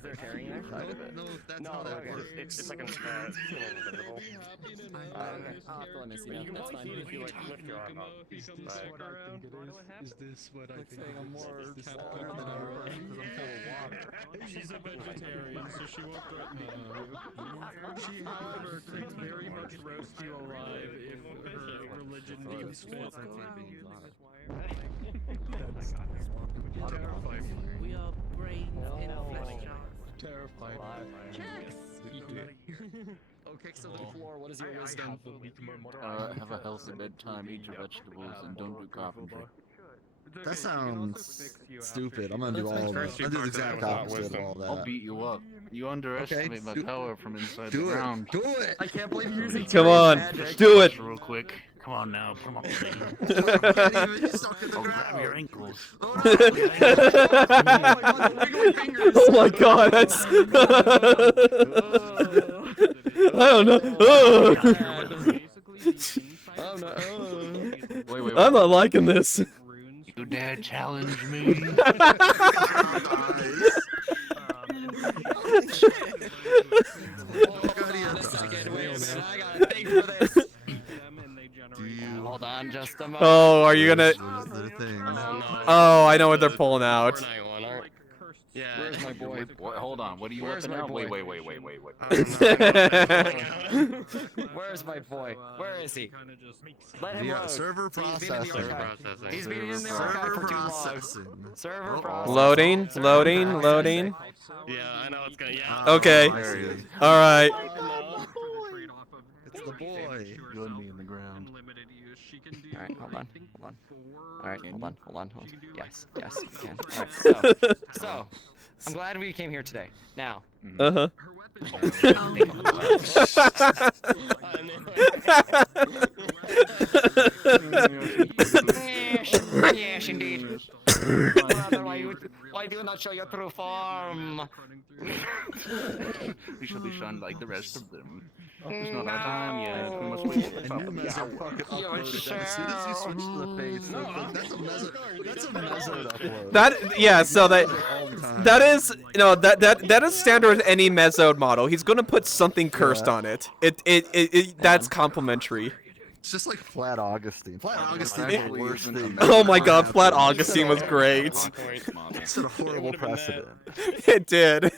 Is there tearing there? No, that's how that works. It's like invisible. Let me see. You can That's probably fine. see it if you like lift your arm up. Is this what I think it is? Is this what I think saying I'm more taller than I am because I'm full of water? She's a vegetarian, so she won't threaten to eat you. She, however, could very much roast you alive if her religion deems fit. Terrifying. We are brains in flesh jars. Terrifying. Okay, so then floor, what is your wisdom? Have a healthy bedtime, eat your vegetables, and don't do carpentry. That sounds stupid. I'm gonna do all of that. I'm gonna do the exact opposite of all that. I'll beat you up. You underestimate my power from inside the Do ground. it. Do it. I can't believe you're using Come on, magic. do it. Real quick. Come on now. Come on. You're stuck in the I'll grab ground. your ankles. Oh my god, that's... I don't know. Oh no. Wait. I'm not liking this. You dare challenge me? Hold on just a moment. Oh, are you gonna... What is the thing? Oh, I know what they're pulling out. Yeah. Where's my boy? Wait, hold on. What are you Where's whipping my out? boy? Wait. Where's my boy? Where is he? Let him Yeah, load. server He's been in the processing. archive. He's been in the archive for too long. Server processing. Loading. Yeah, I know it's gonna. Yeah. Okay. There he is. Alright. It's the boy. You and me in the ground. Alright, hold on. Alright, hold on. Yes, you can. Alright, so, I'm glad we came here today. Now, Uh-huh. yes, indeed. Brother, why do you not show your true form? We should be shunned like the rest of them. It's not our time yet. We must wait for the top of the hour. As soon as you switch to the face, that's a mesoed upload. That, yeah, so that... All the time. That is, that is standard with any Mesode model. He's gonna put something cursed on it. That's complimentary. It's just like Flat Augustine. Flat Augustine is the worst thing. Oh my god, Flat Augustine was great. It set a horrible precedent. It did.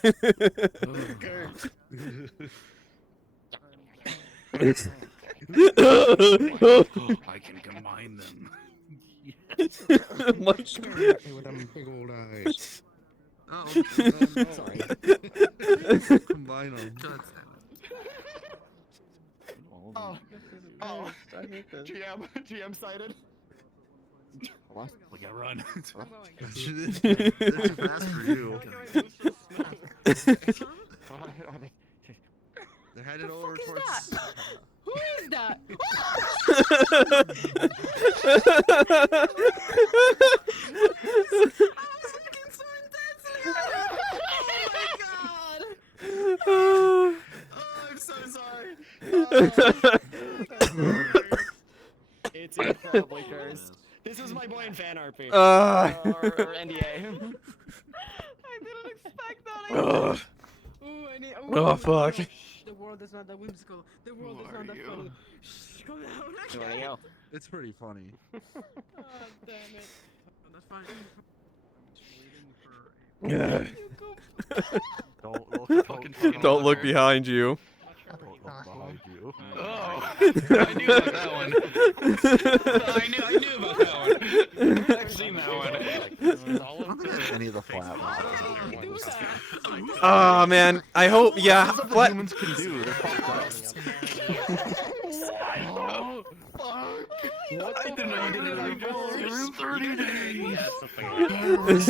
I can combine them. My With them big old eyes. Oh, sorry. Combine them. Oh, GM sighted. We gotta run. They're too fast for you. They're headed over towards. Who is that? Oh I'm so sorry. It's incredibly cursed. This is my boy in fan RP. Or NDA. I didn't expect that. Oh, fuck. The world is not that whimsical. The world is not that funny. Shh, calm down. It's pretty funny. Oh, damn it. That's fine. Don't look behind you. Behind you. Oh, I knew about that one. I knew about that one. I've seen that one. I don't think there's any of the flat models. Oh man, I hope, yeah. What? Humans can do. They're fucked I didn't know you did it before. 30 days. This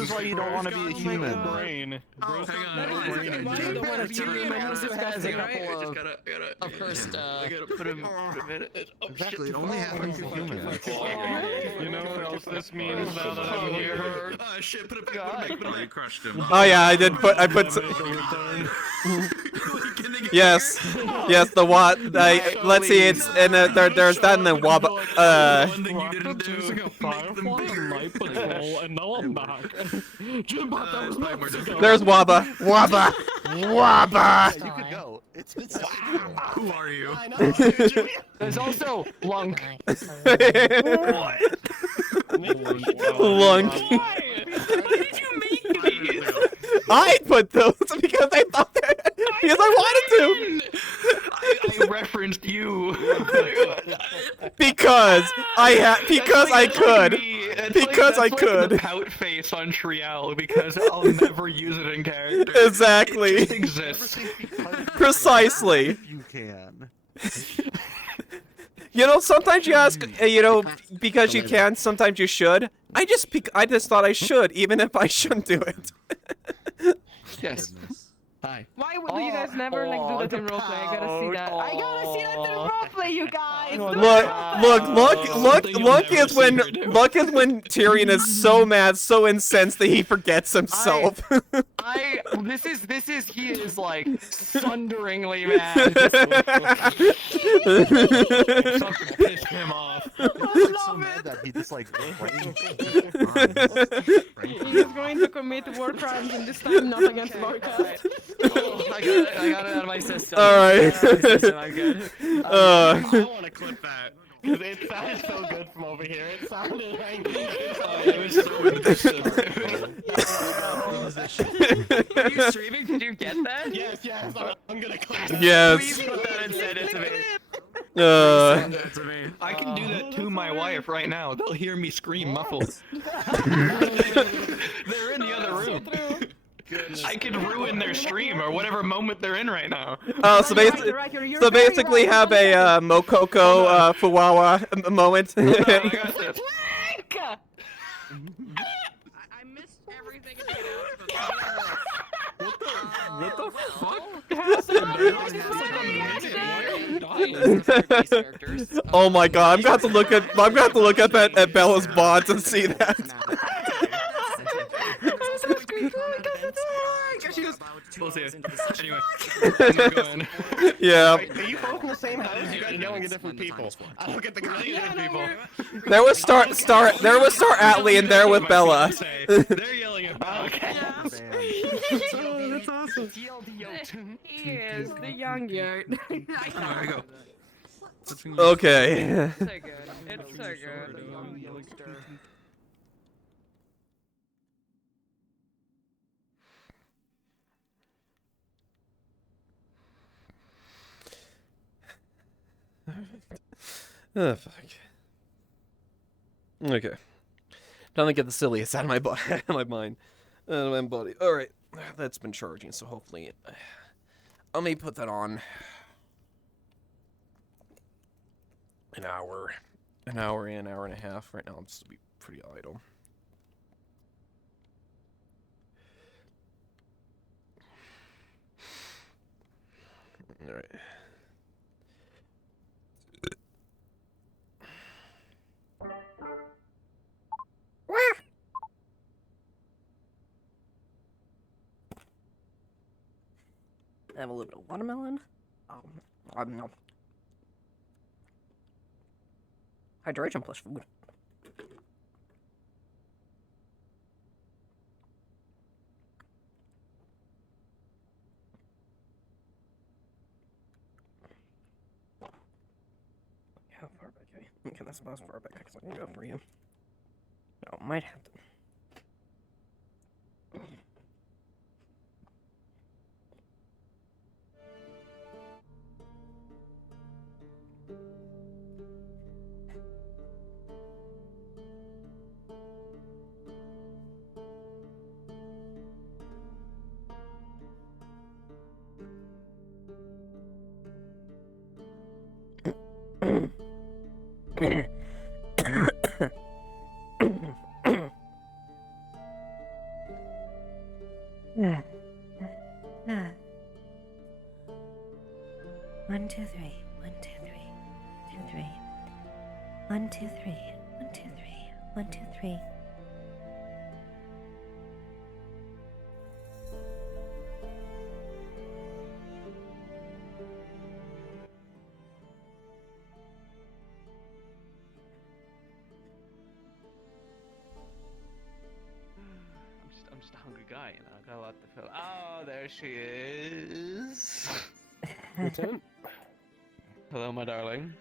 is why you don't want to be a human. Brain. Oh, hang on. You don't want a team members who has a couple of cursed, Put him a minute. Exactly, it only happens to humans. You know what else this means now that I'm here? Oh shit! Put it back. You crushed him. Oh yeah, I put. We can Yes, yes, the what? Let's see, it's and there's that and then Waba. One thing you didn't do. Using a firefly and night patrol, and now I'm back. Jim, that was months ago. There's Waba. Waba. Waba. You could go. It's Who are you? I know. There's also Lunk. Lunk. Why did you make these? I put those because I thought that because I wanted to. I referenced you. Because I could. Because I could. The pout face on Triel because I'll never use it in character. Exactly. It just exists. Precisely. If you can. You know, sometimes you ask, because you can, sometimes you should. I just thought I should, even if I shouldn't do it. Yes. Hi. Why would you guys never like do that in roleplay? I gotta see that. I gotta see that in roleplay, you guys. Look is when Tyrion is so mad, so incensed that he forgets himself. He is like sunderingly mad. Something pissed him off. He's so mad that he just like He is going to commit war crimes, and this time not against Marcus. I got it out of my system. Alright. I'm good. I want to clip that. Because it sounded so good from over here. It sounded like... It was so Are you streaming? Did you get that? Yes, I'm gonna clip that. Yes. Please put that and send it to me. Uh, I can do that to my wife right now. They'll hear me scream muffled. They're in the other room. I could ruin their stream or whatever moment they're in right now. oh, so basically have a Mokoko Fuwawa moment. I got this. I missed everything in the What the fuck? Oh my god, I'm going to look up at Bella's bots and see that. We'll see. Anyway, I'm going. Yeah. Wait, are you both in the same house? You guys are yelling at different people. I don't get the different people. There was Star Atlee in there with Bella. They're yelling at me. Okay. Oh, that's awesome. He is the young yard. There we go. Okay. It's so good. It's so good. Oh, fuck. Okay. Time to get the silliest out of my body, out of my mind, out of my body. All right, that's been charging, so hopefully, let me put that on. An hour and an hour and a half. Right now, I'm just be pretty idle. All right. Have a little bit of watermelon. I don't know. Hydration plus food. How far back? Okay, that's about as far back as I can go for you. No, might have to. One, two, three. 1, 2, 3. 1, 2, 3. 1, 2, 3. what the hell? Oh, there she is. Lieutenant? Hello, my darling.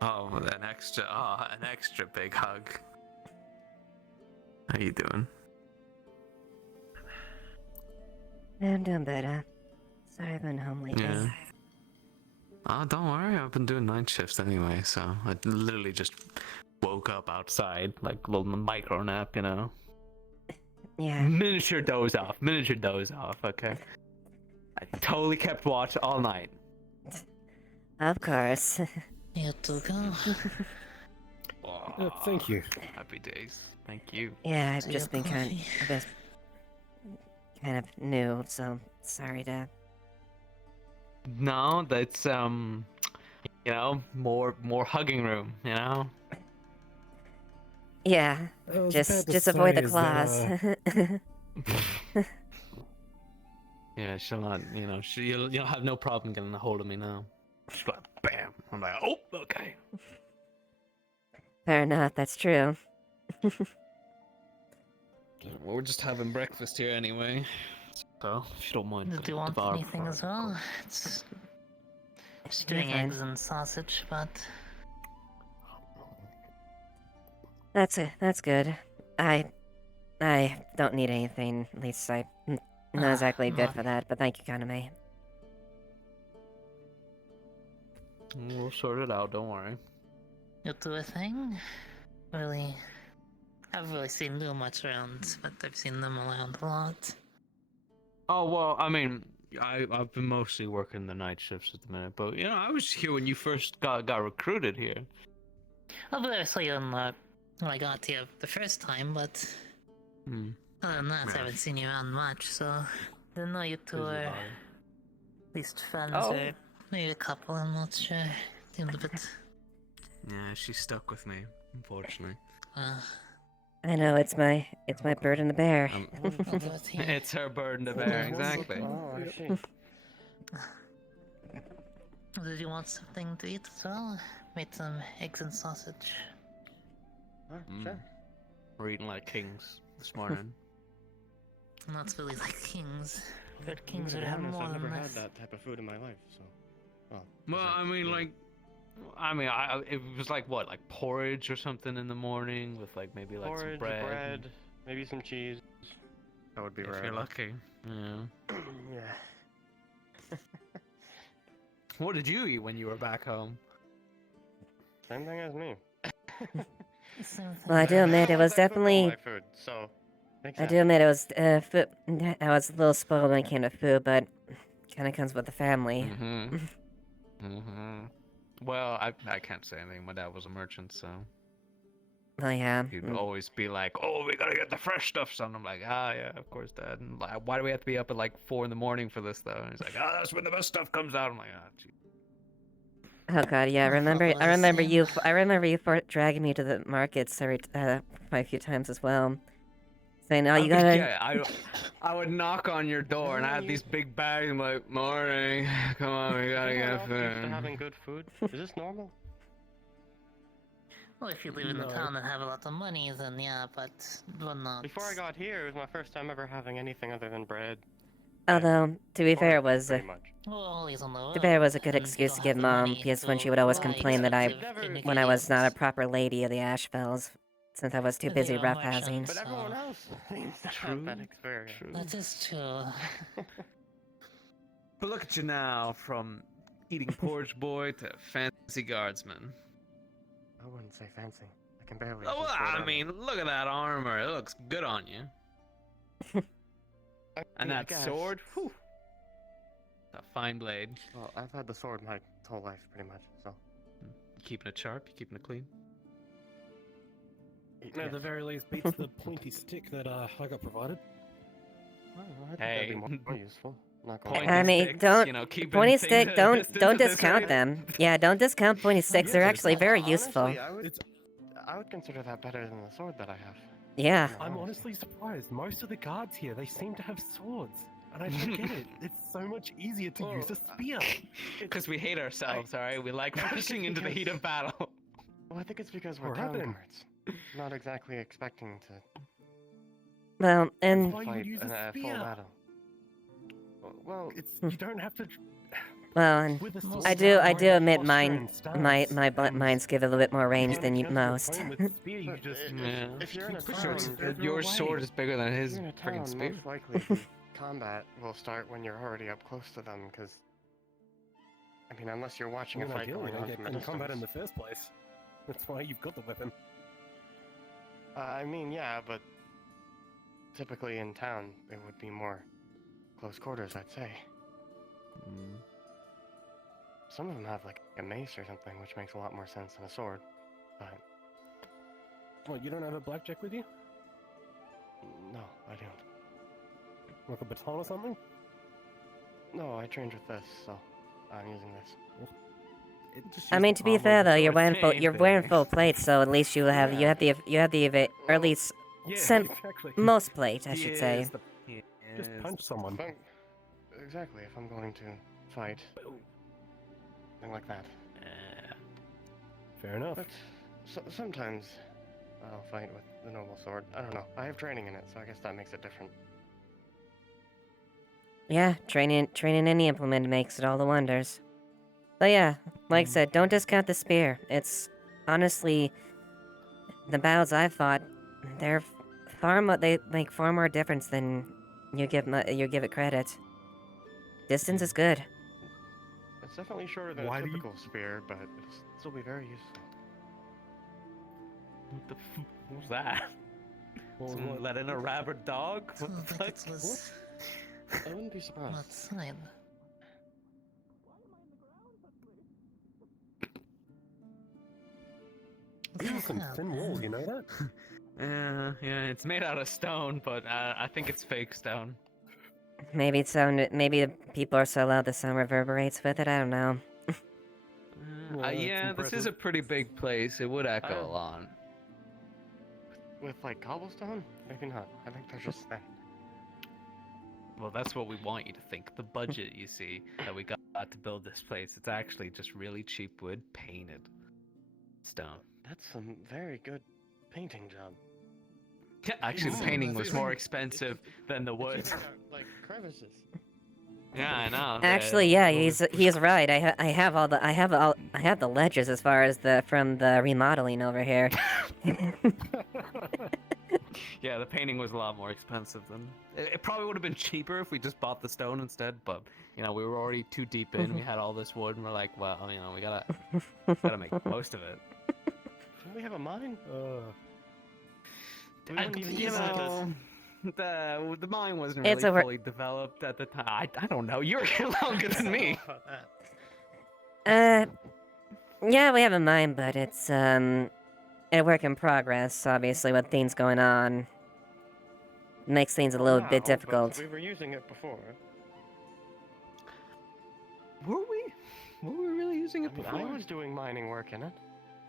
Oh, an extra big hug. How you doing? I'm doing better. Sorry I've been home lately. Yeah. Oh, don't worry. I've been doing night shifts anyway, so I literally just woke up outside, like a little micro nap, you know. Yeah. Miniature doze off. Okay. I totally kept watch all night. Of course. You to go. Thank you. Happy days. Thank you. Yeah, I've So just your been coffee. kind of new, so sorry to. No, that's you know, more hugging room, you know. Yeah, I was just about to just avoid say, the is that, claws. Yeah, she'll not, you know, you'll have no problem getting a hold of me now. She's like, bam. I'm like, oh, okay. Fair enough, that's true. Well, we're just having breakfast here anyway. So, if you don't mind. Did you want devour anything for as it, of well? course. It's just You're doing fine. eggs and sausage, but That's good. I don't need anything. At least I'm not exactly good for that. But thank you, Kaname. We'll sort it out, don't worry. you do a thing. Really, haven't really seen Lou much around, but I've seen them around a lot. Oh, well, I mean, I've been mostly working the night shifts at the minute, but, you know, I was here when you first got recruited here. Well, but I saw you when I got here the first time, but Hmm. other than that, Yeah. I haven't seen you around much, so didn't know you two Busy were about at it. least friends Oh. or maybe a couple, I'm not sure. Seemed a bit, Yeah, she's stuck with me, unfortunately. I know it's my bird and the bear. I'll do it here. It's her burden to bear, exactly. Oh, I see. Did you want something to eat as well? Made some eggs and sausage. Sure. We're eating like kings this morning. Not really like kings. But To kings be would have honest, more I've than never had this. that type of food in my life, so. Well, Well, I mean, like, it was like what, like porridge or something in the morning with like maybe like porridge, some bread. bread, maybe some cheese. That would be If rare. you're lucky. Yeah. Yeah. What did you eat when you were back home? Same thing as me. Same thing. Well, I do admit it was I cook all definitely. my food, so. makes I sense. do admit it was food. I was a little spoiled when it came to food, but kind of comes with the family. Mm-hmm. Mm-hmm. Well, I can't say anything. My dad was a merchant, so Well, yeah. he'd always be like, "Oh, we gotta get the fresh stuff, son." I'm like, "Ah, yeah, of course, Dad." And like, why do we have to be up at like 4 in the morning for this, though? And he's like, "Ah, that's when the best stuff comes out." I'm like, "Ah, gee." Oh God, yeah. I My remember. father I was the remember you. same. I remember you for dragging me to the markets quite a few times as well, saying, "Oh, you gotta." Yeah, I would knock on your door, and I had these big bags. I'm like, "Morning, come on, we gotta Anyone get else used to food." having good food? Is this normal? Well, if you live in a town and have a lot of money, then yeah, but not. Before I got here, it was my first time ever having anything other than bread. Although, to be fair, it Porridge, was pretty much. Well, always on the road. to be fair, it was a good and you excuse don't to have give the Mom, money because when to she would always buy complain that expensive when I was not a ingredients. proper lady of the Ashevales, since I was too But busy they are roughhousing. merchants. But everyone So- else seems to have that experience. True. That is true. But look at you now, from eating porridge boy to fancy guardsman. I wouldn't say fancy. I can barely. Oh, even well, throw I down. mean, look at that armor. It looks good on you. And I that guess. sword, whew. A fine blade. Well, I've had the sword my whole life, pretty much. So. You keeping it sharp? You keeping it clean? At the very least, beats the pointy stick that I got provided. Well, I think that'd be Hey. more useful. Not gonna Pointy lie. I mean, sticks, don't you know, keeping pointy things stick. at a Don't distance don't at this discount rate. them. Yeah, don't discount pointy sticks. They're actually very useful. Honestly, It's I would consider that better than the sword that I have. Yeah. I'm honestly surprised. Most of the guards here, they seem to have swords. And I don't get it. It's so much easier to use a spear. Because we hate ourselves, alright? We like rushing into the heat of battle. Well, I think it's because we're What town happened? guards. Not exactly expecting to Well, and why you would fight use in a a full spear. battle. Well, It's you don't have to. well, and With a Most sword, I do you I have do admit posture mine and stance, and mine's give a little bit more range you than can't against most. your opponent with spear, you but just Yeah. if you're in a keep town, pushing it Your further sword away. is bigger than if his you're in a freaking town, spear. most likely the combat will start when you're already up close to them, because I mean, unless you're watching I mean, a fight ideally, going don't on get from a in combat in distance. the first place. That's why you've got the weapon. I mean, yeah, but typically in town, it would be more close quarters, I'd say. Mm. Some of them have like a mace or something, which makes a lot more sense than a sword. But What, you don't have a blackjack with you? no, I don't. Like a baton or something? No, I trained with this, so I'm using this. I mean, to be fair though, you're wearing full plate, so at least you have Yeah. or at least Yeah, some exactly. most plate, I should say. Just punch someone. Exactly, if I'm going to fight. Something like that. Fair enough. But sometimes I'll fight with the noble sword. I don't know. I have training in it, so I guess that makes it different. Yeah, training any implement makes it all the wonders. But yeah, like I said, don't discount the spear. It's honestly the battles I've fought, they're they make far more difference than you give it credit. Distance is good. It's definitely shorter than Why a do you- typical spear, but it'll still be very useful. What the what was that? What was Someone what? let in a rabid dog? I What don't the think fuck? it was I wouldn't be surprised. outside. This is some thin wall, you know that? Yeah, it's made out of stone, but I think it's fake stone. Maybe the people are so loud the sound reverberates with it. I don't know. Yeah, it's Yeah, this is a impressive. pretty big place. It would echo a lot. With like cobblestone? Maybe not. I think they're just thin. Well, that's what we want you to think. The budget, you see, that we got to build this place, it's actually just really cheap wood painted stone. That's some very good painting job. Yeah, actually, the Ooh, painting was it's- more expensive than the wood. It's even got, like crevices. Yeah, I know. Actually, yeah, he's right. I have the ledges as far as from the remodeling over here. Yeah, the painting was a lot more expensive than. It probably would have been cheaper if we just bought the stone instead, but we were already too deep in. We had all this wood, and we're like, well, we gotta make most of it. Don't we have a mine? We I, wouldn't even you use know, the mine wasn't It's really over- fully developed at the time. I don't know. You're here longer than me. Yeah, we have a mine, but it's a work in progress. Obviously, with things going on, makes things a little bit Wow, difficult. But we were using it before. Were we? Were we really using it I mean, before? I was doing mining work in it.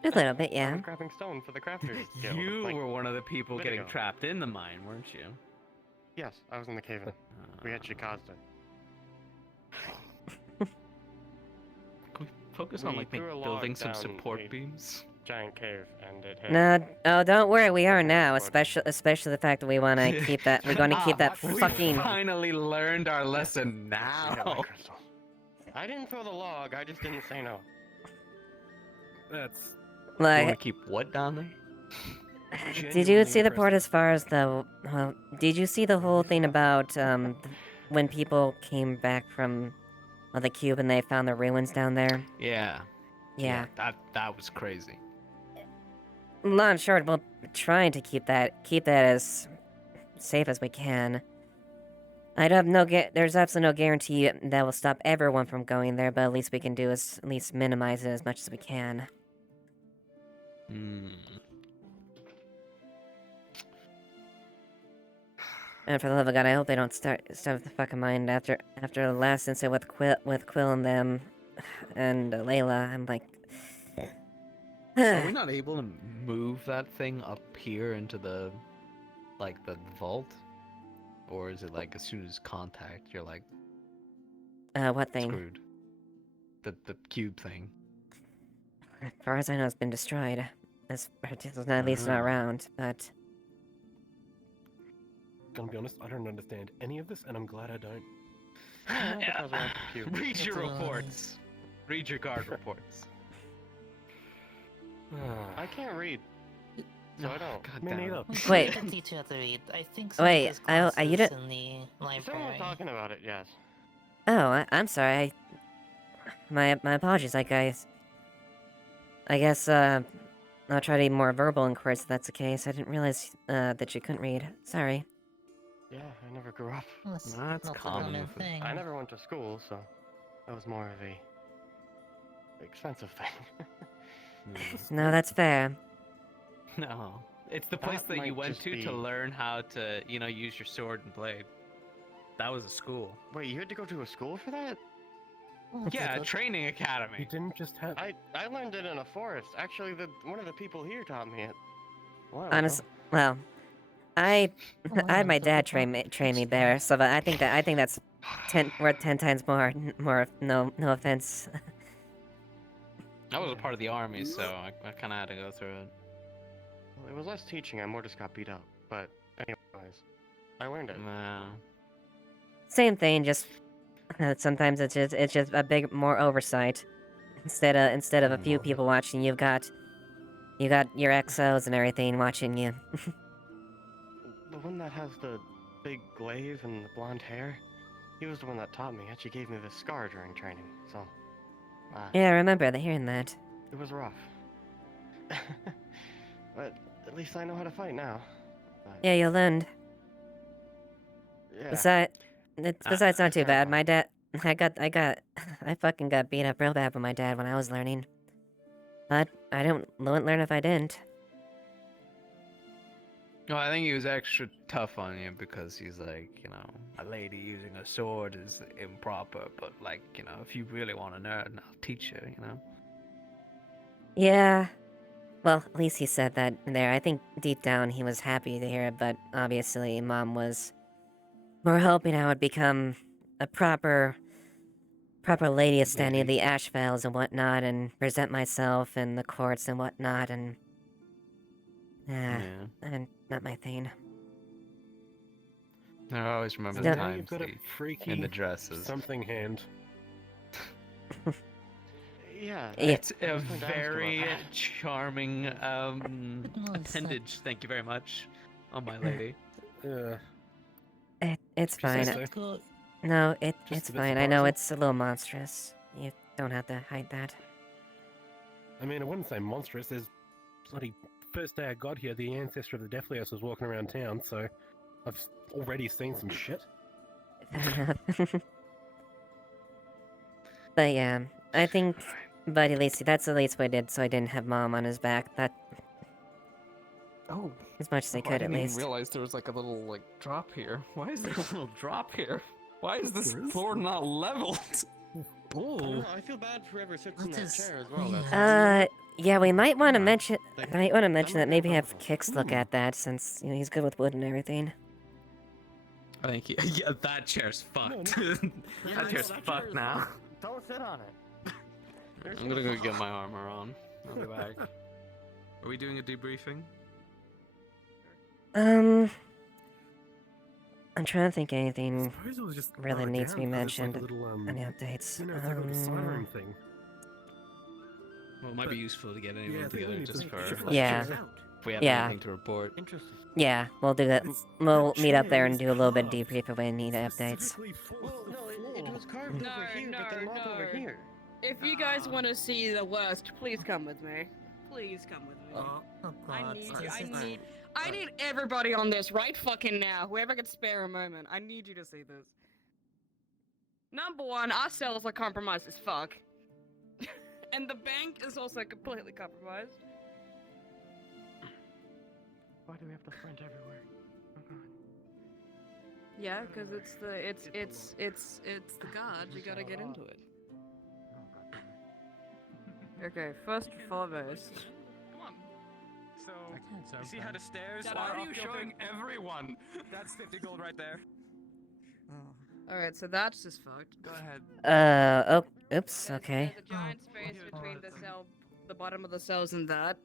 A little bit, I yeah. was grabbing stone for the crafters guild. You like, were one of the people bit getting ago. trapped in the mine, weren't you? Yes, I was in the cave. We actually caused it. Can we focus We on threw a log building some down support a- beams? Giant cave, and it hit. No, oh, don't worry, we are Okay, now. that's what- Especially the fact that we want to keep that. We're going to keep that We fucking. finally learned our lesson We hit my now. crystal. I didn't throw the log. I just didn't say no. That's You want to Like, keep what down there? did you genuinely see the part impressive. as far as the? Well, did you see the whole thing about when people came back from the cube and they found the ruins down there? Yeah. Yeah. That was crazy. Long and short, we're trying to keep that as safe as we can. I don't have there's absolutely no guarantee that will stop everyone from going there, but at least we can do is at least minimize it as much as we can. Hmm. And for the love of God, I hope they don't start with the fucking mind after the last incident with Quill and them, and Layla. I'm like, Are we not able to move that thing up here into the vault? Or is it as soon as contact, you're what thing? screwed? The cube thing. As far as I know, it's been destroyed. It's at least not around, but... Gonna be honest, I don't understand any of this, and I'm glad I don't. Because we're on computer. Read your That's why. reports. Read your guard reports. I can't read, so I don't. God Me damn it. neither. We Wait. can teach you how to read. I think Wait, some of those you classes don't- in the Someone library. talking about it, yes. Oh, I'm sorry. My apologies. I guess, I'll try to be more verbal in course if that's the case. I didn't realize, that you couldn't read. Sorry. Yeah, I never grew up. Well, it's Nah, it's not a common common with it. thing. I never went to school, so that was more of a expensive thing. No, that's fair. No. It's the place that you might went just to be- learn how to, use your sword and blade. That was a school. Wait, you had to go to a school for that? Well, it's Yeah, a- a training You academy. didn't just have. I learned it in a forest. Actually, one of the people here taught me it. Wow. Honest, well, I had my dad train me there, so I think that's worth 10 times more. No offense. I was a part of the army, so I kind of had to go through it. Well, it was less teaching. I more just got beat up. But anyways, I learned it. Nah. Same thing, just sometimes it's just a big more oversight. Instead of a few people watching, you got your exos and everything watching you. The one that has the big glaive and the blonde hair, he was the one that taught me. Actually gave me this scar during training. So, Yeah, I remember hearing that. it was rough. But at least I know how to fight now. But, Yeah, you learned. yeah. Besides, it's not too bad. terrifying. My dad, I fucking got beat up real bad by my dad when I was learning. But I wouldn't learn if I didn't. No, I think he was extra tough on you because he's like, a lady using a sword is improper, but like, if you really want to learn, I'll teach you, Yeah. Well, at least he said that there. I think deep down he was happy to hear it, but obviously Mom was more hoping I would become a proper lady of standing in the Ashevails and whatnot, and present myself in the courts and whatnot, and and not my thing. I always remember Yeah. the Now times you've got a freaky in the dresses. something hand. Yeah. Yeah. It's a I was going to ask about very that. charming was, appendage. Thank you very much, oh my lady. It's If you say fine. so. Cool. No, Just it's a bit fine. I know surprising. it's a little monstrous. You don't have to hide that. I mean, I wouldn't say monstrous. There's bloody first day I got here, the ancestor of the Deathlios was walking around town, so I've already seen some shit. Fair enough. But yeah, I think, but at least that's the least we did, so I didn't have Mom on his back. That Oh, as much as I I could, at didn't even least. realize there was like a little drop here. Why is there a little drop here? Why is this There is? floor not leveled? I don't know, I feel bad for whoever sits in What that is- chair as well. yeah. That's Yeah, we might want to mention. Like, I might want to mention that might maybe be have helpful. Kix look at that, since he's good with wood and everything. I think yeah, that chair's fucked. Yeah, that chair's fucked now. Don't sit on it. I'm gonna go get my armor on. I'll be back. Are we doing a debriefing? I'm trying to think of anything suppose it was just really lower needs to be down 'cause it's like a mentioned. little, Any updates? you know, it's like a little siren thing. Well, it might be But- useful to get yeah, anyone I think we together need just to for figure like, Yeah. if we have Yeah. anything to report. Interesting. Yeah, we'll do that. It's- We'll that meet up chair there and is do a little bit carved debrief if we need updates. specifically for Well, the no, it floor. was carved No, over here, but then no, not over no. here. If you guys want to see the worst, please come with me. Please come with me. Oh I God, need this you. is- I need everybody on this right fucking now. Whoever can spare a moment. I need you to see this. Number one, our cells are compromised as fuck. And the bank is also completely compromised. Why do we have to sprint everywhere? Yeah, because it's the guard. You gotta get into it. Okay, first and foremost. Come on. So, so you see how the stairs Dad, are why are you up-tilted? showing everyone? That's 50 gold right there. Alright, so that's just fucked. Go ahead. Oh, oops, There's- okay. There's a giant space between the cell the bottom of the cells and that.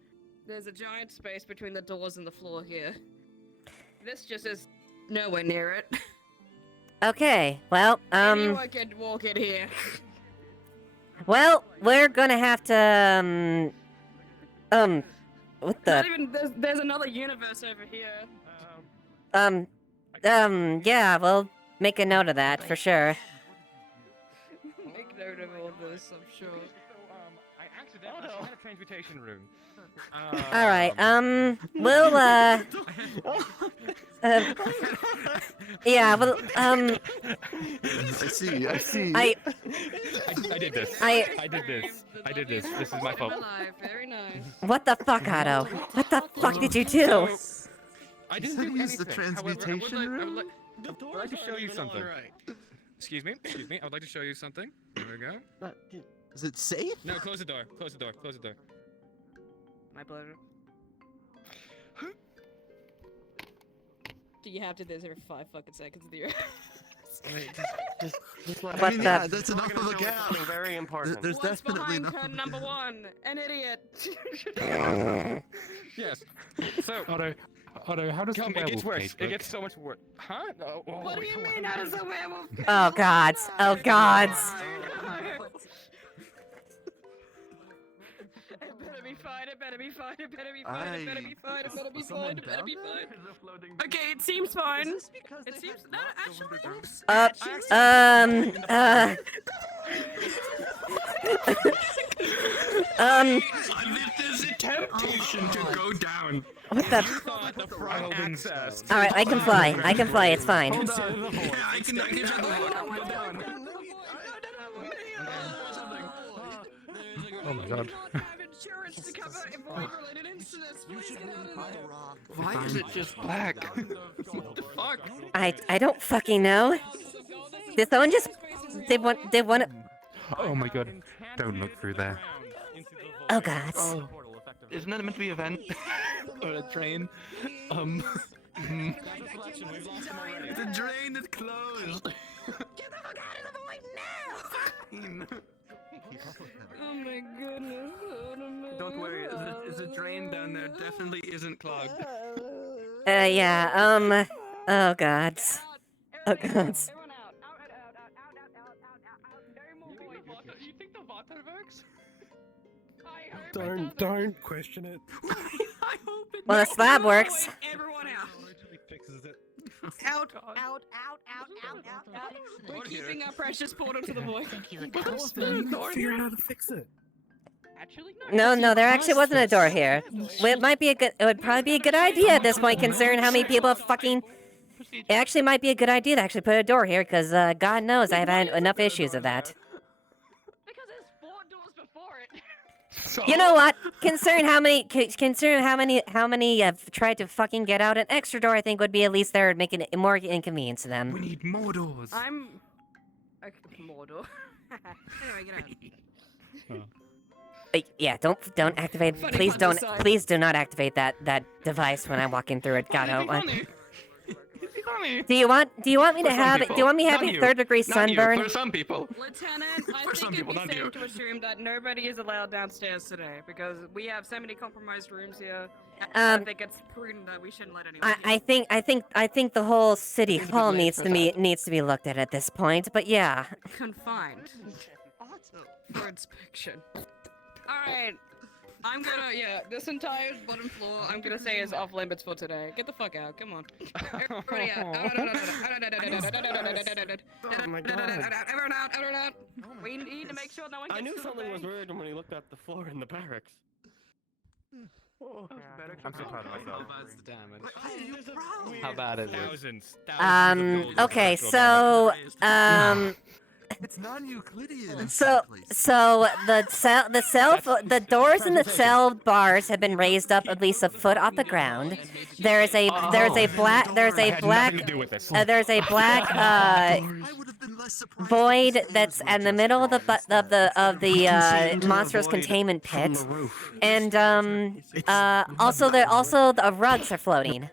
There's a giant space between the doors and the floor here. This just is nowhere near it. Okay, well, Anyone can walk in here. well, we're gonna have to, what Not the, even, there's another universe over here. yeah, we'll make a note of that, for sure. Make note of all this, I'm sure. I accidentally had a transmutation room. Alright, we'll, yeah, well, I see. I did this. I did this. This is my fault. Very nice. what the fuck, Otto? What the fuck did you do? I didn't said do use the anything. However, transmutation I would room? like to show you something. Excuse me. I would like to show you something. There we go. Is it safe? No, close the door. Close the door. Close the door. My pleasure. Do you have to do this every 5 fucking seconds of the year? Just What I mean, the- yeah, that's enough of a gap. Something very important. There's What's definitely behind enough. curtain number 1? An idiot. Yes. So, Otto, how does come, the it gets werewolf worse. cage It work? gets so much worse. Huh? No. Oh, What do you mean? How does a werewolf? Oh gods, oh gods. It better be fine. It better be fine. It better be fine. It better be fine. It better be fine. It better be fine. Okay, it seems fine. It seems no, actually. There's a temptation to go down. What the? Alright, I can fly. I can fly, it's fine. I can get you Oh my god. Insurance to cover void-related incidents. Please get out of there. Why is it just black? What the fuck? I don't fucking know. Did someone just they want Oh my god. Don't look through there. oh gods. Oh, isn't that meant to be a vent or a train? It's a drain that's closed. Get the fuck out of the void now! Oh my goodness. Don't worry, the drain down there definitely isn't clogged. Yeah, oh gods. Oh gods. Everyone out. No more void. You think the water works? I hope it Don't question it. I hope it Well, the slab works. Everyone out. Fixes it. Out. We're keeping our precious portal to the void. Figure out how to fix it. Actually, No, there actually wasn't a door here. Well, it would probably be a good idea at this point, considering how many people fucking. It actually might be a good idea to actually put a door here, because God knows I've had enough issues of that. Because there's 4 doors before it. So, You know what? Considering how many have tried to fucking get out, an extra door I think would be at least there, making it more inconvenience to we them. need more doors. I'm. Okay, Mordor. Anyway, get out. Yeah, don't activate. Funny Please pun don't. aside. Please do not activate that device when I'm walking through it. God, It'd be I- funny. It'd be funny. Do you want me to For some have? people. Do you want me Not having you. 3rd-degree Not you, sunburn? for some people. Lieutenant, I For some think people, it'd not be you. safe to assume that nobody is allowed downstairs today because we have so many compromised rooms here. I think it's prudent that we shouldn't let anyone. I think the whole city hall needs to be looked at this point. But yeah, Confined for inspection. All right. I'm gonna, this entire bottom floor, I'm gonna say is off limits for today. Get the fuck out, come on. Everybody out. Oh my god. Everyone out. We need to make sure no one gets I knew to the something was bank. weird when he looked at the floor in the barracks. Oh, I'm so proud of myself. That's the damage. How bad is it? Thousands. Okay, so It's non-Euclidean. So the doors in the cell bars have been raised up at least a foot off the ground. There's a black void that's in the middle of the monstrous containment pit, and also the rugs are floating.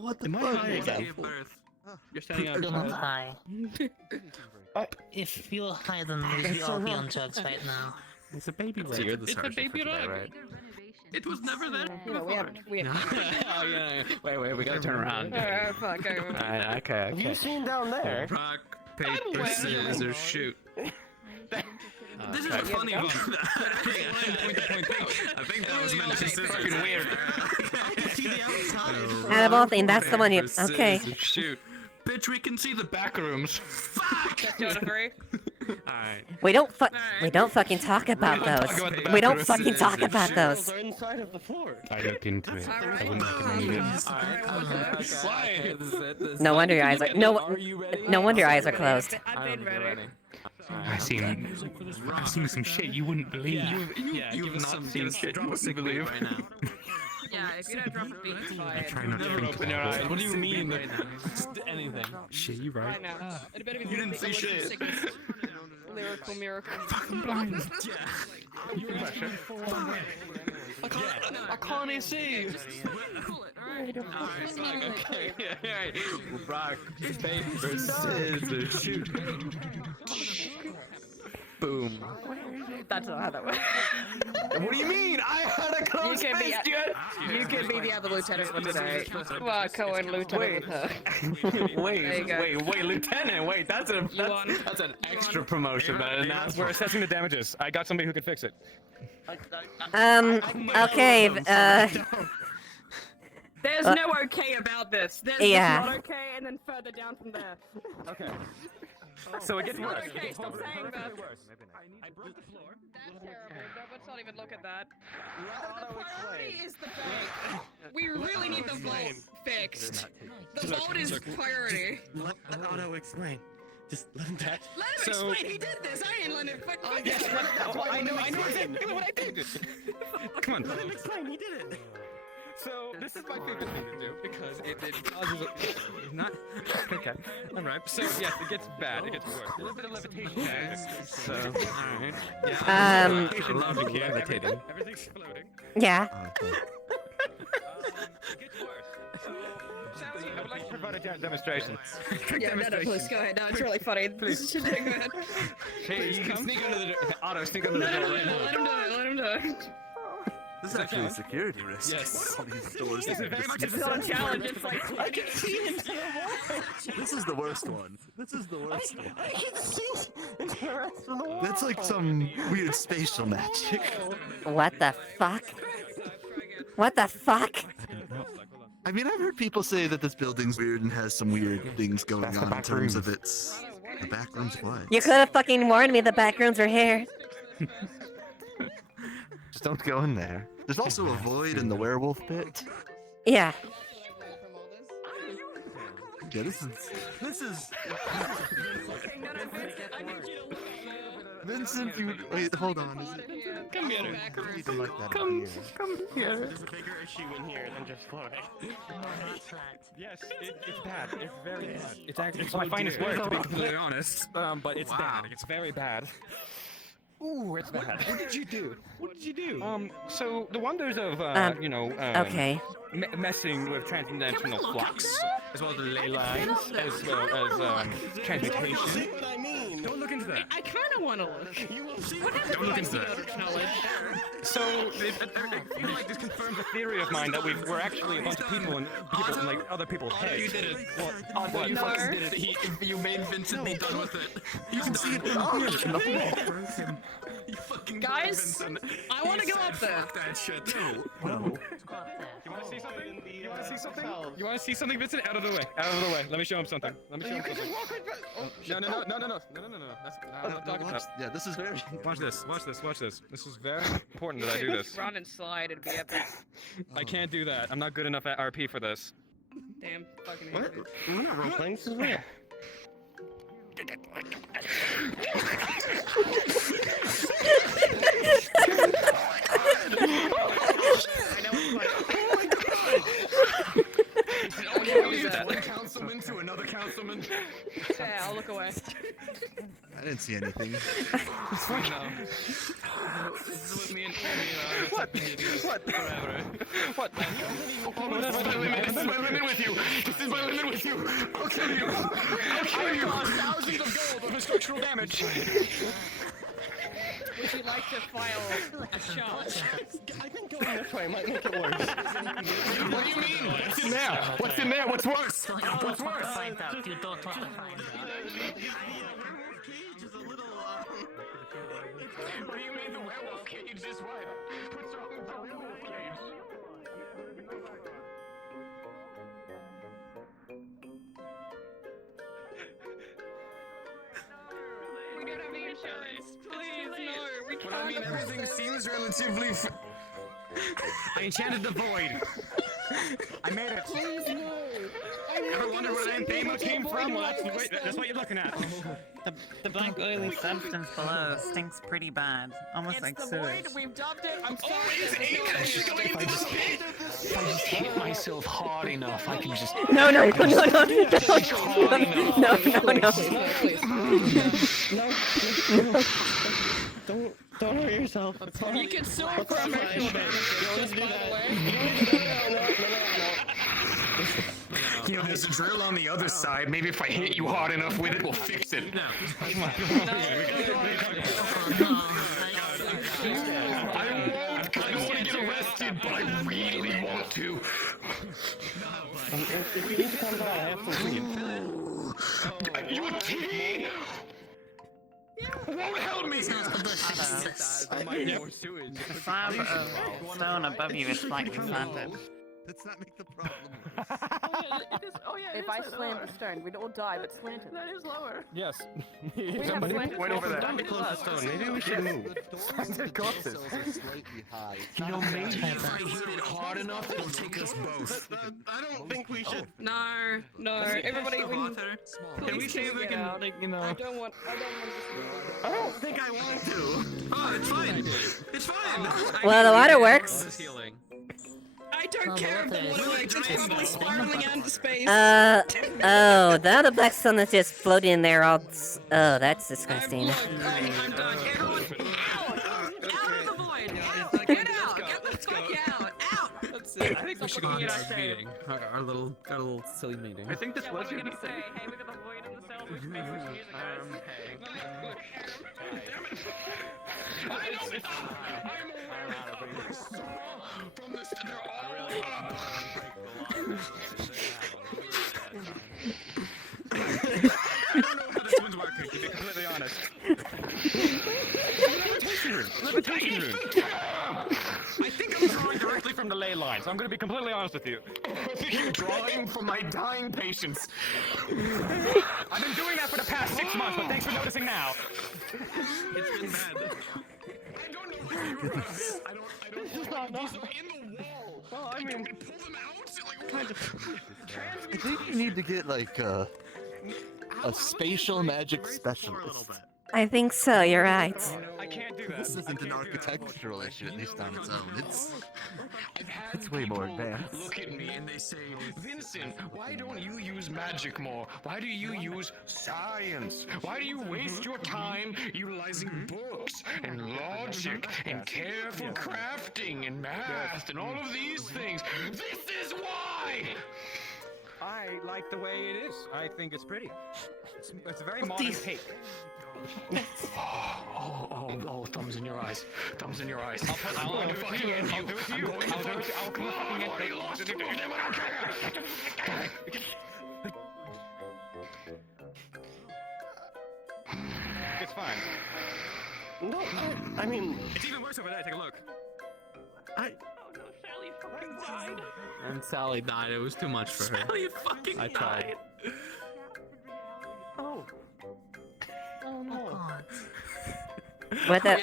What the Am I high again? You're standing You're not outside. high. If you're high, then we'd all be on drugs right now. It's a baby So you're the It's a sergeant baby for today, dog. right? It was never there You know, before. we have. Oh, yeah. Wait, we gotta turn around. Oh, fuck. Alright, okay. Have you seen down there? Rock, paper, scissors, shoot. This is a funny one. I think that was meant to be fucking weird. I can see the outside. Out of all things, that's the one you. Paper, Okay. scissors, shoot. Bitch, we can see the back rooms. Fuck! That's 2 out of 3. Alright. We don't fucking talk about those. We don't fucking talk about those. Are inside of the floor. I looked into it. I wouldn't recommend it. No wonder your eyes are no. Are you ready? No wonder your eyes are closed. I've been ready. I've seen some shit you wouldn't believe. You've not seen shit you wouldn't believe. Right now. Yeah, if you don't drop a beat, it's fine. Try not to Never think open your about eyes. it. What do you mean? Just anything. Shit, you right. Right now. It better be You didn't see shit. Lyrical miracle. Blind. Yeah. I can't see. Okay. Rock, paper, scissors, shoot. Boom. That's not how that works. What do you mean? I had a close You fist, you can be the other lieutenant for today. You are Cohen lieutenant with her. Wait, Lieutenant, wait, that's an extra promotion that I didn't ask We're for. assessing the damages. I got somebody who could fix it. Okay, There's no okay about this. There's Yeah. not okay, and then further down from there. Okay. So it gets It's not worse. okay, stop saying that. I broke the floor. That's terrible. No, let's not even look at that. The priority is the vault. We really need the vault fixed. The vault is priority. Let Otto explain. Just let him back. Let him explain. He did this. I ain't letting him fucking Yes, I know exactly what I did. Come on. Let him explain. He did it. So this is my favorite thing to do because it causes not okay. All right. So yes, it gets bad. It gets worse. A little bit of levitation. So all right. Yeah. Um, I love levitating. Everything's floating. Yeah. It gets worse. So Sally, I would like to provide a demonstration. Yeah, no, please go ahead. No, it's really funny. Please, go ahead. Hey, you can sneak under the Otto. Sneak under the door right now. Let him do it. Let him do it. This is actually a security risk. Yes. All these doors. This is very much It's not a challenge. It's like I can see into the wall. This is the worst one. This is the worst one. I can see into the rest of the wall. That's like some weird spatial magic. What the fuck? What the fuck? I mean, I've heard people say that this building's weird and has some weird things going That's the on in back terms rooms. of its. The back rooms what? You could have fucking warned me the back rooms were here. Just don't go in there. There's also a void in the werewolf pit. Yeah. Yeah, this is. Vincent, you wait. Hold on. Is it? Come here. Something like that Come here. There's a bigger issue in here than just floating. Yes, it's bad. It's very bad. It's actually my finest work, to be completely honest. But it's bad. It's very bad. Ooh, it's bad. What did you do? What did you do? So the wonders of, Okay. messing with transdimensional flux, as well as the ley lines, as well as transmutation. What I mean. Don't look into that. I kind of want to look. You will see. What happens Don't look if into I that. see other knowledge? So I feel like this confirms a theory of mine that we're actually a bunch of people in like other people's heads. You did it. What? You No. fucking did it. You made Vincent be done with it. You can see it in the wall. You fucking Guys, Vincent. I want to go up there. Fuck that shit. Well, You want to see something? You want to see something? You want to see something, Vincent? Out of the way. Out of the way. Let me show him something. Let me show him something. No. That's I'm not talking about. yeah, this is very. Watch this. This is very important that I do this. Run and slide. It'd be epic. I can't do that. I'm not good enough at RP for this. Damn. Fucking hate What? it. I'm not role-playing. This is real. One councilman to another councilman. Yeah, I'll look away. I didn't see anything. It's fine now. With me and what? Forever. What? This is my limit. This is my limit with you. This is my limit with you. I'll kill you. I'll kill you. Thousands of gold of structural damage. Wish you you like to file a charge? I think going this way might make it worse. What do you mean? What's in there? What's in there? What's worse? What's worse? Find out. You don't want to find out. What do you mean the werewolf cage is what? What's wrong with the werewolf cage? We gotta have insurance. Please, no. We can't. Well, I mean, everything seems relatively. I enchanted the void. I made it. Please, no. Ever wonder where that name came from? Well, that's what you're looking at. The black oily substance below stinks pretty bad, almost It's like the sewage. void. We've dubbed it. I'm sorry. Always English going to the pit. If I just hit myself hard enough, I can just. No, no, no, no, no, no, no. Don't hurt yourself. You can sue him for emotional damage, by the way. You know, there's a drill on the other side. Maybe if I hit you hard enough with it, we'll fix it. No. I don't want to get arrested, but I really want to. If you need to come by, I have some for you. You're kidding? Won't help me. There might be more sewage. The slab of stone above you is slightly slanted. Let's not make the problem If I slam the stone, we'd all die, but slanted. That is lower. Yes. Somebody point over there. Don't be close to the stone. Maybe we should move. slightly high. You know, maybe if I hit it hard enough, it'll take us both. I don't think we should. No, everybody. Can we see if we can, like, you know? I don't want. I don't think I want to. Oh, it's fine. It's fine. Well, the water works. Healing. I don't care if the water works. It's probably spiraling out into space. Oh, the other black stone that's just floating in there all. Oh, that's disgusting. I'm done. Everyone, out of the void. Out. Get out. Get the fuck out. Out. That's it. I think we should go on our meeting. Our little silly meeting. I think this was What are your you gonna say? Hey, we got the void in the cell. Which makes this music, guys. I know it. I'm aware of this. From this, they're all up. I don't know how this one's working, to be completely honest. Levitation room. I think I'm drawing directly from the ley line, so I'm going to be completely honest with you. I think you're drawing from my dying patients. I've been doing that for the past 6 months, but thanks for noticing now. It's been bad. I don't know where you were out of this. I don't. These are in the wall. Well, I mean, we pull them out? Like, kind of. I think you need to get like a spatial magic specialist. I think so, you're right. I can't do that. This isn't an architectural issue, at least on its own. It's way more advanced. Look at me and they say, Vincent, why don't you use magic more? Why do you use science? Why do you waste your time utilizing books and logic and careful crafting and math and all of these things? This is why! I like the way it is. I think it's pretty. It's a very modern take. Oh, thumbs in your eyes. Thumbs in your eyes. I'll do it to you. I'll do it to you. I'll do it to you. I'll come fucking already in. lost it. I don't care. It's fine. No, I mean, It's even worse over there. Take a look. Sally fucking died. And Sally died. It was too much for her. Sally fucking I tried. oh. Oh no. God. What the?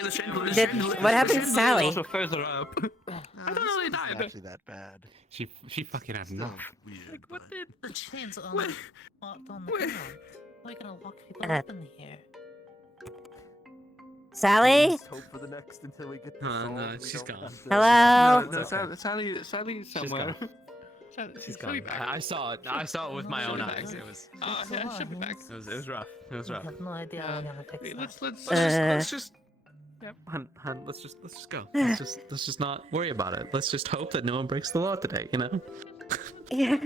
What happened to Sally? Also further up. I don't know, they died. Actually, that bad. She fucking had enough. Weird. What did? The chains on the locked on the ground. Why are you gonna lock people up in here? Sally? Hope for the next until we get No, she's gone. Hello? No, Sally's somewhere. She's gone. I saw it. I saw it with my own eyes. It was. Oh, yeah, she'll be back. It was rough. It was I rough. have no idea how I'm gonna fix that. Let's just. Yep, hun, let's just go. Let's just not worry about it. Let's just hope that no one breaks the law today. You know. Yeah.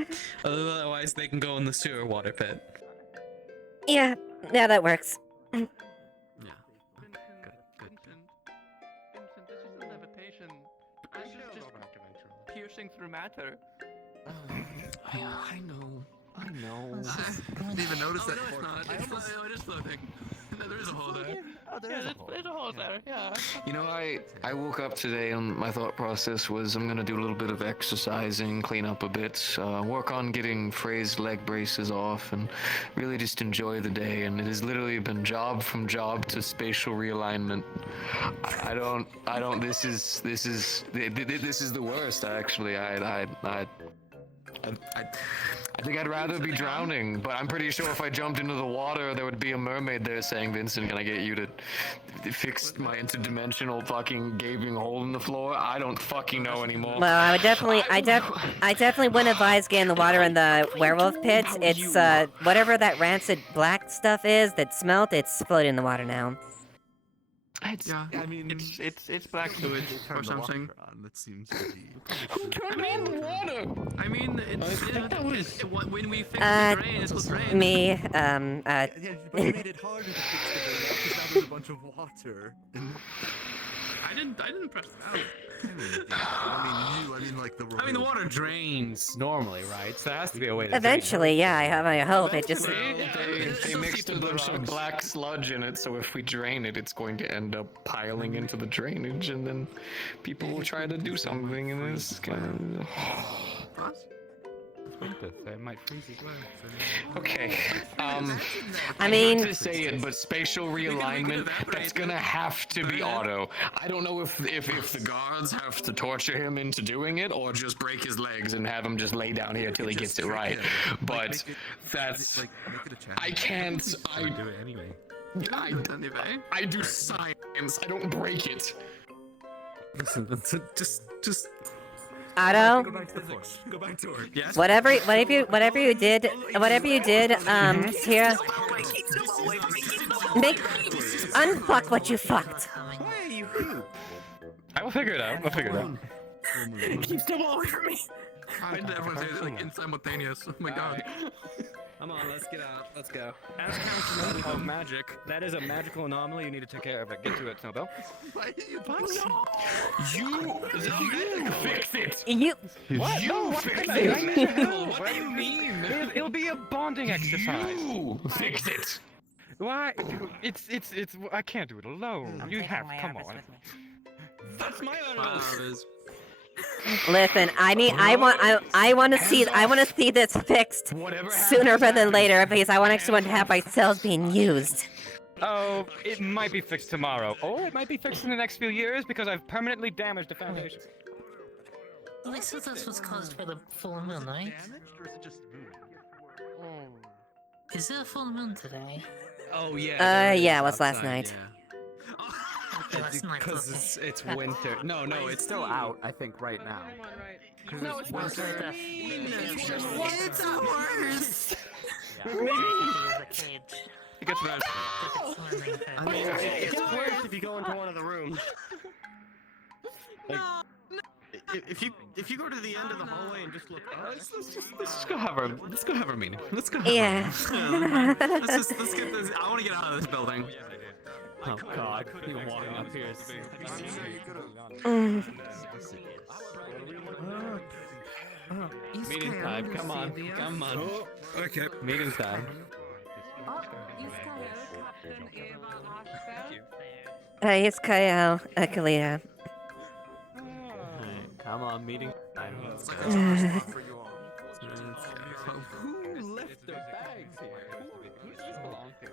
Otherwise, they can go in the sewer water pit. Yeah, that works. Yeah. Good. pushing through matter. I know. Oh, didn't even notice that. No, it's not. It is floating. There is a hole there. Oh, there's a hole there. Yeah. You know, I woke up today and my thought process was I'm gonna do a little bit of exercising, clean up a bit, work on getting Frey's leg braces off, and really just enjoy the day. And it has literally been job from job to spatial realignment. I don't. This is the worst. Actually, I think I'd rather be drowning, but I'm pretty sure if I jumped into the water, there would be a mermaid there saying, "Vincent, can I get you to fix my interdimensional fucking gaping hole in the floor?" I don't fucking know anymore. Well, I definitely wouldn't advise getting the water in the werewolf pits. It's whatever that rancid black stuff is that smelt. It's floating in the water now. Yeah, I mean, it's black sewage or something. That seems to be. Who turned on the water? I mean, when we fix the drain, it will drain. Me, Yeah, but you made it harder to fix the drain because now there's a bunch of water. I didn't press that. I mean, like the. I mean, the water drains normally, right? So there has to be a way to. Eventually, yeah, I hope it just. They mixed a bunch of black sludge in it, so if we drain it, it's going to end up piling into the drainage, and then people will try to do something, and it's kind of. It might freeze as well. Okay. I mean, hate to say it, but spatial realignment, that's gonna have to be auto. I don't know if the guards have to torture him into doing it, or just break his legs and have him just lay down here till he gets it right. But that's I can't. I do it anyway. I do science. I don't break it. Listen, just. Otto. Go back to the force. Go back to her. Yes. Whatever you did, Tira. Unfuck what you fucked. I will figure it out. I'll figure it out. Keep them all away from me. Why did everyone say it like in simultaneous? Oh my god. Come on, let's get out. Let's go. As Councilman of Magic, that is a magical anomaly. You need to take care of it. Get to it, Snowbell. Why are you You fix it. You. What? You fix it. What do you mean? It'll be a bonding exercise. You fix it. Why? It's. I can't do it alone. You have. Come on. That's my honor. Listen, I want to see this fixed sooner rather than later because I actually want to have my cells being used. Oh, it might be fixed tomorrow, or it might be fixed in the next few years because I've permanently damaged the foundation. Well, I thought this was caused by the full moon, right? Is there a full moon today? Oh yeah. Yeah, it was last night. Because it's winter. No, it's still out, I think, right now. No, it's not. It's ours. It gets worse. It gets worse if you go into one of the rooms. Like, if you go to the end of the hallway and just look up. Let's go have our meeting. Let's go. Yeah. Let's get this. I want to get out of this building. Oh god, you walking up here. Meeting time, come on. Oh, okay. Meeting time. It's Kyle, Kalina. Come on, meeting time. Who left their bags here? Who does this belong to?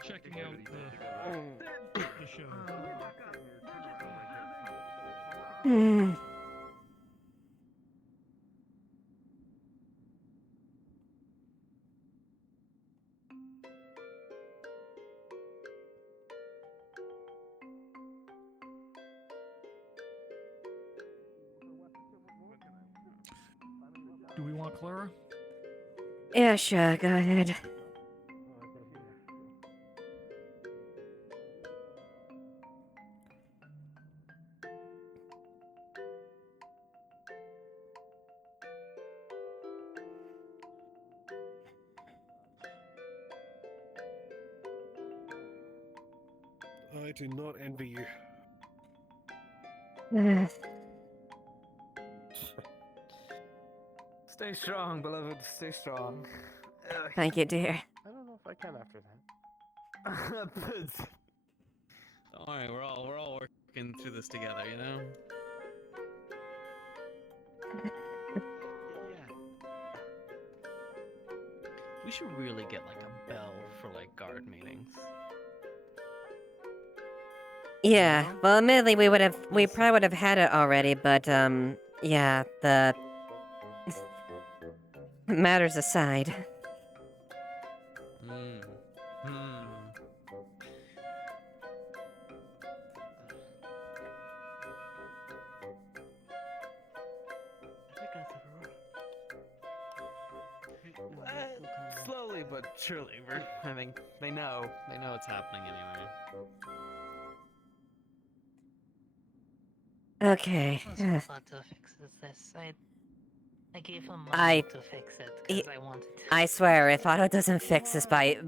Checking out the show. Do we want Clara? Yeah, sure, go ahead. I do not envy you. Stay strong, beloved. Stay strong. Thank you, dear. I don't know if I can after that. Don't worry, we're all working through this together, you know? Yeah. We should really get like a bell for like guard meetings. Yeah, well, admittedly, we probably would have had it already, but, yeah, the... matters aside. Slowly but surely, I think they know it's happening anyway. Okay. Auto fixes this. I gave him money to fix it because I wanted to. I swear, if Otto doesn't fix this by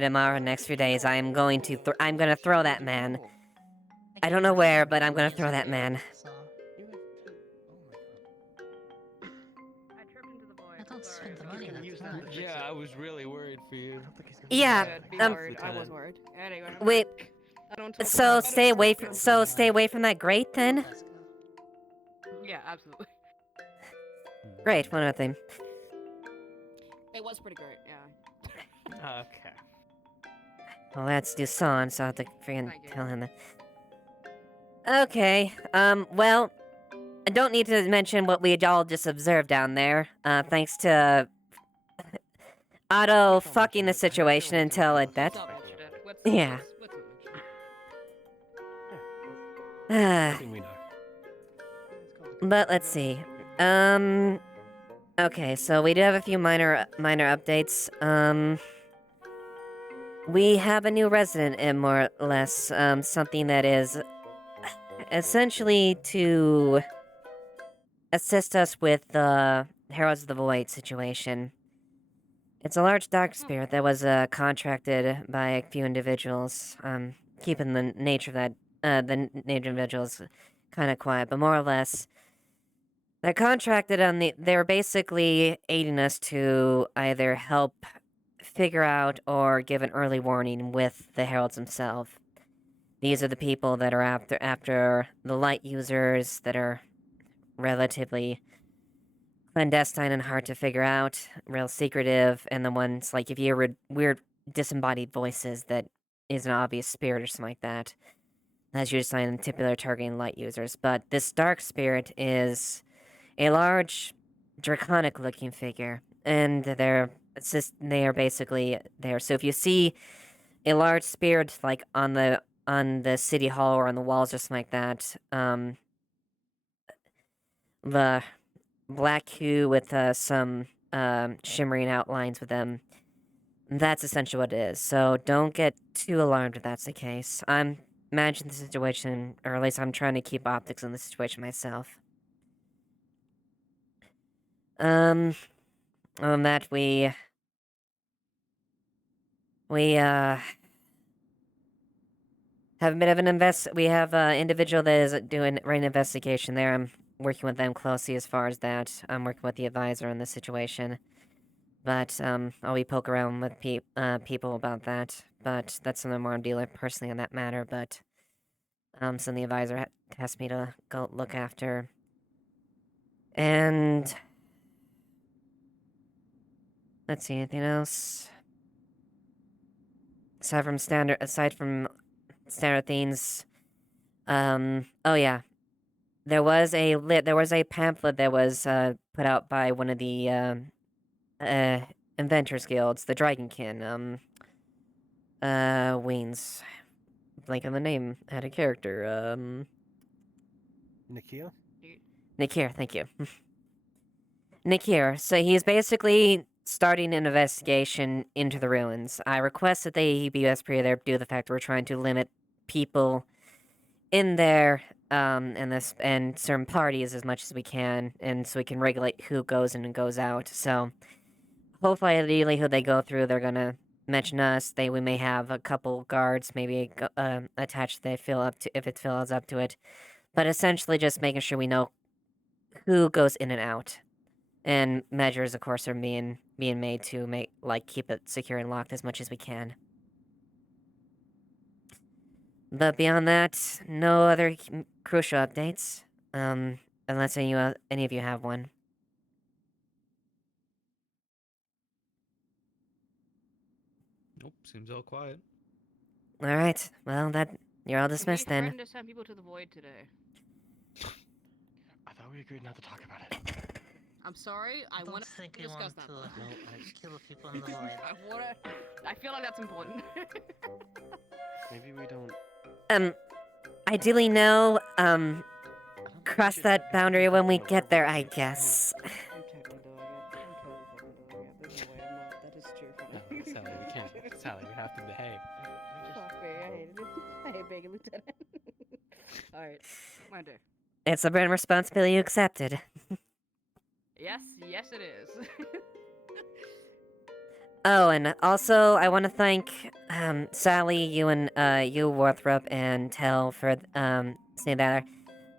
tomorrow, next few days, I'm gonna throw that man. I don't know where, but I'm gonna throw that man. I don't spend the money that much. Yeah, I was really worried for you. Yeah, I was worried. Anyway. Wait. So stay away from that grate then? Yeah, absolutely. Great, one other thing. It was pretty great, yeah. Okay. Well, that's Dusan, so I have to freaking tell him that. Okay, well, I don't need to mention what we all just observed down there. Thanks to Otto fucking the situation until it bet. Yeah. But let's see. Okay, so we do have a few minor updates. We have a new resident, more or less. Something that is essentially to assist us with the Heralds of the Void situation. It's a large dark spirit that was contracted by a few individuals. Keeping the nature of that the named individuals kind of quiet, but more or less. They're contracted on they're basically aiding us to either help figure out or give an early warning with the heralds themselves. These are the people that are after the light users that are relatively clandestine and hard to figure out, real secretive, and the ones like if you hear weird disembodied voices that is an obvious spirit or something like that. That's usually a sign of typically targeting light users. But this dark spirit is a large, draconic-looking figure, and they are basically there. So if you see a large spirit like on the city hall or on the walls or something like that, the black hue with some shimmering outlines with them, that's essentially what it is. So don't get too alarmed if that's the case. I'm managing the situation, or at least I'm trying to keep optics in the situation myself. On that we have a bit of an we have an individual that is doing running an investigation there. I'm working with them closely as far as that. I'm working with the advisor on the situation. But, I'll be poke around with people about that. But that's something more I'm dealing with personally on that matter, but, something the advisor asked me to go look after. And let's see, anything else? Aside from standard things, oh yeah. There was a pamphlet that was, put out by one of the, Inventors Guilds, the Dragonkin, Weens. Blank on the name, had a character, Nikia? Nikir, thank you. Nikir, so he's basically starting an investigation into the ruins. I request that he be as pre there due to the fact that we're trying to limit people in there, and certain parties as much as we can, and so we can regulate who goes in and goes out, so hopefully, ideally, who they go through, they're gonna mention us. We may have a couple guards, maybe attached. If it fills up to it, but essentially just making sure we know who goes in and out. And measures, of course, are being made to keep it secure and locked as much as we can. But beyond that, no other crucial updates. Unless any of you have one. Nope, seems all quiet. All right. Well, you're all dismissed We then. threatened to send people to the void today. I thought we agreed not to talk about it. I'm sorry. I want to think we discuss want that. to kill people in the void. I feel like that's important. Maybe we don't. Ideally, no. Cross that boundary when we get there, I guess. I'm totally doing it. There's no way I'm not. That is true. No, Sally, we can't. Sally, we have to behave. Fuck me. I hate it. I hate being a lieutenant. Alright. My day. It's a burden responsibility you accepted. Yes, it is. Oh, and also, I want to thank, Sally, you and, you, Worthrop, and Tell for, saying that.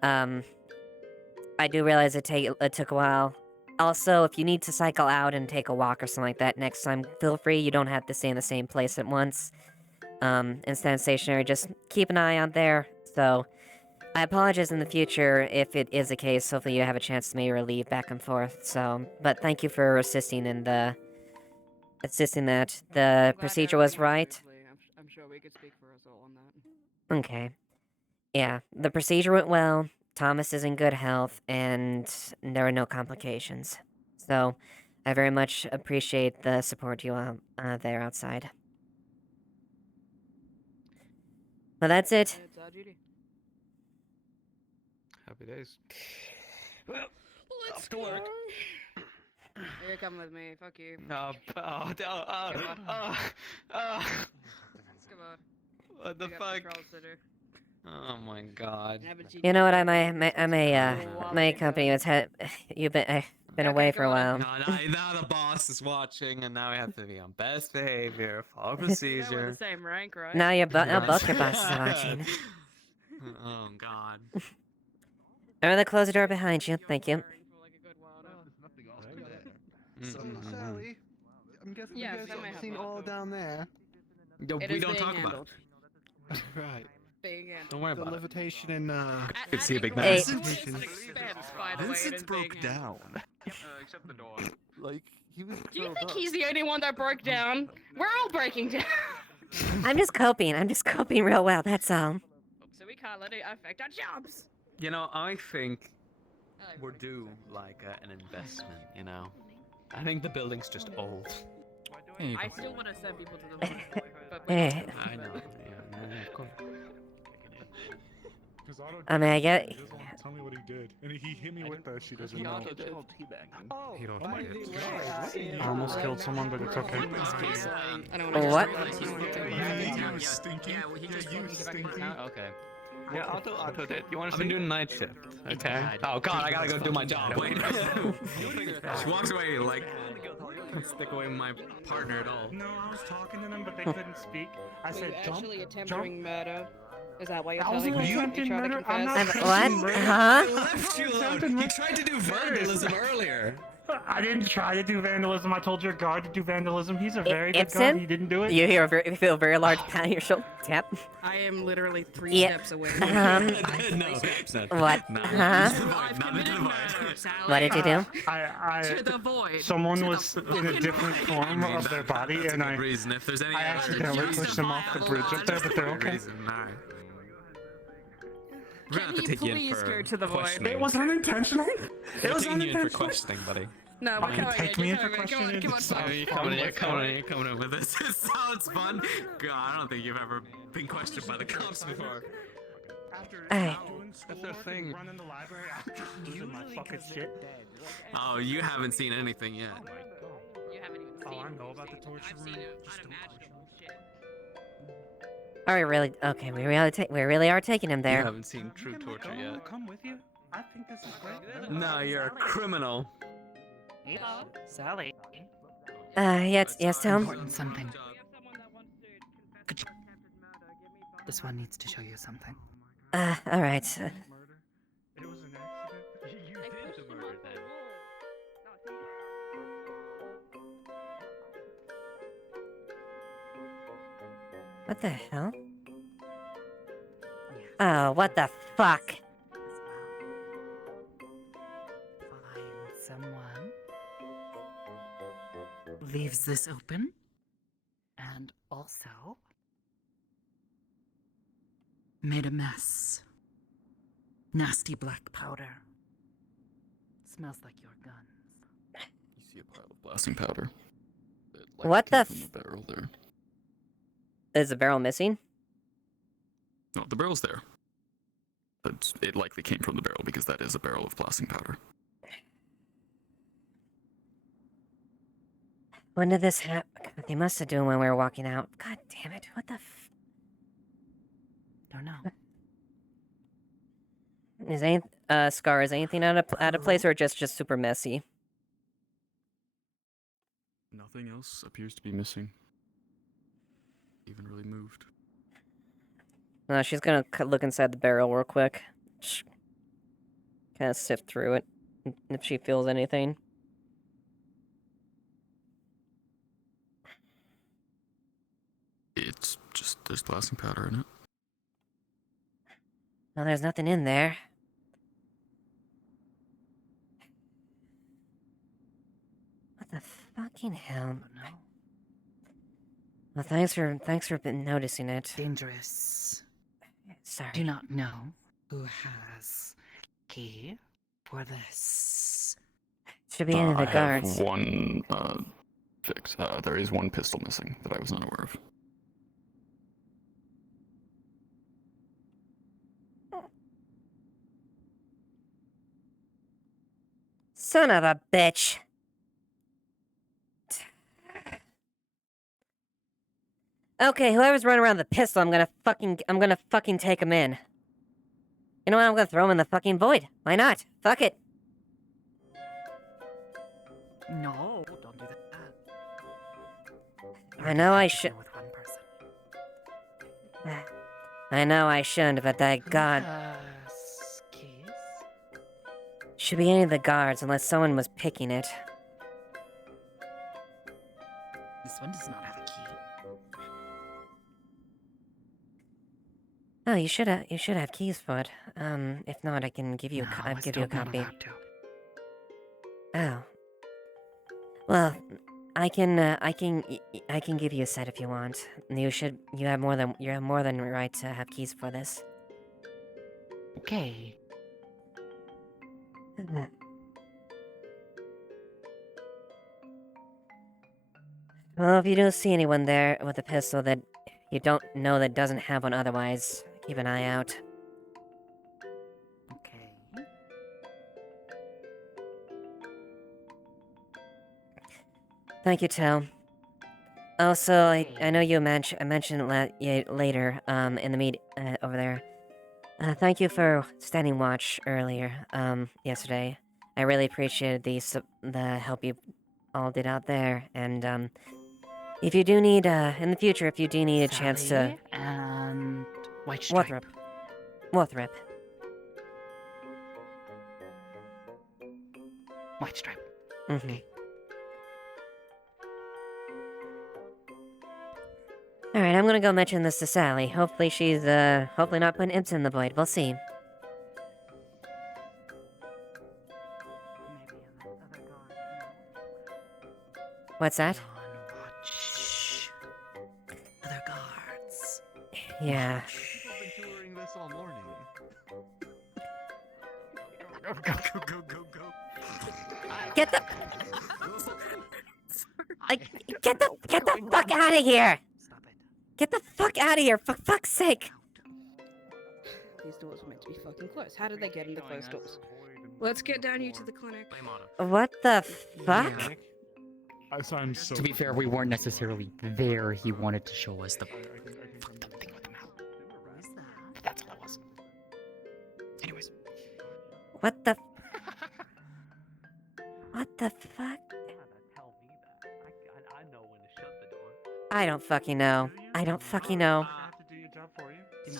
I do realize it took a while. Also, if you need to cycle out and take a walk or something like that next time, feel free. You don't have to stay in the same place at once. Instead of stationary, just keep an eye out there. So, I apologize in the future if it is the case. Hopefully you have a chance to maybe leave back and forth. So, but thank you for assisting in that. The procedure was right. I'm sure we could speak for us all on that. Okay. Yeah, the procedure went well. Thomas is in good health, and there were no complications. So, I very much appreciate the support you there outside. But that's it. It's our duty. Happy days. Well, let's go. You're coming with me. Fuck you. Come on. What the fuck? Oh my god. You know what? I may accompany you. You've been away for a while. Now the boss is watching, and now we have to be on best behavior, follow procedure. We're the same rank, right? Now both your bosses are watching. Oh god. Remember to close the door behind you. Thank you. So, Sally, I'm guessing you guys that may have seen help. all down there. We don't talk about it. Right. Being handled. Don't worry The about it. levitation and Could see a big Hey. Vincent broke down. Except the door. Like he was. Do you think he's the only one that broke down? We're all breaking down. I'm just coping real well. That's all. So we can't let it affect our jobs. You know, I think we're due like an investment. You know, I think the building's just old. I still want to send people to the void, but Eh. I know. Yeah, of course. I mean, I get. He doesn't want to tell me what he did, and he hit me with that. She doesn't He know. auto did. He don't forget. I almost killed someone, but it's okay. I don't want to What? You stinky. You stinky. Okay. Yeah, auto did. You want us to do night shift? Okay. Oh god, I gotta go do my job. Wait. She walks away like. Don't stick away with my partner at all. No, I was talking to them, but they couldn't speak. I said, jump, actually jump. attempting murder. Is that why you're I telling wasn't me? attempting You tried to murder. I'm not confess? attempting What? murder. Huh? Left you alone. He tried to do vandalism earlier. I didn't try to do vandalism. I told your guard to do vandalism. He's a very good Ibsen? guard. He didn't do it. You feel a very large pat on your shoulder. Tap. I am literally 3 Yeah. steps away. No. What? No. Huh? What did you do? To the void. Someone was in a different form of their body, That's a and good reason. If there's any I accidentally pushed them off the bridge up there, but they're okay. Alright. We're gonna have Can to you take you in please for go to the void? questioning. It was unintentional. We're It was taking you in for unintentional. questioning, buddy. No, we're Okay, coming take in. me in You're for coming in. Come on, questioning. come on, It's fine. You're coming in with this. It sounds fun. God, I don't think you've ever been questioned by the cops before. Hey. That's their thing. Running the library after losing my fucking shit. Oh, you haven't seen anything yet. You haven't even Oh, seen I him. know about the torture I've seen room. him unimaginable shit. Are we really? Okay, we really are taking him You there. haven't seen true torture yet. Come with you. I think this is great. No, you're a criminal. Hello, Sally. Yes, Tom. Important something. This one needs to show you something. All right. It was an accident. I pushed him off the wall. No, What the hell? Oh, what the fuck? Find someone leaves this open, and also made a mess. Nasty black powder. Smells like your guns. You see a pile of blasting powder. What the From the barrel there. Is the barrel missing? No, the barrel's there. But it likely came from the barrel because that is a barrel of blasting powder. When did this happen? They must have done when we were walking out. God damn it! What the? Don't know. Is any Scar? Is anything out of place or just super messy? Nothing else appears to be missing. Even really moved. No, she's gonna look inside the barrel real quick. Kind of sift through it, if she feels anything. It's just, there's blasting powder in it. No, there's nothing in there. What the fucking hell? Well, thanks for noticing it. Dangerous. Sorry. Do not know who has key for this. Should be any of the guards. I have one fix. There is one pistol missing that I was not aware of. Son of a bitch. Okay, whoever's running around with the pistol, I'm gonna fucking take him in. You know what? I'm gonna throw him in the fucking void. Why not? Fuck it. No, don't do that. I know I should. With one person. I know I shouldn't, but God. Keys? Should be any of the guards, unless someone was picking it. This one does not have a key. Oh, you should have keys for it. If not, I can give you. I'll give you a copy. Oh. Well, I can give you a set if you want. You have more than right to have keys for this. Okay. Well, if you do see anyone there with a pistol that you don't know that doesn't have one otherwise, keep an eye out. Okay. Thank you, Tal. Also, I know you mentioned later in the meet over there. Thank you for standing watch earlier yesterday. I really appreciated the help you all did out there, and if you do need in the future, if you do need a chance to and White Stripe. Wothrop. White Stripe. Mm-hmm. Alright, I'm gonna go mention this to Sally. Hopefully she's, hopefully not putting imps in the void. We'll see. What's that? Other guards. Yeah. I've been touring this all morning. Go. Get the fuck out of here! Get the fuck out of here, for fuck's sake! These doors were meant to be fucking closed. How did they get into closed doors? Let's get down you to the clinic. What the fuck? I'm so To be fair, we weren't necessarily there. He wanted to show us the fucked up thing with the mouth. That's all it was. Anyways. What the fuck? I don't fucking know. I don't fucking know.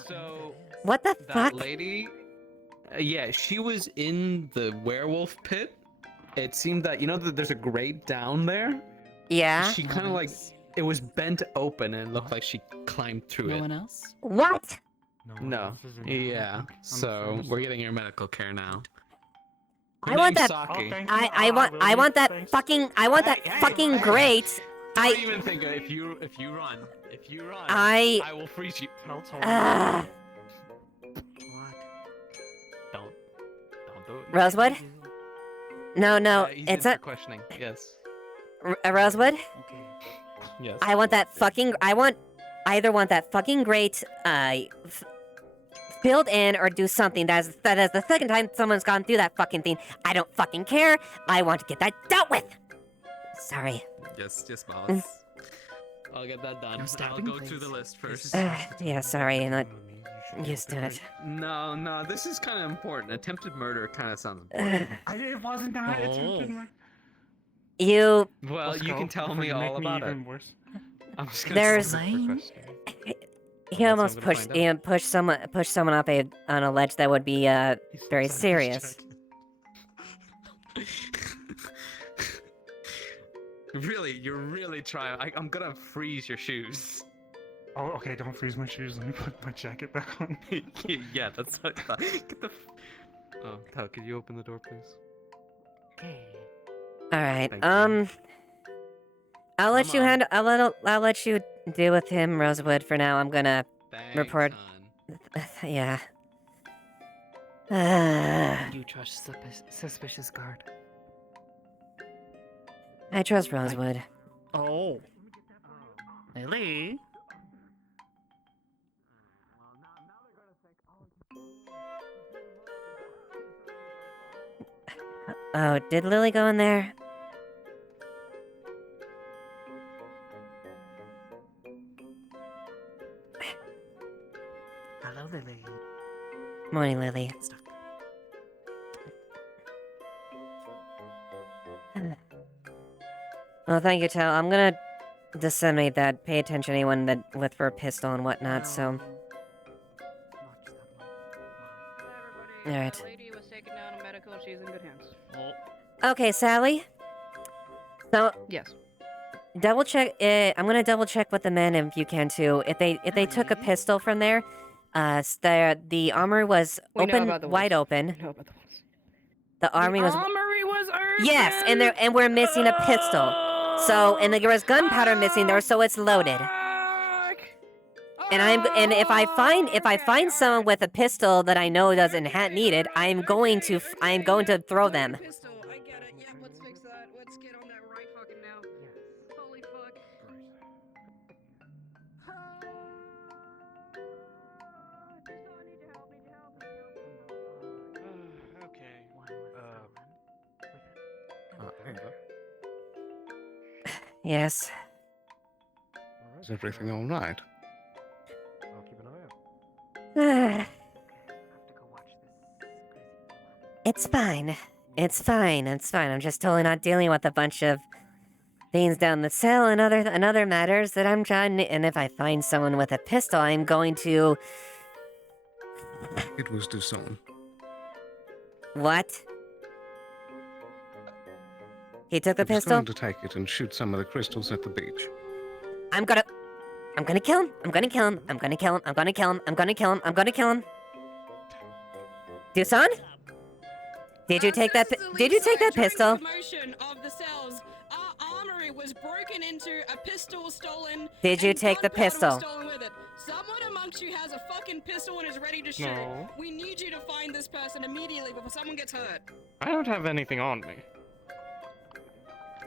So What the that fuck? lady, yeah, she was in the werewolf pit. It seemed that that there's a grate down there. Yeah. She kind of like it was bent open and it looked like she climbed through it. No one else? What? No. Yeah. So we're getting your medical care now. I want that. Saki. I want that fucking. I want that fucking great. Don't even think of it. If you run, I will freeze you. Ugh. Don't do it. Rosewood? No, it's a a questioning. Yes. Rosewood. Yes. I want that fucking. I either want that fucking grate filled in or do something. That is the second time someone's gone through that fucking thing. I don't fucking care. I want to get that dealt with. Sorry. Yes, boss. I'll get that done. I'll go through the list first. Yeah, sorry, I'm not used to it. No, this is kind of important. Attempted murder kind of sounds important. It wasn't that attempted murder. You. Well, you can tell me all about it. Worse. I'm just gonna There's. He almost pushed someone up on a ledge that would be very serious. You're really trying. I'm gonna freeze your shoes. Oh, okay, don't freeze my shoes. Let me put my jacket back on. Yeah, that's what I thought. Get the. Oh, Tao, could you open the door, please? All right. I'll let you handle. I'll let you deal with him, Rosewood. For now, I'm gonna report. Yeah. You trust the suspicious guard? I trust Rosewood. Oh. Lily? Oh, did Lily go in there? Hello, Lily. Morning, Lily. Well, thank you, Tal. I'm gonna disseminate that. Pay attention to anyone that with for a pistol and whatnot. So. All right. Lady was taken down to medical. She's in good hands. Okay, Sally. So. Yes. Double check. I'm gonna double check with the men if you can too. If they took a pistol from there, the armor was wide open. The armory was. Armory was open. Yes, and we're missing a pistol. So there was gunpowder missing there, so it's loaded. And if I find someone with a pistol that I know doesn't need it, I'm going to throw them. Pistol. I get it. Yep. Let's fix that. Let's get on that right fucking now. Holy fuck. Yes. Is everything all right? I'll keep an eye out. It's fine. It's fine. I'm just totally not dealing with a bunch of things down the cell and other matters that I'm trying to, and if I find someone with a pistol, I'm going to. It was Duson. What? He took the He was pistol? going to take it and shoot some of the crystals at the beach. I'm gonna kill him. I'm gonna kill him. Dusan? Did you take that pistol? Commotion of the cells. Our armory was broken into. A pistol stolen. Did you and take the gunpowder was pistol? stolen with it. Someone amongst you has a fucking pistol and is ready to shoot. No. We need you to find this person immediately before someone gets hurt. I don't have anything on me.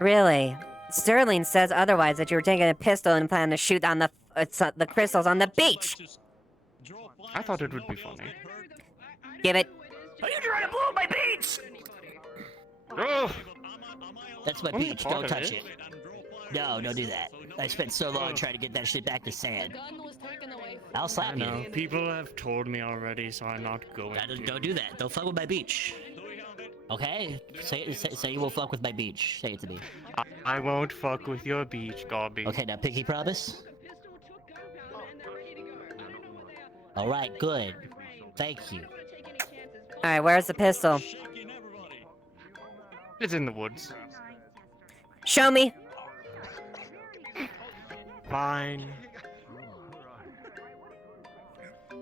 Really? Sterling says otherwise, that you were taking a pistol and planning to shoot on the crystals on the beach. I thought it would be funny. Give it. Are you trying to blow up my beach? Oh. That's my What are you beach. Don't talking touch to? it. No, don't do that. I spent so long trying to get that shit back to sand. I'll slap you. No, people have told me already, so I'm not going to. Don't do that. Don't fuck with my beach. Okay? Say you will fuck with my beach. Say it to me. I won't fuck with your beach, Gobby. Okay, now pinky promise? Alright, good. Thank you. Alright, where's the pistol? It's in the woods. Show me. fine.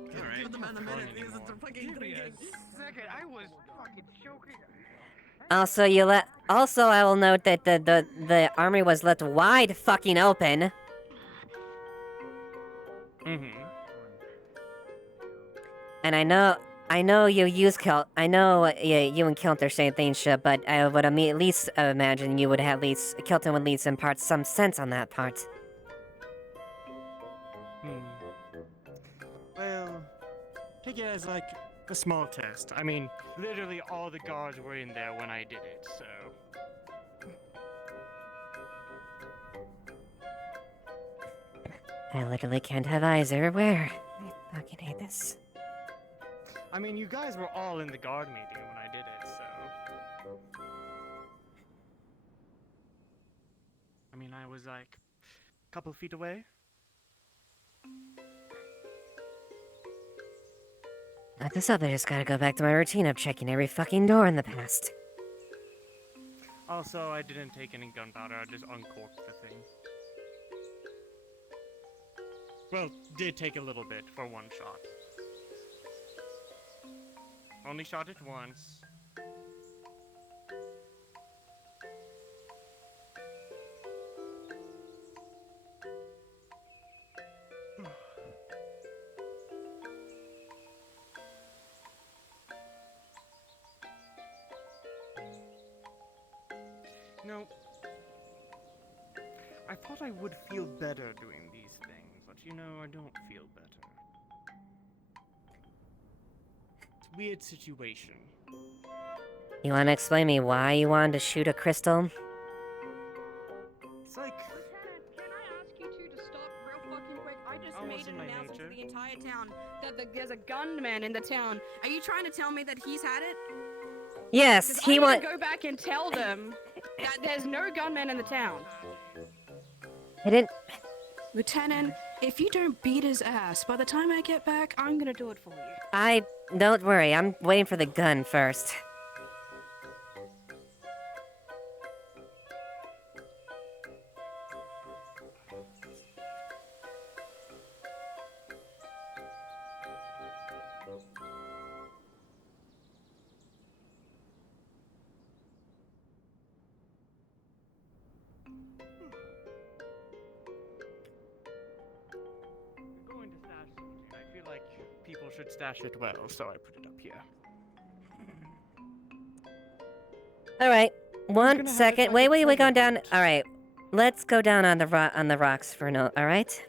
Give the man a minute. He's fucking drinking. Second, I was fucking choking. Also, I will note that the armory was left wide fucking open. And I know you use I know you and Kilt are saying things shit, but I would at least imagine you would have at least Kilton would at least impart some sense on that part. Well, take it as like a small test. I mean, literally all the guards were in there when I did it, so. I literally can't have eyes everywhere. I fucking hate this. I mean, you guys were all in the guard meeting when I did it, so. I mean, I was like a couple feet away. I guess I just gotta go back to my routine of checking every fucking door in the past. Also, I didn't take any gunpowder, I just uncorked the thing. Well, did take a little bit for one shot. Only shot it once. No. I thought I would feel better doing these things, but you know, I don't feel better. It's a weird situation. You wanna explain me why you wanted to shoot a crystal? It's like... Lieutenant, can I ask you two to stop real fucking quick? I just made an announcement to the entire town that there's a gunman in the town. Are you trying to tell me that he's had it? Yes, he want want. to go back and tell them that there's no gunman in the town. I didn't. Lieutenant, if you don't beat his ass, by the time I get back, I'm gonna do it for you. Don't worry, I'm waiting for the gun first. I feel like people should stash it well, so I put it up here. Alright, one second. Wait, we're going down. Alright, let's go down on the rocks for no. Alright?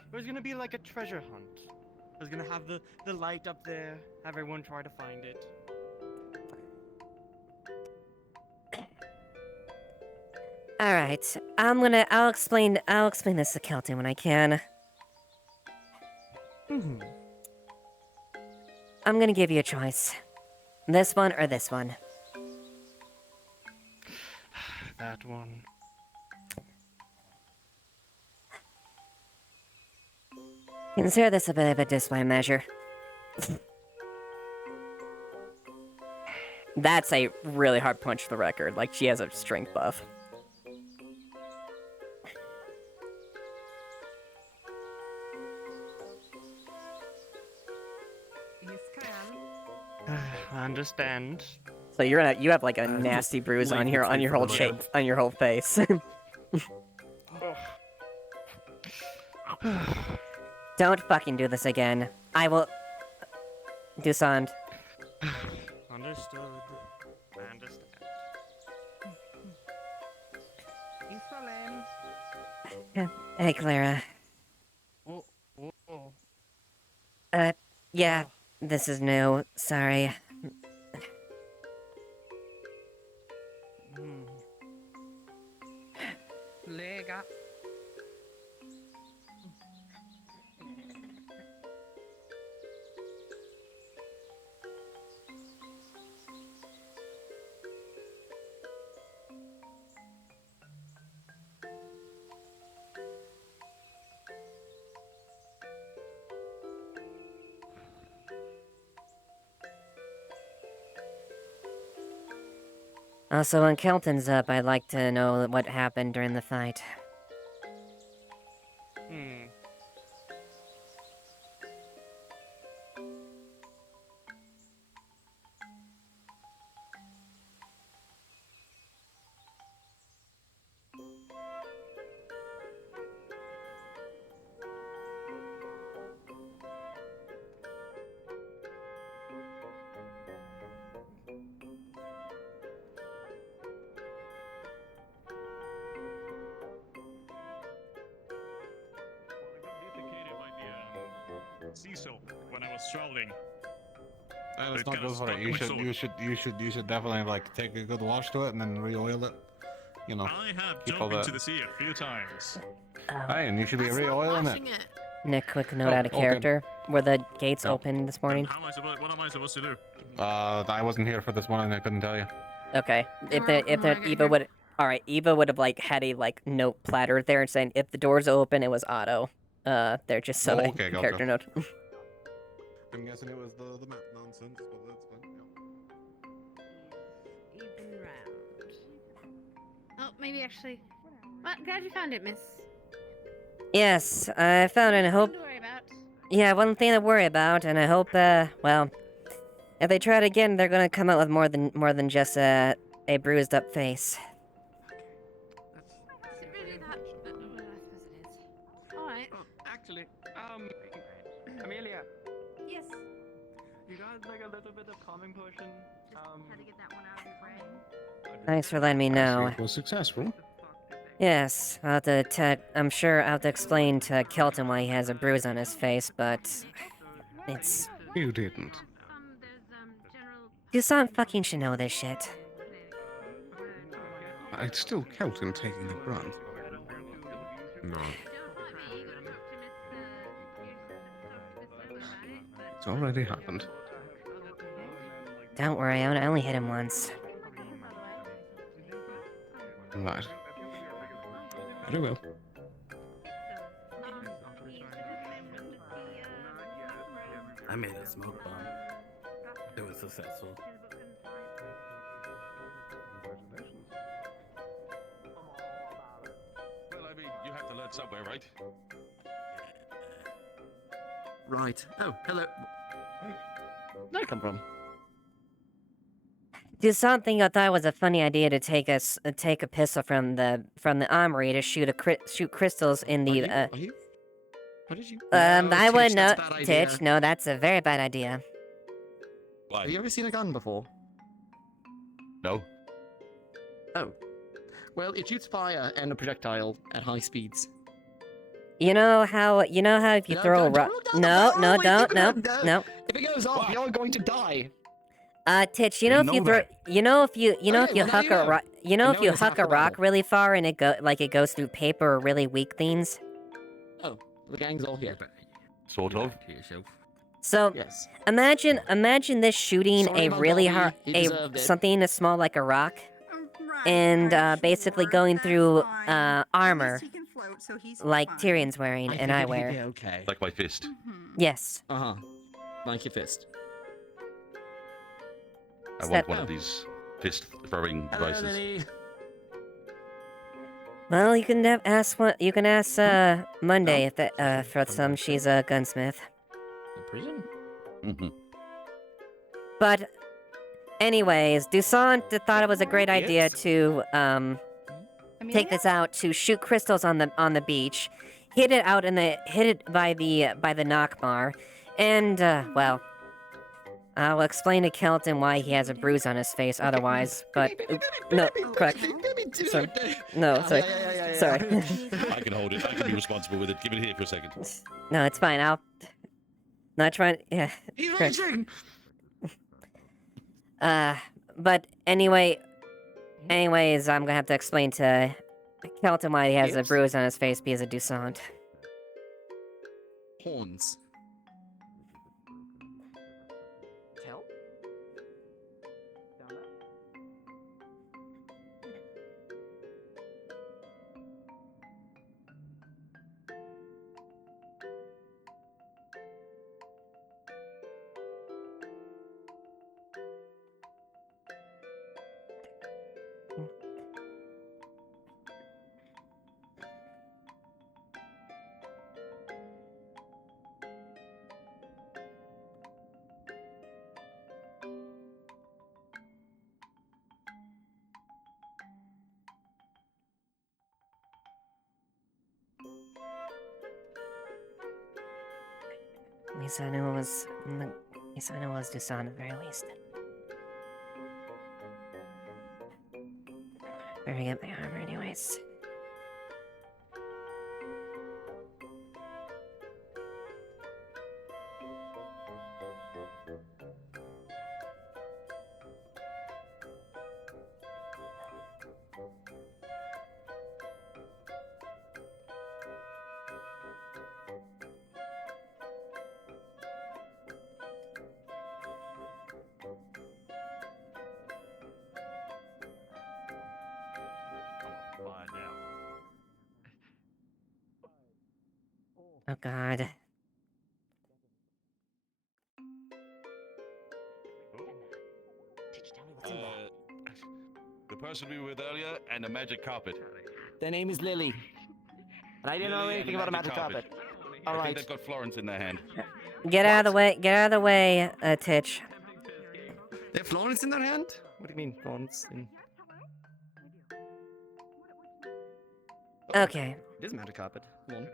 It was gonna be like a treasure hunt. I was gonna have the light up there, have everyone try to find it. Alright, I'll explain this to Kelton when I can. I'm gonna give you a choice. This one or this one. That one. Consider this a bit of a display measure. That's a really hard punch for the record. Like, she has a strength buff. I understand. So you have like a nasty bruise on your whole face. Don't fucking do this again. I will. Dusand. Understood. I understand. Hey, Clara. Yeah, this is new. Sorry. Lega. Also, when Kelton's up, I'd like to know what happened during the fight. Hmm. Cecil, when I was traveling. And it's It not kinda good for it. stuck You should definitely like take a good wash to it and then re-oil it. You know. I have keep all jumped into that. the sea a few times. Hey, and you should be re-oiling it. Nick, quick note Oh, out of okay. character. Were the gates No. open this morning? What am I supposed to do? I wasn't here for this morning. I couldn't tell you. Okay. If the Eva would, all right, Eva would have like had a like note platter there and saying if the doors open, it was auto. There just so Oh, okay, gotcha. character note. I'm guessing it was the map nonsense, but that's fine. Even round. Oh, maybe actually. Well, glad you found it, miss. Yes, I found it. And I hope. Nothing to worry about. Yeah, one thing to worry about, and I hope. Well, if they try it again, they're gonna come out with more than just a bruised up face. Is it really that? Well, I suppose it is. All right. Oh, actually, Amelia. Yes. You got like a little bit of calming potion. Had to get that one out of your brain. Thanks for letting me know. It was successful. Yes, I'm sure I'll have to explain to Kelton why he has a bruise on his face, but it's. You didn't. Dusan fucking should know this shit. It's still Kelton taking the brunt. No. It's already happened. Don't worry, I only hit him once. Right. Very well. I made a smoke bomb. It was successful. Well, I mean, you have to learn somewhere, right? Right. Oh, hello. Where'd I come from? Dusan think I thought it was a funny idea to take a pistol from the armory to shoot crystals in the. What did you? I Titch, wouldn't know. that's a bad idea. Titch, no, that's a very bad idea. Have you ever seen a gun before? No. Oh. Well, it shoots fire and a projectile at high speeds. You know how if you No, throw a rock. No, no. If it goes off, you're going to die. Titch, you know if you throw, if you huck a rock, if you huck a rock really far and it goes through paper or really weak things. Oh, the gang's all here. Sort of. So Yes. imagine this shooting Sorry a about really Bobby, hard, he deserved it. something as small like a rock, and basically going through armor, like Tyrion's wearing and I wear. Okay. Like my fist. Yes. Uh-huh. Like your fist. I want one of these fist throwing devices. Well, you can ask Monday if that for some. She's a gunsmith. The prison? Mm-hmm. But, anyways, Dusan thought it was a great idea to take this out to shoot crystals on the beach, hit it by the knock bar, and well, I'll explain to Kelton why he has a bruise on his face. Otherwise, but no, correct. Sorry. No, sorry. Sorry. I can hold it. I can be responsible with it. Give it here for a second. No, it's fine. I'll not trying. Yeah. He's correct. raging. But anyways, I'm gonna have to explain to Kelton why he has a bruise on his face because of Dusant. Horns. Kel? At least I knew it was. At least I knew it was Dusan at the very least. Better get my armor, anyways. Oh God. The person we were with earlier and the magic carpet. Their name is Lily. And I didn't know Lily and anything the about a magic carpet. I Alright. think they've got Florence in their hand. Get out of the way. Get out of the way, Titch. They have Florence in their hand? What do you mean, Florence? Okay. It is magic carpet. One.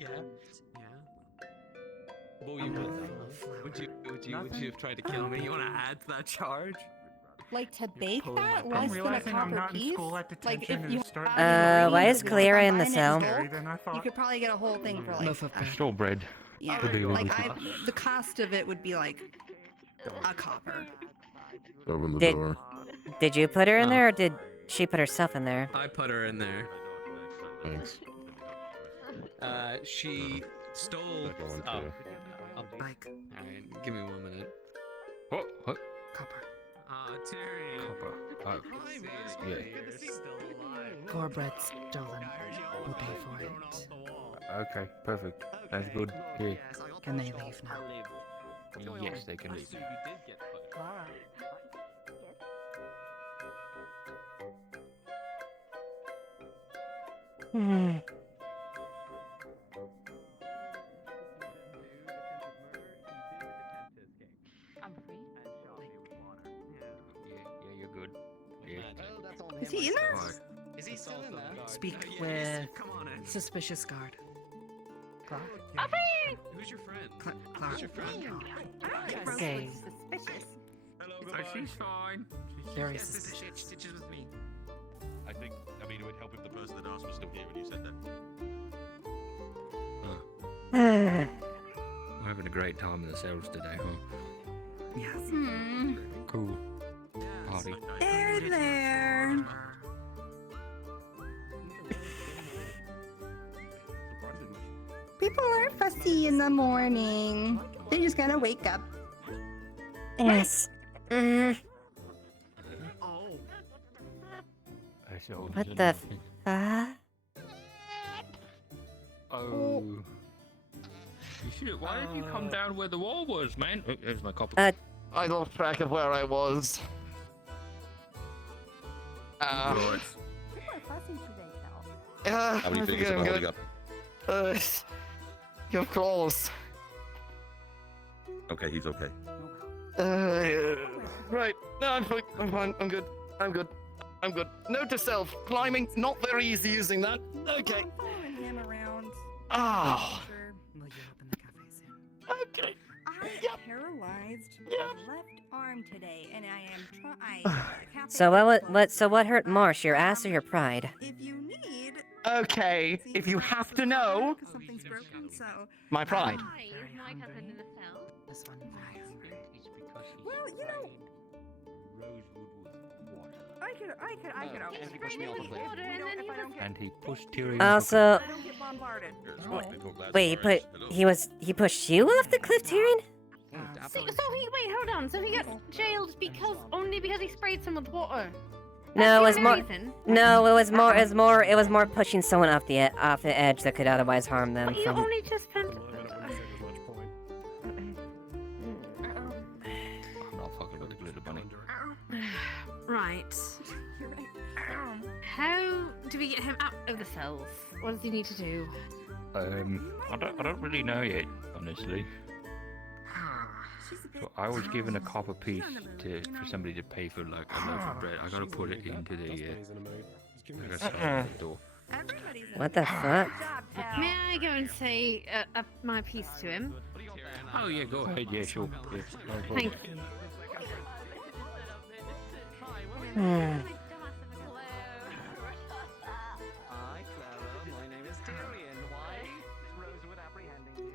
Yeah. Boy, would you have tried to kill me? You want to add to that charge? Like to bake pulling that my less pants. than a Realizing I'm copper not in piece? school at Like if detention you and start. Why is Cleara in the cell? You could probably get a whole thing for like Still bread. yeah, Could be like really the cost of it would be like a copper. Open the Did- door. Did you put her in there, or did she put herself in there? I put her in there. Thanks. She stole. Going Oh, to. Alright, give me 1 minute. What? What? Copper. Tyrion. Copper. Yeah. Core bread stolen. We'll pay for it. Okay, perfect. That's good. Yeah. Can they leave now? Yes, they can leave. Hmm. Yeah, you're good. Yeah. Is he in there? Is he still in there? Speak with suspicious guard. Clark? Who's your friend? Clark. Who's your friend? Okay. Suspicious. She's fine. Very suspicious. Stitches with me. I mean, it would help if the person that asked was still here when you said that. We're having a great time in the cells today, huh? Yes. Cool. Party. There. People are fussy in the morning. They just gotta wake up. Yes. What the fuck? Oh. You should. Why didn't you come down where the wall was, man? Oh, there's my copy. I lost track of where I was. How many fingers am I holding up? You're close. Okay, he's okay. Right. No, I'm fine. I'm fine. I'm good. I'm good. I'm good. Note to self: climbing, not very easy using that. Okay. Following him around. Oh. Will you open the cafe soon? Okay. I'm paralyzed my left arm today, and I am trying. So what hurt more, your ass or your pride? If you need. Okay. If you have to know. Something's broken, so. My pride. Hi, is my cousin in the cell? This one. Well, you know. I could open He sprayed me with water and then he was... And he pushed Tyrion. Also, I don't get bombarded. wait, he pushed you off the cliff, Tyrion? So wait, hold on. So he got jailed only because he sprayed someone with water. No, it was That's the more. only reason? No, it was more pushing someone off the edge that could otherwise harm them. But you From... only just spent. I'm not fucking with the glitter bunny. Right. You're right. How do we get him out of the cells? What does he need to do? I don't really know yet, honestly. So I was given a copper piece for somebody to pay for like a loaf of bread. I gotta put it into the. I gotta start the door. What the fuck? May I go and say my piece to him? Oh yeah, go ahead. Yeah, sure. Thank you. Hmm. Hi, Clara. My name is Tyrion. Why is Rosewood apprehending you?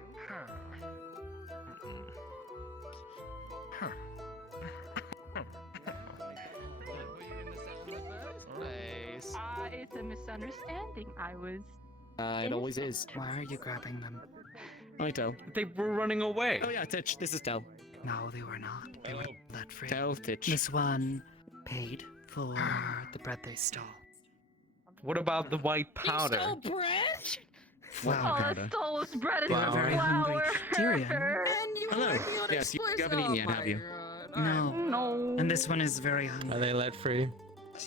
It's a misunderstanding. I was. It always is. Why are you grabbing them? Hi, Tel. They were running away. Oh yeah, Titch. This is Tel. No, they were not. They were let free. Tel, Titch. This one paid for the bread they stole. What about the white powder? You stole bread? Flour. stole his bread and They were very hungry. Tyrion. Hello. Yes, you haven't eaten yet, have you? No. No. And this one is very hungry. Are they let free?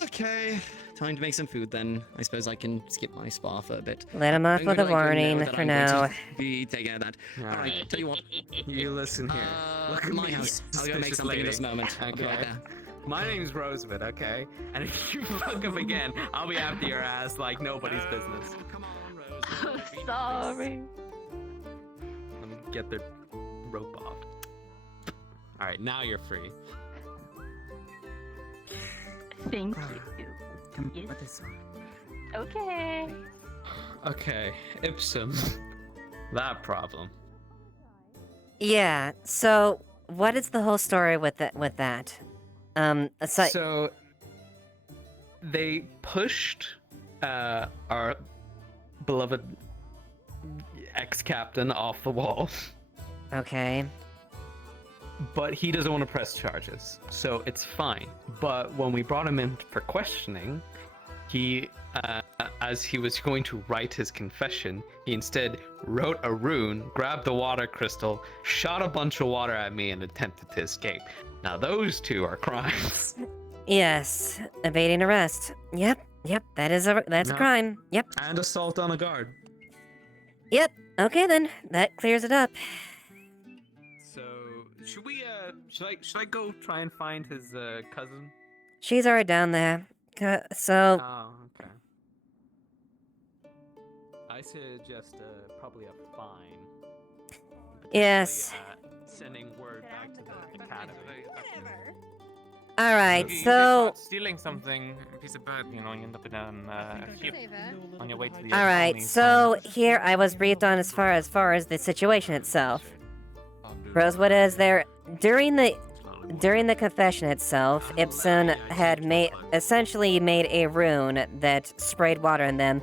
Okay. Time to make some food then. I suppose I can skip my spa for a bit. Let him off I'm with gonna a let you know warning that for I'm going now. to be taking that. Alright, tell you what. You listen here. Look at my me, house. I'll go make suspicious something in this lady. moment. I'll be right Okay. there. My name's Rosewood, okay? And if you fuck up again, I'll be after your ass like nobody's business. Sorry. Let me get the rope off. Alright, now you're free. Thank Clara, you. come Yes. with this one. Okay. Okay, Ipsum. That problem. Yeah. So, what is the whole story with that? So they pushed our beloved ex-captain off the wall, Okay. but he doesn't want to press charges, so it's fine. But when we brought him in for questioning, he, as he was going to write his confession, he instead wrote a rune, grabbed the water crystal, shot a bunch of water at me, and attempted to escape. Now those two are crimes. Yes. Evading arrest. Yep. That's a No. crime. Yep. And assault on a guard. Yep. Okay then. That clears it up. So should we should I go try and find his cousin? She's already down there. So, Oh, okay. I suggest probably a fine. yes. Sending word back to the academy. All right. You get So, caught stealing something, a piece of bird, you know, you end up in a ship on your way to the. all right. So here I was briefed on as far as the situation itself. Rosewood is there during the confession itself. Ibsen had essentially made a rune that sprayed water in them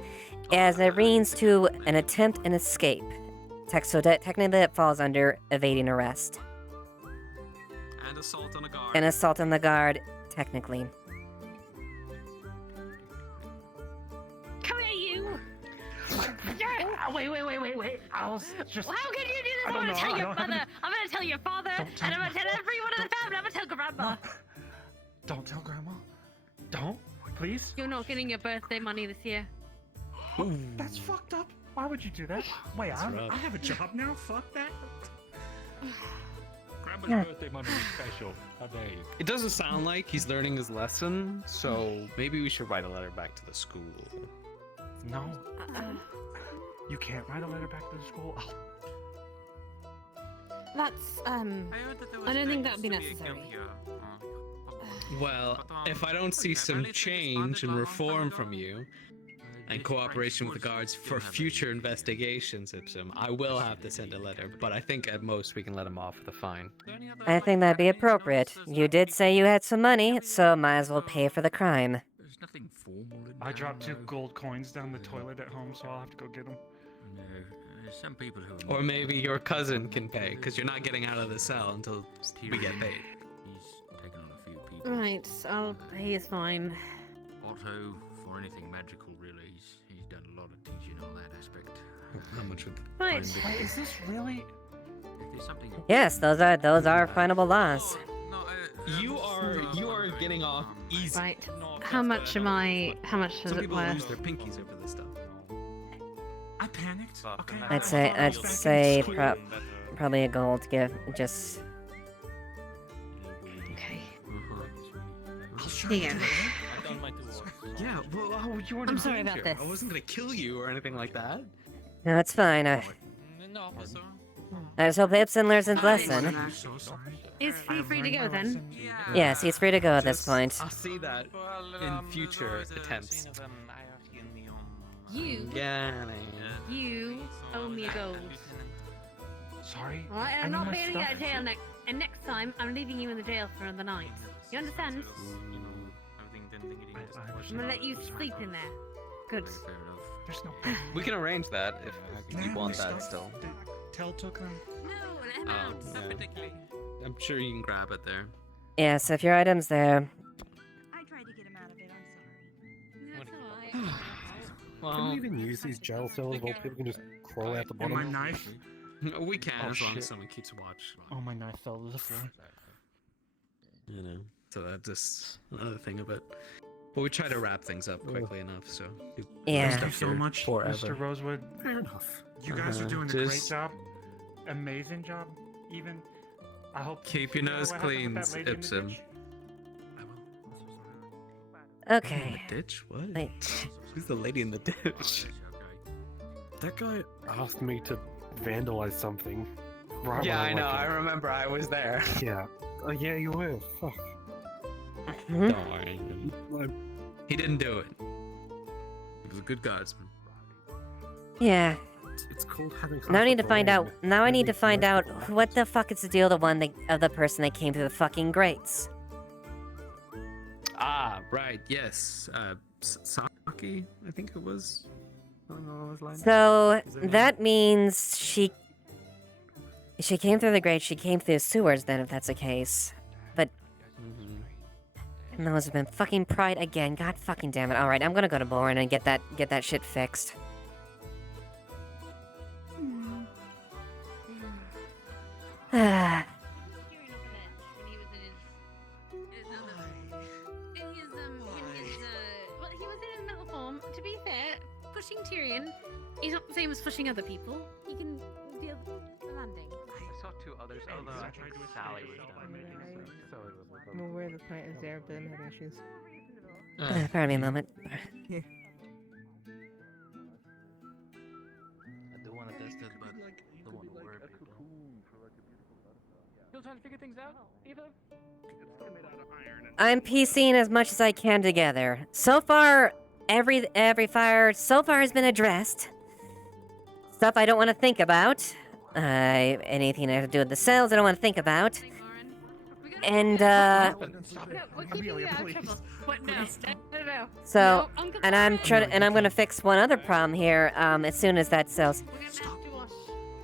as a means to an attempt and escape. So technically that falls under evading arrest. And assault on a guard. And assault on the guard, technically. Come here, you! Wait. I was just. Well, how can you do this? I I'm don't gonna know, tell I your don't have mother. I'm gonna tell your father. Don't tell And I'm gonna my- tell everyone in the family. I'm gonna tell Grandma. Don't tell Grandma. Don't, please. You're not getting your birthday money this year. That's fucked up. Why would you do that? Wait, I have a job now. Fuck that. Grandma's birthday money is special. How dare you? It doesn't sound like he's learning his lesson, so maybe we should write a letter back to the school. No. You can't write a letter back to the school. That's I don't think that'd be necessary. Well, if I don't see some change and reform from you, and cooperation with the guards for future investigations, Ipsum, I will have to send a letter, but I think at most we can let him off with a fine. I think that'd be appropriate. You did say you had some money, so might as well pay for the crime. There's nothing formal in I dropped 2 gold coins down the toilet at home, so I'll have to go get them. No, there's some people who. Or maybe your cousin can pay, because you're not getting out of the cell until we get paid. He's taken on a few people. Right, I'll pay his fine. Otto, for anything magical, really, he's done a lot of teaching on that aspect. How much would Right. Wait, is this really? If there's something. Yes, those are finable laws. You are getting off easy. Right. How much am I? How much is Some it people lose worth? their pinkies over this stuff. I panicked. Okay. I'd say probably a gold gift. Just Okay. I'll show Here. you. I've done my 2 work. Yeah, well, oh, you weren't I'm in sorry about danger. this. I wasn't gonna kill you or anything like that. No, it's fine. No, officer. I just hope Ibsen learns his lesson. I'm so sorry. Is he free to go then? Yes, he's free to go at this point. I'll see that in future attempts. You. Yeah. You owe me a gold. Sorry. Alright, I I'm know not my bailing you out of stuff. jail next. And next time, I'm leaving you in the jail for another night. You understand? I'm gonna let you sleep in there. Good. There's no. We can arrange that if you want that still. Tell took them. No, let him out. Yeah. I'm sure you can grab it there. Yeah, so if your item's there. I tried to get him out of it. I'm sorry. That's alright. Well, Can we even use these jail cells while people can just crawl out the And bottom? my knife. we can Oh, as long shit. as someone keeps watch. Oh, my knife fell to the floor. You know, so that's just another thing of it. But we try to wrap things up quickly enough, so. Yeah. Thank you so much, forever. Mr. Rosewood. Fair enough. You guys are doing a great Just job. Amazing job. Even. I hope. keep your you know nose what happened with that clean, lady in the Ipsum. ditch? Okay. Ditch? What? Wait. Who's the lady in the ditch? That guy asked me to vandalize something. Right Yeah, when I know. woke I up. remember I was there. Yeah. Yeah, you were. Fuck. Hmm? Don't worry. He didn't do it. He was a good guardsman. Yeah. It's called having. Now I need to half a find out. brain. Now I That need to makes find most out people what the fuck is the deal. Of the person that came through the fucking grates. Ah, right. Yes. Saki, I think it was. Along all those lines. So Is it that means she came through the grate. She came through the sewers. Then, if that's the case, but and those have been fucking pried again. God fucking damn it! All right, I'm gonna go to Bourne and get that shit fixed. Ah. Well, he was in his metal form. To be fair, pushing Tyrion, he's not the same as pushing other people. He can deal with the landing. I saw two others, although I think Sally was done. I'm aware the plant is there, but I'm having issues. Pardon me a moment. Yeah. I do want to test it, but the one word. Still trying to figure things out, Eva? I'm piecing as much as I can together. So far, every fire so far has been addressed. Stuff I don't want to think about. Anything that has to do with the cells I don't want to think about. And No, we're keeping you out of trouble. What? No. No. so, No, Uncle and I'm Brian. and I'm gonna fix one other problem here. As soon as that sells. We're gonna have to wash.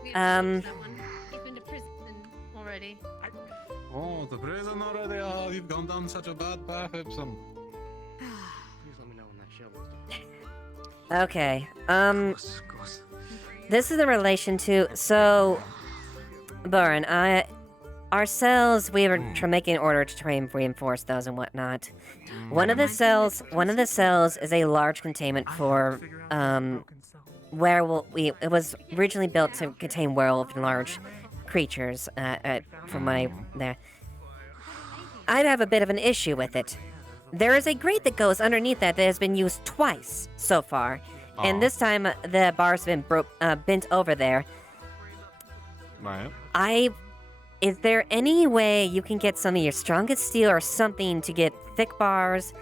We have to wash that one. He's been to prison already. Oh, the prison already. Oh, you've gone down such a bad path, Ipsum. Please let me know when that shovel's done. Okay. This is in relation to Baron, our cells, we were making an order to try and reinforce those and whatnot. One of the cells is a large containment for werewolf. It was originally built to contain werewolf and large creatures. From my there, I have a bit of an issue with it. There is a grate that goes underneath that has been used twice so far, and this time the bar's been bent over there. Right. Is there any way you can get some of your strongest steel or something to get thick bars?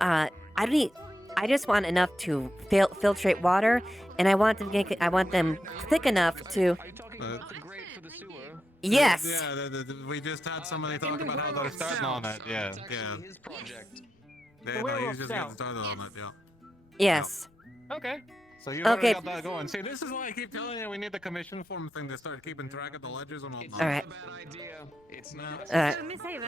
I just want enough to filtrate water, and I want them thick enough to. Yes. Yeah, we just had somebody talk about how they're starting on it. Yeah, yeah. His project. Yeah, no, he's just getting started on it. Yeah. Yes. Okay. So you Okay. already got that going. See, this is why I keep telling you we need the commission form thing to start keeping track of the ledgers and whatnot. All right. It's not. So, Miss Ava,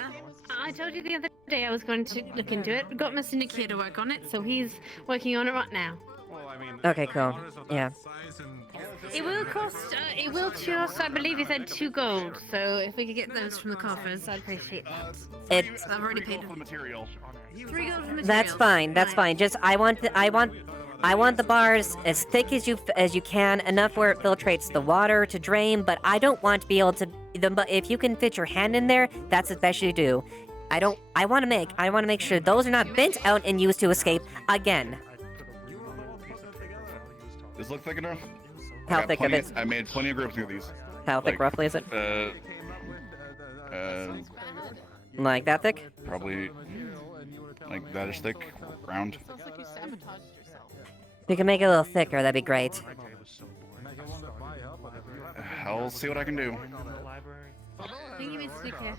I told you the other day I was going to look into it. Got Mr. Nick here to work on it, so he's working on it right now. Okay, cool. Yeah. It will cost, it will cost, I believe he said 2 gold, so if we could get those from the coffers, I'd appreciate that. I've already paid the material. 3 gold for materials. That's fine. That's fine. Just I want the bars as thick as you can, enough where it filtrates the water to drain. But I don't want to be able to. If you can fit your hand in there, that's the best you do. I want to make sure those are not bent out and used to escape again. Does this look thick enough? How thick of it? I made plenty of grips with these. How thick roughly is it? Like that thick? Probably like that is thick, round. Sounds like you sabotaged yourself. If you can make it a little thicker, that'd be great. I'll see what I can do. Thank you, Mr. Nikia.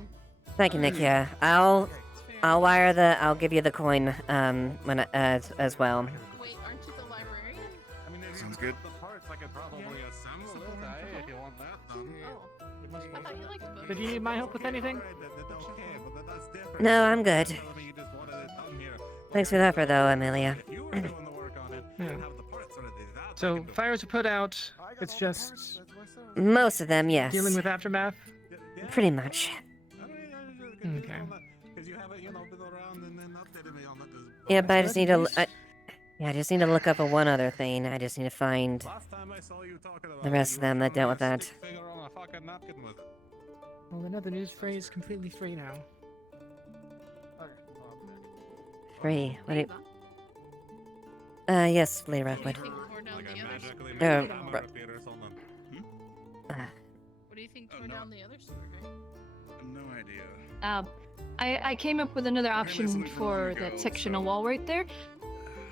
Thank you, Nikia. I'll give you the coin, as well. Wait, aren't you the librarian? Sounds good. I thought you liked books. So do you need my help with anything? No, I'm good. Thanks for the offer, though, Amelia. Yeah. So fires are put out. It's just Most of them, yes. dealing with aftermath. Pretty much. Okay. Yeah, but I just need to. I just need to look up one other thing. I just need to find the rest of them that dealt with that. Well, another news phrase completely free now. Free. What do you... yes, Lee Rockwood. What do you think tore down the other sewer drain? No idea. I came up with another option for that sectional wall right there.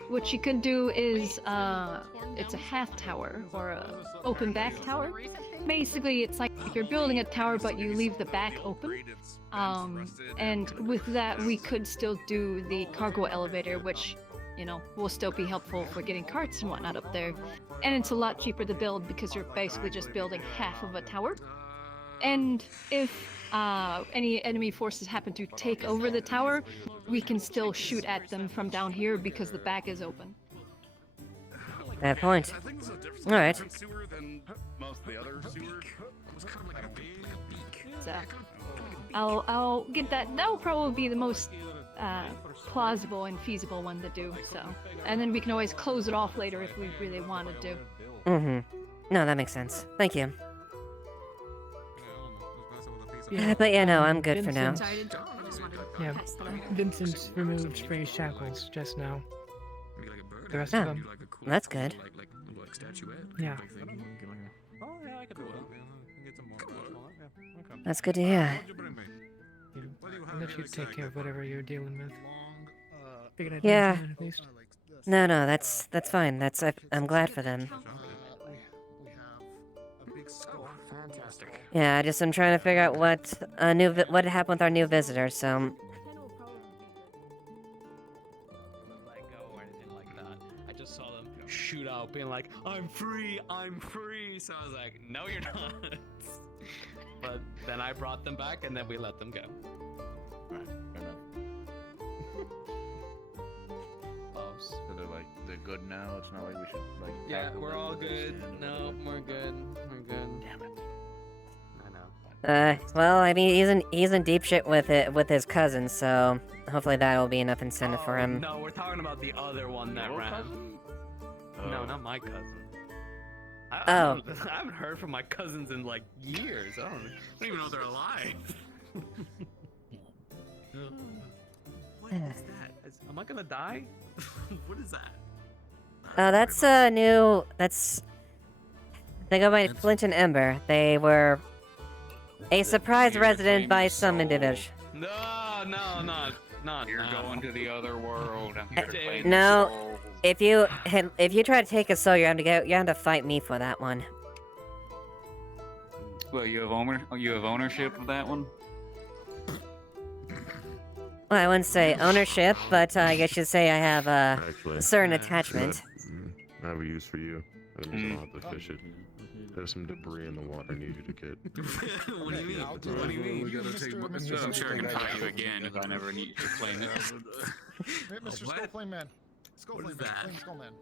What you could do is, it's a half tower or a open back tower. Basically, it's like you're building a tower, but you leave the back open. And with that, we could still do the cargo elevator, which, you know, will still be helpful for getting carts and whatnot up there. And it's a lot cheaper to build because you're basically just building half of a tower. And if any enemy forces happen to take over the tower, we can still shoot at them from down here because the back is open. Fair point. Alright. So, I'll get that. That'll probably be the most plausible and feasible one to do. So, and then we can always close it off later if we really wanted to. Mm-hmm. No, that makes sense. Thank you. But yeah, no, I'm good for now. Yeah, Vincent removed Frey's shackles just now. The rest of them. That's good. Yeah. That's good to hear. I'll let you take care of whatever you're dealing with. Figured I'd Yeah. mention it at least. No, that's fine. I'm glad for them. Yeah, I'm trying to figure out what happened with our new visitor. So. I just saw them shoot out, being like, I'm free. So I was like, no, you're not. But then I brought them back, and then we let them go. Alright, fair enough. So they're good now. It's not like we should Yeah, tackle we're them all with this good. hand or No, whatever. we're good. We're good. Damn it. Well, I mean, he's in deep shit with his cousin, so hopefully that'll be enough incentive for him. No, we're talking about the other one that ran. No, not my cousin. I haven't heard from my cousins in like years. I don't even know they're alive. What is that? Am I gonna die? What is that? That's they go by Flint and Ember. They were a surprise resident by some individual. No, not. You're going to the other world. I'm here to play No, this role. if you try to take a soul, you have to fight me for that one. Well, you have ownership of that one. Well, I wouldn't say ownership, but I guess you'd say I have a Actually, certain attachment. I have a use for you. I don't have to fish it. There's some debris in the water I need you to get. What do you mean? What do you mean? We gotta take I'm sure I can find you again if I never need to claim it. Mr. Skullflame Man. What is that? Skullman.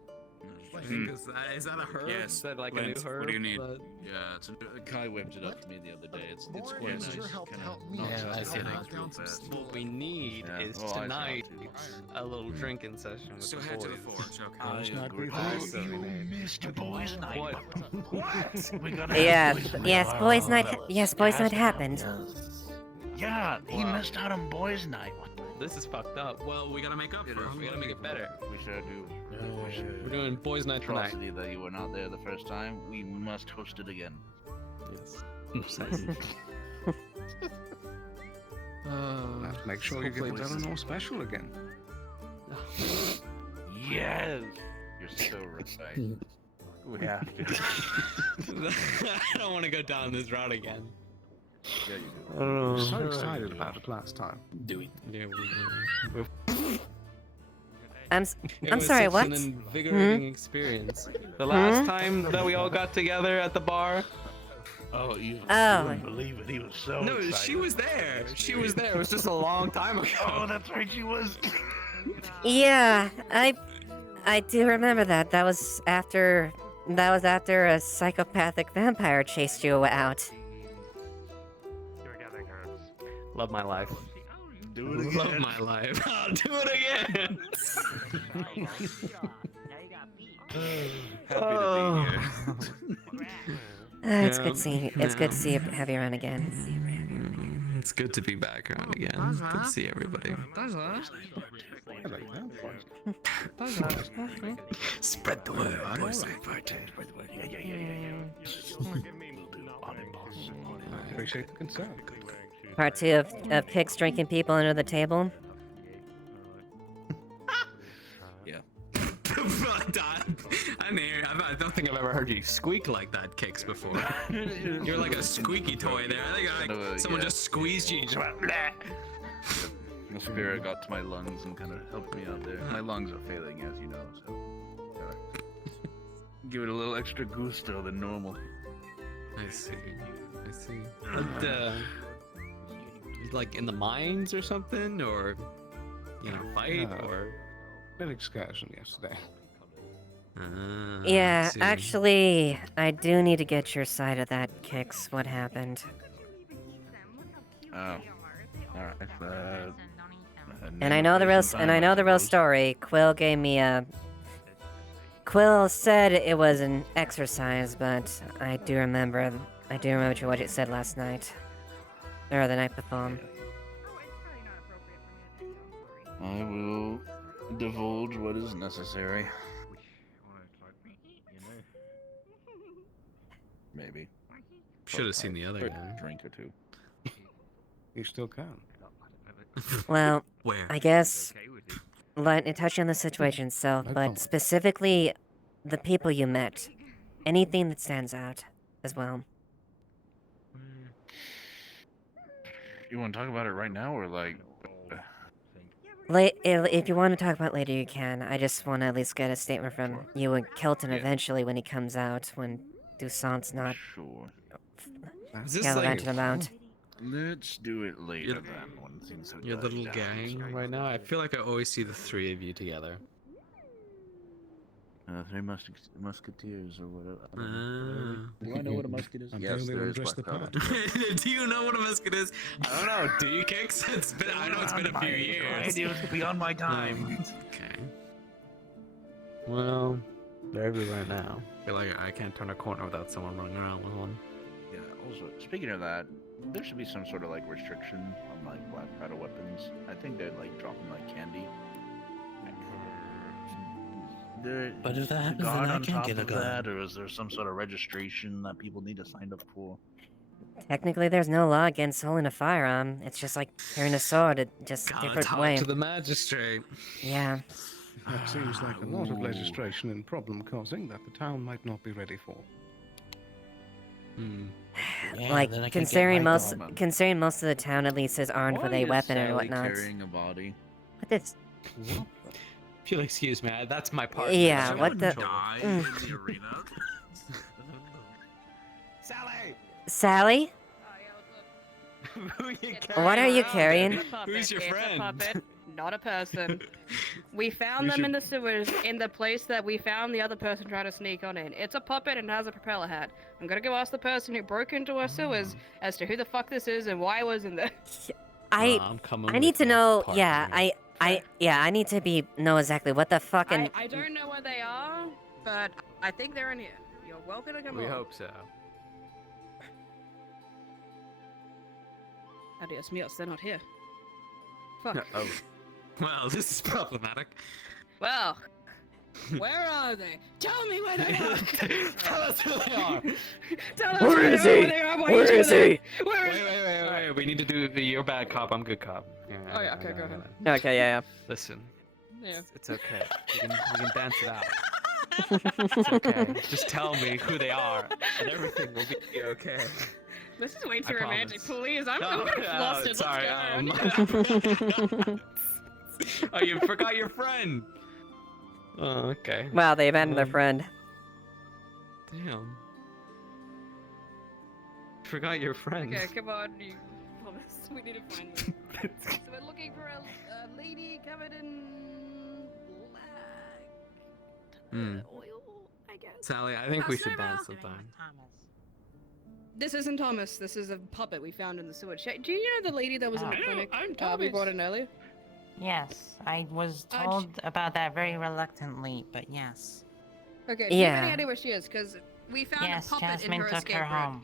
Is that a herb? Yes, is that like a new herb? What do you need? But- Yeah, Kai whipped it up to me the other day. It's quite Boy, nice. it's your help to Kinda help me. knocks Yeah, out I the see headaches that. real fast. What we need Yeah, is well, I tonight tried a little drinking session with So the head to the boys. forge, okay? I agree. Mr. Boys Night. What? We gotta have Yes, boys night. yes, boys' night. Yes, boys' night happened. Yeah, he missed out on boys' night. What the? This is fucked up. Well, we gotta make up for it. We gotta make it better. We should do. We're doing boys' night tonight. Atrocity that you were not there the first time. We must host it again. Yes. Let's make sure you get Eleanor special again. Yes. You're so right. We have to. I don't want to go down this route again. Yeah, you I don't know. I was so excited about it last time. Do it. Yeah, I'm It I'm was sorry. such What? an invigorating experience. The last time that we all got together at the bar. Oh, you Oh. wouldn't believe it. He was so No, excited. she was there. She was there. It was just a long time ago. Oh, that's right. She was. Yeah, I do remember that. That was after a psychopathic vampire chased you out. Love my life. Do it again. Love my life. I'll do it again. It's good seeing. It's good to see you, have you around again. It's good to be back around again. It's good to see everybody. Spread the word. Appreciate the concern. Part 2 of pigs drinking people under the table. Yeah. I don't think I've ever heard you squeak like that, Kix, before. You're like a squeaky toy there. I think someone just squeezed you and just went, bleh. The spirit got to my lungs and kind of helped me out there. My lungs are failing, as you know, so give it a little extra gusto than normal. I see. I see. But, like in the mines or something, or fight, or An excursion yesterday. Yeah, I see. actually, I do need to get your side of that, Kix. What happened? Oh, all right. And I know the real story. Quill gave me a. Quill said it was an exercise, but I do remember what it said last night, or the night before. I will divulge what is necessary. Maybe. Should have seen the other guy. Drink or two. You still can. Well, Where? I guess, touching on the situation itself, but specifically the people you met. Anything that stands out as well. You want to talk about it right now, or like? If you want to talk about it later, you can. I just want to at least get a statement from you and Kelton eventually when he comes out, when Dusant's not Is this gallivanting like about. Let's do it later then, when things have your died little down. gang right now? I feel like I always see the three of you together. Three musketeers or whatever. Do I know what a musket is? Yes, there is black powder. Do you know what a musket is? I don't know. Do you, Kix? I know it's been a few years. It's beyond my time. Okay. Well, they're everywhere now. I feel like I can't turn a corner without someone running around with one. Yeah. Also, speaking of that, there should be some sort of like restriction on like black powder weapons. I think they're like dropping like candy. But if that happens, guard then I on can't top get a of gun. that, or is there some sort of registration that people need to sign up for? Technically, there's no law against holding a firearm. It's just like carrying a sword, it just Gotta different talk way. to the magistrate. Yeah. That seems like a lot of legislation and problem causing that the town might not be ready for. Like considering most of the town at least is armed with a weapon and whatnot. Carrying a body. What this? If you'll excuse me, that's my part. Yeah, what the? In the arena. Sally? What are you carrying? Who's your friend? It's a puppet, not a person. We found them in the sewers in the place that we found the other person trying to sneak on in. It's a puppet and has a propeller hat. I'm gonna go ask the person who broke into our sewers as to who the fuck this is and why it was in there. I'm coming I need with to you, know. partner. Yeah, I need to know exactly what the fucking. I don't know where they are, but I think they're in here. You're welcome to come We on. hope so. Adios míos, they're not here. Fuck. Oh. Well, this is problematic. Well, where are they? Tell me where they are! Tell us who they are! Tell us Where is he? they are! Where is he? Where Wait. We need to do the you're bad cop, I'm good cop. Oh yeah, okay, go ahead. Okay, yeah. Listen. Yeah. It's okay. We can dance it out. It's okay. Just tell me who they are, and everything will be okay. This is way I too romantic, promise. please. I'm No, flustered. sorry. Let's go. Oh, you forgot your friend. Oh, okay. Wow, they abandoned their friend. Damn. Forgot your friend. Okay, come on, you promise. We need to find them. So we're looking for a lady covered in black oil, I guess. Sally, I think we should dance sometime. This isn't Thomas. This is a puppet we found in the sewage. Do you know the lady that was in the clinic? I'm We Thomas. brought in earlier. Yes, I was told about that very reluctantly, but yes. Okay, do you have any Yeah. idea where she is? Because we found Yes, a puppet Jasmine in her took escape her route. home.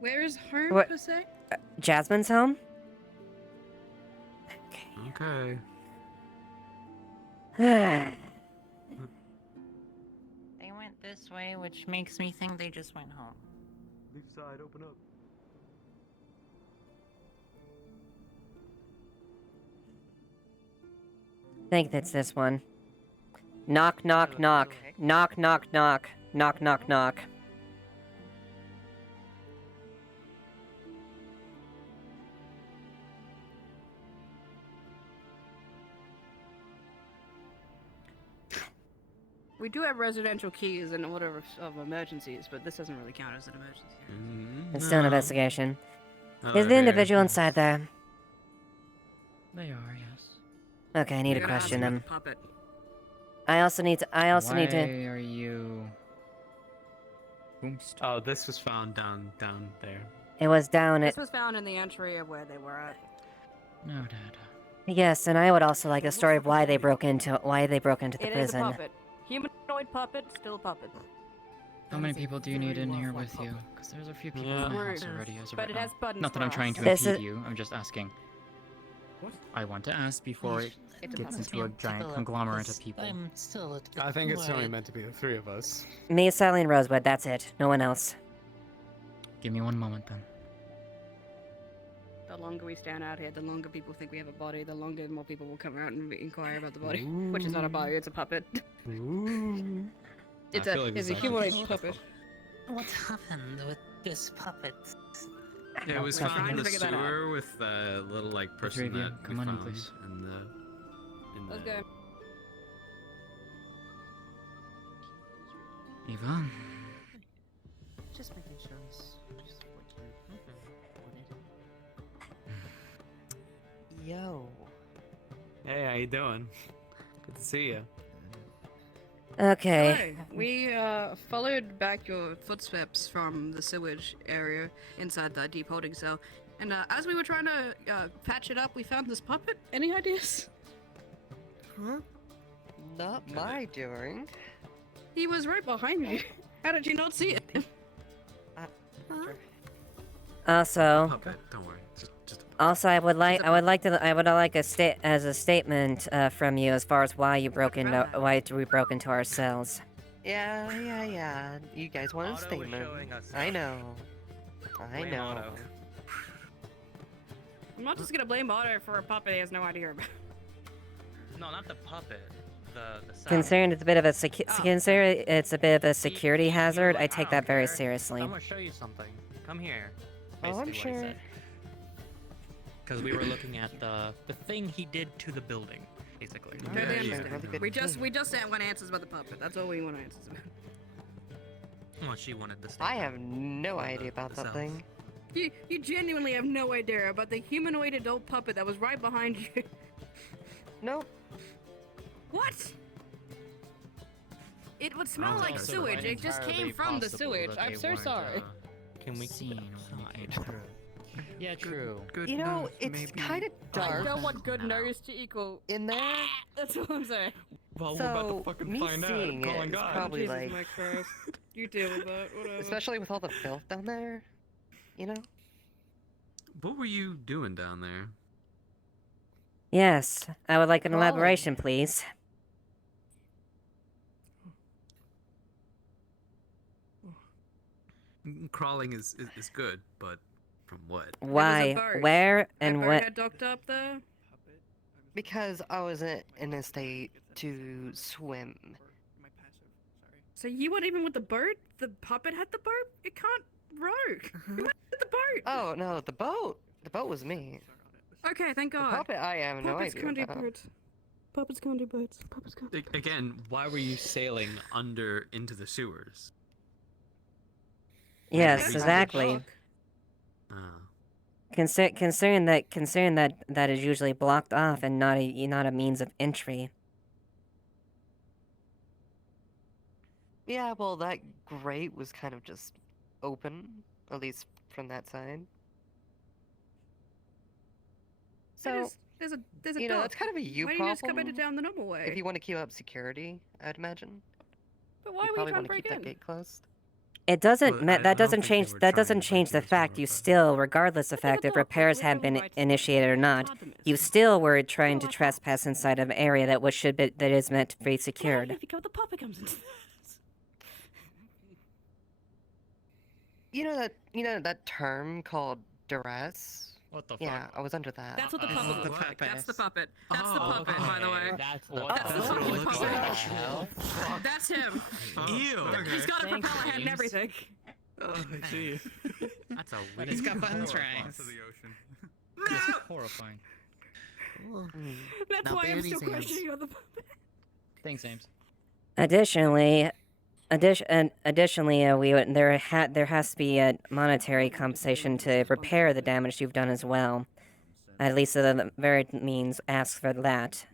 Where is home, What- per se? Jasmine's home? Okay. They went this way, which makes me think they just went home. Leaf side, open up. I think that's this one. Knock, knock, knock. Knock, knock, knock. Knock, knock, knock. We do have residential keys in order of emergencies, but this doesn't really count as an emergency. It's still an investigation. Oh, Is the okay. individual inside there? They are, yes. Okay, I need to We're gonna ask question about them. the puppet. I also need to. Why are you? Oh, this was found down there. It was down at. This was found in the entry of where they were at. No, Dad. Yes, and I would also like a story of why they broke into the It is a prison. puppet. Humanoid puppet, still a puppet. How many people do you need in here with you? Because there's a few people in my house already as of But right it now. has buttons Not that for I'm trying us. to This impede is- you, I'm just asking. I want to ask before it It's gets a into a giant conglomerate of people. I'm still I think it's only meant to be the three of us. Me, Sally, and Rosewood. That's it. No one else. Give me 1 moment then. The longer we stand out here, the longer people think we have a body, the longer more people will come out and inquire about the body. Which is not a body, it's a puppet. It's I feel like it's this a is actually humanoid just puppet. What happened with this puppet? Yeah, it was We're found trying in to the figure that out. sewer with the little like The three person of you, that come we on in, found please. in Let's the. go. Eva? Just making sure it's just Yo. Hey, how you doing? Good to see you. Okay. Hi. We followed back your footsteps from the sewage area inside the deep holding cell, and as we were trying to patch it up, we found this puppet. Any ideas? Huh? Not my doing. He was right behind you. How did you not see it? Also, Puppet, don't worry. also, I would like a statement from you as far as why we broke into our cells. Yeah. You guys want a statement? I know. I know. I'm not just gonna blame Otto for a puppet he has no idea about. No, not the puppet. The cell. Considering it's a bit of a security hazard, I take that very seriously. I'm gonna show you something. Come here. Oh, I'm Basically what he sure. said. Because we were looking at the thing he did to the building, basically. Totally Yeah, understand. We just want answers about the puppet. That's all we want answers about. Well, she wanted the I have no idea about that thing. You genuinely have no idea about the humanoid adult puppet that was right behind you. Nope. What? It would smell Oh, like so sewage. it's It just came entirely from the possible sewage. that I'm they so weren't, sorry. Can we keep it outside? Yeah, true. You know, it's kind of I dark don't want good nose to equal. in there. That's what I'm saying. Well, So, we're about to fucking me find out. seeing it Calling is God. probably Jesus, like, my Christ. You deal with that. Whatever. especially with all the filth down there. You know. What were you doing down there? Yes, I would like an Crawling. elaboration, please. Crawling is good, but from what? Why, boat. where, That and boat what? had docked up there. Because I wasn't in a state to swim. So you weren't even with the boat? The puppet had the boat? It can't row. Who had the boat? Oh no, the boat. The boat was me. Okay, thank The God. puppet, I have no Puppets idea can't do about. boats. Puppets can't do boats. Puppets can't. Again, why were you sailing into the sewers? Yes, Reason to exactly. dock. Oh. Considering that is usually blocked off and not a means of entry. Yeah, well, that grate was kind of just open, at least from that side. So, There's a you know, dock. that's kind of a you Why problem. didn't you just come in it down the normal way? If you want to keep up security, I'd imagine. But why you were you probably trying want to to keep break that in? gate closed. It doesn't. Well, I That doesn't don't think they change. were That trying doesn't to change the break you fact. You still, regardless of fact if repairs had been rights. initiated or not, you still were trying to trespass inside of an area that that is meant to be secured. The puppet comes into this. You know that term called duress? What the fuck? Yeah, I was under that. That's what the puppet Oh, looks what? like. That's the puppet. That's the Oh, puppet, by the way. That's the What? That's the That's what it puppet. looks puppet. like. That's him. Ew. Okay. He's got a Thanks, propeller head and James. everything. Oh, I see. That's a But weird. it's got fun Response tracks. to the ocean. It's horrifying. That's Now why I'm bear still these hands. questioning on the puppet. Thanks, James. Additionally, there has to be a monetary compensation to repair the damage you've done as well. At least at the very means, ask for that.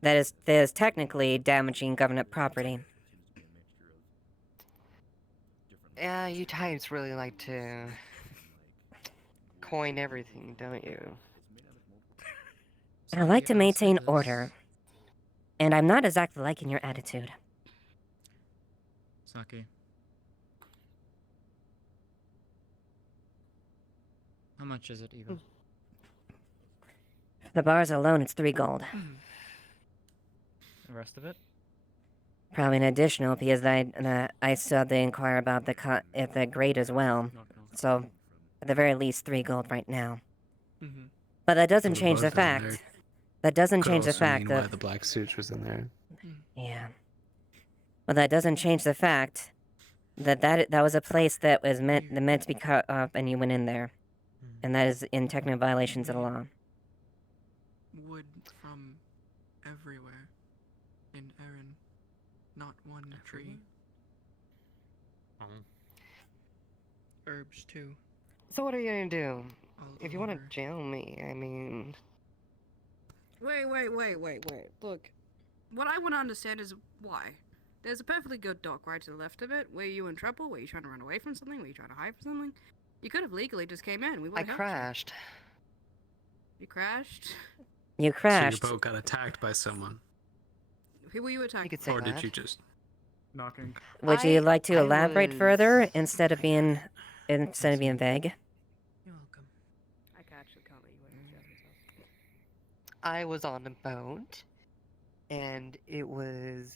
That is technically damaging government property. Yeah, you types really like to coin everything, don't you? I like to maintain order, and I'm not exactly liking your attitude. Saki. How much is it, Eva? The bars alone, it's 3 gold. The rest of it? Probably an additional because I still have to inquire about the grade as well. So, at the very least, 3 gold right now. Mm-hmm. But that doesn't We change the both were in there. fact. That doesn't Could change the also fact mean why that. the black suit was in there. Yeah. But that doesn't change the fact that was a place that was meant to be cut up, and you went in there, and that is in technical violations of the law. Wood from everywhere in Erin, not one tree. Herbs, too. So what are you gonna do? All If you want to over. jail me, I mean... Wait. Look, what I want to understand is why. There's a perfectly good dock right to the left of it. Were you in trouble? Were you trying to run away from something? Were you trying to hide from something? You could have legally just came in. We would I have helped crashed. You crashed? You crashed. So your boat got attacked by someone. Who were you attacking? You could say Or did that. you just... Knocking. Would you like to I elaborate was- further instead of being vague? You're welcome. I actually can't let you in. I was on a boat, and it was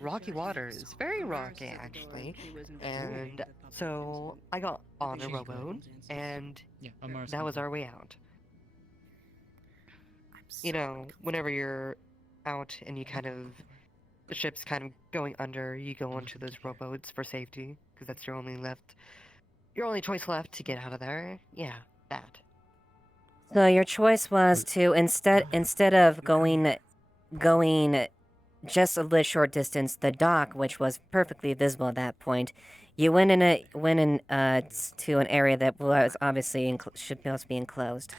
rocky waters, very rocky actually, and so I got on a rowboat, and Yeah, Amar's that was our way out. You know, whenever you're out and you kind of, the ship's kind of going under, you go onto those rowboats for safety, because that's your only choice left to get out of there. Yeah, that. So your choice was to instead of going just a little short distance, the dock, which was perfectly visible at that point, you went to an area that was obviously should supposed to be enclosed.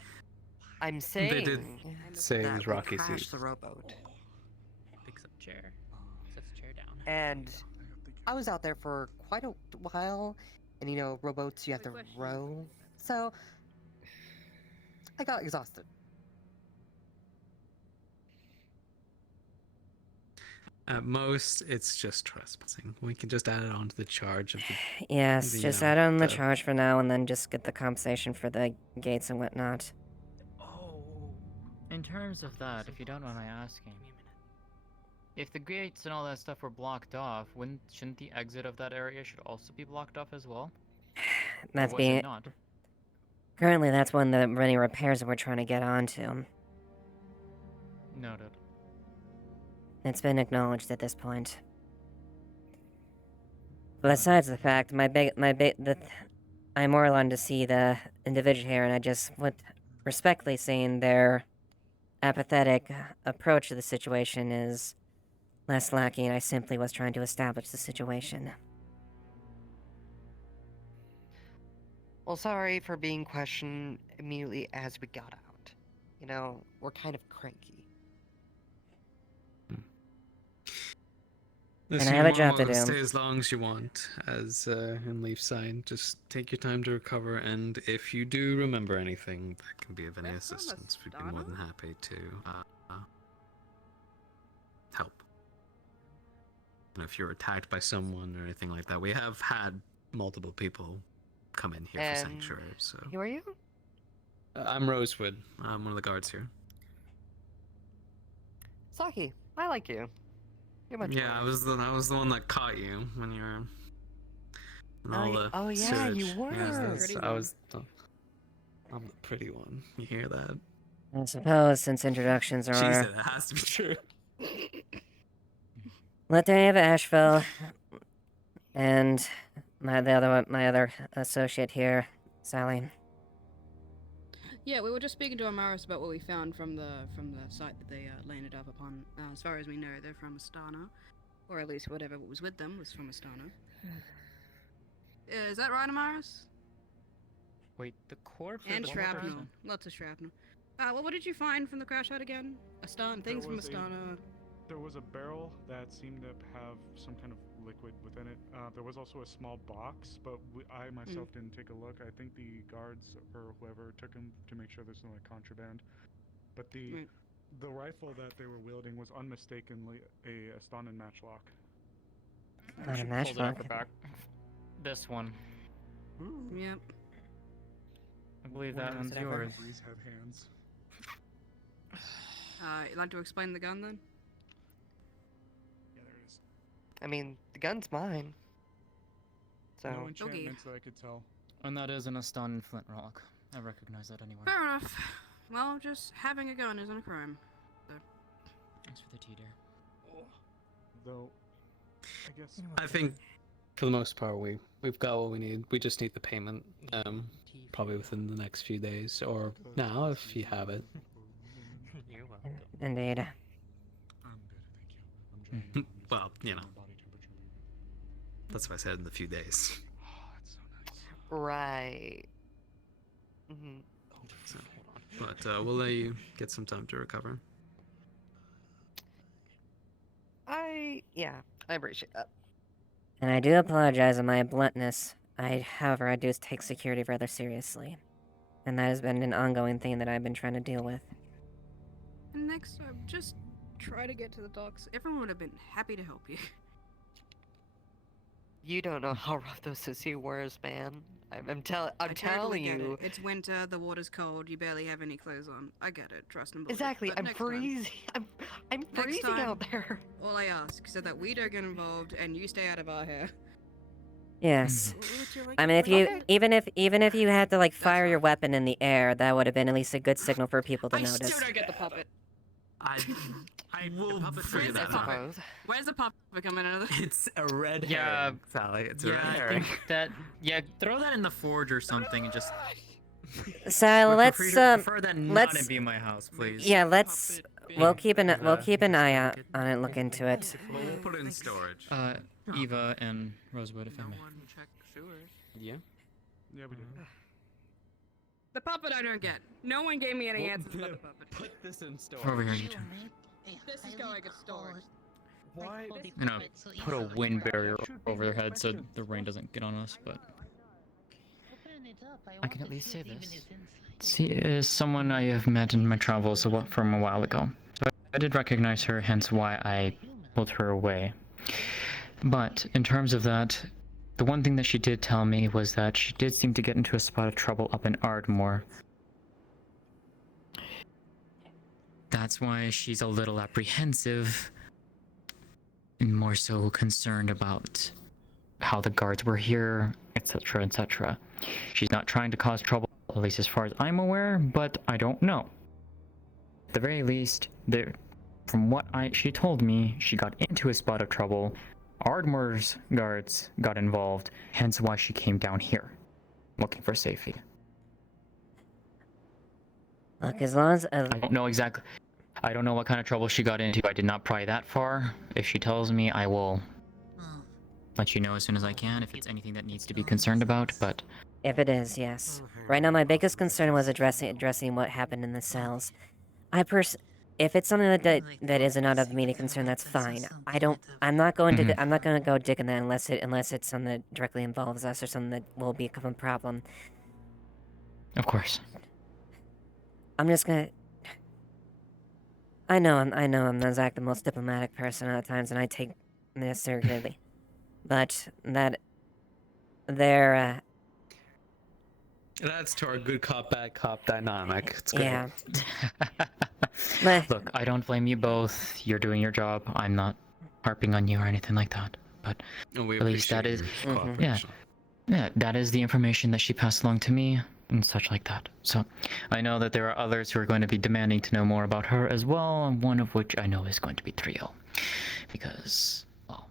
I'm saying did say it that was we rocky crashed seas. the rowboat. Picks up chair. Sets chair down. And I was out there for quite a while, and you know, rowboats, you have to row. So, I got exhausted. At most, it's just trespassing. We can just add it on to the charge of the. Yes, the, just you know, add on the charge for now, and then just get the compensation for the gates and whatnot. In terms of that, if you don't mind my asking, if the gates and all that stuff were blocked off, shouldn't the exit of that area should also be blocked off as well? That's or was being. it not? Currently, that's one of the many repairs that we're trying to get onto. Noted. It's been acknowledged at this point. Besides the fact, I'm more aligned to see the individual here, and I just would respectfully saying their apathetic approach to the situation is less lacking. I simply was trying to establish the situation. Well, sorry for being questioned immediately as we got out. You know, we're kind of cranky. Listen, And I have a job to you're more welcome do. Stay as long as you want, as in Leaf sign. Just take your time to recover, and if you do remember anything that can be of any assistance, we'd be more than happy to help. And if you're attacked by someone or anything like that, we have had multiple people come in here for sanctuary. So Who are you? I'm Rosewood. I'm one of the guards here. Saki, I like you. You're much Yeah, I was the one that caught you when you were. In all the oh yeah, sewage. you were. Yes, I'm the pretty one. You hear that? I suppose since introductions She are. said it has to be true. Lieutenant Ashevail and my other associate here, Sally. Yeah, we were just speaking to Amaris about what we found from the site that they landed up upon. As far as we know, they're from Astana, or at least whatever was with them was from Astana. Is that right, Amaris? Wait, the corpse And or the shrapnel, person? lots of shrapnel. Well, what did you find from the crash site again? Things from Astana. There was a barrel that seemed to have some kind of liquid within it. There was also a small box, but I myself didn't take a look. I think the guards or whoever took them to make sure there's no contraband. But the rifle that they were wielding was unmistakably a Astanan matchlock. Not a matchlock. This one. Yep. I believe that one's yours. Breeze have hands. You'd like to explain the gun then? Yeah, there it is. I mean, the gun's mine. So. No enchantments that I could tell. And that is an Astan flint rock. I recognize that anywhere. Fair enough. Well, just having a gun isn't a crime. So. Thanks for the tea, dear. Though, I guess. I think, for the most part, we've got what we need. We just need the payment, probably within the next few days, or now if you have it. You're welcome. Indeed. Well, you know. That's what I said in the few days. Right. Mm-hmm. So, but we'll let you get some time to recover. I appreciate that. And I do apologize on my bluntness. However, I do take security rather seriously. And that has been an ongoing thing that I've been trying to deal with. And next time, just try to get to the docks. Everyone would have been happy to help you. You don't know how rough those Sissy wars, man. I'm telling totally get you. it. It's winter, the water's cold, you barely have any clothes on. I get it, trust and believe. Exactly, But I'm next time- freezing. I'm next freezing time, out there. All I ask so that we don't get involved and you stay out of our hair. Yes. Would you like I to mean, if play? you Okay. even if you had to like fire your weapon in the air, that would have been at least a good signal for people to I notice. still don't get the puppet. I will figure Where's that the out. puppet? Where's the puppet coming out of? It's a red Yeah, herring, Sally. It's a Yeah, red I herring. think that. Yeah, throw that in the forge or something and just. So Would let's prefer that not let's be my house, please. Yeah, we'll keep an eye out on it, look into it. We'll put it in storage. Eva and Rosewood, if I may. Yeah. Yeah, we did. The puppet I don't get. No one gave me any answers about the puppet. Put this in storage. Over here, you two. This is going in storage. Why? You know, put a wind barrier over their head so the rain doesn't get on us, but. I can at least say this. She is someone I have met in my travels from a while ago. So I did recognize her, hence why I pulled her away. But in terms of that, the one thing that she did tell me was that she did seem to get into a spot of trouble up in Ardmore. That's why she's a little apprehensive and more so concerned about how the guards were here, etc., etc. She's not trying to cause trouble, at least as far as I'm aware, but I don't know. At the very least, from what she told me, she got into a spot of trouble. Ardmore's guards got involved, hence why she came down here, looking for safety. Look, as long as... I don't know exactly. I don't know what kind of trouble she got into. I did not pry that far. If she tells me, I will let you know as soon as I can if it's anything that needs to be concerned about, but... If it is, yes. Right now, my biggest concern was addressing what happened in the cells. If it's something that is not of immediate concern, that's fine. I'm not going to go dig in that unless it's something that directly involves us or something that will become a problem. Of course. I'm just gonna... I know I'm not exactly the most diplomatic person at times, and I take this seriously. But That's to our good cop, bad cop dynamic. It's great. Yeah. Look, I don't blame you both. You're doing your job. I'm not harping on you or anything like that. But at least that is... Yeah, that is the information that she passed along to me and such like that. So I know that there are others who are going to be demanding to know more about her as well, and one of which I know is going to be Trio. Because, well,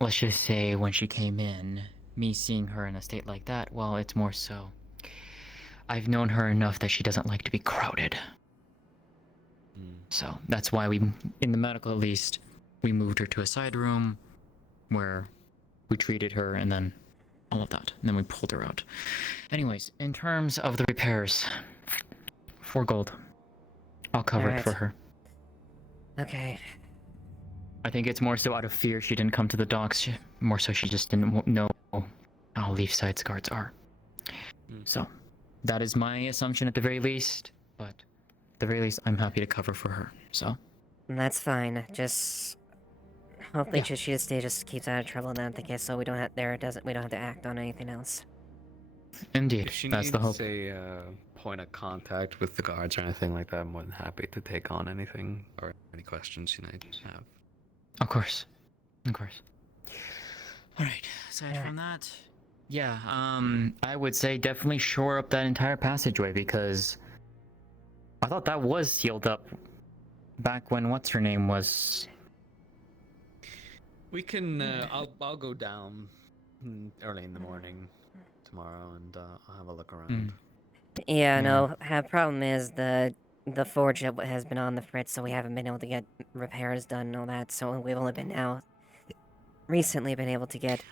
let's just say when she came in, me seeing her in a state like that, well, it's more so... I've known her enough that she doesn't like to be crowded. So that's why in the medical at least, we moved her to a side room where we treated her and then all of that. And then we pulled her out. Anyways, in terms of the repairs, 4 gold. I'll cover it for her. Okay. I think it's more so out of fear she didn't come to the docks. More so she just didn't know how Leafside's guards are. So, that is my assumption at the very least. But at the very least, I'm happy to cover for her. So. That's fine. Just hopefully she just keeps out of trouble then, I guess, so we don't have to act on anything else. Indeed, If she that's the hope. needs a point of contact with the guards or anything like that, I'm more than happy to take on anything or any questions you might have. Of course. Of course. Alright, aside from that, yeah, I would say definitely shore up that entire passageway because I thought that was sealed up back when what's-her-name was... We can, I'll go down early in the morning tomorrow and I'll have a look around. Yeah, no, the problem is the forge has been on the fritz, so we haven't been able to get repairs done and all that, so we've only been recently been able to get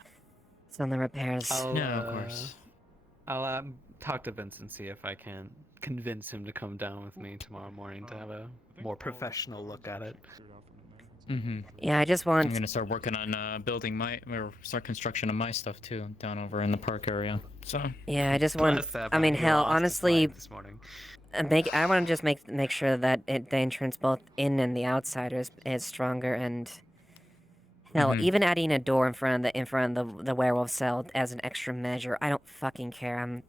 some of the repairs. of course. I'll talk to Vince and see if I can convince him to come down with me tomorrow morning to have a more professional look at it. Yeah, I just want... I'm gonna start working on start construction of my stuff too, down over in the park area. So. Yeah, I just want... I mean, hell, honestly... I want to just make sure that the entrance both in and the outside is stronger, and hell, even adding a door in front of the werewolf cell as an extra measure. I don't fucking care. I'm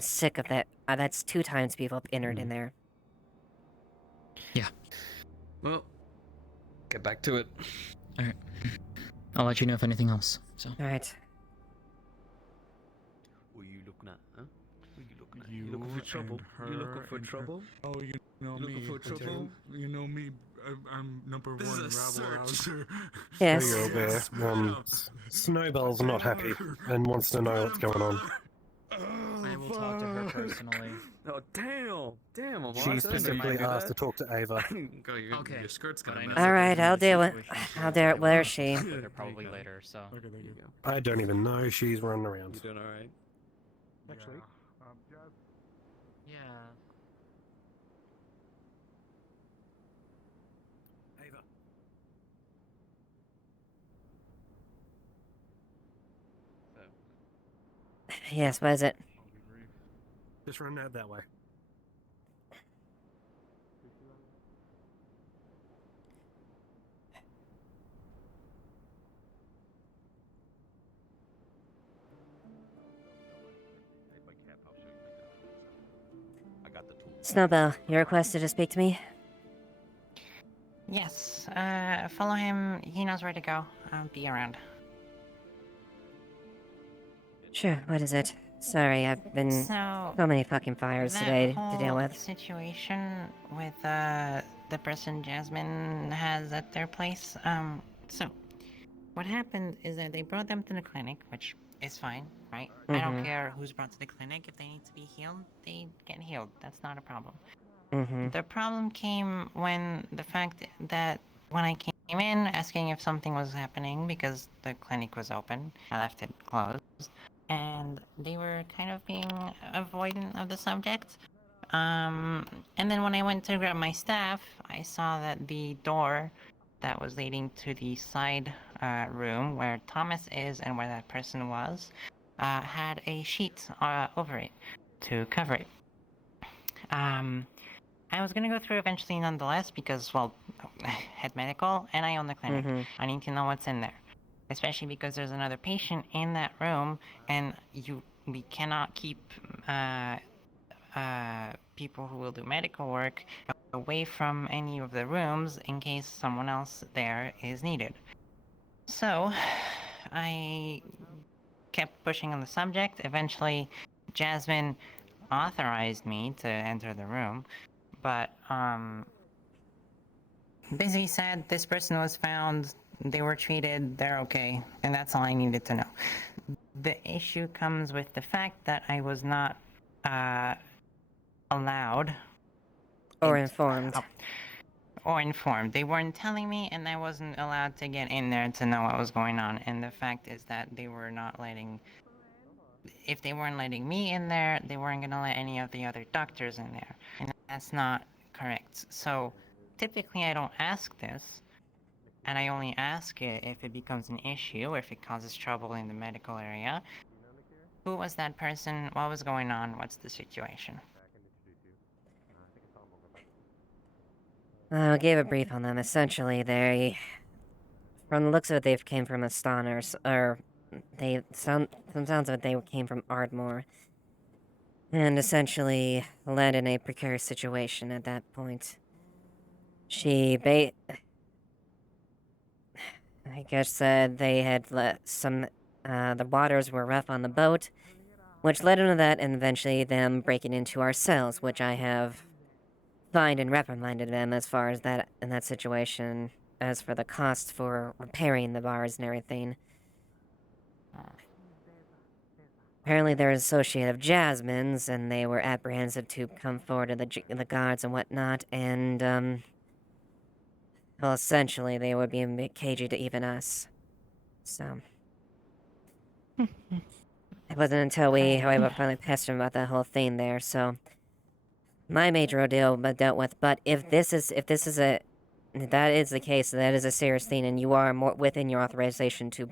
sick of that. That's 2 times people have entered in there. Yeah. Well, get back to it. All right. I'll let you know if anything else. So. All right. What are you looking at? Huh? What are you looking at? You looking for trouble? You looking for trouble? Oh, you know me. Looking for trouble? You know me. I'm number This one is a rabble-rouser. Yes. There you go, Snowbell's not happy and wants to know what's going on. I will talk to her personally. Oh, damn! I'm She specifically asked to talk to Ava. Okay. Your skirt's gonna All right, I'll deal with. Where is she? They're probably later, so. Okay, there you go. I don't even know. She's running around. You doing all right? Actually, Yeah. Ava. Yes, what is it? Just run out that way. Snowbell, you requested to speak to me? Yes, follow him. He knows where to go. I'll be around. Sure, what is it? Sorry, I've been So many fucking fires that today to whole deal with. situation with the person Jasmine has at their place. So what happened is that they brought them to the clinic, which is fine, right? I don't Mhm. care who's brought to the clinic. If they need to be healed, they get healed. That's not a problem. Mhm. The problem came when the fact that when I came in asking if something was happening because the clinic was open, I left it closed, and they were kind of being avoidant of the subject. And then when I went to grab my staff, I saw that the door that was leading to the side room where Thomas is and where that person was had a sheet over it to cover it. I was gonna go through eventually nonetheless because, well, head medical and I own the clinic. Mhm. I need to know what's in there. Especially because there's another patient in that room and we cannot keep people who will do medical work away from any of the rooms in case someone else there is needed. So, I kept pushing on the subject. Eventually, Jasmine authorized me to enter the room, but basically said this person was found, they were treated, they're okay, and that's all I needed to know. The issue comes with the fact that I was not allowed Or informed. Or informed. They weren't telling me, and I wasn't allowed to get in there to know what was going on. And the fact is that they were not letting. If they weren't letting me in there, they weren't gonna let any of the other doctors in there, and that's not correct. So, typically, I don't ask this, and I only ask it if it becomes an issue or if it causes trouble in the medical area. Who was that person? What was going on? What's the situation? I gave a brief on them. Essentially, from the looks of it, they came from Astoners, or from sounds of it, they came from Ardmore. And essentially landed in a precarious situation at that point. I guess they had let the waters were rough on the boat, which led into that, and eventually them breaking into our cells, which I have fined and reprimanded them as far as that, in that situation, as for the cost for repairing the bars and everything. Apparently they're associated of Jasmine's, and they were apprehensive to come forward to the guards and whatnot, and, well, essentially they would be a bit cagey to even us. So... It wasn't until we finally pestered him about that whole thing there, so... My major ordeal dealt with, but if that is the case, that is a serious thing, and you are more within your authorization to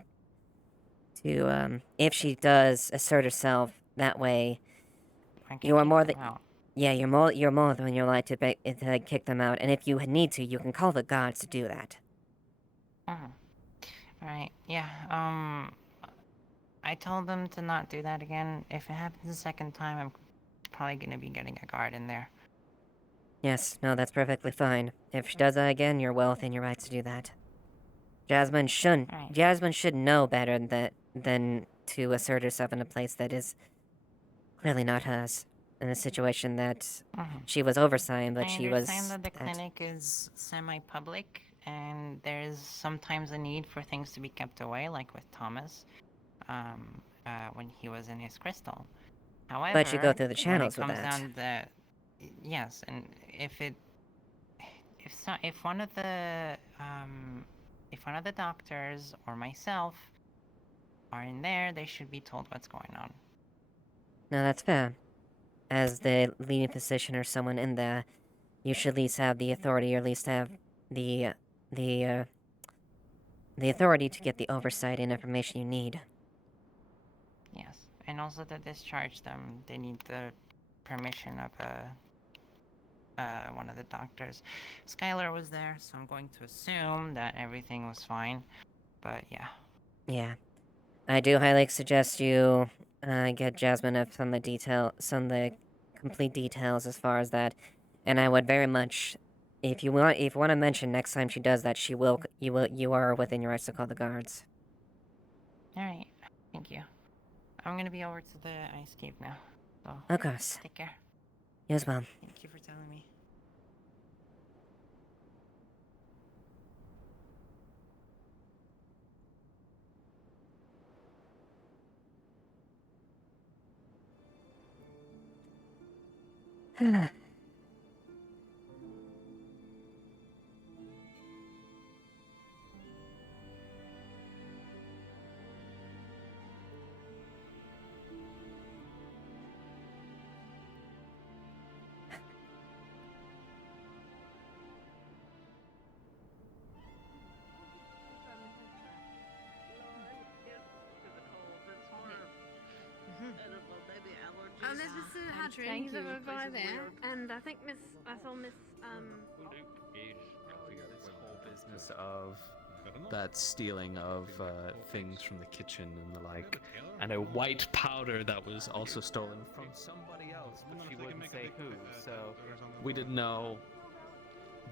if she does assert herself that way, you are more than, yeah, you're more than you're allowed to kick them out, and if you need to, you can call the guards to do that. Right, yeah, I told them to not do that again. If it happens a second time, I'm probably gonna be getting a guard in there. Yes, no, that's perfectly fine. If she does that again, you're well within your rights to do that. Jasmine should know better than to assert herself in a place that is clearly not hers. In a situation that she was overseeing, but she was... I understand that the clinic is semi-public, and there's sometimes a need for things to be kept away, like with Thomas, when he was in his crystal. However, but you go through the channels with when it that. comes down to... Yes, and if one of the doctors or myself are in there, they should be told what's going on. No, that's fair. As the leading physician or someone in there, you should at least have the authority, or at least have the authority to get the oversight and information you need. Yes, and also to discharge them, they need the permission of one of the doctors. Skylar was there, so I'm going to assume that everything was fine. But yeah. Yeah. I do highly suggest you get Jasmine some of the complete details as far as that, and I would very much, if you want to mention next time she does that, you are within your rights to call the guards. Alright, thank you. I'm gonna be over to the ice cave now. So, Of course. take care. You as well. Thank you for telling me. There's Mr. Hadrian, Thank he's you. over by there, and I think I saw Miss, This whole business of that stealing of things from the kitchen and the like, and a white powder that was also stolen from somebody else, but she wouldn't say who, so we didn't know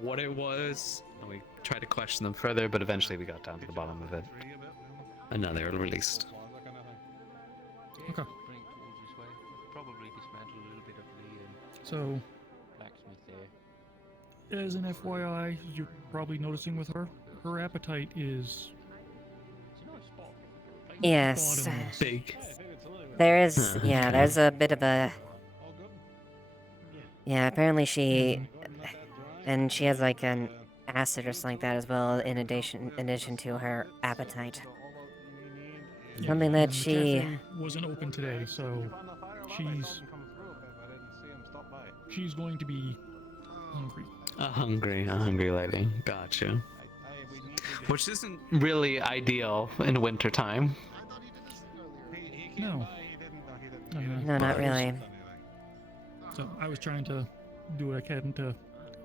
what it was, and we tried to question them further, but eventually we got down to the bottom of it, and now they were released. Okay. Probably dismantle a little bit of the So, blacksmith there. as an FYI, you're probably noticing with her, her appetite is Yes. Big. There's there's a bit of a apparently she has like an acid or something like that as well in addition to her appetite. Something that the she cafe wasn't open today, so she's going to be hungry. A hungry lady. Gotcha. Which isn't really ideal in winter time. No. No, not really. So I was trying to do what I can to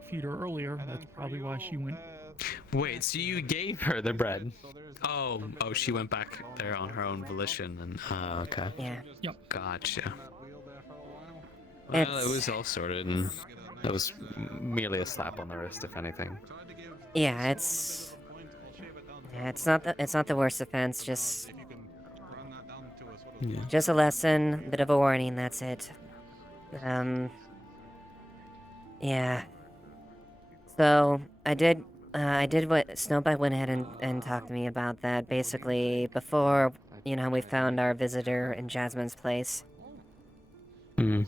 feed her earlier. That's probably why she went. Wait, so you gave her the bread? Oh, she went back there on her own volition, and okay. Yeah. Yep. Gotcha. Well, it was all sorted, and it was merely a slap on the wrist, if anything. Yeah, it's not the worst offense, just a lesson, bit of a warning, that's it. Yeah. So I did what Snowbite went ahead and talked to me about that. Basically, before we found our visitor in Jasmine's place. Mm.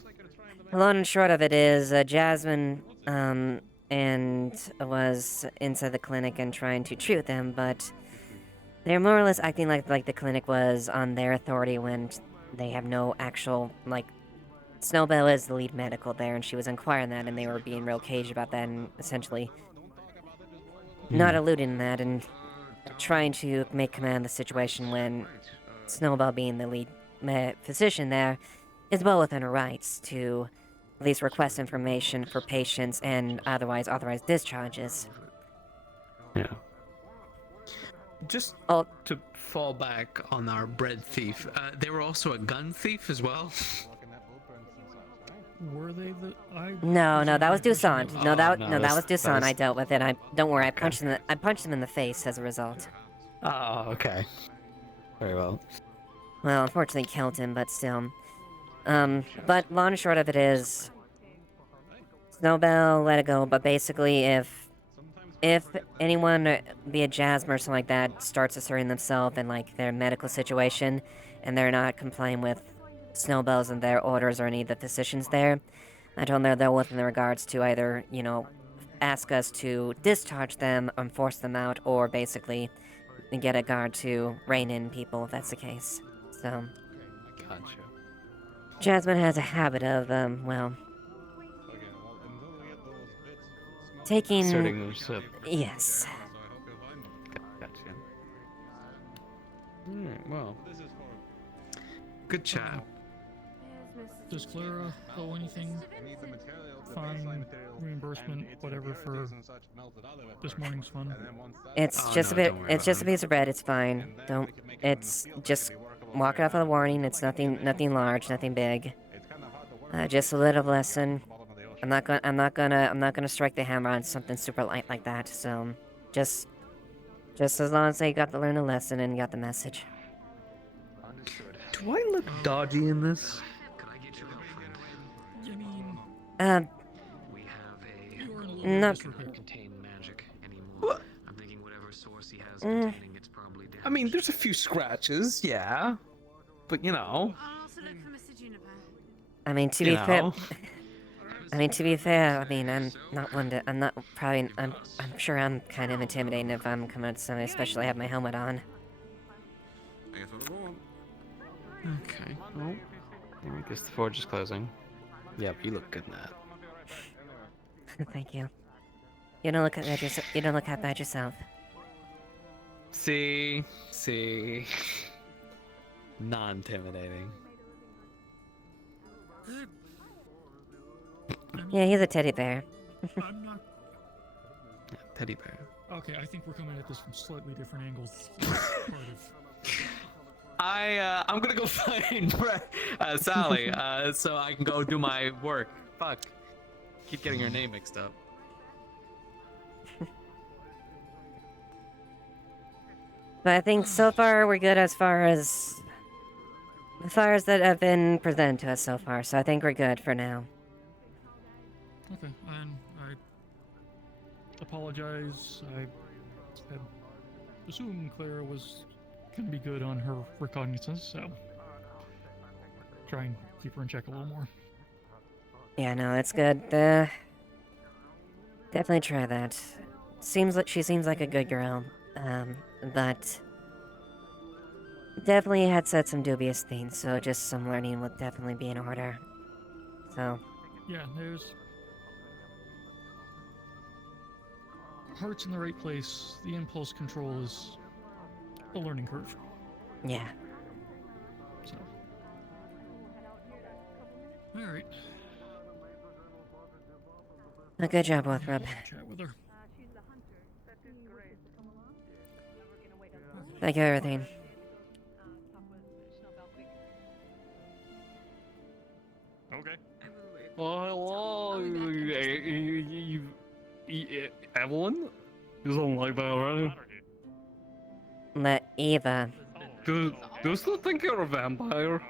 The long and short of it is, Jasmine and was inside the clinic and trying to treat them, but they're more or less acting like the clinic was on their authority when they have no actual, like, Snowbell is the lead medical there, and she was inquiring that, and they were being real cagey about that, and essentially not alluding to that, and trying to make command of the situation when Snowbell, being the lead physician there, is well within her rights to at least request information for patients and otherwise authorize discharges. Yeah. Just to fall back on our bread thief, they were also a gun thief as well? Were they the? No, that was Dusant. No, that was Dusant. was- I dealt with it. Don't worry. I punched him in the face as a result. Oh, okay. Very well. Well, unfortunately killed him, but still. But long and short of it is, Snowbell let it go, but basically if anyone, be it Jasmine or something like that, starts asserting themselves in, like, their medical situation, and they're not complying with Snowbell's and their orders or any of the physicians there, I told them they're within regards to either, ask us to discharge them, force them out, or basically get a guard to rein in people if that's the case. So, Gotcha. Jasmine has a habit of, taking... Asserting themselves. Yes. Gotcha. Well. Good chat. Does Clara owe anything? Fine, reimbursement, whatever for this morning's fun. It's just a bit. It's just a piece of bread. It's fine. Don't. It's just walk it off with a warning. It's nothing large, nothing big. Just a little lesson. I'm not gonna strike the hammer on something super light like that. So, just as long as they got to learn the lesson and got the message. Do I look dodgy in this? Um. No. I mean, there's a few scratches, yeah, but you know. I mean, to be fair. I mean, I'm not one to. I'm not probably. I'm sure I'm kind of intimidating if I'm coming up to somebody, especially have my helmet on. Okay. Well, I guess the forge is closing. Yep, you look good in that. Thank you. You don't look at that yourself. You don't look that bad yourself. See. Not intimidating. Yeah, he's a teddy bear. I'm not. Yeah, teddy bear. Okay, I think we're coming at this from slightly different angles. I'm gonna go find Sally, so I can go do my work. Fuck. Keep getting your name mixed up. But I think so far we're good as far as that have been presented to us so far. So I think we're good for now. Okay, and I apologize. I had assumed Clara was gonna be good on her reconnaissance, so try and keep her in check a little more. Yeah, no, it's good. Definitely try that. She seems like a good girl. But definitely had said some dubious things, so just some learning would definitely be in order. So. Yeah, there's heart's in the right place. The impulse control is a learning curve. Yeah. So. All right. A good job, Wothrop. Chat with her. Thank you, everything. Okay. Oh, hello, Evelyn? You don't like that already? Eva. Do you still think you're a vampire?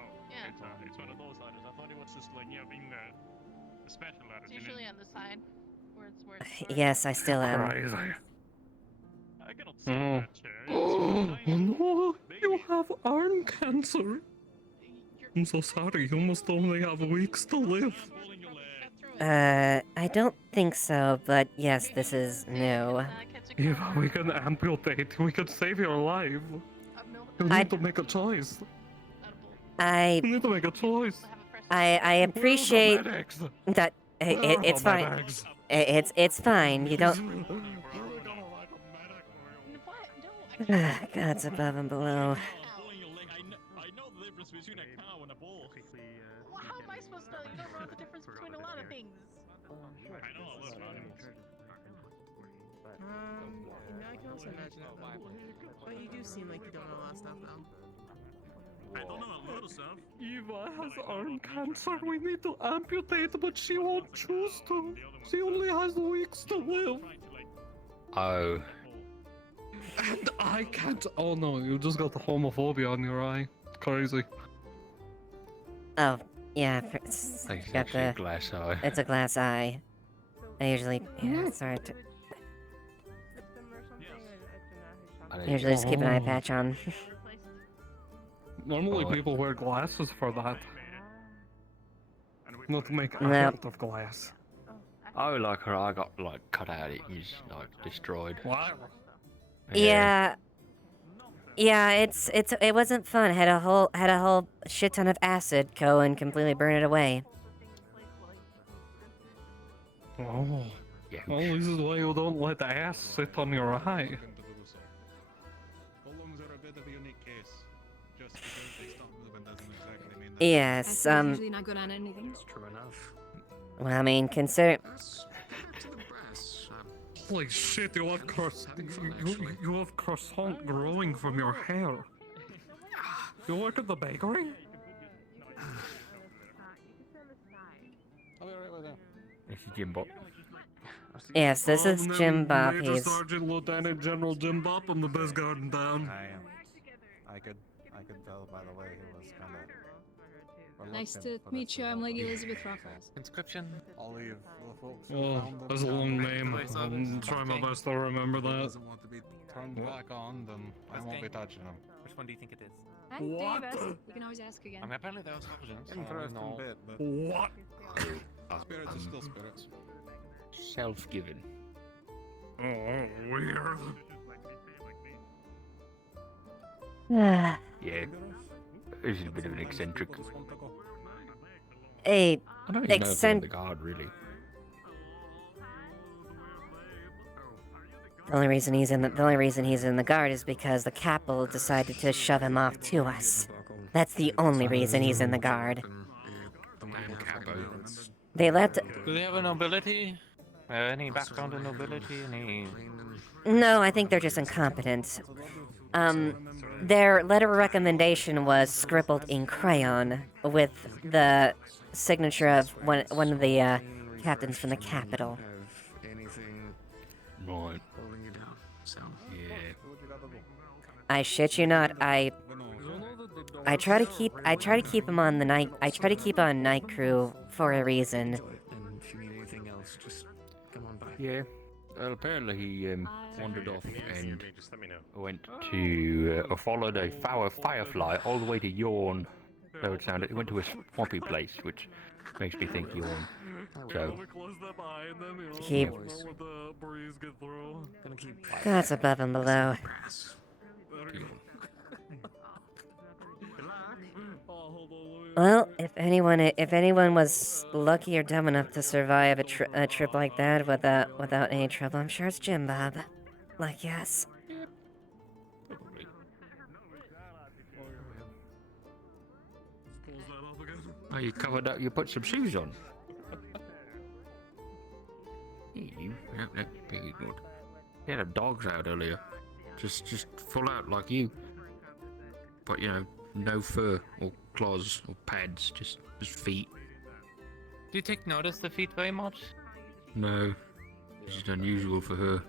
It's one of those letters. I thought it was just like, being the special letters. It's usually on the side where it's Yes, I still am. Crazy. I cannot see that chair. Oh no, you have arm cancer. I'm so sorry, you must only have weeks to live. I don't think so, but yes, this is new. Eva, we can amputate, we can save your life. You need to make a choice. You need to make a choice. I appreciate that. It's fine. It's fine. You don't. God's above and below. I know the difference between a cow and a bull. Well, how am I supposed to know? You don't know the difference between a lot of things. I know a lot of animals. I can also imagine that. But you do seem like you don't know a lot of stuff, though. I don't know a lot of stuff. Eva has arm cancer. We need to amputate, but she won't choose to. She only has weeks to live. Oh. And I can't. Oh no, you just got the homophobia on your eye. Crazy. Oh, yeah. It's got the glass eye. It's a glass eye. I usually. Yeah, sorry. I usually just keep an eye patch on. Normally people wear glasses for that. Not to make a No. heart of glass. Oh, like her eye got like cut out. It was like destroyed. Wow. Yeah. Yeah, it wasn't fun. Had a whole shit ton of acid go and completely burn it away. Oh. Well, this is why you don't let the ass sit on your eye. Yes, Usually not good on anything. True enough. Well, I mean, consider. Holy shit, you have you have croissant growing from your hair. You work at the bakery? This is Jim Bop. Yes, this is Jim Bob. Major He's Sergeant Lieutenant General Jim Bop. I'm the best guard in town. I could tell by the way he was kind of. Nice to meet you. I'm Lady Elizabeth Ruffles. Inscription. All of the folks who Oh, found them that's a down long there. name. I'm trying my best to remember that. Doesn't want to be turned back on, then I won't be touching him. Which one do you think it is? I'm What? Davis. You can always ask again. I mean, apparently there was sergeants. Interesting bit, but What? spirits are still spirits. Self-given. Oh, weird. Yeah. This is a bit of an eccentric. a I don't even know if I'm the eccentric. guard, really. The only reason he's in the guard is because the capital decided to shove him off to us. That's the only reason he's in the guard. Damn capo. They left. Do they have a nobility? Any background in nobility? Any? No, I think they're just incompetent. Their letter of recommendation was scribbled in crayon with the signature of one of the captains from the capital. Right. Yeah. I shit you not. I try to keep him on the night. I try to keep on night crew for a reason. And if you need anything else, just come on by. Yeah. Well, apparently he wandered off and Just let me know. went to followed a firefly all the way to Yawn. So it sounded. It went to a swampy place, which makes me think Yawn. So. He. God's above and below. Well, if anyone was lucky or dumb enough to survive a trip like that without any trouble, I'm sure it's Jim Bob. Like yes. Oh, you covered up. You put some shoes on. You very good. They had dogs out earlier, just full out like you. But you know, no fur or claws or pads, just feet. Do you take notice the feet very much? No, it's just unusual for her.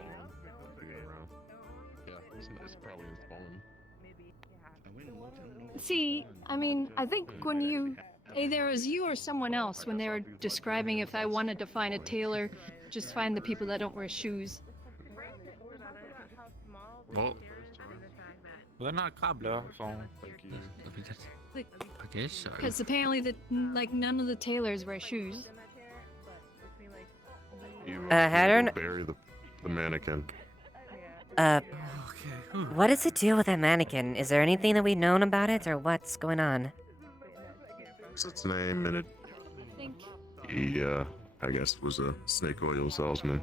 See, I mean, I think when you, either as you or someone else, when they were describing if I wanted to find a tailor, just find the people that don't wear shoes. Well, they're not cobbler, so. I guess so. Because apparently, none of the tailors wear shoes. Hattern? Bury the mannequin. What does it do with that mannequin? Is there anything that we've known about it, or what's going on? What's its name? And I think. he, I guess was a snake oil salesman.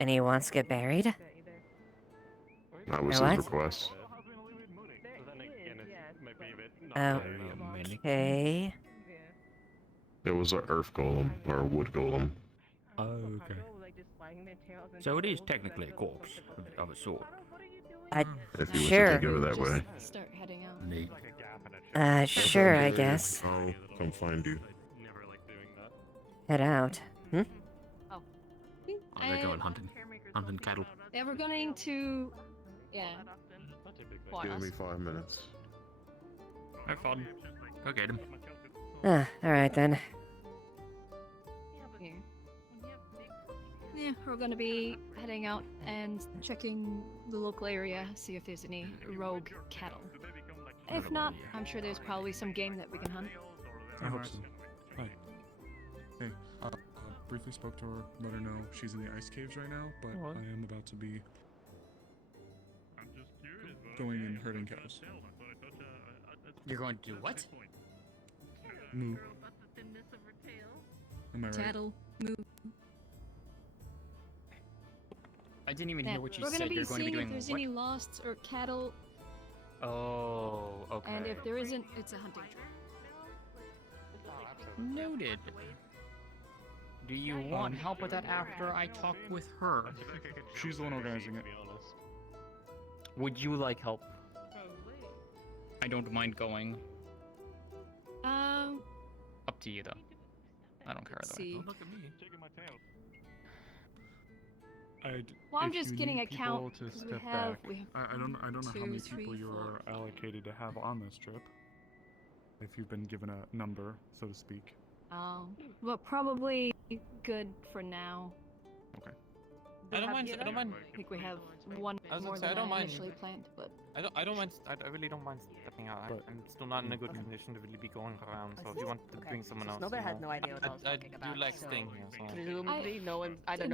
And he wants to get buried? That was Or his what? request. Okay. It was an earth golem, or a wood golem. Oh, okay. So it is technically a corpse of a sort. If you Sure. wish to think of it that way. Start heading out. Neat. Sure, I guess. I'll come find you. Head out. Hmm? Oh. They're going hunting cattle. They were going to, yeah. Give me 5 minutes. Have fun. Go get him. Alright then. Yeah, we're gonna be heading out and checking the local area, see if there's any rogue cattle. If not, I'm sure there's probably some game that we can hunt. I hope so. Hi. Hey, briefly spoke to her, let her know she's in the ice caves right now, but I am about to be going and herding cows. You're going to do what? Moo. Am I right? Cattle, move. I didn't even hear what you We're gonna said. be You're going to be seeing doing if there's what? any lost or cattle, Oh, okay. and if there isn't, it's a hunting trip. Noted. Do you want help with that after I talk with her? She's the one organizing it. Would you like help? I don't mind going. Up to you though. I don't care either way. See. Look at me. Taking my tail. Well, I'm if just you getting need a count people to because step we have back. I don't know how two, many three, people you are allocated to have on this trip. If you've been given a number, so to speak. But probably good for now. Okay. I don't mind. I don't mind. I think we have one I was more gonna say, than I don't mind. initially planned, but I don't mind. I really don't mind stepping out. I'm still not in a good condition to really be going around. So if you want to bring someone else, Snowbear had no idea what I was talking about. do like so staying here. So. Presumably, no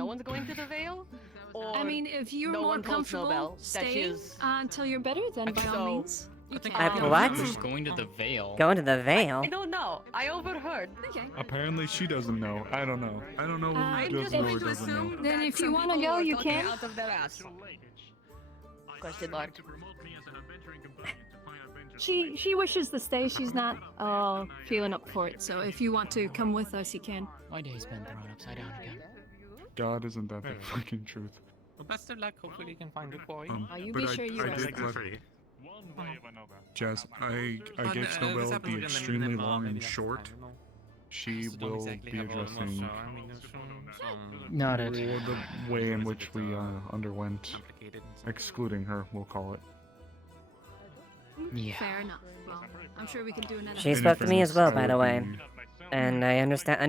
one's going to the Vale, or I mean, if you're no more one told comfortable Snowbell that she staying is. until you're better, then by all means. You can. What? Who's going to the Vale? Going to the Vale? I don't know. I overheard. Okay. Apparently she doesn't know. I don't know. I don't know who does know or doesn't know. Then if you want to go, you can. Out of their ass. Question mark. She wishes to stay. She's not feeling up for it. So if you want to come with us, you can. My day's been thrown upside down again. God, isn't that the fucking truth? Well, best of luck. Hopefully, you can find a boy. You but be sure you I rest. did let Jazz, I gave Snowbell the extremely long and short. She will be addressing Noted. the way in which we underwent excluding her, we'll call it. Yeah. Fair enough. Well, I'm sure we can do another. She spoke to me as well, by the way, and I understand.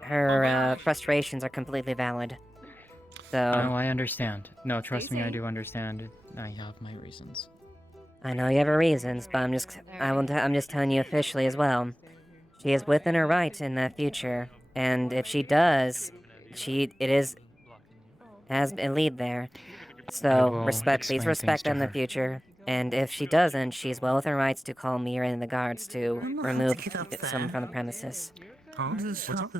Her frustrations are completely valid. So. Oh, I understand. No, trust me, I do understand. I have my reasons. I know you have her reasons, but I'm just telling you officially as well. She is within her right in the future, and if she does, has a lead there. So please respect in the future. And if she doesn't, she's well within her rights to call me or any of the guards to remove someone from the premises.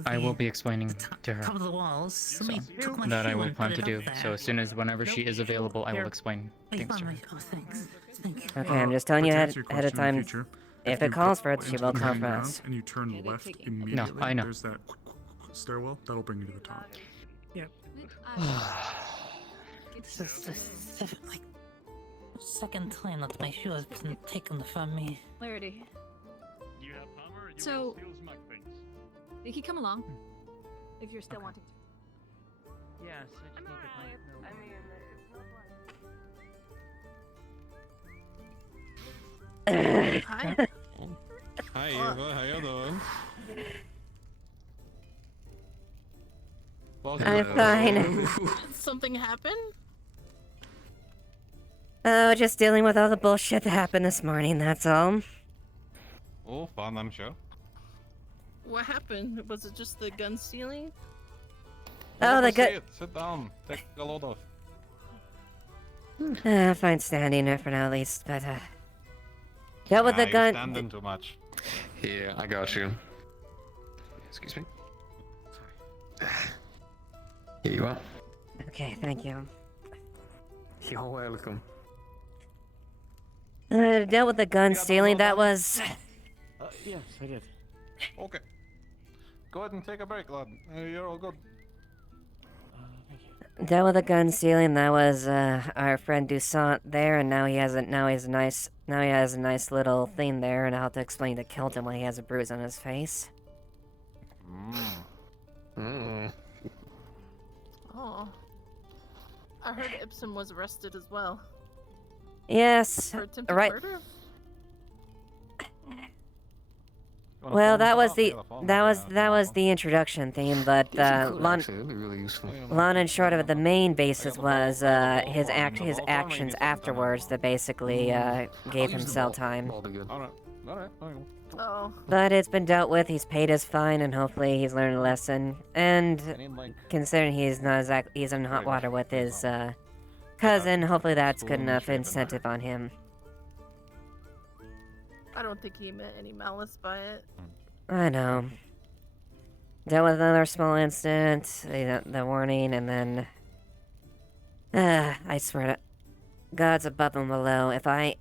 I will be explaining to her. Top of the walls. Somebody took my That I shoe will and plan put to it do. up there. So as soon as whenever she is available, I will explain things to her. Oh, thanks. Thank you. Okay, I'm just telling you But to ahead answer your of question in the time. future, If you it calls for it, go she into will the call main for ground us. And you turn left immediately. I know. There's that stairwell. That'll bring you to the top. Yep. This is the second time that my shoe has been taken from me. Clarity. You have hammer, you So- will steal my things. You can come along if you're still wanting to. Yes, I just need to find Hi. Hi, Eva. How you doing? I'm fine. Something happened? Oh, just dealing with all the bullshit that happened this morning, that's all. Oh, fun, I'm sure. What happened? Was it just the gun stealing? Oh, the good. Sit down. Take a load off. Fine standing there for now, at least, but, dealt with the You're gun. standing too much. Here, I got you. Excuse me. Here you are. Okay, thank you. You're welcome. Dealt with the gun stealing, that was. Yes, I did. Okay. Go ahead and take a break, lad. You're all good. Dealt with the gun stealing, that was, our friend Toussaint there, and now he has a nice little thing there, and I'll have to explain to Kilton when he has a bruise on his face. Oh. I heard Ipsum was arrested as well. Yes, For attempted right. murder? Well, that was the introduction theme, but long and short of it, the main basis was his actions afterwards that basically gave him cell time. Oh. But it's been dealt with. He's paid his fine, and hopefully he's learned a lesson. And considering he's in hot water with his cousin, hopefully that's good enough incentive on him. I don't think he meant any malice by it. I know. Dealt with another small incident, the warning, and then... I swear to... God's above and below. If I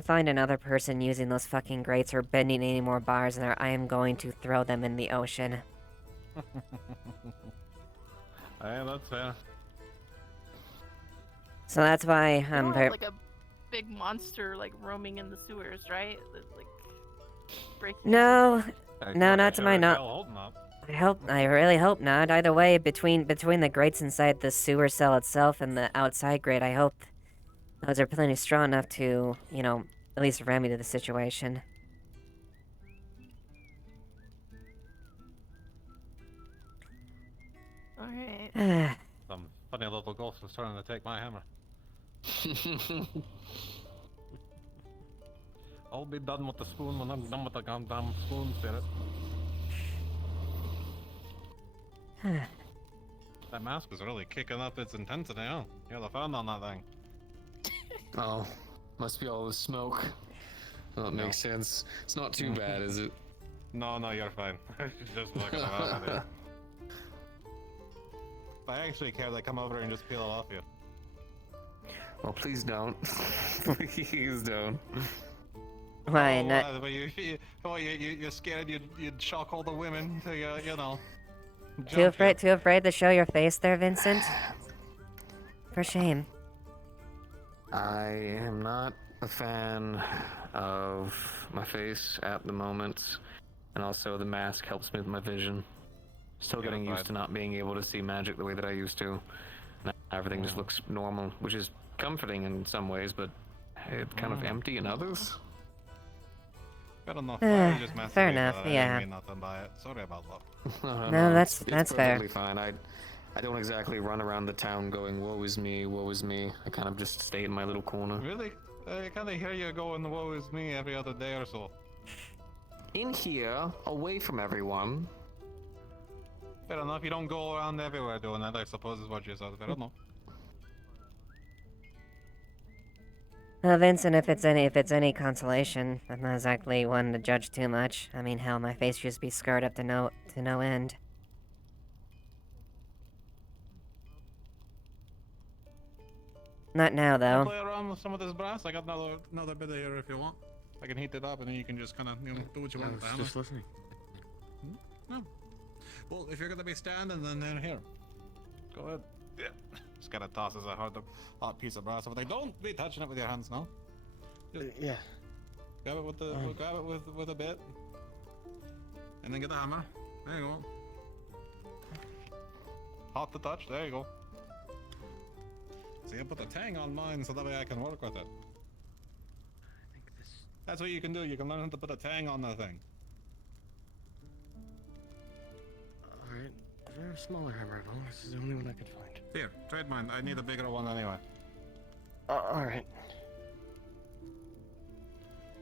find another person using those fucking grates or bending any more bars in there, I am going to throw them in the ocean. Yeah, that's fair. So that's why You I'm don't very... have, like a big monster like roaming in the sewers, right? That's, like breaking. No, No, not to my knowledge. I really hope not. Either way, between the grates inside the sewer cell itself and the outside grate, I hope those are plenty strong enough to, you know, at least remedy the situation. Alright. Some funny little ghost was trying to take my hammer. I'll be done with the spoon when I'm done with the goddamn spoon, spirit. That mask is really kicking up its intensity, huh? You're the fan on that thing. Oh, must be all the smoke. Well, that makes sense. It's not too bad, is it? No, you're fine. Just looking around at it. If I actually care, they come over and just peel it off you. Well, please don't. Please don't. Why not? You're scared you'd shock all the women to, you know. Too afraid to show your face there, Vincent? For shame. I am not a fan of my face at the moment, and also the mask helps me with my vision. Still getting used to not being able to see magic the way that I used to. Now everything just looks normal, which is comforting in some ways, but it's kind of empty in others. Fair enough, yeah. I mean nothing by it. Sorry about that. No, that's it's fair. perfectly fine. I don't exactly run around the town going, woe is me, woe is me. I kind of just stay in my little corner. Really? I kind of hear you going, woe is me every other day or so. In here, away from everyone. Fair enough, you don't go around everywhere doing that, I suppose is what you said. Fair enough. Well, Vincent, if it's any consolation, I'm not exactly one to judge too much. I mean, hell, my face used to be scarred up to no end. Not now, though. Play around with some of this brass. I got another bit of here if you want. I can heat it up and then you can just kind of, you know, do what you want with the hammer. Just listening. No. Well, if you're gonna be standing, then here. Go ahead. Yeah. Just gotta toss as a hot piece of brass over there. Don't be touching it with your hands now. Yeah. Grab it with the grab it with a bit. And then get the hammer. There you go. Hot to touch, there you go. See, I put the tang on mine so that way I can work with it. That's what you can do, you can learn how to put a tang on the thing. Alright. Is there a smaller hammer at all? This is the only one I could find. Here, trade mine. I need a bigger one anyway. Alright.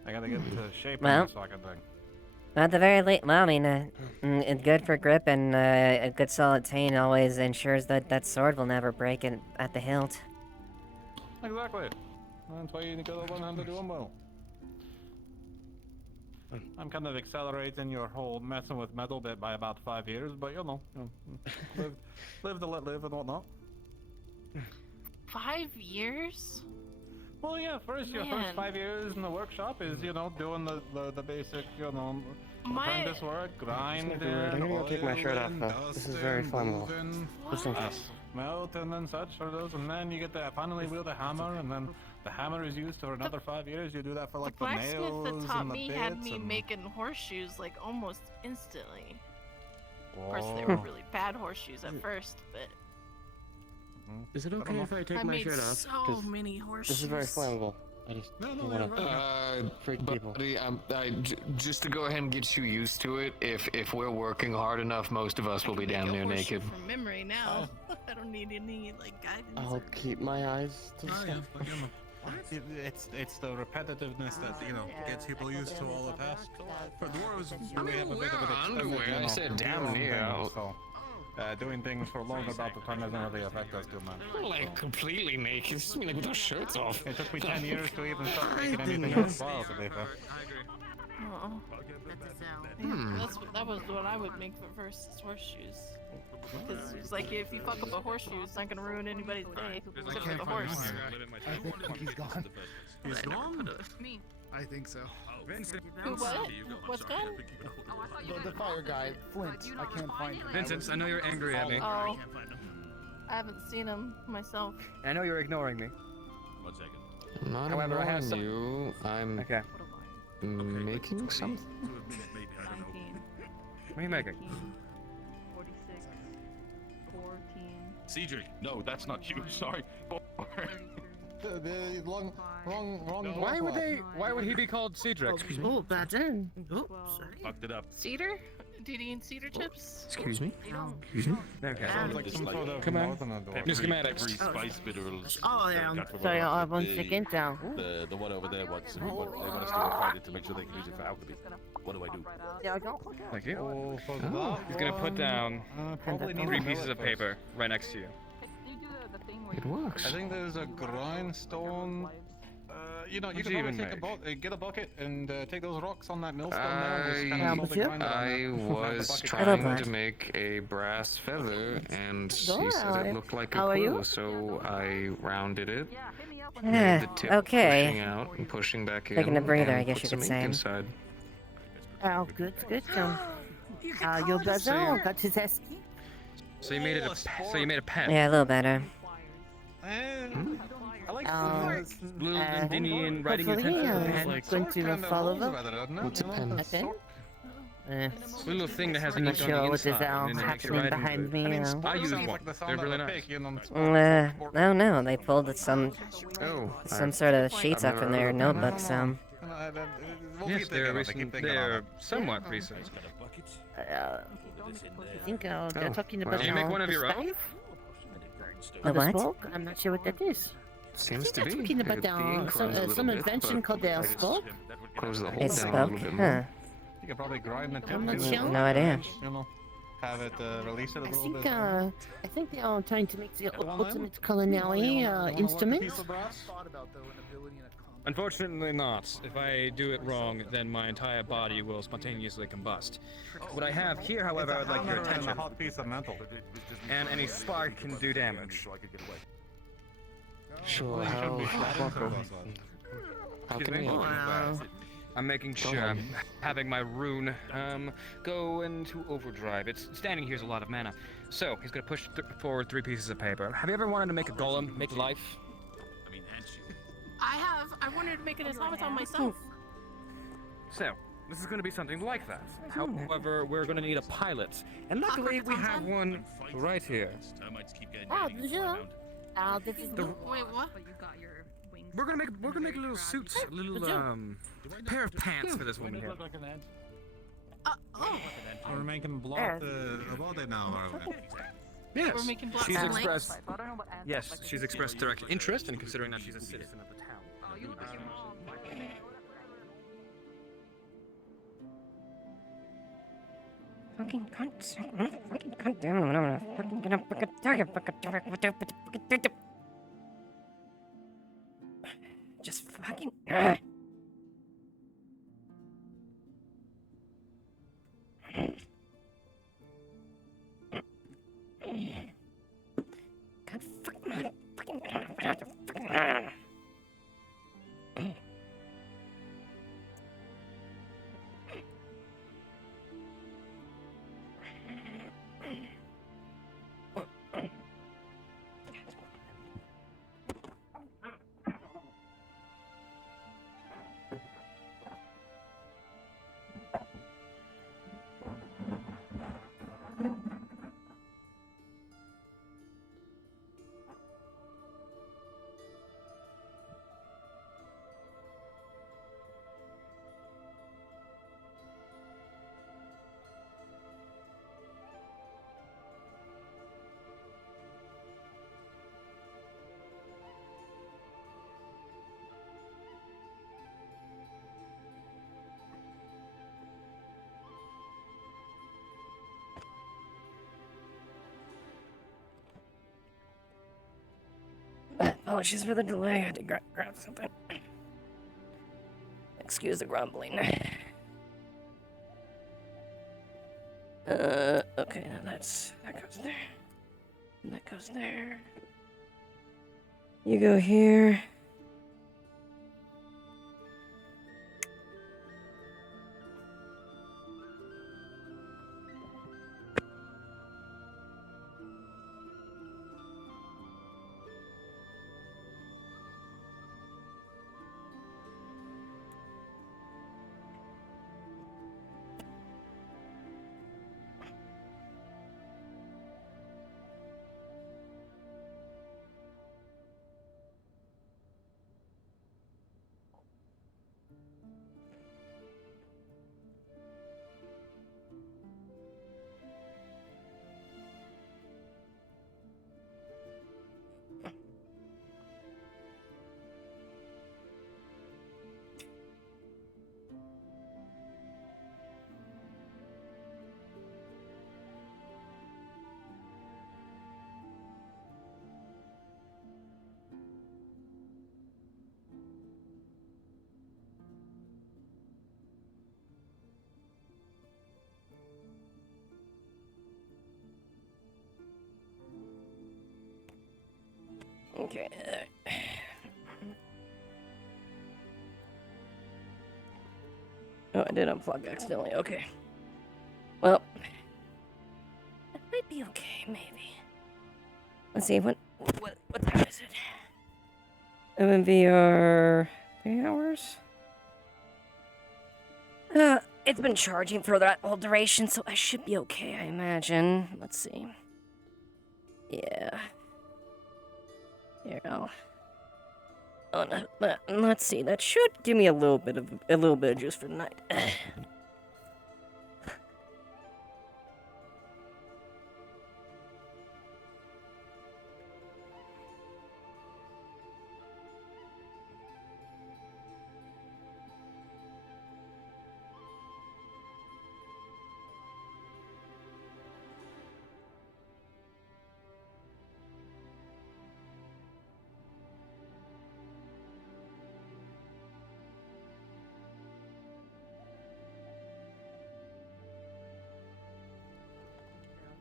I gotta get into shape Well, on the socket thing. At the very least, well, I mean, it's good for grip, and a good solid tang always ensures that sword will never break at the hilt. Exactly. That's why you gotta learn how to do them well. I'm kind of accelerating your whole messing with metal bit by about 5 years, but you know live to let live and whatnot. 5 years? Well, yeah, first 5 years in the workshop is, you know, doing the basic, you know, apprentice work, grinding, I'm gonna go take my shirt off, though. This is very flammable. Listen to this. Melting and such for those, and then you get to finally wield a hammer, and then the hammer is used for another 5 years. You do that for like the nails Blacksmith that taught and the me bits had me and... making horseshoes like almost instantly. Of course, they Whoa. were really bad horseshoes at first, but Is it okay if I take my shirt off? so 'Cause many horseshoes. This is very flammable. I just don't want to freak people. Buddy, just to go ahead and get you used to it, if we're working hard enough, most of us will be damn near naked. From memory now, I don't need any like guidance. I'll keep my eyes to the Oh, sky. yeah, but, you know, it's the repetitiveness that, you know, gets people used to all the past. For dwarves, we have a bit of an extended, you know, I said damn near. thing, so doing things for long about the time doesn't really affect us too much. Like completely naked. This is me like with our shirts off. It took me 10 years to even start making anything worthwhile, to be fair. Oh. That was what I would make for first is horseshoes. Because it's like if you fuck up a horseshoe, it's not gonna ruin anybody's day except for the horse. I think he's gone. He's gone? Me. I think so. Vincent. Who, what? What's gone? The fire guy, Flint. I can't find him. Vincent, I know you're angry at me. Oh. I haven't seen him myself. I know you're ignoring me. 1 second. I'm not However, ignoring you. I'm okay. making something. What are you making? 46, 14. Cedric, no, that's not you. Sorry. The wrong. Why would he be called Cedric? Excuse me. Oh, that's in. Oops. Fucked it up. Cedar? Did he eat cedar chips? Excuse me. No. Excuse me. Okay. Sounds like some sort of Come on. northern Just come at it. peppery spice minerals. Oh, yeah. Sorry, I have 1 second now. The one over there wants they want us to go find it to make sure they can use it for alchemy. What do I do? There I go. Thank you. Oh. He's gonna put down Probably need 3 to pieces mill of it paper right next to you. It works. I think there's a grindstone. You know, you What'd could you probably even take make? get a bucket and take those rocks on that millstone there. And just kind of slowly grind it on I there. Have the was bucket trying grind. to make a brass feather, and she said Alright. it looked like a How are you? clue, so I rounded it, Yeah, made the tip okay. pushing out and pushing back in, Taking a breather, and I guess put you could some ink say. inside. Oh, good. Your brother got his ass kicked. So you made it. So you made a pen. Yeah, a little better. I like Little Indian writing hopefully, utensil. I'm going to follow them. What's a pen? A pen? It's a little thing that has I'm an not ink on sure the what is inside, and then it makes your happening writing behind good. me. You know. I use Sounds one. like the sound They're of really a nice. pig, you know. I don't know. They pulled some Oh, sort of sheets I've up never in their heard of that. notebook. So Yes, they're somewhat recent. I think they're Oh, talking well. about Can you make one of your own? The the what? spoke? I'm not sure what that is. Seems to They're be. talking about The ink runs a little some bit, invention but called the I just spoke. close the hole It down a spoke, little bit huh? more. You could probably grind the tip. I'm not too, sure. No idea. You know, have it release it a I little think bit. I think they are trying to make the One of them? ultimate culinary instrument. Unfortunately not. If I do it wrong, then my entire body will spontaneously combust. What I have here, however, I would like your attention. A hot piece of metal. And any spark can do damage. Sure, Well, you shouldn't be how Excuse can me? we? I'm making Go sure ahead. I'm having my rune go into overdrive. It's standing here's a lot of mana. So he's gonna push forward 3 pieces of paper. Have you ever wanted to make a golem, make life? I have. I wanted to make an automaton myself. So this is gonna be something like that. However, we're gonna need a pilot, and luckily we have one right here. Oh, this is The- Wait, what? We're gonna make a little suit, a little pair of pants for this woman here. Oh. We're making block the body now, are we? Yes. We're making blocks She's and expressed. Yes, she's expressed direct interest in considering that she's a citizen of the town. Fucking cunt. Fucking cunt. Damn, I'm gonna fucking get up. Fucking target. Just fucking. God fucking. Apologies for the delay. I had to grab something. Excuse the grumbling. Okay, now that goes there. And that goes there. You go here. Okay. Oh, I did unplug accidentally. Okay. Well, it might be okay, maybe. Let's see. What time is it? MMVR 3 hours. It's been charging for that whole duration, so I should be okay, I imagine. Let's see. Yeah. Here, let's see. That should give me a little bit of juice for the night.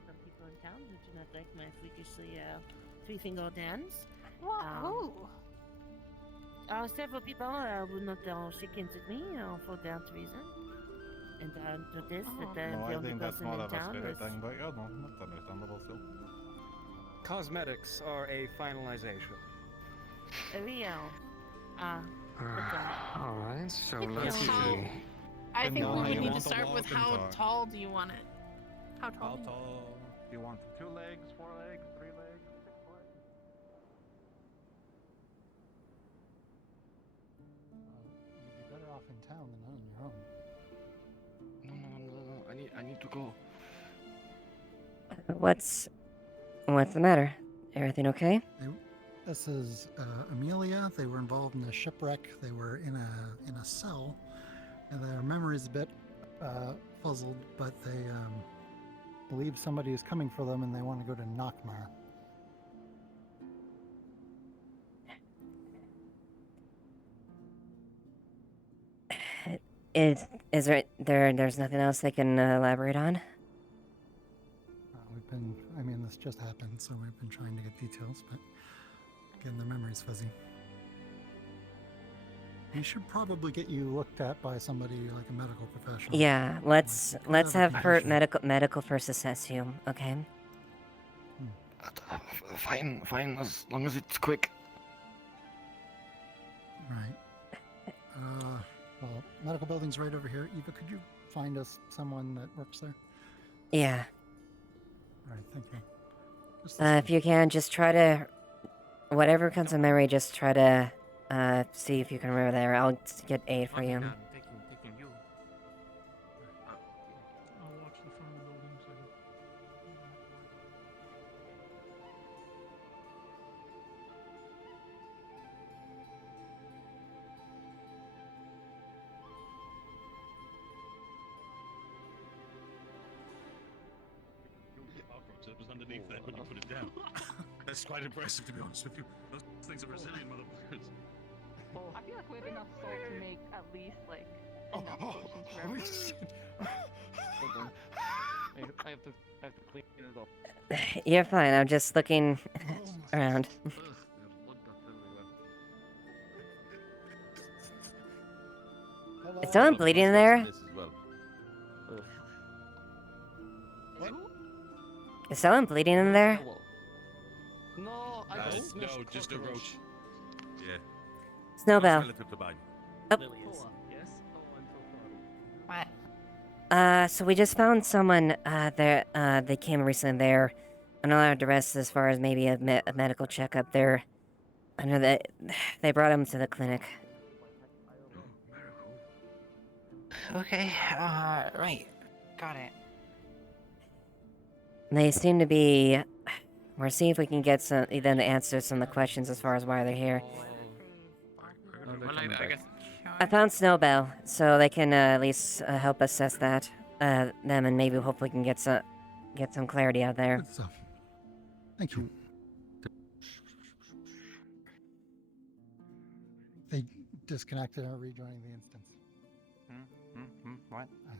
Some people in town who do not like my freakishly three-finger dance. Whoa! Several people would not shake hands with me for that reason. And to this, that I'm No, the I only think that's person more in of a town spirit is... thing, but yeah, no, that's understandable still. Cosmetics are a finalization. Real. Alright, so If let's you see. how- I think we would need to want start with walking how talk. tall do you want it? How tall? How tall? Do you want 2 legs, 4 legs, 3 legs, 6 legs? You'd be better off in town than on your own. No. I need to go. What's the matter? Everything okay? This is Amelia. They were involved in a shipwreck. They were in a cell, and their memory is a bit fuzzled, but they believe somebody is coming for them, and they want to go to Nakmar. There's nothing else they can elaborate on? This just happened, so we've been trying to get details, but again, their memory's fuzzy. We should probably get you looked at by somebody like a medical professional. Yeah, let's have her condition. medical first assess you, okay? Fine, as long as it's quick. Right. Well, medical building's right over here. Eva, could you find us someone that works there? Yeah. All right, thank you. If you can, just try to, whatever comes to memory, just try to see if you can remember that. I'll get aid for you. Taking you. I'll watch you from the building. So. It was underneath there when you put it down. That's quite impressive, to be honest with you. Those things are resilient, motherfuckers. I feel like we have enough salt to make at least like enough potions for holy everyone. shit. Hold on. I have to clean it up. You're fine. I'm just looking around. Is someone bleeding in there? Is someone bleeding in there? No, I just No, just a roach. Yeah. Snowbell. Relative to mine. Oh. Yes? What? So we just found someone there. They came recently. They're unallowed to rest as far as maybe a medical checkup. I know that they brought him to the clinic. Okay, right. Got it. They seem to be. We're seeing if we can get some the answers to some of the questions as far as why they're here. Well, I guess. I found Snowbell, so they can at least help assess that them, and maybe hopefully can get some clarity out there. Good stuff. Thank you. They disconnected and are rejoining the instance. What? I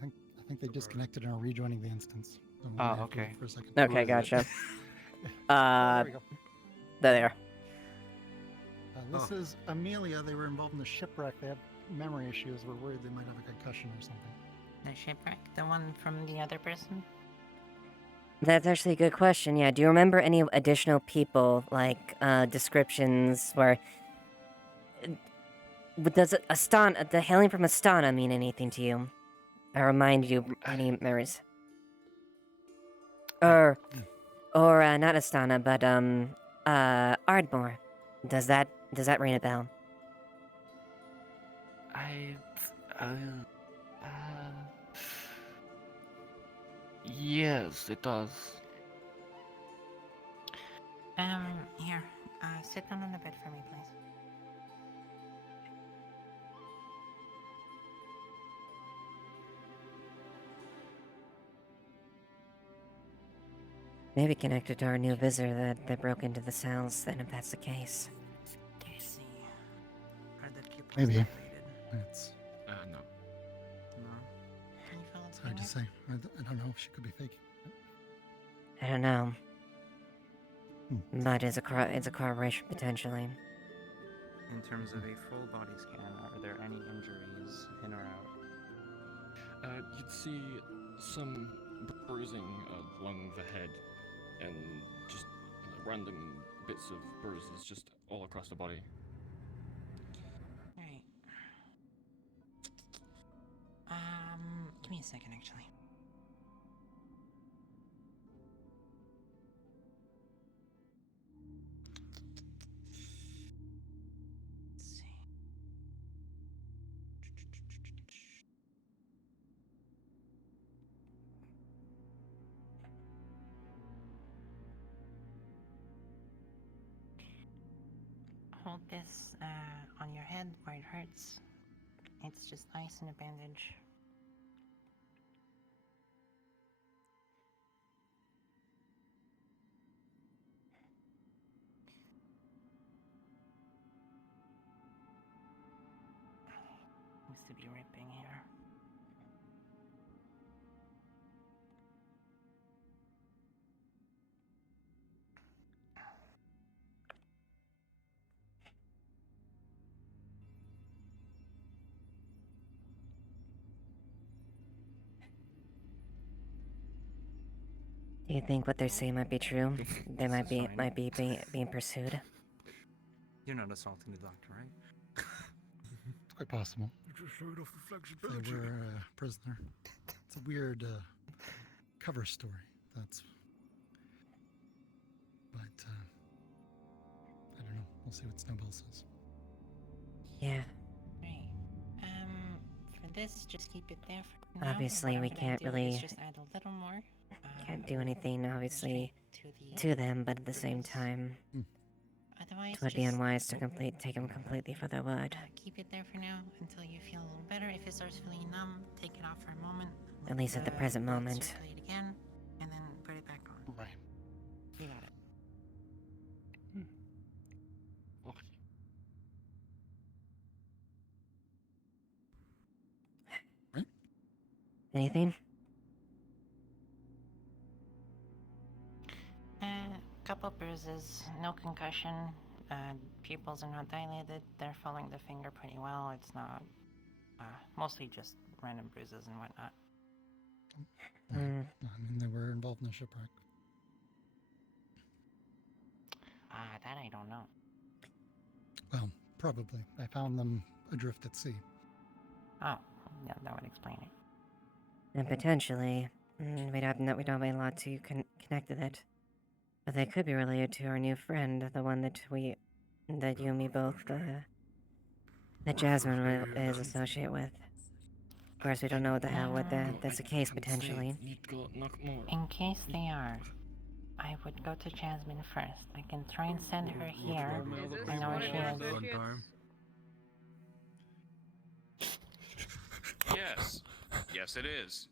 think they disconnected and are rejoining the instance. So we Oh, may have to okay. wait for a second. Okay, gotcha. There we go. There they are. This is Amelia. They were involved in the shipwreck. They have memory issues. We're worried they might have a concussion or something. The shipwreck? The one from the other person? That's actually a good question. Yeah. Do you remember any additional people, like descriptions where? Does Astana, the hailing from Astana, mean anything to you? Or remind you any memories? Or not Astana, but Ardmore. Does that ring a bell? Yes, it does. Here. Sit down on the bed for me, please. Maybe connected to our new visitor that broke into the cells, then if that's the case. Maybe. It's No. it's hard to say. I don't know if she could be faking. I don't know. But it's a corroboration potentially. In terms of a full body scan, are there any injuries in or out? You'd see some bruising along the head, and just random bits of bruises just all across the body. Alright. Give me a second, actually. Let's see. Hold this on your head where it hurts. It's just ice and a bandage. Used to be ripping here. Do you think what they're saying might be true? They might be being pursued. You're not assaulting the doctor, right? It's quite possible. Just showed off the flagship They village. were a prisoner. It's a weird cover story. That's. But I don't know. We'll see what Snowball says. Yeah. Right. For this, just keep it there for now. Obviously, What we I'm gonna can't do is really just add a little more. Can't do anything, obviously, to them, but at the same time, Otherwise, it would be just unwise to take them completely for their word. keep it there for now until you feel a little better. If it starts feeling numb, take it off for a moment. At least at the present moment. Circulate again, and then put it back on. Right. You got it. Anything? Couple bruises, no concussion. Pupils are not dilated. They're following the finger pretty well. It's not, mostly just random bruises and whatnot. I mean, they were involved in the shipwreck. That I don't know. Oh, Probably. I found them adrift at sea. Oh, yeah, that would explain it. And potentially, we don't have a lot to connect with it. But they could be related to our new friend, the one that you and me both, that Jasmine is associated with. Of course, we don't know that's the case potentially. In case they are, I would go to Jasmine first. I can try and send her here. I know where she is. Yes. Yes, it is.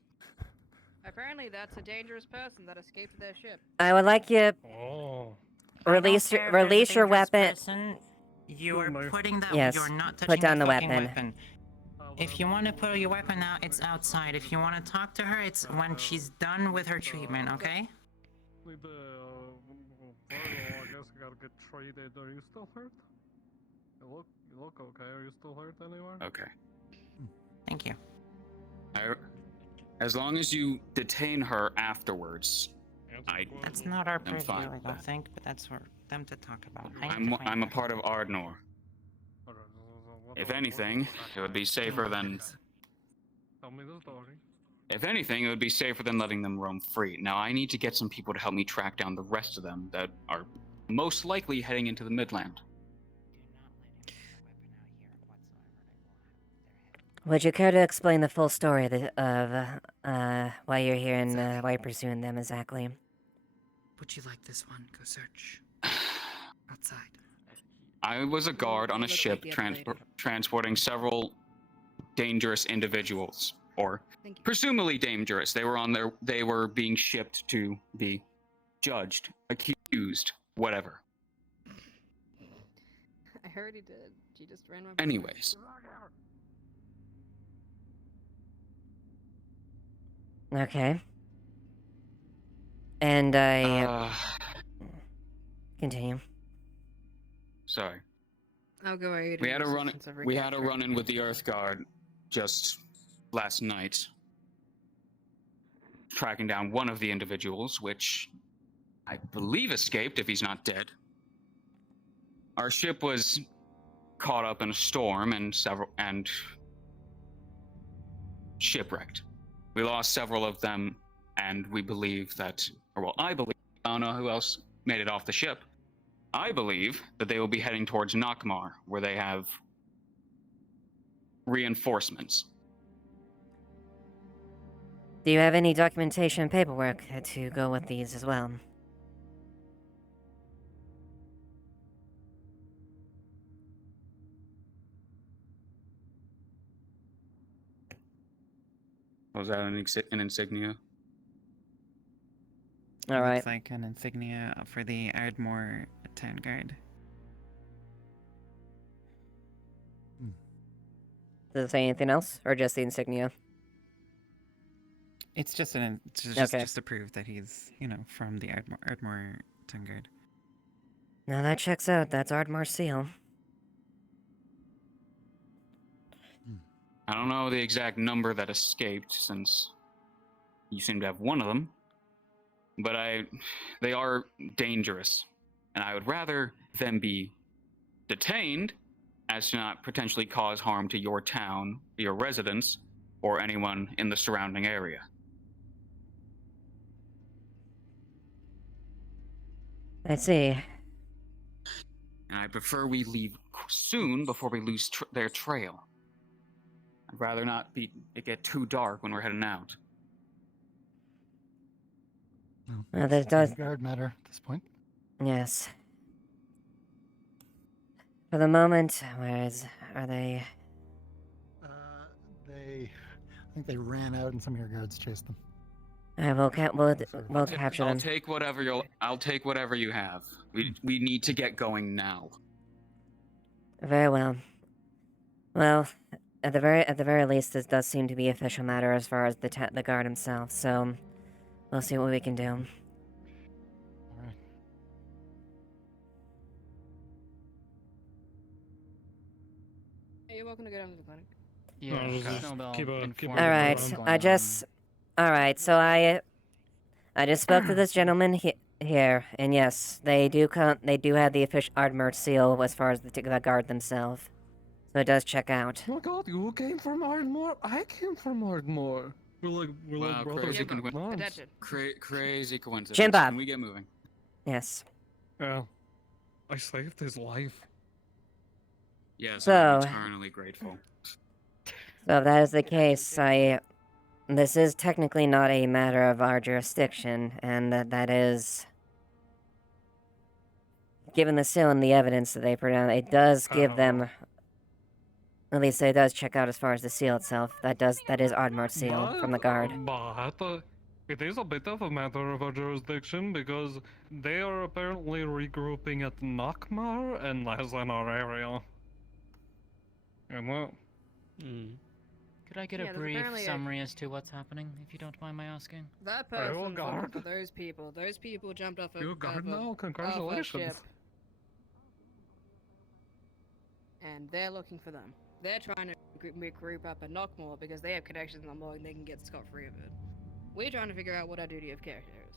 Apparently, that's a dangerous person that escaped their ship. I would like you release your weapon. You are putting that. Yes, You're not touching put down the fucking weapon. If you want to put your weapon out, it's outside. If you want to talk to her, it's when she's done with her treatment. Okay? I guess I gotta get traded. Are you still hurt? You look okay. Are you still hurt anywhere? Okay. Thank you. As long as you detain her afterwards, That's not our am purview, fine I with don't that. think, but that's for them to talk about. I need to find I'm a her. part of Ardnor. If anything, it would be safer than. Tell me the story. If anything, it would be safer than letting them roam free. Now, I need to get some people to help me track down the rest of them that are most likely heading into the Midland. Would you care to explain the full story of why you're here and why you're pursuing them exactly? Would you like this one? Go search. Outside. I was a guard on a Look ship creepy up later. transporting several dangerous individuals, or presumably dangerous. They were being shipped to be judged, accused, whatever. I heard he did. She just ran my. Anyways. Okay. And I... Continue. Sorry. I'll go ahead. We had a run-in with the Earth Guard just last night, tracking down one of the individuals, which I believe escaped if he's not dead. Our ship was caught up in a storm and shipwrecked. We lost several of them, and we believe that, I don't know who else made it off the ship. I believe that they will be heading towards Nakmar, where they have reinforcements. Do you have any documentation and paperwork to go with these as well? Was that an insignia? All right. Looks like an insignia for the Ardmore Town Guard. Does it say anything else, or just the insignia? It's just Okay. just to prove that he's, from the Ardmore Town Guard. Now that checks out. That's Ardmore's seal. I don't know the exact number that escaped, since you seem to have one of them. But they are dangerous, and I would rather them be detained as to not potentially cause harm to your town, your residents, or anyone in the surrounding area. I see. And I prefer we leave soon before we lose their trail. I'd rather not it get too dark when we're heading out. Well, that does guard matter at this point. Yes. For the moment, are they? I think they ran out, and some of your guards chased them. We'll capture them. I'll take whatever you have. We need to get going now. Very well. Well, at the very least, this does seem to be official matter as far as the guard himself. So, we'll see what we can do. Alright. Hey, you're welcome to go down to the clinic. Alright, so I just spoke to this gentleman here, and yes, they do have the official Ardmore seal as far as the guard themselves. So it does check out. Oh my god, you came from Ardmore? I came from Ardmore. We're like brothers. Crazy coincidence. Chin Bob. Can we get moving? Yes. Yeah. I saved his life. Yes, So- I'm eternally grateful. So if that is the case, this is technically not a matter of our jurisdiction, and that is... Given the seal and the evidence that they put down, it does give them... At least it does check out as far as the seal itself. That is Ardmore's seal from the guard. But it is a bit of a matter of our jurisdiction because they are apparently regrouping at Nakmar and less in our area. And well... Could I get Yeah, a there's brief apparently a- summary as to what's happening, if you don't mind my asking? That Are you a person guard? fought those people jumped off a You're a guard off a- now? off a Congratulations. ship. and they're looking for them. They're trying to group up and Knockmore because they have connections on more and they can get scot-free of it. We're trying to figure out what our duty of care here is.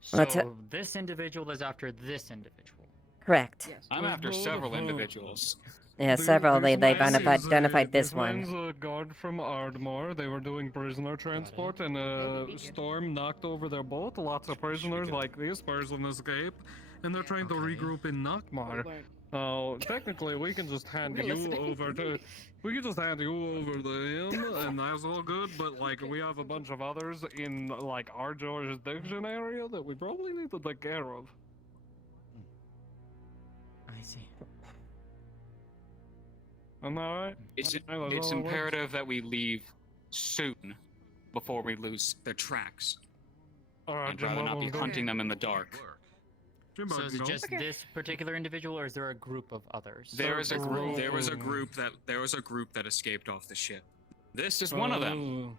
So this individual is after this individual. Correct. Yes. I'm after several individuals. Yeah, several. They've identified this This one. man's a guard from Ardmore. They were doing prisoner transport, and a storm knocked over their boat. Lots of prisoners like this person escaped, and they're trying to regroup in Knockmar. Technically, we can just hand you over to. We can just hand you over to him, and that's all good. But like, we have a bunch of others in like our jurisdiction area that we probably need to take care of. I see. Am I right? It's imperative that we leave soon before we lose their tracks. I'd rather not be hunting them in the dark. So is it just this particular individual, or is there a group of others? There was a group that escaped off the ship. This is one of them.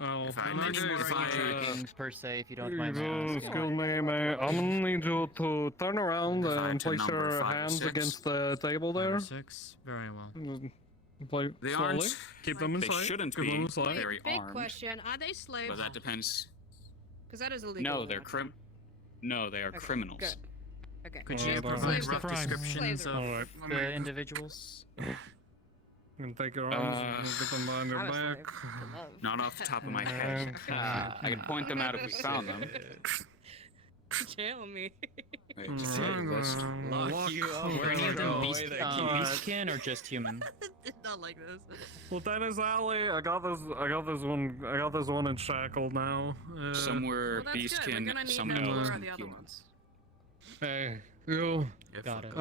If I per se, if you don't mind my asking. Excuse me, mate. I'm gonna need you to turn around and place your hands against the table there. 6. Very well. Play They slowly. aren't. Keep them in They sight. shouldn't Keep them be in sight. very Big armed. question: are they slaves? But that depends. Because that is illegal. No, they're No, they are criminals. Good. Okay. Could you provide rough descriptions of the individuals? You can take your arms and get them behind your back. Not off the top of my head. I can point them out if we found them. Jail me. Wait, just say the list. Were any of them beastkin or just human? Not like this. Lieutenant Sally, I got this one in shackled now. Some were beastkin, some elves, and humans. Hey, you. Got it.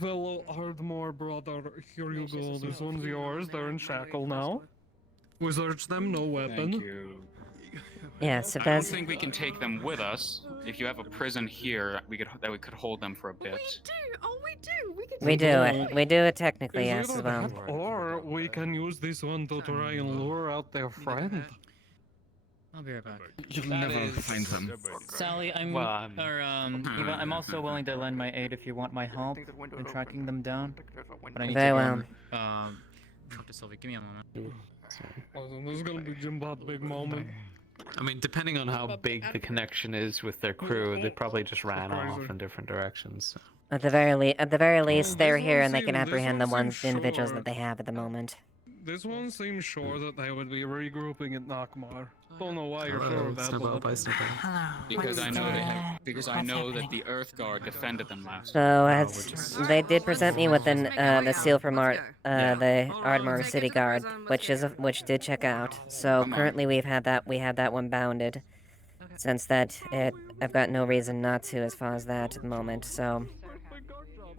Fellow Ardmore brother, here you go. This one's yours. They're in shackle now. We searched them, no weapon. Thank you. Yes, I don't think we can take them with us. If you have a prison here, we could hold them for a bit. We do it technically, yes, as well. Or we can use this one to try and lure out their friend. I'll be right back. You'll never find them. Sally, Eva, I'm also willing to lend my aid if you want my help in tracking them down. But I need Very to well. Talk to Sylvie. Give me a moment. This is gonna be Jimbot's big moment. I mean, depending on how big the connection is with their crew, they probably just ran off in different directions. At the very least, they're here and they can apprehend the individuals that they have at the moment. This one seems sure that they would be regrouping at Knockmar. Don't know why you're sure of that. Because I know that the Earth Guard defended them last. So they did present me with the seal from the Ardmore City Guard, which did check out. So currently we have that one bounded. Since I've got no reason not to as far as that at the moment. So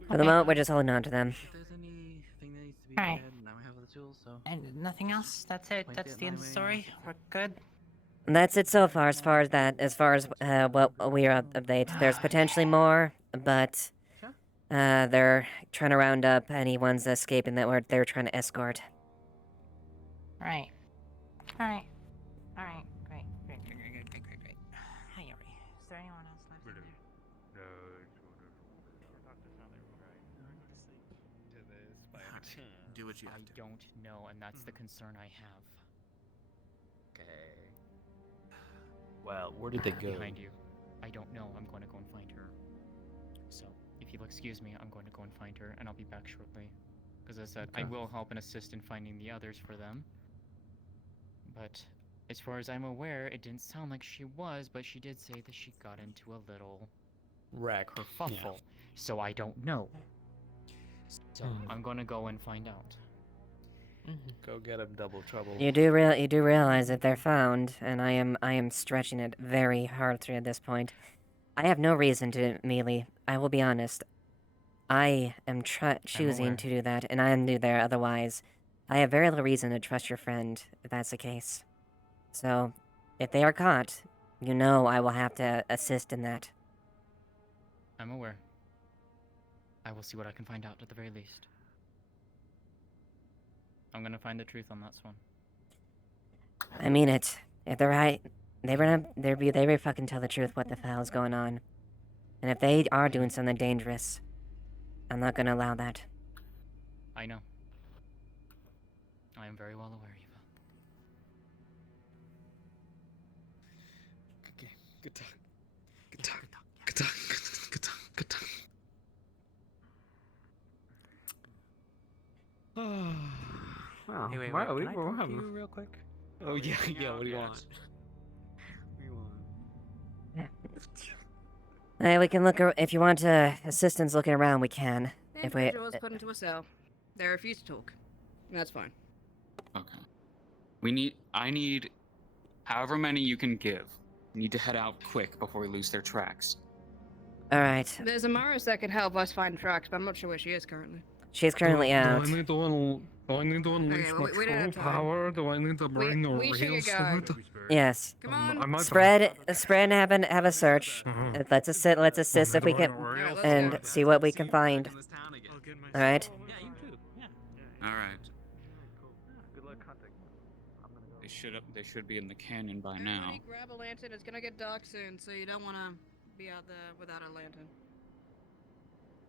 for the moment we're just holding on to them. Alright. And nothing else? That's it? That's the end of the story? We're good? That's it so far. As far as what we are update. There's potentially more, but they're trying to round up any ones escaping that they're trying to escort. Right. Alright. Alright. Great. Hi, Yuri. Is there anyone else left in there? Do what you have to. I don't know, and that's the concern I have. Okay. Well, where did they go? Behind you. I don't know. I'm going to go and find her. So, if you'll excuse me, I'm going to go and find her, and I'll be back shortly. Because as I said, I will help and assist in finding the others for them. But as far as I'm aware, it didn't sound like she was, but she did say that she got into a little wreck kerfuffle. Yeah. So I don't know. So I'm going to go and find out. Go get him, double trouble. You do realize if they're found, and I am stretching it very hard through at this point. I have no reason to melee. I will be honest. I am choosing to do that, and I am do there otherwise. I have very little reason to trust your friend if that's the case. So, if they are caught, you know I will have to assist in that. I'm aware. I will see what I can find out at the very least. I'm gonna find the truth on that one. I mean it. If they're right, they better fucking tell the truth what the hell is going on. And if they are doing something dangerous, I'm not gonna allow that. I know. I am very well aware, Eva. Okay, good talk. Good talk. Good talk. Good talk. Good talk. Well, Hey, wait, why are we can I talk to having- you real quick? Oh yeah, yeah. What do you want? We can look. If you want assistance looking around, we can. The If we. individual was put into a cell. They refuse to talk. That's fine. Okay. I need however many you can give. We need to head out quick before we lose their tracks. All right. There's a Morris that could help us find tracks, but I'm not sure where she is currently. She's currently out. Do I need to unleash my we don't true have time. power? Do I need to bring a we should real get going. sword? Yes. Come on. I might Spread and have a search. Let's assist if we can, and see what we can find. All right. All right. They should be in the canyon by now. Everybody grab a lantern. It's gonna get dark soon, so you don't want to be out there without a lantern.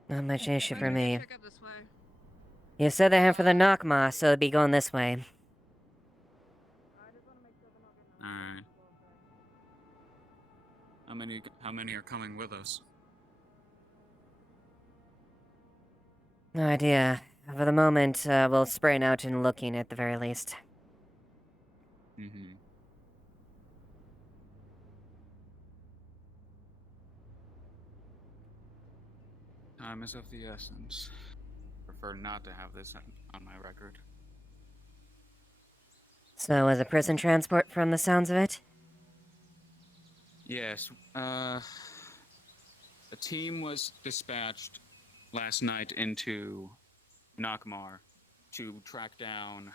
Not much issue for me. Check up this way. You said they're here for the Nakma, so it'd be going this way. All right. How many are coming with us? No idea. For the moment, we'll sprain out and looking at the very least. Mm-hmm. Time is of the essence. Prefer not to have this on my record. So, was a prison transport from the sounds of it? Yes. A team was dispatched last night into Nakmar to track down,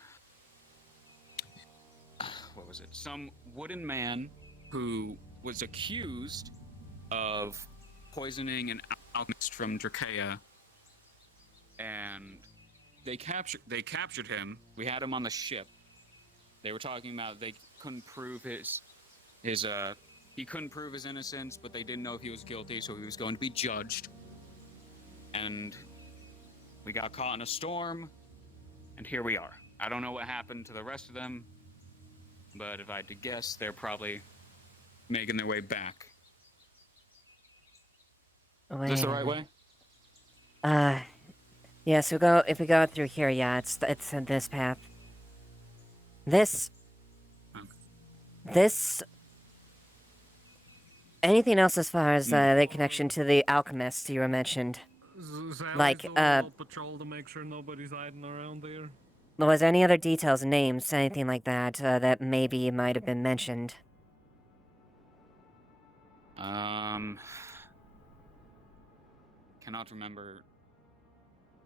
what was it? Some wooden man who was accused of poisoning an alchemist from Drakea, and they captured him. We had him on the ship. They were talking about they couldn't prove he couldn't prove his innocence, but they didn't know if he was guilty, so he was going to be judged. And we got caught in a storm, and here we are. I don't know what happened to the rest of them, but if I had to guess, they're probably making their way back. Is this the right way? Yes, if we go through here, yeah, it's in this path. This... Anything else as far as the connection to the alchemist you were mentioned? Like, patrol to make sure nobody's hiding around there. was there any other details, names, anything like that, that maybe might have been mentioned? Cannot remember.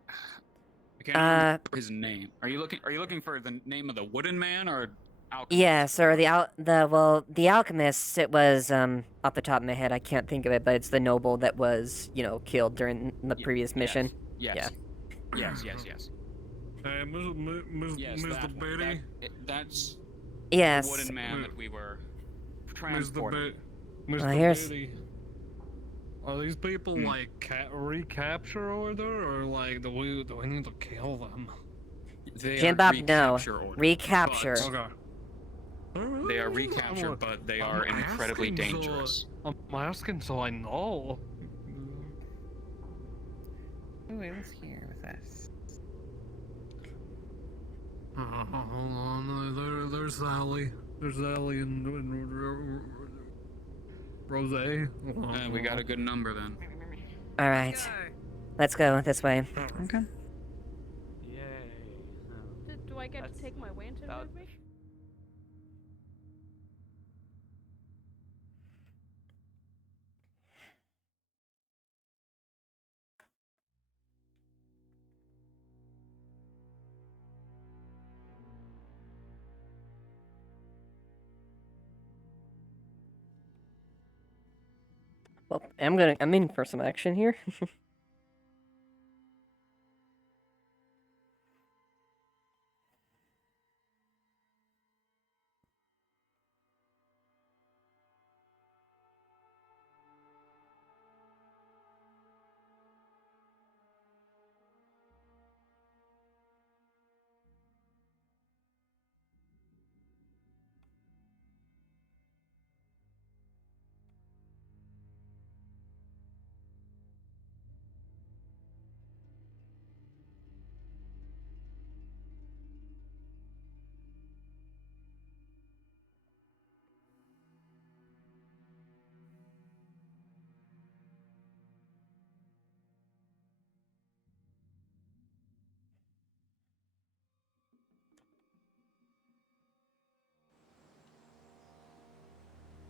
I can't remember his name. Are you looking for the name of the wooden man or alchemist? Yes, or the alchemist, it was, off the top of my head, I can't think of it, but it's the noble that was, killed during the previous mission. Yes. Yeah. Yes. Mr. Betty? That's yes. the wooden man that we were transporting. Mr. Here's... Betty, are these people like recapture order, or like do we need to kill them? Jim Bob, no. Recapture. They are recaptured, but they are incredibly dangerous. I'm asking so I know. Who is here with us? Hold on, there's Sally. There's Sally and Rose. We got a good number then. All right. Let's go this way. Okay. Yay. Do I get to take my lantern with me? Well, I'm in for some action here.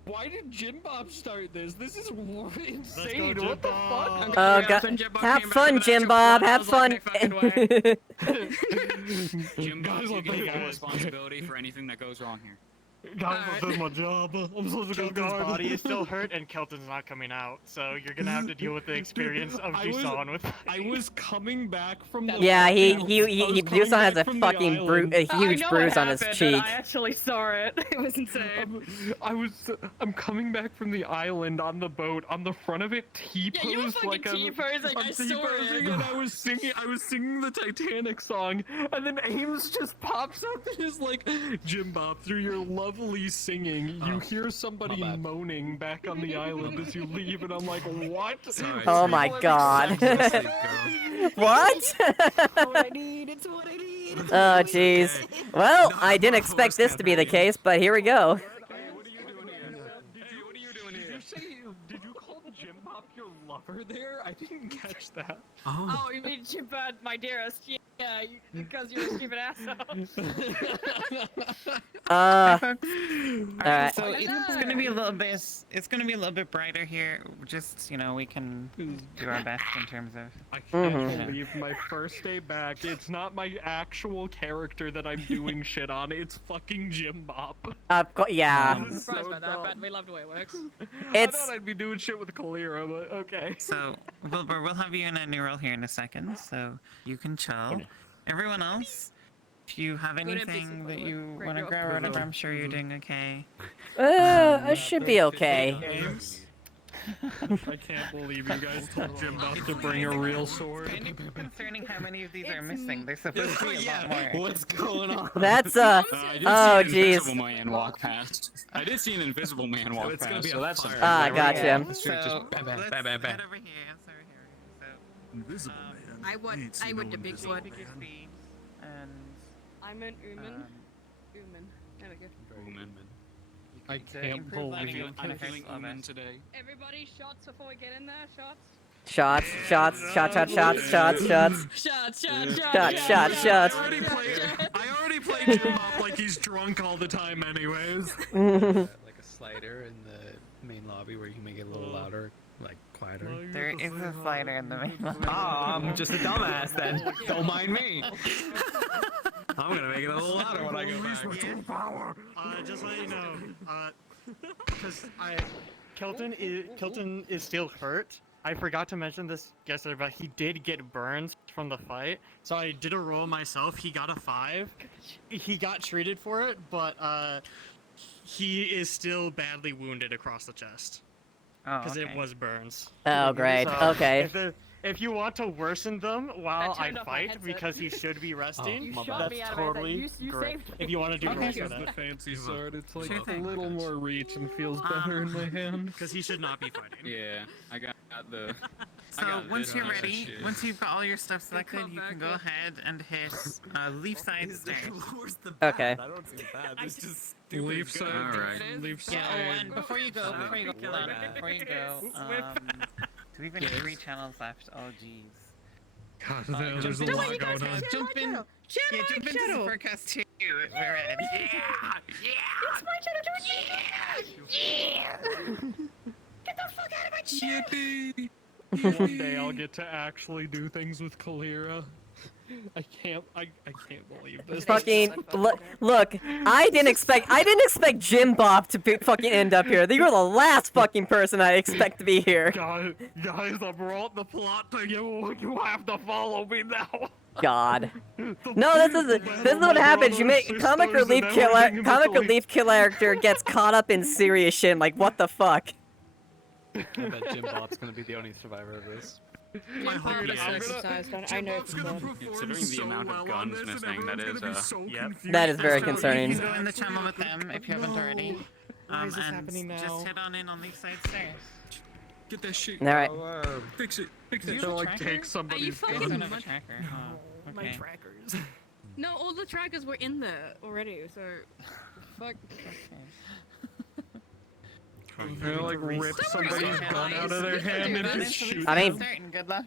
Why did Jim Bob start this? This is insane. insane. What the fuck? Oh god. Have fun, Jim Bob. Have fun. Jim Bob, Guys, you let get me full go. responsibility for anything that goes wrong here. Guys, I'm doing my job. I'm supposed to go Kelton's guard. body is still hurt, and Kelton's not coming out, so you're gonna have to deal with the experience of Dusan with. I was coming back from the. Yeah, he coming Dusan has back a from the fucking island. a huge bruise on his cheek. I actually saw it. It was insane. I'm coming back from the island on the boat. On the front of it, T-posed Yeah, you were fucking like T-posing, I'm I saw T-posing it. and I was singing the Titanic song, and then Ames just pops up and is like, Jim Bob, through your lovely singing, you hear somebody moaning back on the island as you leave, and I'm like, what? Oh my god. What? What I need, it's what I need. Oh jeez. Well, I didn't expect this to be the case, but here we go. Did you call Jim Bob your lover there? I didn't catch that. Oh, you mean Chipbud, my dearest? Yeah, because you're a stupid asshole. Alright. So it's gonna be a little bit. It's gonna be a little bit brighter here. Just we can do our best in terms of. I can't believe my first day back. It's not my actual character that I'm doing shit on. It's fucking Jim Bob. Yeah. I'm surprised by that, but we love the way it works. I thought I'd be doing shit with Kalira, but okay. So, Wilbur, we'll have you in a new role here in a second, so you can chill. Everyone else, if you have anything that you want to grab or whatever, I'm sure you're doing okay. I should be okay. I can't believe you guys told Jim Bob to bring a real sword. It's concerning how many of these are missing. There's supposed to be a lot more. What's going on? That's I did oh see an jeez. invisible man walk past. I did see an invisible man walk it's gonna past, be so a that's fire. Ah, gotcha. So, just let's bam, bam, head bam, bam, bam. over here. Let's over here. So, Invisible man. I would the big one. and I'm an Uman. Uman. There we go. I can't believe I'm feeling human today. Everybody, shots before we get in there. Shots. Shots. Shots. I already played Jim Bob like he's drunk all the time anyways. Like a slider in the main lobby where you can make it a little louder, like quieter. there is a slider in the main line. Oh, I'm just a dumbass then. Don't mind me. I'm gonna make it a little louder when I go back. Just let you know, because Kelton is still hurt. I forgot to mention this yesterday, but he did get burns from the fight. So I did a roll myself. He got a 5. He got treated for it, but he is still badly wounded across the chest. Because it was burns. Oh great. So Okay. if you want to worsen them while I turned off my fight, headset. because he should be resting, You shot that's me out of it, totally you great. saved me. If you want to do Okay. rolls for Use that. the fancy sword. It's like Sure a thing. little more reach and feels better in my hand. Because he should not be fighting. Yeah, I got the. I So got once this you're piece of ready, shit. once you've got all your stuff selected, you can go ahead and hit leaf side stairs. Okay. I don't see bad. This just Leaf side. Alright. Leaf side. Yeah. Oh, and before you go, hold on, before you go, do we have any free channels left? Oh, jeez. God, there's a lot going on. Jump in. Yeah, jump into Supercast 2. We're in. Yeah. It's my channel. Yeah. Get the fuck out of my channel. One day I'll get to actually do things with Kalira. I can't believe this. Fucking look. I didn't expect Jim Bob to fucking end up here. You were the last fucking person I expect to be here. Guys, I brought the plot to you. You have to follow me now. God. No, this is what happens. You make comic relief character gets caught up in serious shit. I'm like, what the fuck? I bet Jim Bob's gonna be the only survivor of this. Jim Bob is circumcised. I know for sure. Considering the amount of guns missing, that is That is very concerning. You can go in the channel with them if you haven't already. Why is this and happening now? just head on in on these side stairs. Get that shit. All right. Fix it. Fix Do it. you have a Like tracker? take somebody's fucking I don't gun. have a tracker. Oh, My okay. trackers. No, all the trackers were in there already, so fuck. They like rip somebody's gun out of their hand and just shoot. I mean, Certain, good luck.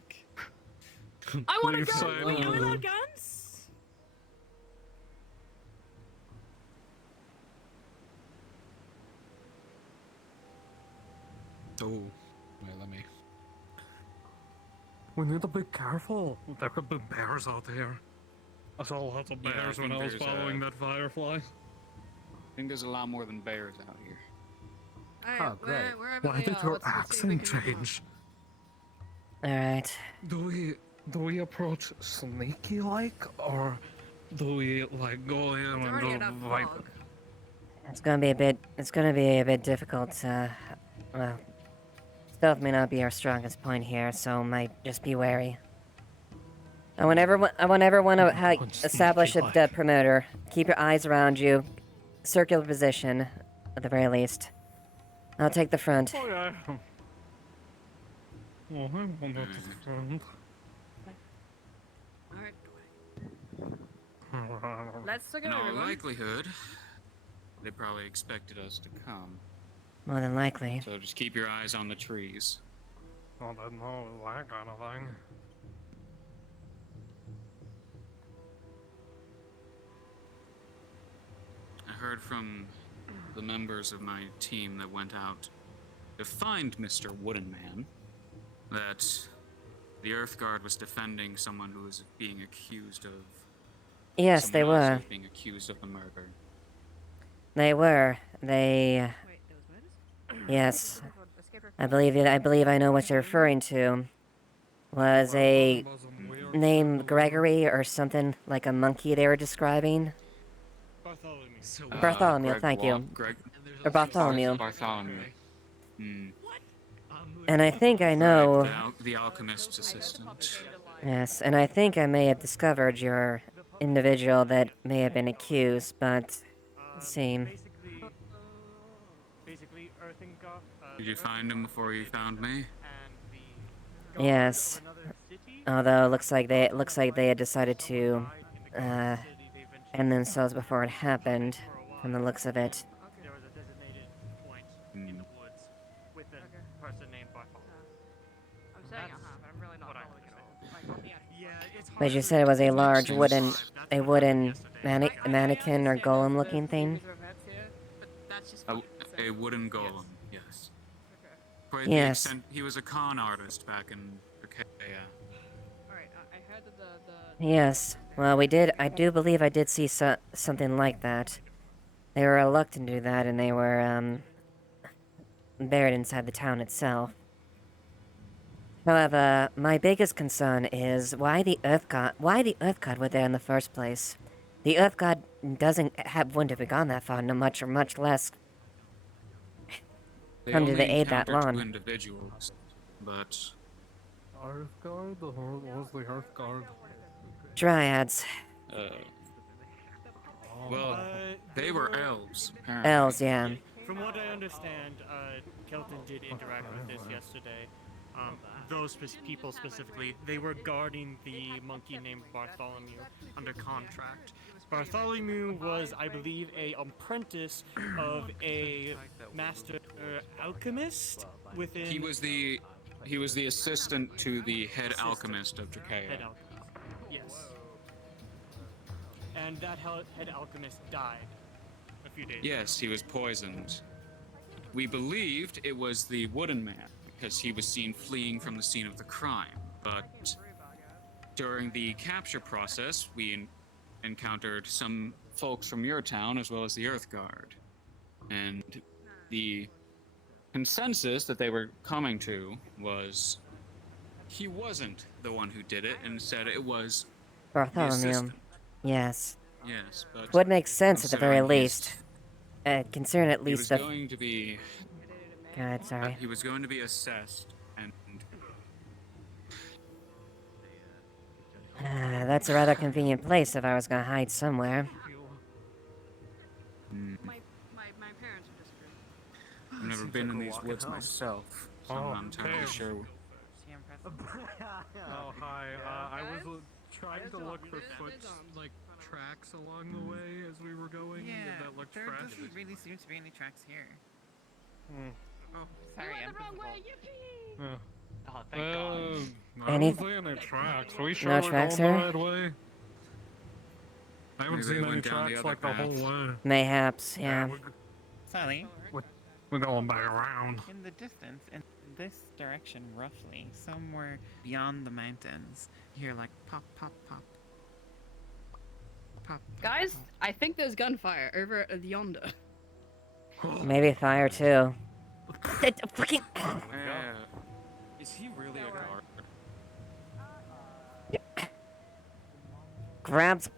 I want to Leave go. side. We all got guns. Oh, wait, let me. We need to be careful. There could be bears out here. I saw lots of Yeah, I bears when think I was there's, following that firefly. I think there's a lot more than bears out here. Alright, wherever Why they did are, your let's go see if we accent can- change? Alright. Do we approach sneaky like, or do we like go in and already go enough like? fog. It's gonna be a bit difficult, well, stealth may not be our strongest point here, so might just be wary. I want everyone to establish a perimeter. Keep your eyes around you. Circular position, at the very least. I'll take the front. Oh yeah. Oh, I want to stand. Alright. Let's look In at all everyone. likelihood, they probably expected us to come. More than likely. So just keep your eyes on the trees. I don't know that kind of thing. I heard from the members of my team that went out to find Mr. Wooden Man that the Earth Guard was defending someone who was being accused of. Yes, they someone else were. was being accused of the murder. They were. They. Yes. I believe I know what you're referring to. Was a name Gregory or something like a monkey they were describing. Bartholomew, thank you. Or Bartholomew. Bartholomew. Hmm. And I think I know. The alchemist's assistant. Yes, and I think I may have discovered your individual that may have been accused, but let's see. Did you find him before you found me? Yes. Although it looks like they had decided to end themselves before it happened, from the looks of it. But you said it was a large wooden mannequin or golem-looking thing. A wooden golem, yes. Quite Yes. the extent, he was a con artist back in Arcadia. Alright, I heard that Yes. Well, I do believe I did see something like that. They were reluctant to do that, and they were, buried inside the town itself. However, my biggest concern is why the Earth God were there in the first place. The Earth God wouldn't have gone that far, no much less They come to only the aid that encountered two long. individuals, but Earth Guard? Or what was the Earth Guard? Dryads. Well, they were elves. Apparently. Elves, yeah. From what I understand, Kelton did interact with this yesterday. Those people specifically, they were guarding the monkey named Bartholomew under contract. Bartholomew was, I believe, a apprentice of a master alchemist within. He was the assistant to the head alchemist of Dracea. Head alchemist. Yes. And that head alchemist died a few days ago. Yes, he was poisoned. We believed it was the Wooden Man because he was seen fleeing from the scene of the crime. But during the capture process, we encountered some folks from your town as well as the Earth Guard. And the consensus that they were coming to was he wasn't the one who did it, and instead it was the Bartholomew. assistant. Yes. Yes, but Would make sense at the very considering least. Considering at he was least the. going to be God, sorry. he was going to be assessed, and That's a rather convenient place if I was gonna hide somewhere. my parents are just I've never been in these woods myself, so I'm not entirely sure. Oh, hi. I was trying to look for tracks along the way as we were going. Yeah, That looked there fresh. doesn't really seem to be any tracks here. Hmm. Oh, sorry, I'm Yeah. Oh, thank God. I Any- don't see any tracks. We sure No we're tracks going the here? right way? I haven't Maybe seen they any went down the tracks other like the whole path. way. Mayhaps, yeah. Sally. What? We're going back around. In the distance, in this direction, roughly, somewhere beyond the mountains, you hear like pop, pop, pop. Pop. Guys, I think there's gunfire over at yonder. Maybe fire too. Fucking. Is he really a guard? Grabs.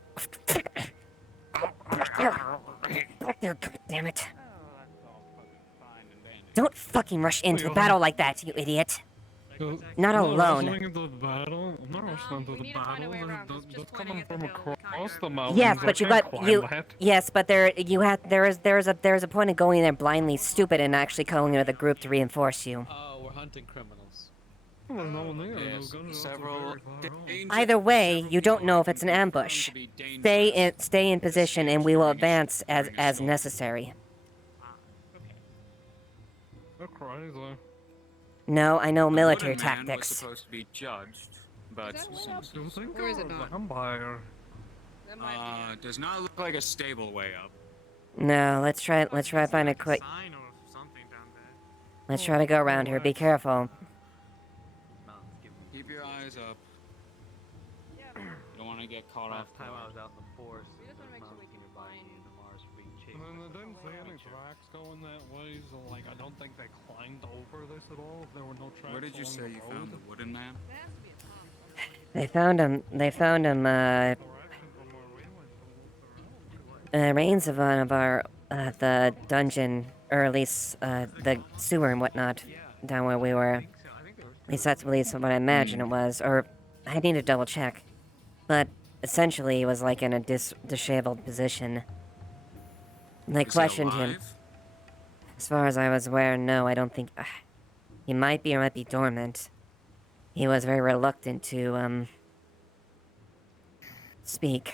Back there, damn it. Don't fucking rush into the battle like that, you idiot. Not alone. Into the battle. I'm not rushing into the battle. They're coming from across the mountains. Yes, but you Yes, but there's a point of going in there blindly stupid and actually calling another group to reinforce you. Oh, we're hunting criminals. Several. Either way, you don't know if it's an ambush. Stay in position, and we will advance as necessary. They're crazy. No, I know military The Wooden Man was tactics. supposed to be judged, but Or is it not? Vampire. Does not look like a stable way up. No, let's try to find a quick. Let's try to go around here. Be careful. Keep your eyes up. You don't want to get caught off Last time I guard. was out in the forest, We just wanna make sure we can find. And then I didn't see any tracks going that way, so like I don't think they climbed over this at all. If there were no tracks. Where did you along say the you road. found the Wooden Man? They found him. Remains of one of our the dungeon, or at least the sewer and whatnot, down where we were. At least that's what I imagine it was, or I need to double check. But essentially, he was like in a disheveled position. They Is he questioned him. alive? As far as I was aware, no, I don't think. He might be or might be dormant. He was very reluctant to speak.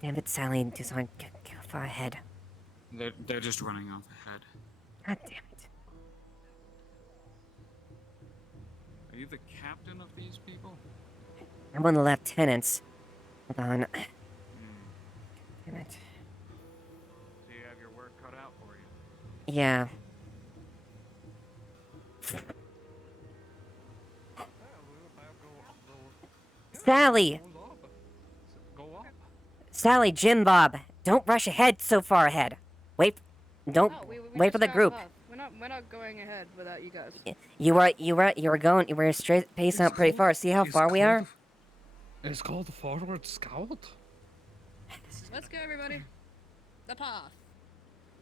Damn it, Sally, just aren't go far ahead. They're just running off ahead. God damn it. Are you the captain of these people? I'm one of the lieutenants. Hold on. Damn it. So you have your work cut out for you. Yeah. Sally! Sally, Jim Bob, don't rush ahead so far ahead. Wait for the group. We're not going ahead without you guys. You were straight pacing out pretty far. See how far we are? It's called the Forward Scout. Let's go, everybody. The path.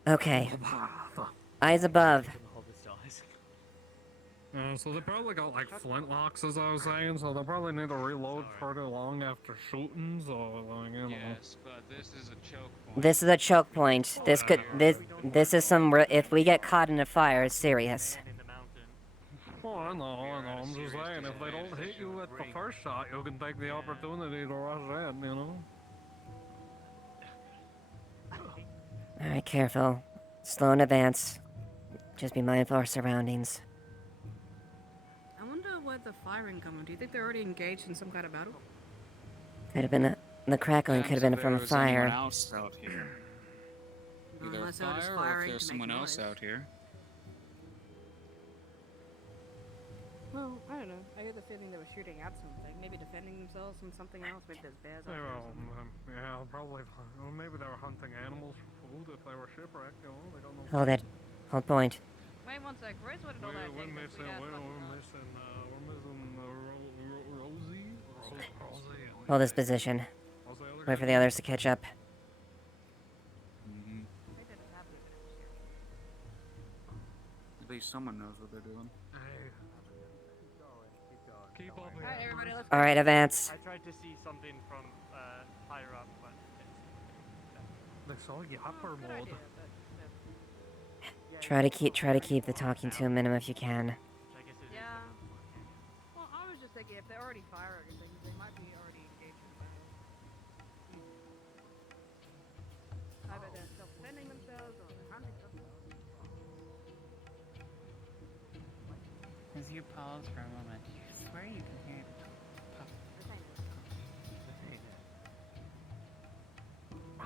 Okay. Eyes above. So they probably got like flintlocks, as I was saying, so they'll probably need to reload pretty long after shooting, so like, you know. Yes, but this is a choke point. This is a choke point. This is if we get caught in a fire, it's serious. Oh, I know, I'm just saying, if they don't hit you at the first shot, you can take the opportunity to rush in, you know? Alright, careful. Slow in advance. Just be mindful of our surroundings. I wonder where the firing coming. Do you think they're already engaged in some kind of battle? Could have been the crackling could have been from a fire. Else out here. Either Unless they're just fire or firing if there's to someone make else noise. out here. Well, I don't know. I get the feeling they were shooting at something. Maybe defending themselves from something else. Maybe there's bears out there. Yeah, probably. Or maybe they were hunting animals for food if they were shipwrecked, you know? They don't know. Hold it. Hold point. Wait one sec. Where's what did all that We're take? missing Rosie? Hold this position. Wait for the others to catch up. At least someone knows what they're doing. Keep up here. Alright, everybody, let's Alright, advance. I tried to see something from higher up, but They saw Yapper mode. Try to keep the talking to a minimum if you can. Yeah. Well, I was just thinking if they're already firing things, they might be already engaged in battle. Either they're self-defending themselves or they're hunting something else. As you pause for a moment, you swear you can hear it pop.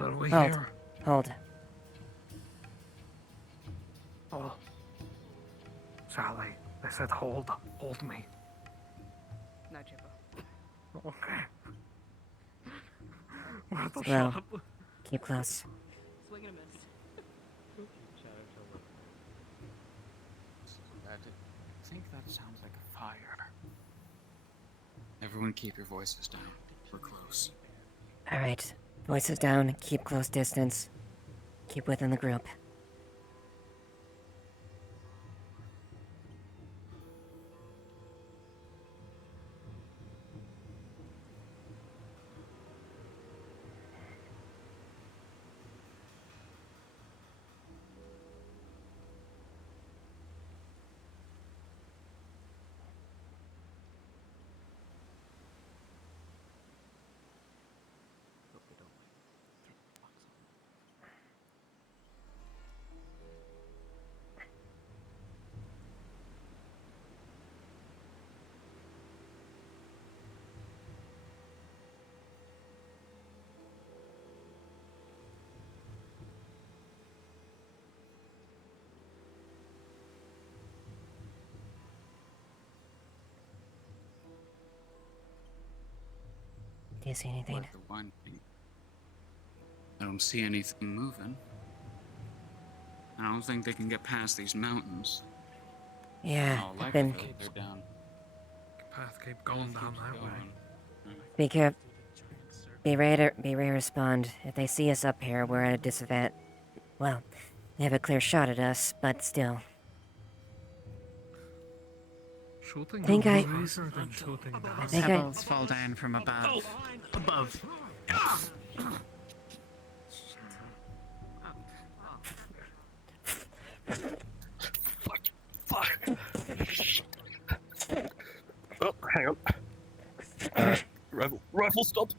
What do we Hold. hear? Hold. Oh. I said hold. Hold me. No, Chipper. Okay. What the Well, shut up. keep close. Swing and a miss. I think that sounds like a fire. Everyone keep your voices down. We're close. Alright. Voices down, keep close distance. Keep within the group. Do you see anything? The one thing. I don't see anything moving. I don't think they can get past these mountains. Yeah, Oh, like been they're down. Path keep going down that way. be careful. Be ready to respond. If they see us up here, we're at a disadvantage. Well, they have a clear shot at us, but still. Shooting Think I- easier than shooting down. I think I- Pebbles fall down from above. Oh, above. Fuck. Oh, hang on. Rifle stop.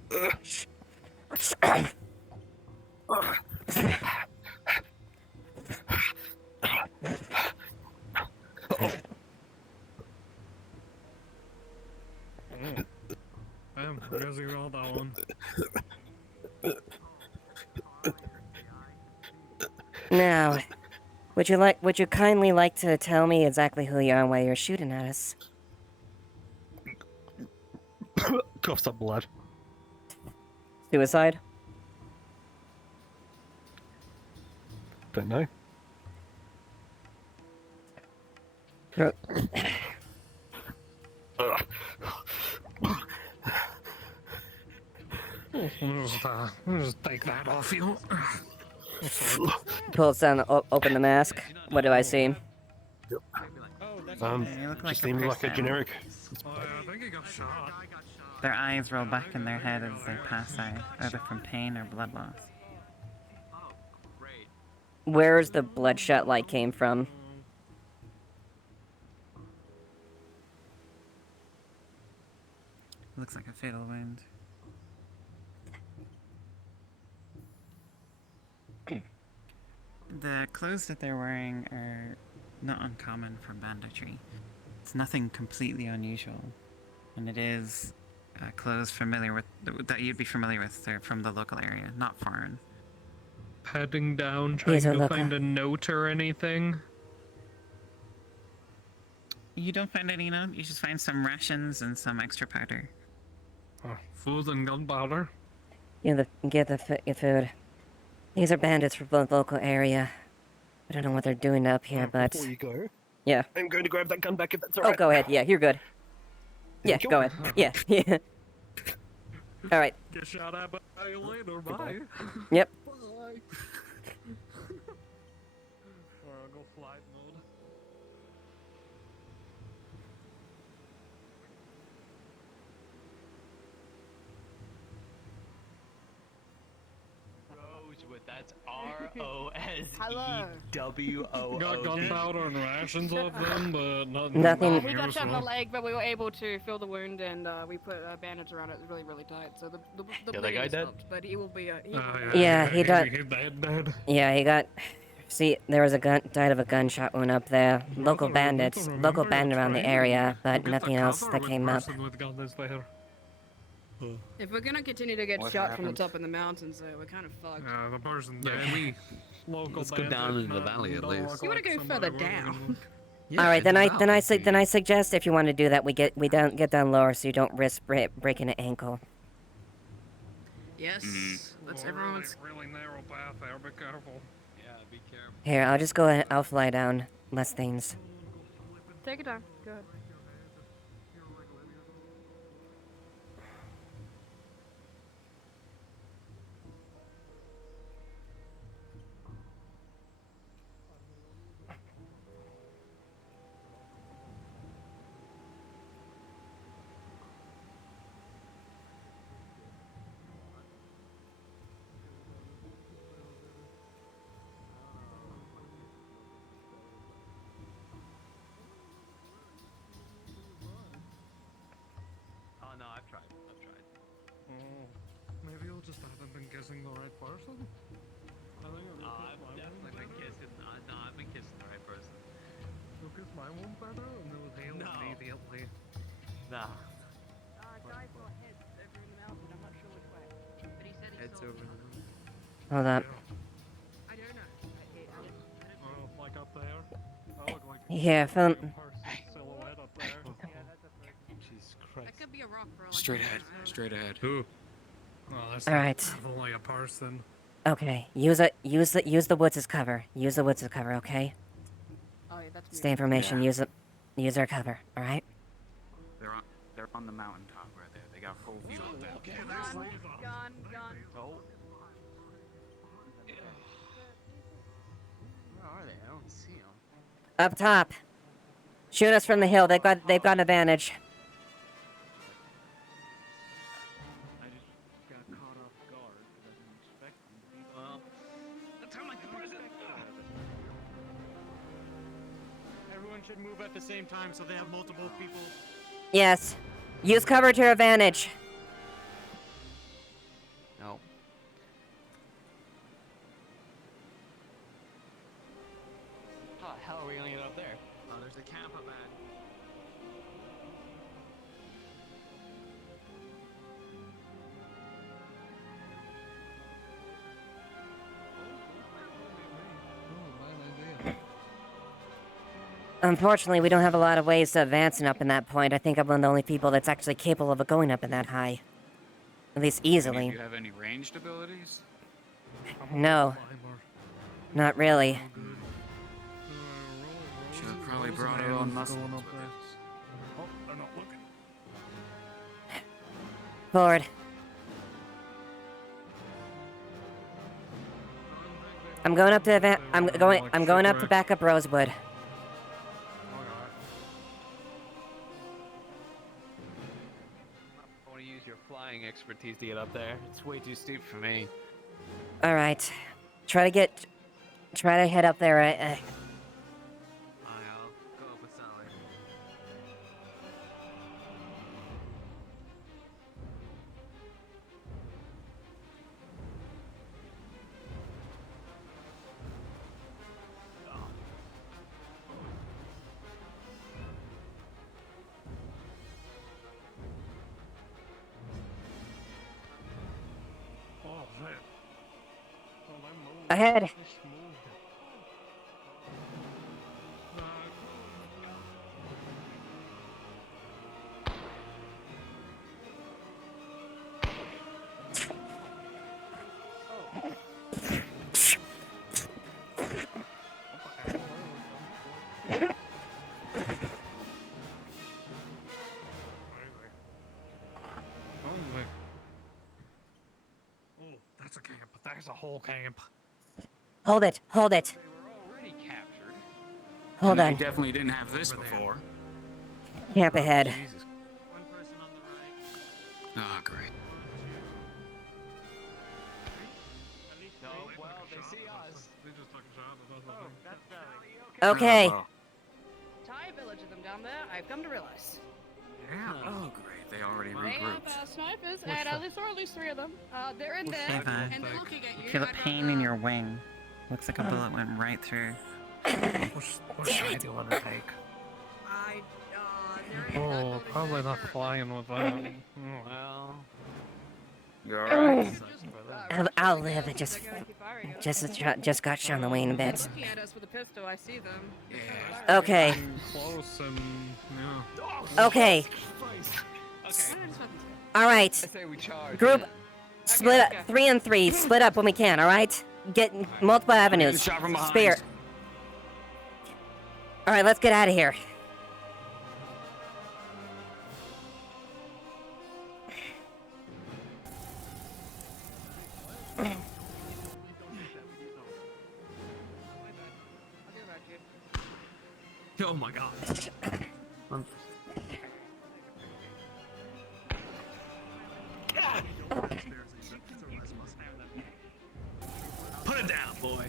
I guess you got that one. Now, would you kindly like to tell me exactly who you are and why you're shooting at us? Cough up blood. Suicide? Don't know. Just take that off you. Pulls down, open the mask. What do I see? You look like just seemed like a person. generic. I think he got shot. Their eyes roll back in their head as they pass out, either from pain or blood loss. Where's the bloodshot light came from? Looks like a fatal wound. The clothes that they're wearing are not uncommon for banditry. It's nothing completely unusual, and it is clothes familiar with that you'd be familiar with. They're from the local area, not foreign. Heading down, trying These are to local. find a note or anything. You don't find any note. You just find some rations and some extra powder. Oh, food and gunpowder. Get the food. These are bandits from the local area. I don't know what they're doing up here, but Before you go, yeah. I'm going to grab that gun back if that's Oh, alright. go ahead. Yeah, you're good. Yeah, Thank you. go ahead. Yeah, yeah. All right. Get shot at by you later. Bye. Yep. Bye. Or I'll go flight mode. Rosewood, that's R-O-S-E-W-O-O-D. Got gunpowder and rations of them, but Nothing. We got shot in the leg, but we were able to fill the wound, and we put a bandage around it really, really tight. So the Yeah, that bleeding guy is dead? stopped, but he will be. Yeah, he died. He's dead. Yeah, he got. See, there was died of a gunshot wound up there. Local bandit around the area, but nothing else that came up. If we're gonna continue to get What shot from the happened? top of the mountains, we're kind of fucked. Yeah, the person Yeah, dead. we- Local Let's go down bandit, into the not- valley at don't least. look You wanna like go somebody further we're gonna down? look. Yeah, All right, then it's I suggest if you want to do that, we don't get down lower so you don't risk breaking an ankle. Yes. That's everyone's. Really narrow path there. Be careful. Yeah, be careful. Here, I'll just go ahead. I'll fly down. Less things. Take your time. Go ahead. Oh no, I've tried. Oh, maybe you just haven't been kissing the right person. I think I've definitely been kissing. No, I've been kissing the right person. You kissed my wound better, and it was healed No. immediately. Nah. Guys got heads over in the mouth, but I'm not sure which way. But he said he Heads saw over. Hold up. I don't know. Oh, like up there. I look like Here, film. silhouette up there. Jesus Christ. That could be a rock for all I Straight know. ahead. Straight ahead. Who? Oh, that's All right. definitely a person. Okay, use the woods as cover. Use the woods as cover, okay? Oh yeah, that's Stay information. Yeah. Use our cover. All right. They're on the mountaintop right there. They got full view. Gone. Oh. Where are they? I don't see them. Up top. Shoot us from the hill. They've got an advantage. I just got caught off guard because I didn't expect them. Well, that's how my person. Everyone should move at the same time so they have multiple people. Yes. Use cover to your advantage. No. How the hell are we gonna get up there? Oh, there's a camp up ahead. Unfortunately, we don't have a lot of ways to advance up in that point. I think I'm one of the only people that's actually capable of going up in that high. At least Do easily. you have any ranged abilities? No. Not really. Should have probably brought our own muscles with us. Oh, they're not looking. Forward. I'm going up to I'm going up to back up Rosewood. I want to use your flying expertise to get up there. It's way too steep for me. All right. Try to head up there. I'll go up with Sally. Oh, shit. Oh, they moved. Ahead. They just moved. Oh, that's a camp. That's a whole camp. Hold it. Hold it. Already captured. Hold And on. They definitely didn't have this before. Camp ahead. One person on the right. Ah, great. No, well, they see us. They just took a shot at us. Okay. Tie village of them down there. I've come to realize. Yeah. Oh, great. They already They have regrouped. snipers, and at least 3 of them. They're in there, Eva, and they're looking at you you. feel a pain in your wing. Looks like a bullet went right through. What side do you want to take? Oh, probably not flying with that. Well, You alright? I'll live. It just got shot in the wing a bit. Looking at us with a pistol. I see them. Yeah. Okay. Close and yeah. Okay. Okay. All right. I say we charge. Group, split up. 3 and 3. Split up when we can. All right. Get multiple avenues. shot from behind. Spear. All right. Let's get out of here. Oh my god. Put it down, boy.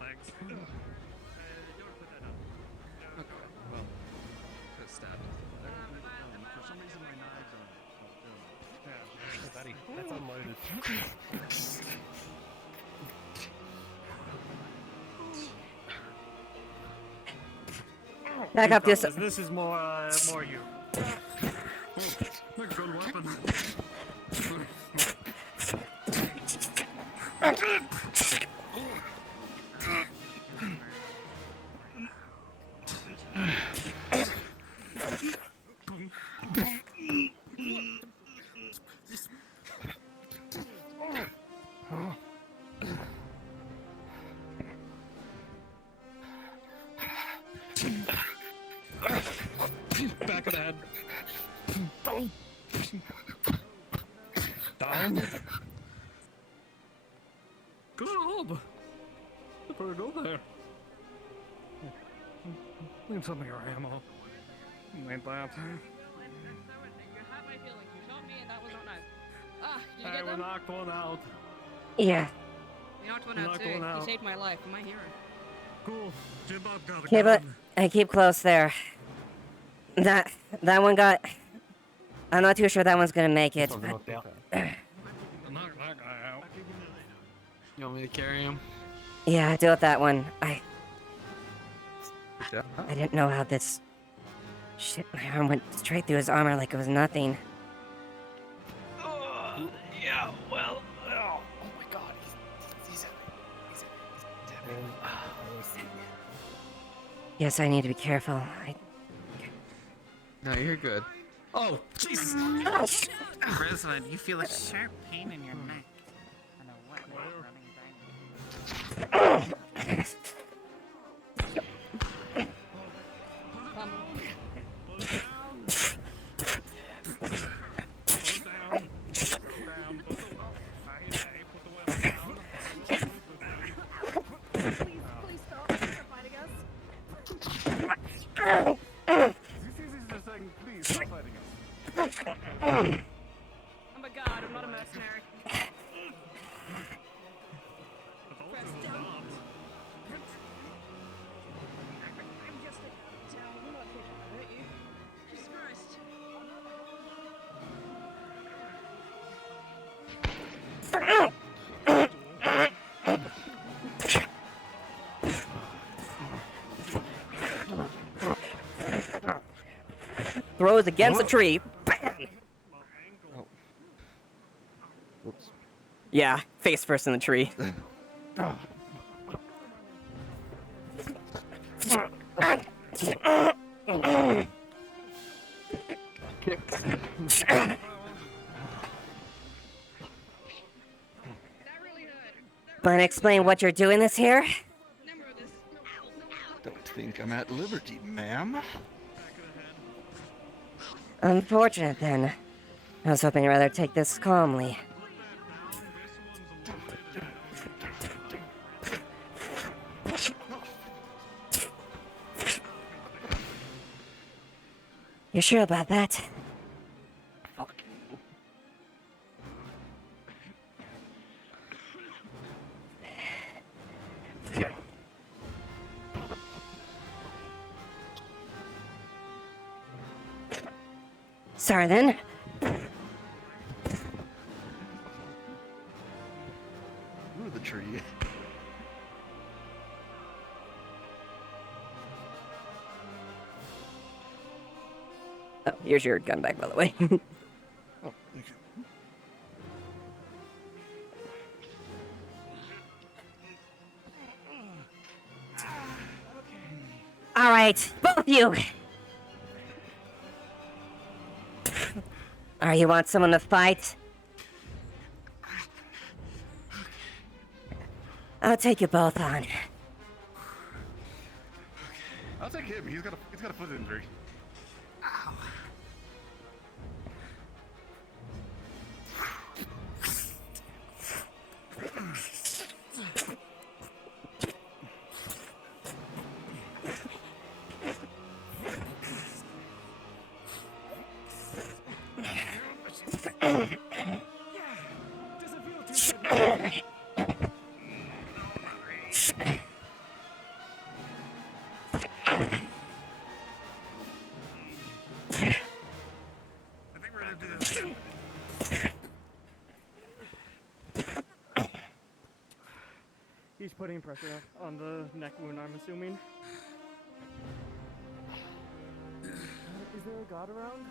Thanks. For some reason, my knives are. Daddy, that's unloaded. Back up this. This is more you. A good weapon. Back of the head. Down. Good job. Pretty good there. Need some of your ammo. Need that. You hurt my feelings. You shot me and that was not nice. Ah, did you Hey, get we them? knocked one out. Yeah. You knocked one You out knocked too. one out. You saved my life. I'm a hero. Cool. Jim Bob got a Okay, but I keep close there. That one got. I'm not too sure that one's gonna make it. But... Knock that guy out. You want me to carry him? Yeah, deal with that one. I didn't know how this. Shit, my arm went straight through his armor like it was nothing. Yeah, well. Oh my god, he's Yes, I need to be careful. No, you're good. Oh, Jesus! Grizzled, you feel a sharp pain in your neck. And a wet running down your Oh my god, I'm not a mercenary. Press down. I'm just a town. I'm not here to hurt you. Jesus Christ. Throws against the tree. Whoops. Yeah, face first in the tree. Wanna explain what you're doing this here? Don't think I'm at liberty, ma'am. Unfortunate then. I was hoping you'd rather take this calmly. You sure about that? Sorry then. Ooh, the tree. Oh, here's your gun back, by the way. Oh, thank you. All right, both of you. All right, you want someone to fight? I'll take you both on. I'll take him. He's got a foot injury. Ow. He's putting pressure on the neck wound, I'm assuming. Is there a god around?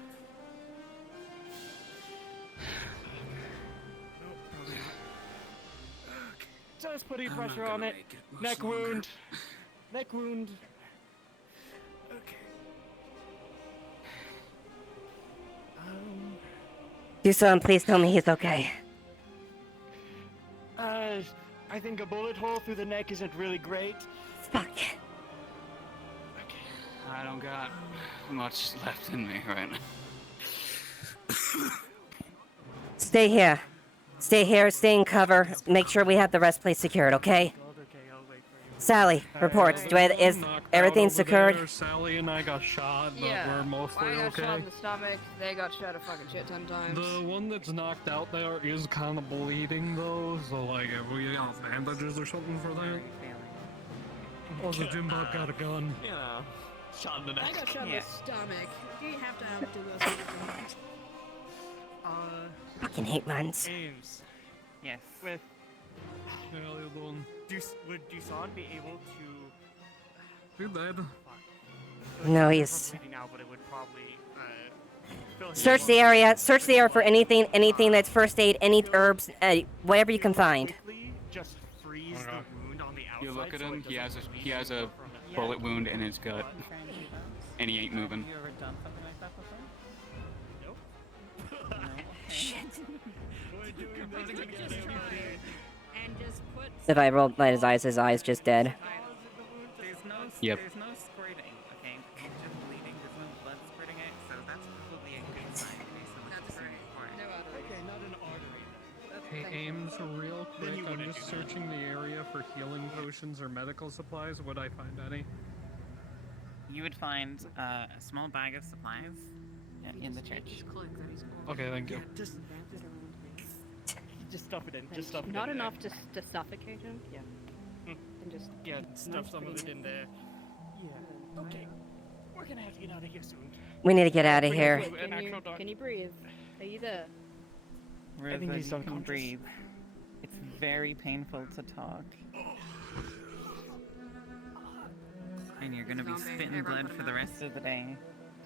Nope, probably not. Just putting pressure on it. Neck wound. Neck wound. Okay. Dusan, please tell me he's okay. I think a bullet hole through the neck isn't really great. Fuck. I don't got much left in me right now. Stay here. Stay here, stay in cover. Make sure we have the rest place secured, okay? Sally, reports. Is everything secured? Sally and I got shot, but we're mostly I got okay. shot in the stomach. They got shot a fucking shit ton times. The one that's knocked out there is kind of bleeding though, so like if we got bandages or something for that. Also, Jim Bob got a gun. You know, shot in the neck. I got shot in the stomach. Do you have to do those? Fucking hate runs. Ames. Yes. With Would Dusan be able to? Too bad. No, he's... Now, but it would probably, fill him Search up. the area. Search the area for anything that's first aid, any herbs, whatever you can find. Just freeze the wound on the outside. You look at so him. it He has doesn't he has a bleed bullet wound in his gut, and he ain't moving. Have you ever done something like that before? Nope. Shit. And just put. If I rolled light his eyes just dead. There's no, Yep. there's no squirting, okay? It's just bleeding, there's no blood squirting it, so that's probably a good sign based on what you're seeing before. No arteries. Okay, not an artery. Hey, Ames, real quick, I'm just searching the area for healing potions or medical supplies. Would I find any? You would find a small bag of supplies in the church. Okay, thank you. Just stuff it in. Just stuff it in. Not there. enough to suffocate him. Yeah. And just Stuff some of it in there. Yeah. Okay. We're gonna have to get out of here soon. We need to get out of here. Can you breathe? Are you there? River, think he's you can unconscious. breathe. It's very painful to talk. And you're gonna be spitting blood for the rest of the day.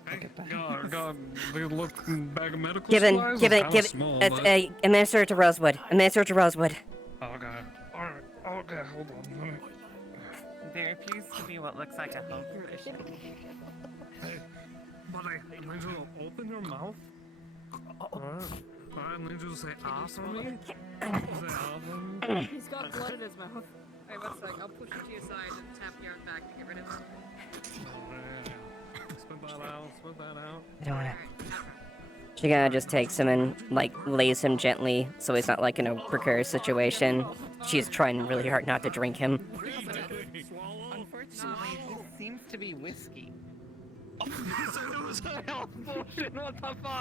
Look at that. God, they look bag of medical Give supplies. it, Small, administer it to Rosewood. Administer it to Rosewood. Oh god. Alright, okay, hold on. There appears to be what looks like a health condition. Hey, buddy, I need you to open your mouth. Alright, I need you to say ah for me. Say ah for me. He's got blood in his mouth. Wait, one sec. I'll push you to your side and tap your back to get rid of it. Spit that out, spit that out. I don't wanna... She kinda just takes him and, like, lays him gently so he's not, like, in a precarious situation. She's trying really hard not to drink him. Unfortunately, this seems to be whiskey.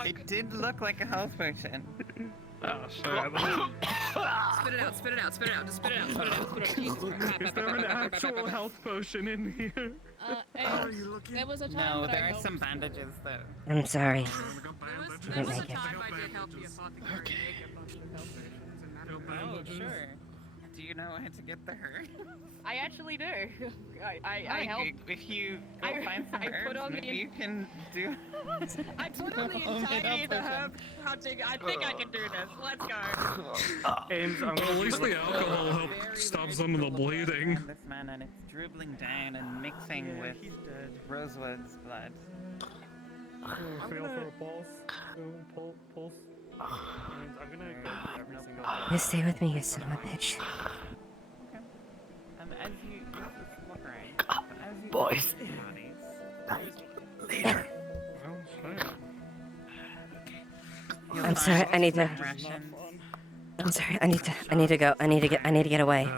It did look like a health potion. Oh shit. Spit it out, spit it out, spit it out, just spit it out, spit it out, spit it out. Jesus Christ. Is there an actual health potion in here? There was a time No, when there I are helped. some bandages though. I'm sorry. There was a Make it. time I did help the apothecary make a bunch of health potions and Oh, sure. Do you know how to get there? I actually do. I help. If you go I- find some I herbs, put on the maybe you can do. I put on the entirety of the herb hunting. I think I can do this. Let's go. Ames, I'm Well, at gonna least the alcohol helped stop some of the bleeding. This man, and it's dribbling down and mixing with Rosewood's blood. Feel for a pulse. Pulse. Ames, I'm gonna go through every single You stay with me, you son of a bitch. As you just look around, as you Boys. Later. you'll I'm find sorry, I need to. rations. I'm sorry, I need to go. I need to get away.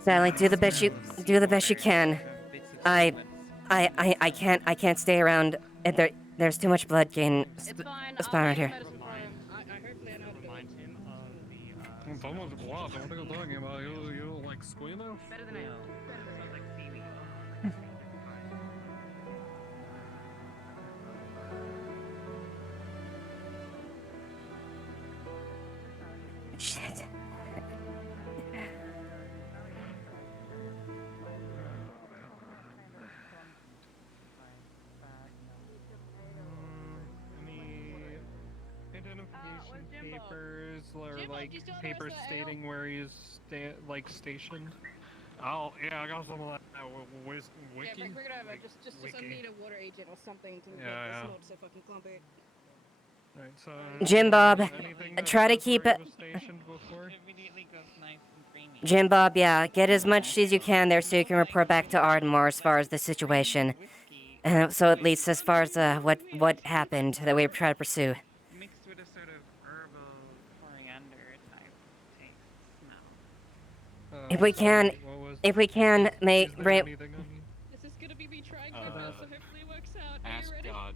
Sally, do the best you can. I can't stay around. There's too much blood getting splattered here. So much blood. What are you talking about? You like squeamish? Better than I am. Shit. Any identification papers or like papers stating where he's stationed? Oh yeah, I got some of that. Wiki. Yeah, bring it over. Just Wiki. need a water agent or something to Yeah, make yeah. this not so fucking clumpy. Right, so Jim Bob, anything that try to shows keep where it. he was stationed before? Immediately goes nice and creamy. Jim Bob, yeah, get as much as you can there so you can report back to Ardmore as far as the situation. So at least as far as what happened that we try to pursue. Mixed with a sort of herbal coriander type taste smell. If we can, may bring. This is gonna be me trying my best, so hopefully it works out. Are Ask you ready? God.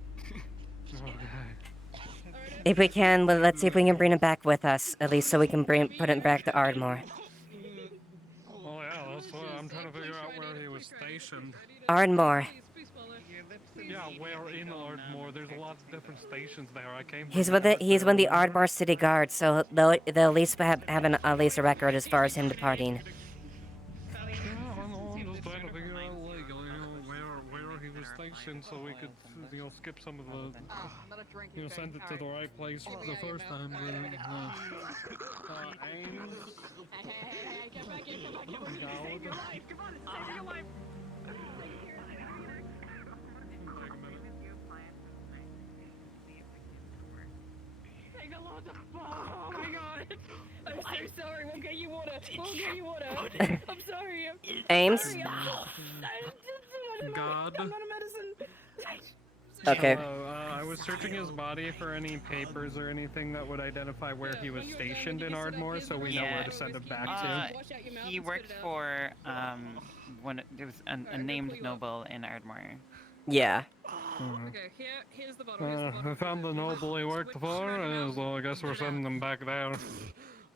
If we can, well, let's see if we can bring it back with us, at least so we can put it back to Ardmore. Well, yeah, that's what I'm trying to figure out where he was stationed. Ardmore. Yeah, where in Ardmore? There's a lot of different stations there. I came. He's with the Ardmore City Guard, so they'll at least have at least a record as far as him departing. Yeah, I'm just trying to figure out like where he was stationed so we could skip some of the send it to the right place the first time. Ames. Get back in, save your life! Come on, save your life! Take a lot of. Oh my god! I'm so sorry. We'll get you water. We'll get you water. I'm sorry. Ames? Sorry, God. I'm not a medicine. Okay. I was searching his body for any papers or anything that would identify where he was stationed in Ardmore, so we know where to send him back to. He worked for there was a named noble in Ardmore. Yeah. Okay, here's the bottle. I found the noble he worked for, so I guess we're sending him back there.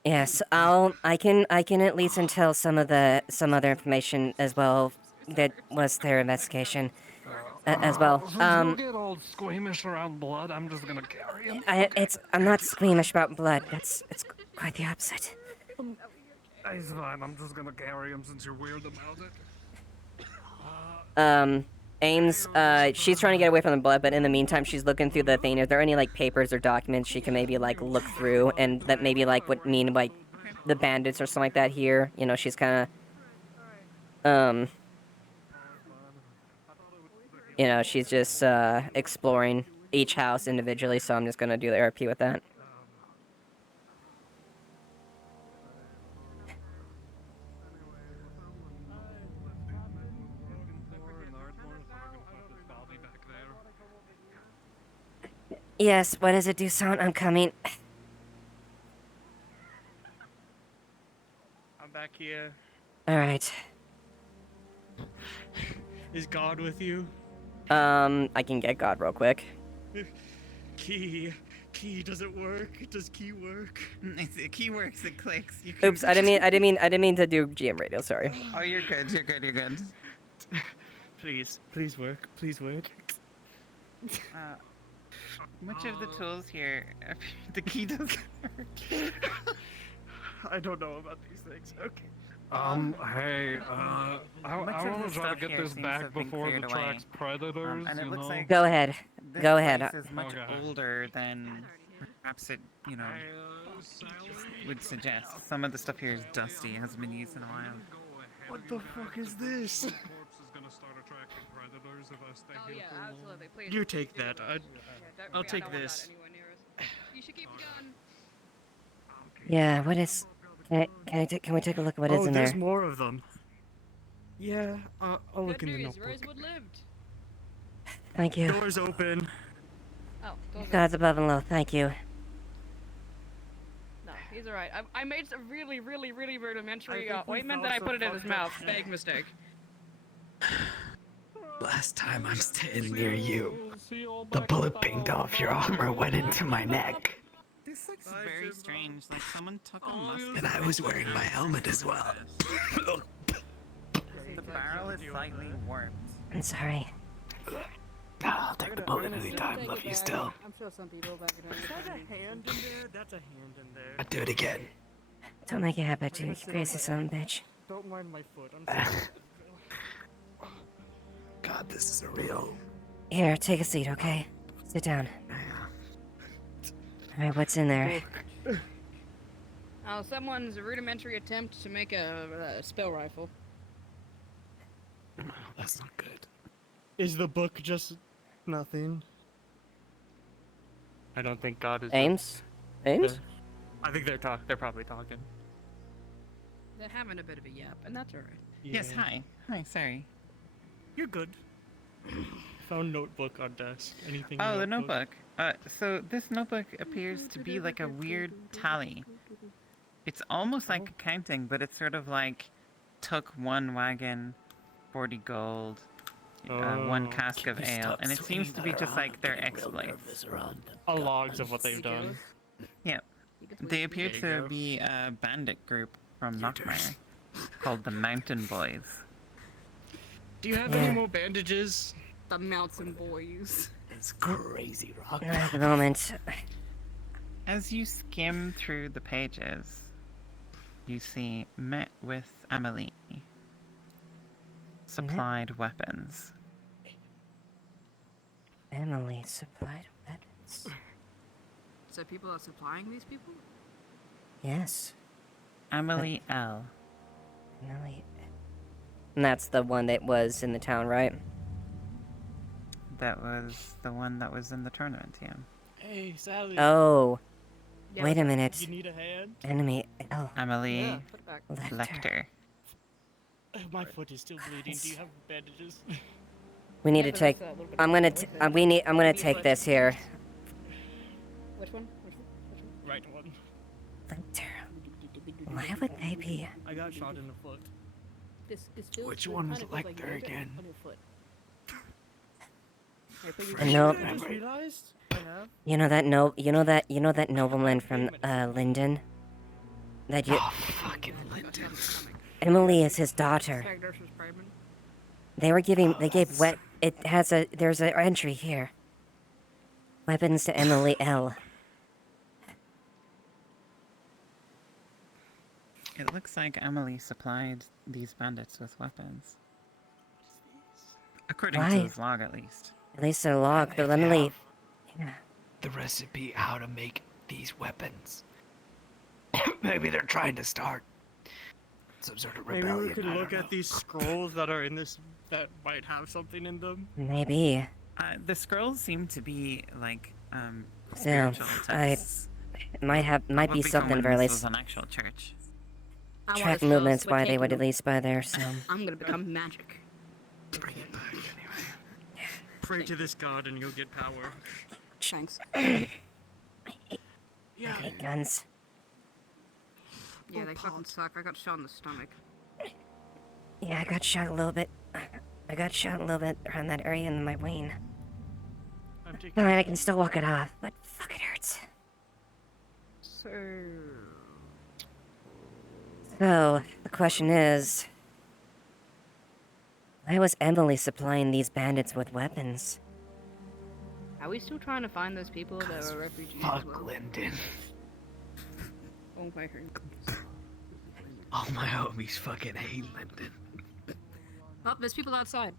Yes, I can at least entail some other information as well that was their investigation as well. Since you get all squeamish around blood, I'm just gonna carry him. I'm not squeamish about blood. It's quite the opposite. It's fine. I'm just gonna carry him since you're weird about it. Ames, she's trying to get away from the blood, but in the meantime, she's looking through the thing. If there are any, like, papers or documents she can maybe, like, look through, and that maybe, like, would mean, like, the bandits or something like that here. You know, she's kind of, you know, she's just, exploring each house individually, so I'm just gonna do the RP with that. Yes, what does it do, Son? I'm coming. I'm back here. Alright. Is God with you? I can get God real quick. Key, Key, does it work? Does key work? The key works, it clicks. You Oops, I didn't mean to do GM radio, sorry. Oh, you're good, you're good, you're good. Please work. Please work. Which of the tools here, the key doesn't work? I don't know about these things. Okay. Hey, I want to try to get this back before the track's predators, and it looks like Go ahead. this Go ahead. place is much older than perhaps it, would suggest. Some of the stuff here is dusty, hasn't been used in a while. What the fuck is this? Oh yeah, absolutely. Please. You take that. I'll take this. You should keep the gun. Yeah, what is... Can we take a look at what is in there's there? more of them. Yeah, I'll look in the Good news, notebook. Rosewood lived. Thank you. Doors open. Oh, doors God's above and low, thank you. No, he's alright. I made a really rudimentary I think we ointment, then I also put it in his fucked up. mouth. Big mistake. Last time I'm standing near you, the bullet pinged off your armor went into my neck. This looks very strange, like someone took a musket. And I was wearing my helmet as well. The barrel is slightly warped. I'm sorry. I'll take the bullet anytime, love you still. I'm sure some people back in Is that a hand in there? That's a hand in there. I'll do it again. Don't make it happen to you, crazy son of a bitch. Don't mind my foot. I'm sorry. God, this is a real... Here, take a seat, okay? Sit down. Alright, what's in there? Someone's rudimentary attempt to make a spell rifle. That's not good. Is the book just nothing? I don't think God is. Ames? Ames? I think they're probably talking. They're having a bit of a yap, and that's alright. Yes, hi. Hi, sorry. You're good. Found notebook on desk. Anything? Oh, the notebook. So this notebook appears to be like a weird tally. It's almost like accounting, but it's sort of like took 1 wagon, 40 gold, 1 cask of ale, and it seems to be just like their exploits. Logs of what they've done. Yeah. They appear There you to go. be a bandit group from Knockmire called the Mountain Boys. Do you have any more bandages? The Mountain Boys. It's crazy, Rock. Not at the moment. As you skim through the pages, you see met with Emily. Supplied weapons. Emily supplied weapons. So people are supplying these people? Yes. Emily L. Emily. And that's the one that was in the town, right? That was the one that was in the tournament, yeah. Hey, Sally. Oh. Yeah, Wait a minute. You need a hand? Enemy L. Emily Yeah, put it back. Lecter. My foot is still bleeding. Do you have bandages? We need to but take. that's a little bit I'm of gonna. a I'm gonna take this here. Which one? Right one. Why would they be? I got shot in the foot. This feels Which really one kind was of feels like Lecter you did it again? on your foot. Here, put your I know. I just realized I have. You know that nobleman from Linden. That you. Oh, fucking Linden. Emily is his daughter. They were giving. They gave wet. It has a. There's an entry here. Weapons to Emily L. It looks like Emily supplied these bandits with weapons. According Why? to this log, at least. At least a log. But Emily. Yeah. The recipe how to make these weapons. Maybe they're trying to start some sort of rebellion. Maybe we could I look don't at these scrolls that are in this that might have something in them. Maybe. The scrolls seem to be like So spiritual I. texts. It might be something very This least. was an actual church. I wanna Track show movements. us Why what they would taking- at least buy there. So. I'm gonna become magic. bring it back anyway. Pray to this god and you'll get power. Thanks. I hate guns. Yeah, they fucking suck. I got shot in the stomach. Yeah, I got shot a little bit. I got shot a little bit around that area in my wing. I'm taking. Alright, I can still walk it off, but fuck, it hurts. So, the question is... why was Emily supplying these bandits with weapons? Are we still trying to find those people that were refugees? Fuck Lyndon. Oh my god. All my homies fucking hate Lyndon. Oh, there's people outside.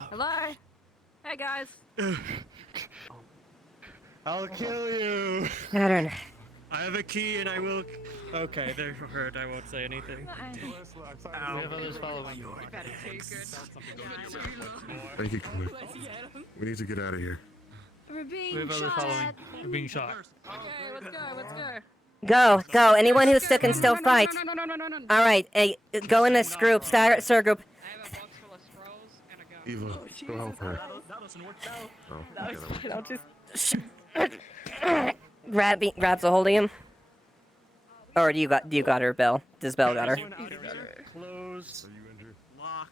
Hello? Hey guys. I'll kill you. Pattern. I have a key and I will. Okay, they're hurt. I won't say anything. We have others following you. Thank you, Clint. We need to get out of here. We're being We have others shot following. at. We're being shot. Okay, let's go, let's go. Go! Anyone who's still can still fight. No. Alright, hey, go in this group, star group. Eva, go help her. I'll just... Grabs a hold of him. Or do you got her, Belle? Does Belle got her? Close. Lock.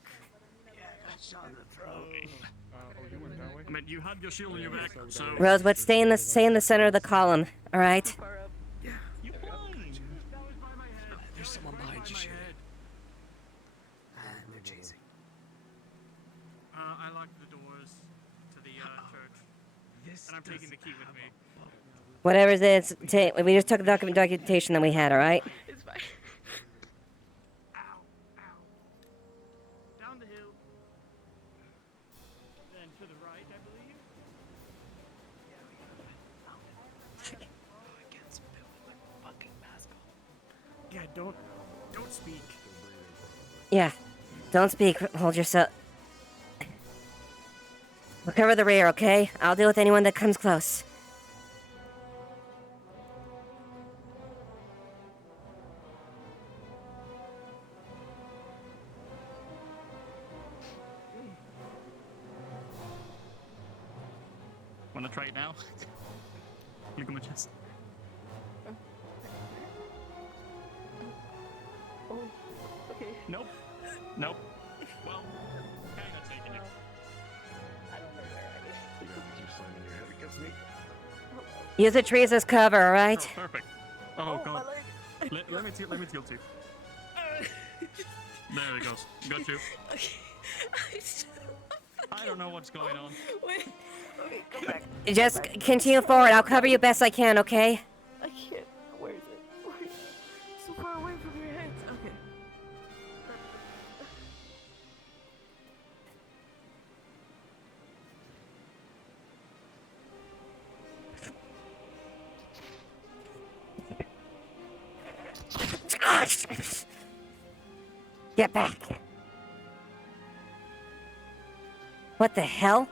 I mean, you had your shield in your back, so. Rosebud, stay in the center of the column. All right. There's someone behind you, shit. They're chasing. I locked the doors to the church, and I'm taking the key with me. Whatever it is, we just took the documentation that we had. All right. It's fine. Down the hill. Then to the right, I believe. Yeah, don't speak. Yeah. Don't speak. Hold yourself. We'll cover the rear, okay? I'll deal with anyone that comes close. Wanna try it now? Look at my chest. Oh, okay. Nope. Well, kinda taking it. I don't know where I You gotta keep slamming your head against me. Use the trees as cover, all right? Oh, perfect. Oh, god. Let me tilt you. There it goes. Got you. I don't know what's going on. Wait. Okay, go back. Just continue forward. I'll cover you best I can, okay? I can't. Where is it? Where is it? So far away from your heads. Okay. Get back. What the hell?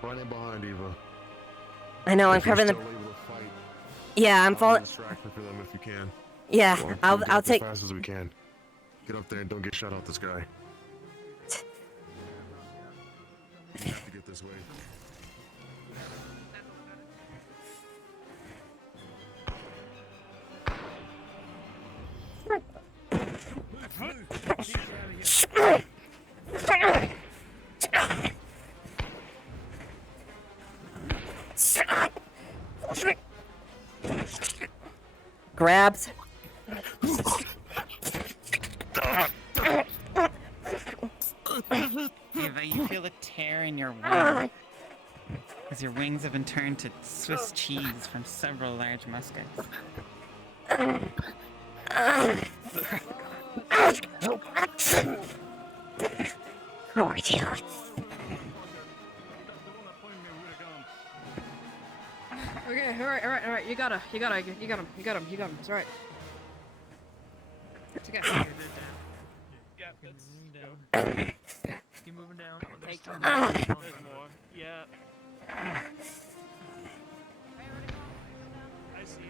Running behind Eva. I know, I'm If you're covering the... still able to fight, Yeah, I'm find a falling... distraction for them if you can. Yeah, Or I'll get up take... as fast as we can. Get up there and don't get shot out the sky. We have to get this way. Grabs. Eva, you feel a tear in your wing. As your wings have been turned to Swiss cheese from several large muskets. Okay, alright. You got him. It's alright. It's okay. Yeah, that's... Keep moving down. Take There's more. Yeah. I see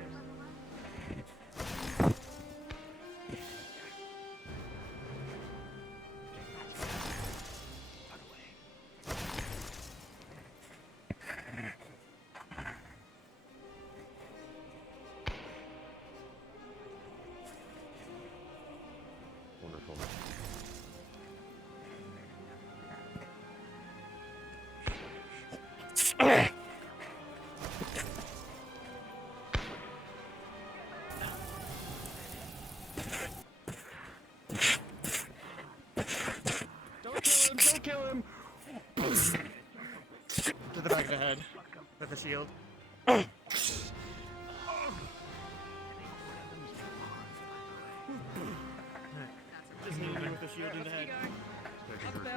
Don't kill him! Don't kill him! To the back of the head with the shield. Just hit me with the shield in the head.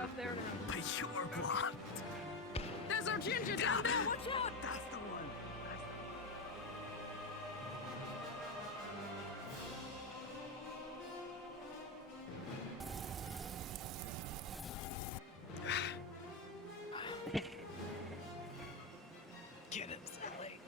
Up there. But you're blocked. There's our ginger down there. Watch out! That's the one. Get him, Sally.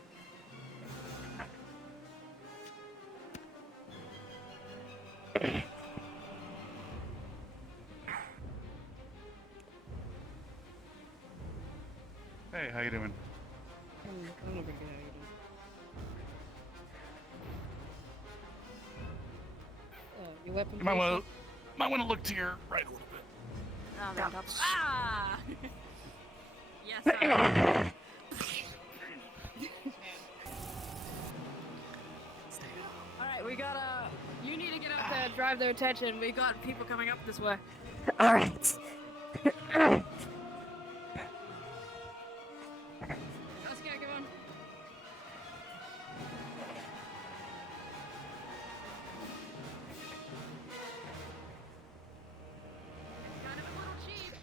Hey, how you doing? I'm not gonna get your weapon. You might want to look to your right a little bit. Oh, they're on top. Ah! Yes, I Alright, we got you need to get up there and drive their attention. We got people coming up this way. All right. Let's get going. Kind of a little cheap.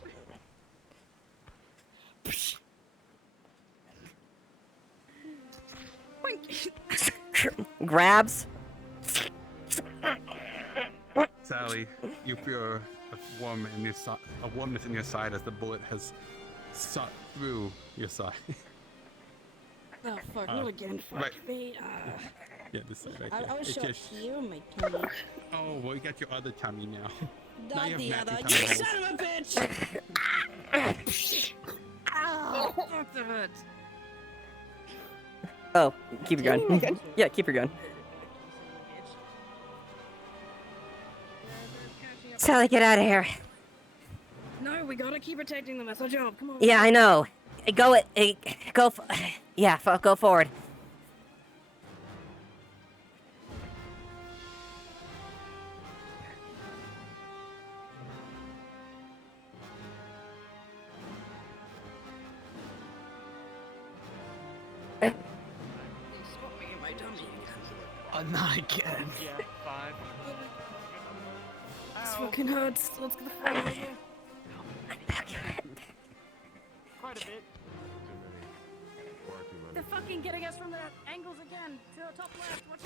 Wink. Grabs. Sally, you feel a warmness in your side as the bullet has shot through your side. Oh fuck, not again. Fuck right. me. Yeah, this side right I there. was It's shot just- here in my tummy. Oh, well, you got your other tummy now. Now Not you the have other. nappy You tummy son holes. of a bitch! Ow! Fuck the hood. Oh, keep your gun. Yeah, keep your gun. Sally, get out of here. No, we gotta keep protecting them. That's our job. Come on. Yeah, I know. Go go forward. Stop me in my tummy. Not again. Yeah, 5. This fucking hurts. Let's get the fuck out of here. Quite a bit. They're fucking getting us from the angles again. To the top left. Watch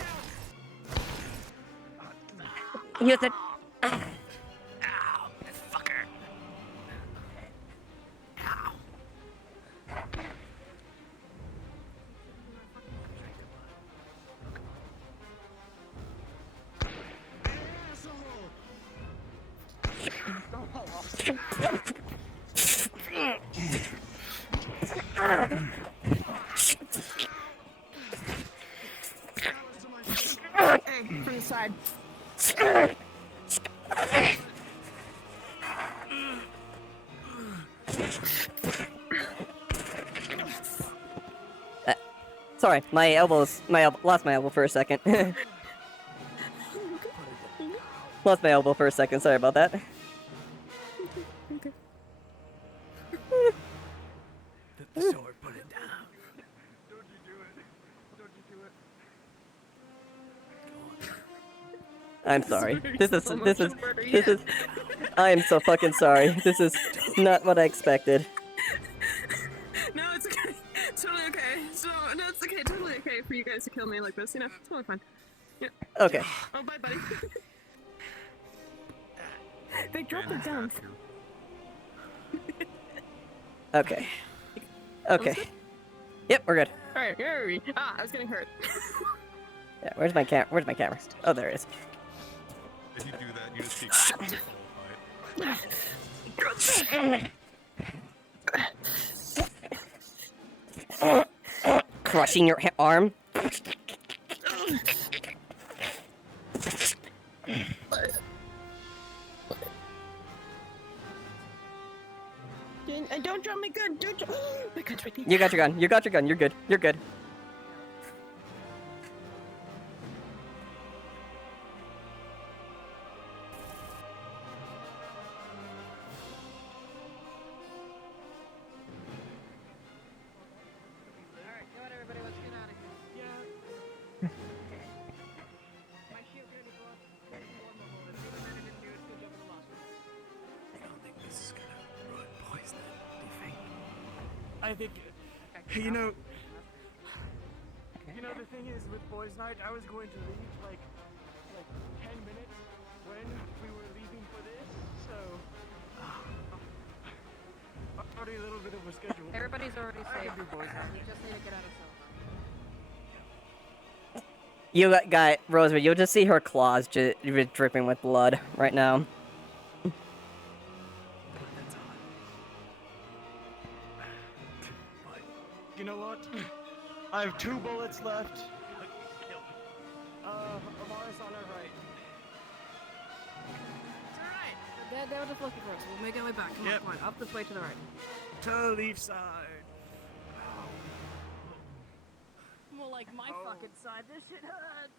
out. You have to. Ow, fucker. Ow. Hey, from the side. Sorry, lost my elbow for a second. Lost my elbow for a second. Sorry about that. Okay. The sword, put it down. Don't you do it. Don't you do it. I'm sorry. This is. I am so fucking sorry. This is not what I expected. No, it's okay. It's totally okay. So, no, it's okay. Totally okay for you guys to kill me like this. You know, it's totally fine. Yeah. Okay. Oh, bye, buddy. They dropped it down. Okay. Okay. Yep, we're good. Alright, where are we? Ah, I was getting hurt. Yeah, where's my camera? Oh, there it is. If you do that, you just keep Crushing your arm. Don't drop my gun. Don't drop. My gun's right there. You got your gun. You got your gun. You're good. You're good. I think, you know, the thing is with boys' night, I was going to leave like 10 minutes when we were leaving for this, so already a little bit of a schedule. Everybody's already I safe. can do boys' night. You just need to get out of cell. You guy, Rosemary, you'll just see her claws just dripping with blood right now. You know what? I have 2 bullets left. Amara's on our right. It's alright. They're deflected for us. We'll make our way back. Come on, come on. Up this way to the right. To leaf side. More like my fucking side. This shit hurts.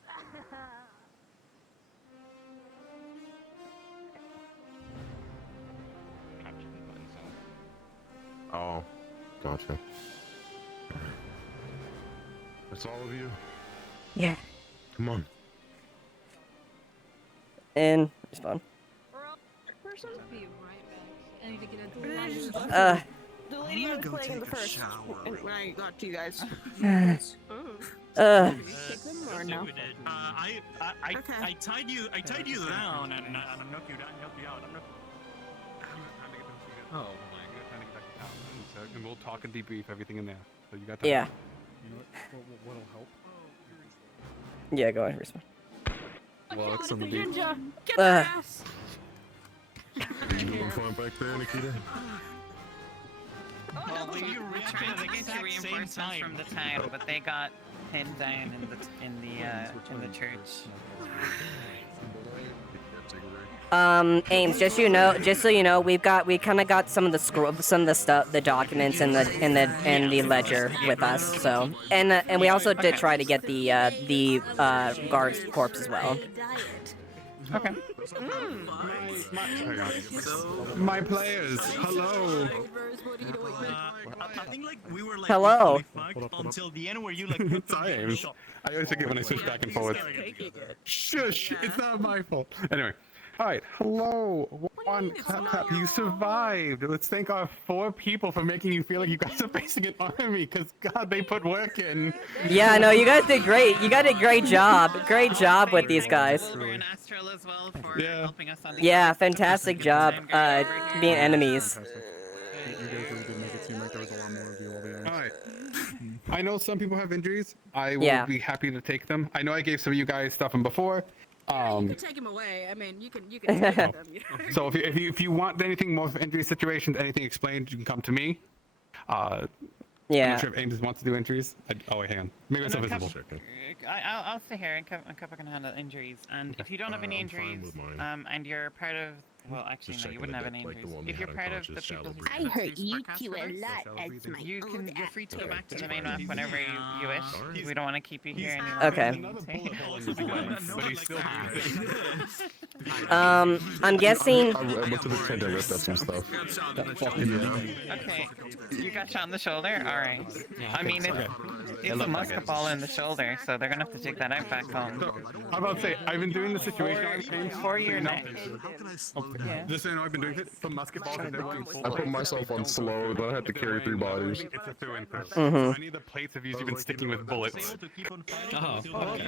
Oh, gotcha. That's all of you? Yeah. Come on. And respawn. Person? Be right back. I need to get into the lady I was playing in the first. When I got to you guys. Take them or no? I tied you down and I knocked you out. Oh my god, trying to get back down. And we'll talk and debrief everything in there. So you got time. Yeah. What'll help? Yeah, go ahead, respawn. Locks on the beat. Get their ass! You doing fine back there, Nikita? Well, we tried to get reinforcements from the town, but they got pinned down in the church. Ames, just so you know, we kind of got some of the stuff, the documents in the ledger with us. So, and we also did try to get the guard's corpse as well. Okay. My players, hello. I think like we were like Hello. until the end where you like Times. I always forget when I switch back and forth. Shush! It's not my fault. Anyway. Alright, hello. One clap clap. You survived. Let's thank our 4 people for making you feel like you guys are facing an army, because God, they put work in. Yeah, no, you guys did great. You guys did a great job. Great job with these guys. Yeah, fantastic job being enemies. You guys really did make it seem like there was a lot more of you all the way. Alright. I know some people have injuries. I will be happy to take them. I know I gave some of you guys stuff from before. You can take him away. I mean, you can take them. You know? So if you want anything more for injury situations, anything explained, you can come to me. Yeah. I'm not sure if Ames wants to do injuries. Oh wait, hang on. Make myself visible. I'll stay here and Cuppa can handle injuries. And if you don't have any injuries, and you're part of, well, actually no, you wouldn't have any injuries. If you're part of the people who I hurt you two a lot as my you're free to go back to the main map whenever you wish. We don't want to keep you here anymore. Okay. I'm guessing. I went to the tent and ripped up some stuff. Okay. You got shot in the shoulder? Alright. I mean, it's a musket ball in the shoulder, so they're gonna have to take that out back home. I'm about to say, I've been doing the situation for your neck. Just so you know, I've been doing it from musket balls. I put myself on slow, then I had to carry 3 bodies. It's a through and through. Mhm. I need the plates of you you've been sticking with bullets. Oh, okay.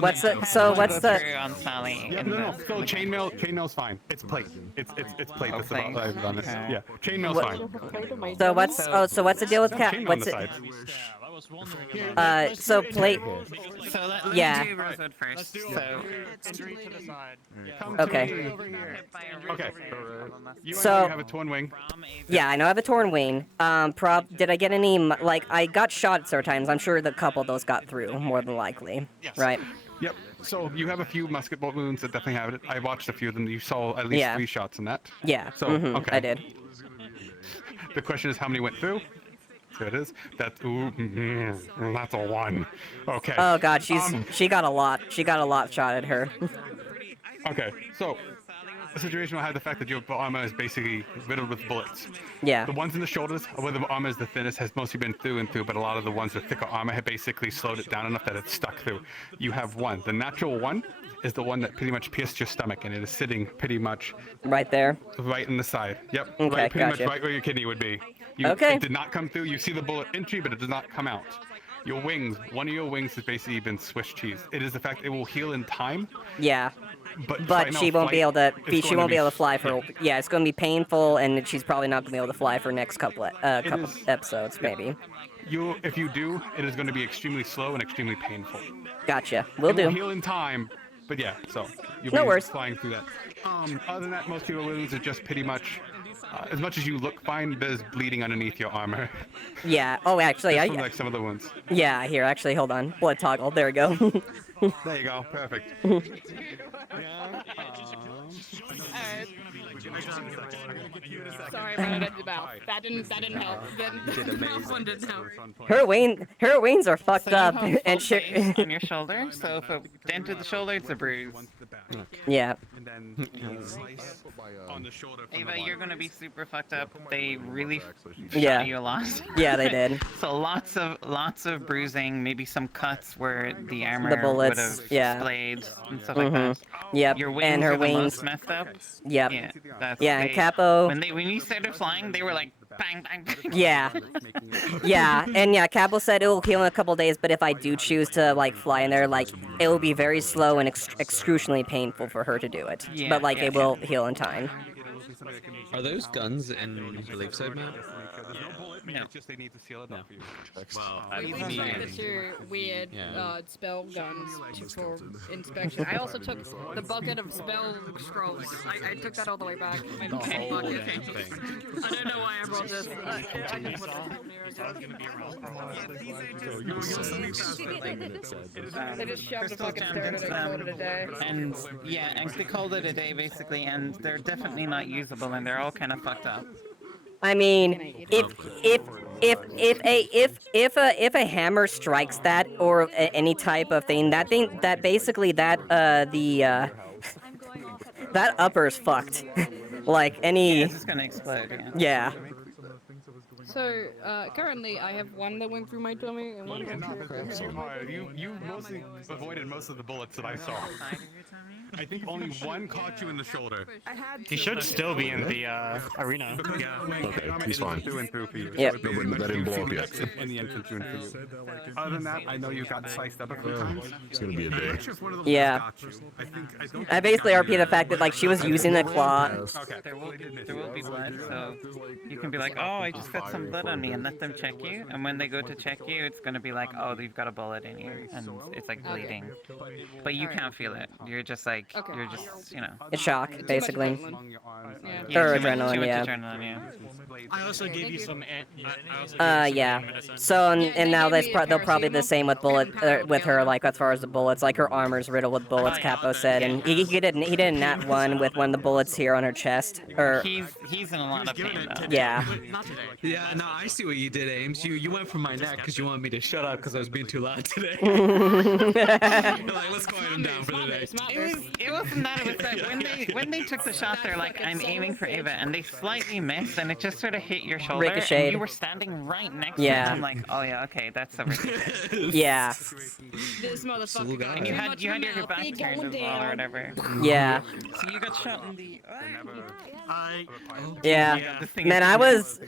What's the? So what's the? On Sally. Yeah, no. So chainmail's fine. It's plate. It's plate. That's about what I've done it. Yeah, chainmail's fine. So what's? Oh, so what's the deal with cat? What's it? So plate. So Yeah. do Rosewood first. So. Okay. Okay. You So- have a torn wing. Yeah, I know I have a torn wing. Did I get any? Like, I got shot at certain times. I'm sure the couple of those got through, more than likely. Yes. Right. Yep. So you have a few musket ball wounds that definitely have it. I watched a few of them. You saw at least 3 shots in that. Yeah. So okay. okay. I did. The question is, how many went through? There it is. That's that's a 1. Okay. Oh god, she got a lot. She got a lot shot at her. Okay, so the situation will have the fact that your armor is basically riddled with bullets. Yeah. The ones in the shoulders, where the armor is the thinnest, has mostly been through and through, but a lot of the ones with thicker armor have basically slowed it down enough that it's stuck through. You have one. The natural one is the one that pretty much pierced your stomach, and it is sitting pretty much right there. Right in the side. Yep. Okay, right, pretty gotcha. much right where your kidney would be. Okay. It did not come through. You see the bullet entry, but it does not come out. Your wings, one of your wings has basically been Swiss cheese. It is the fact it will heal in time. Yeah. But But she won't be able to. it's She going won't be to able to fly for. Yeah, it's going to be painful, and she's probably not going to be able to fly for next couple episodes, maybe. If you do, it is going to be extremely slow and extremely painful. Gotcha. Will It will do. heal in time, but yeah. So you'll No be worries. flying through that. Other than that, most of your wounds are just pretty much. As much as you look fine, there's bleeding underneath your armor. Yeah. Oh, actually, Just from, like some of the wounds. Yeah. Here, actually, hold on. Blood toggle. There we go. There you go. Perfect. Sorry, but the mouth. That didn't help. The mouth one didn't help. Her wings are fucked So up, you have and full she. face on your shoulder, so if it dented the shoulder, it's a bruise. Yeah. And then on the shoulder. Ava, you're gonna be super fucked up. They really Yeah. shot you a lot. Yeah, they did. So lots of bruising, maybe some cuts where the armor The bullets, would have yeah. splayed and stuff like that. Yep. Your wings and her are the wings. most messed up. Yep. Yeah, that's Yeah, and they- Capo. When you started flying, they were like bang bang bang. Yeah. Yeah, and yeah, Capo said it will heal in a couple days, but if I do choose to like fly in there, like it will be very slow and excruciatingly painful for her to do it. Yeah, But like yeah, it will heal in time. Are those guns in the lakeside map? No. Just they need to seal it up for you. Well, We I mean, took your weird Yeah. Spell guns for inspection. I also took the bucket of spell scrolls. I took that all the way back. My The big whole bucket. damn thing. I don't know why I brought this. I can put They just shoved a fucking dirt in it and called it a day. And yeah, and they called it a day basically, and they're definitely not usable, and they're all kind of fucked up. I mean, if a hammer strikes that or any type of thing, that basically that upper's fucked. Like any. Yeah, it's just gonna explode. Yeah. So, currently I have one that went through my tummy and one went through You mostly avoided most of the bullets that I saw. I think only one caught you in the shoulder. He should still be in the arena. Okay, he's fine. Through and through for you. Yep. So it is That didn't blow up yet. in the entrance through and for you. Other than that, I know you got sliced up a few times. It's gonna be a I'm day. not sure if one of those Yeah. got you. I don't I basically repeat the fact that like she was using the claw. Okay. There will be blood, so you can be like, oh, I just got some blood on me, and let them check you. And when they go to check you, it's gonna be like, oh, you've got a bullet in you, and it's like bleeding. But you can't feel it. You're just like, you're just, you know. It's shock, basically. Yeah, Or too much adrenaline, yeah. adrenaline, yeah. I also gave you some. Yeah. So and now they'll probably be the same with with her, like as far as the bullets, like her armor's riddled with bullets. Capo said, and he did nat one with one of the bullets here on her chest. Or He's in a lot of pain though. yeah. Yeah, no, I see what you did, Ames. You went for my neck because you wanted me to shut up because I was being too loud today. You're like, let's quiet him down for today. It wasn't that. It was that when they took the shot, they're like, I'm aiming for Ava, and they slightly missed, and it just sort of hit your shoulder. Ricocheted. And you were standing right next to Yeah. it. I'm like, oh yeah, okay, that's a ricochet. Yeah. This motherfucker got And you too had much your mouth. back He turned going as well, or down. whatever. Yeah. So you got shot in the. Yeah. This thing Man, is- I was.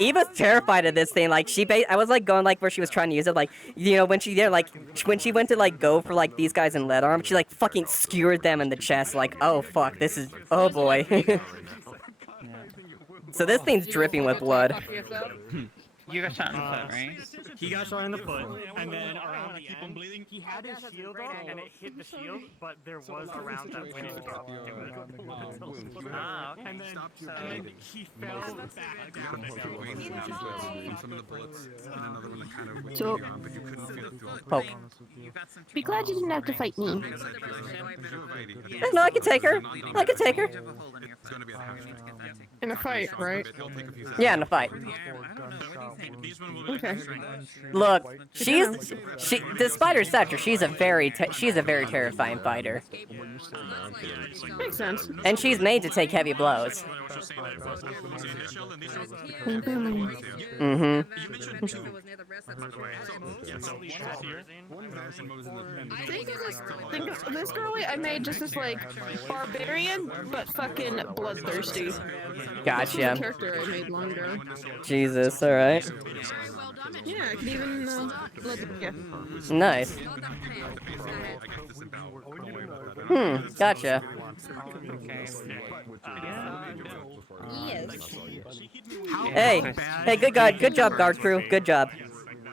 Eva's terrified of this thing. Like I was like going like where she was trying to use it. Like when she did when she went to like go for like these guys in lead arm, she like fucking skewered them in the chest. Like oh fuck, this is oh boy. So this thing's dripping with blood. You got shot in the foot, right? He got shot in the foot, and then around the end, he had his shield up, and it hit the shield, but there was around that window. Ah, okay. And then he fell back down. Some of the bullets and another one that kind of went So- through your arm, but you couldn't feel it through all the Poke. Be glad you didn't have to fight me. No, I can take her. I can take her. It's gonna be a In a fight, right? Yeah, in a fight. Okay. Look, despite her stature, she's a very terrifying fighter. Makes sense. And she's made to take heavy blows. Mm-hmm. This girlie I made just this like barbarian, but fucking bloodthirsty. Gotcha. This was the character I made long ago. Jesus, alright. Yeah, I could even yeah. Nice. Gotcha. Hey, good job, guard crew. Good job.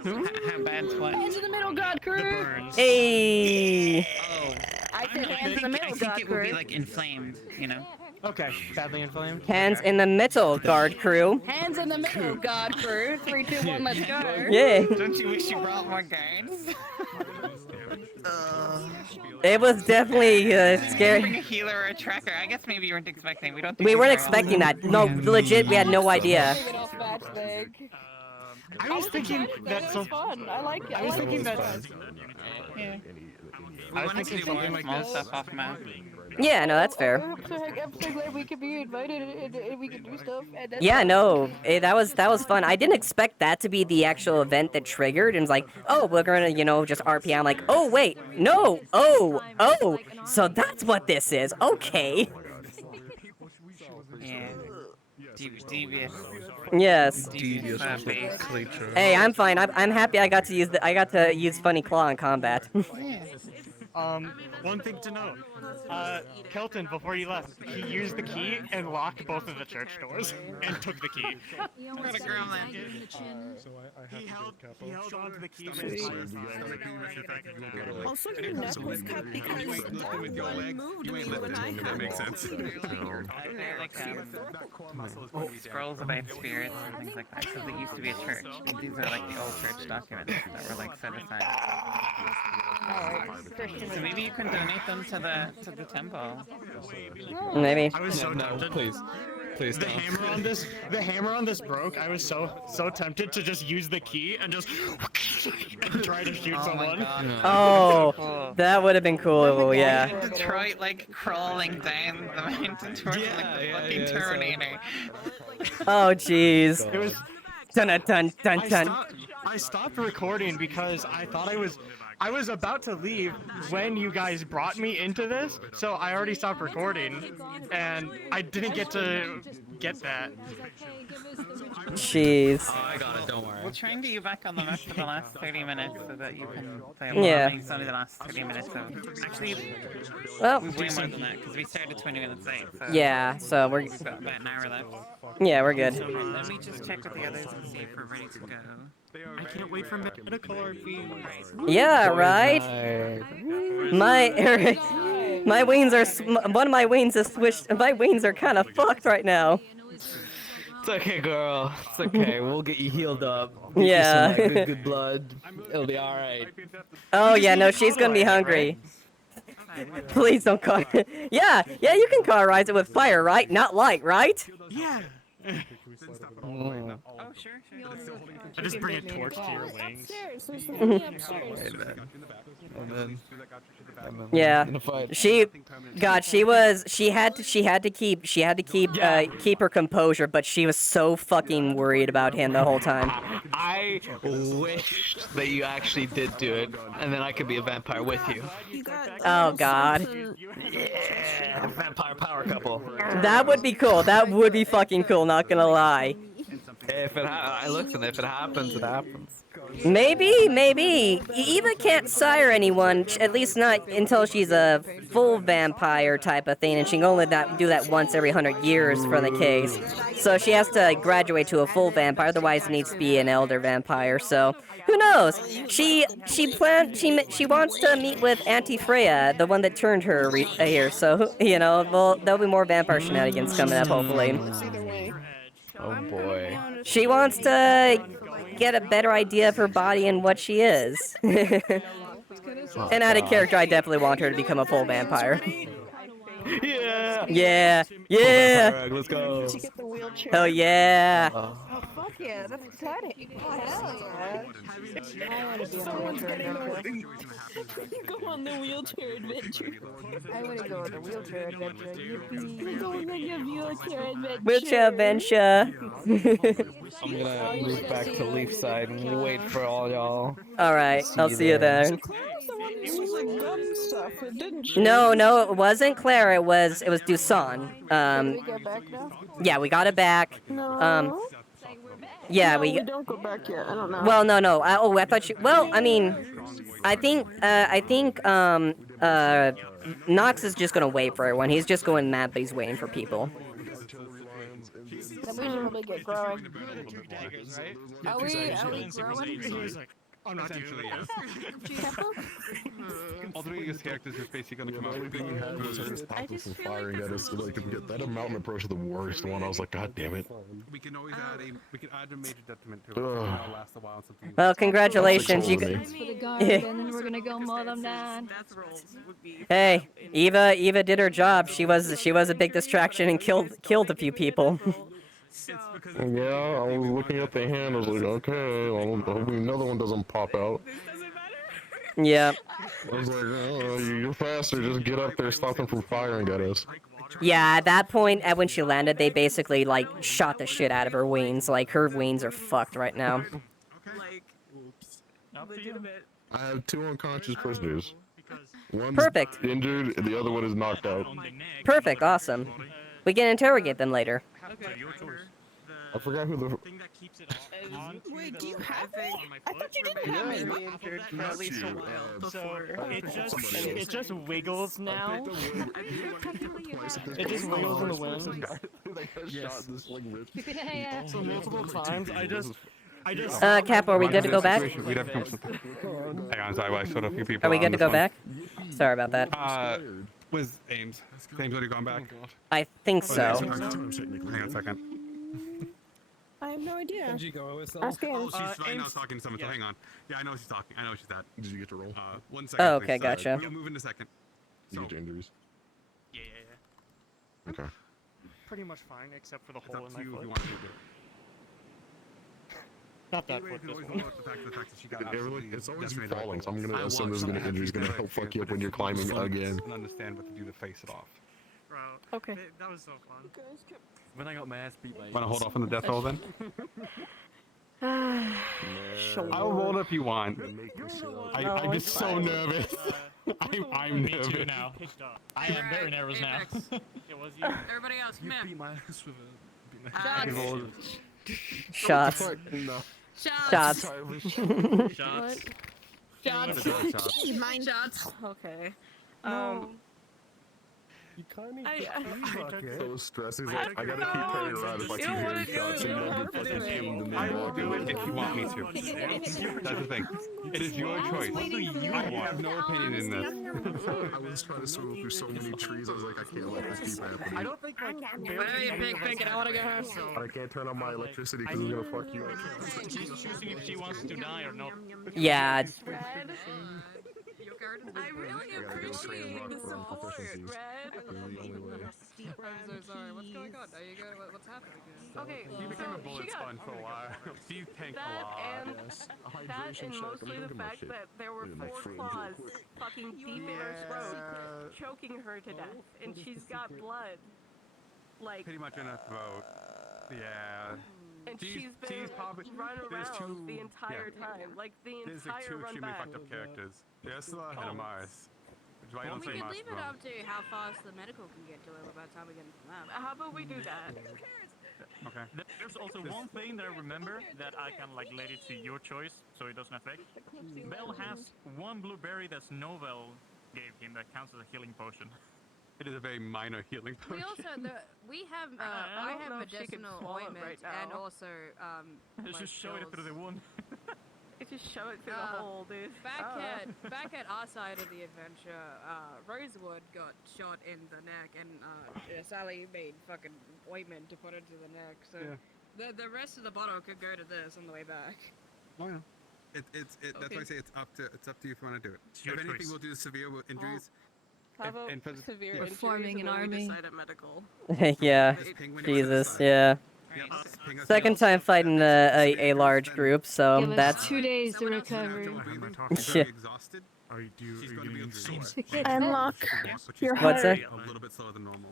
How bad's what? Hands in the middle, God crew. Hey. I said hands in the middle, I think God it would be crew. like inflamed, you know? Okay, badly inflamed. Hands in the middle, guard crew. Hands in the middle, God crew. 3, 2, 1, let's go. Yeah. Don't you wish you brought more guards? It was definitely Bring a scary. healer or a tracker. I guess maybe you weren't expecting. We don't. We weren't expecting that. No, legit, we had no idea. I was thinking that It was fun. I like it. I was thinking that. Yeah. I was thinking something like Small this. stuff off map. Yeah, no, that's fair. I'm so glad we could be invited and we could do stuff. And that's Yeah, fun. no, that was fun. I didn't expect that to be the actual event that triggered. And was like, oh, we're gonna, just RP. I'm like, oh wait, no, oh, so that's what this is. Okay. Yeah. Devious. Yes. Devious creature. Hey, I'm fine. I'm happy. I got to use Funny Claw in combat. One thing to note. Kelton, before you left, he used the key and locked both of the church doors and took the key. What a gremlin. He held onto the key. Also, your neck was cut because that one moved me when I had That makes sense. They're like scrolls about spirits and things like that. Because it used to be a church. And these are like the old church documents that were like set aside. So maybe you can donate them to the temple. Maybe. I was so tempted. Please The hammer on this broke. I was so tempted to just use the key and just and try to shoot someone. Oh, that would have been cool. Yeah. Detroit like crawling down the mountain towards like the fucking Terminator. Oh, jeez. It was. Dun dun dun dun. I stopped recording because I thought I was about to leave when you guys brought me into this, so I already stopped recording, and I didn't get to get that. Jeez. Oh, I got it, don't worry. We'll try and get you back on the map for the last 30 minutes so that you can play Yeah. It's only the last 30 minutes, so actually, Well, we way more than that because we started 20 minutes late. So yeah, so we're. we've got about an hour left. Yeah, we're good. Let me just check with the others and see if we're ready to go. I can't wait for medical RP. Yeah, right. My wings are one of my wings is switched. My wings are kind of fucked right now. It's okay, girl. It's okay. We'll get you healed up. Get you Yeah. some, good blood. It'll be all right. Oh yeah, no, she's gonna be hungry. Please don't car. Yeah, you can cauterize it with fire, right? Not light, right? Yeah. Oh, sure. I just bring a torch to your wings. Upstairs. There's the thingy upstairs. Wait a minute. And then. Yeah. In a fight. She had to keep her composure, but she was so fucking worried about him the whole time. I wished that you actually did do it, and then I could be a vampire with you. Oh god. Yeah, vampire power couple. That would be cool. That would be fucking cool, not gonna lie. If it happens, it happens. Maybe. Eva can't sire anyone, at least not until she's a full vampire type of thing, and she can only do that once every 100 years for the case. So she has to graduate to a full vampire, otherwise it needs to be an elder vampire, so who knows? She wants to meet with Auntie Freya, the one that turned her here, so, you know, there'll be more vampire shenanigans coming up, hopefully. Oh boy. She wants to get a better idea of her body and what she is. And out of character, I definitely want her to become a full vampire. Yeah! Alright, let's go. Hell yeah! Oh, fuck yeah, that's exciting. Oh, hell yeah. I want to be on the wheelchair adventure. Go on the wheelchair adventure. I want to go on the wheelchair adventure. Yippee. Go on the wheelchair adventure. Wheelchair adventure. I'm gonna move back to Leafside and wait for all y'all. Alright, I'll see you there. Stuff, didn't she? No, it wasn't Claire, it was Dusan. Did we get back now? Yeah, we got it back. No. Yeah, No, we don't go back yet. I don't know. Well, no. I thought you. Well, I mean, I think Nox is just gonna wait for everyone. He's just going mad, but he's waiting for people. Then we should probably get growing. Are we growing? I'm not usually, yes. All three of his characters are basically gonna come out with From firing at us, like that mountain approach is the worst one. I was like, God damn it. We can always add a major detriment to it. It'll last a while. Well, congratulations, you. For the guard, and then we're gonna go mow them down. Hey, Eva did her job. She was a big distraction and killed a few people. Yeah, I was looking at the hand. I was like, okay, well, hopefully another one doesn't pop out. Yeah. I was like, oh, you're faster. Just get up there, stop them from firing at us. Yeah, at that point, when she landed, they basically like shot the shit out of her wings. Like her wings are fucked right now. I have 2 unconscious prisoners. One's Perfect. injured, and the other one is knocked out. Perfect. Awesome. We can interrogate them later. I forgot who the. Wait, do you have it? I thought you didn't have it. For at least a while before. It just wiggles now. It just wiggles in the wind. Yes. Yeah. So multiple times, I just. Capo, are we good to go back? We'd have to come something.Ang on, sorry, I showed a few people. Are we good on to this go one. back? Sorry about that. Was Ames already gone back? I think so. Hang on a second. I have no idea. Did you go with Ask Ames. She's right now talking to someone, so hang on. Yeah, I know she's talking. I know she's at. Did you get to roll? 1 second. Oh, okay, please. gotcha. We'll move in a second. You get your injuries? Yeah. Okay. Pretty much fine, except for the It's hole up in to my you if foot. you want to do it. Not that Either way, foot, you this can one. always look at the fact that she got It's always you decimated. falling, so I'm gonna I assume was. there's gonna injuries gonna help fuck you up when you're climbing again. And understand what to do to face it off. Bro, Okay. that was so fun. When I got my ass beat by. Want to hold off on the death roll then? I'll roll if you want. I'm just so nervous. I'm Me nervous. too now. I am very nervous now. It was you. Everybody else, come here. my ass with Shots. Shots. Shots. Shots. Mine shots. Okay. You kind of so stressed. He's like, I gotta keep turning around if I keep hearing shots and you'll get fucking pinged and I then will do it if you want me to. That's the thing. It is your choice. I have no opinion in this. I was trying to swim through so many trees. I was like, I can't let this keep happening. I don't think like. Whatever you pick, pick it. I want to go first. I can't turn on my electricity because it's gonna fuck you up. She's choosing if she wants to die or not. Yeah. I really appreciate the support, Red. I'm so sorry. What's going on? Are you good? What's happening? Okay, She became a bullet sponge for a while. She tanked a lot. That and mostly the fact that there were 4 claws fucking deep in her throat, choking her to death, and she's got blood. Like Pretty much in her throat. Yeah. and she's been run around the entire time, like the There's like entire 2 run extremely back. fucked up characters. Ursula and Amaris. Which is why I don't We say could Mars, leave it bro. up to how fast the medical can get to her by the time we get into them. How about we do that? Who cares? Okay. There's also one thing that I remember that I can like let it to your choice, so it doesn't affect. Bell has one blueberry that's Novel gave him that counts as a healing potion. It is a very minor healing We potion. also we have I I don't have know if she could medicinal swallow it ointment right and now. also Let's just show it through the wound. Just shove it through the hole, dude. Back at our side of the adventure, Rosewood got shot in the neck, and Sally made fucking ointment to put into the neck. So the rest of the bottle could go to this on the way back. Oh yeah. That's why I say it's up to you if you want to do it. your If anything, choice. we'll do severe injuries. How about and for the- severe yeah. injuries Forming and an then we army. decide at medical? Yeah. Jesus. Yeah. Second time fighting a large group, so Give us that's 2 days to recover. Yeah. Are you getting injured? Unlock your What's heart. that? A little bit slower than normal.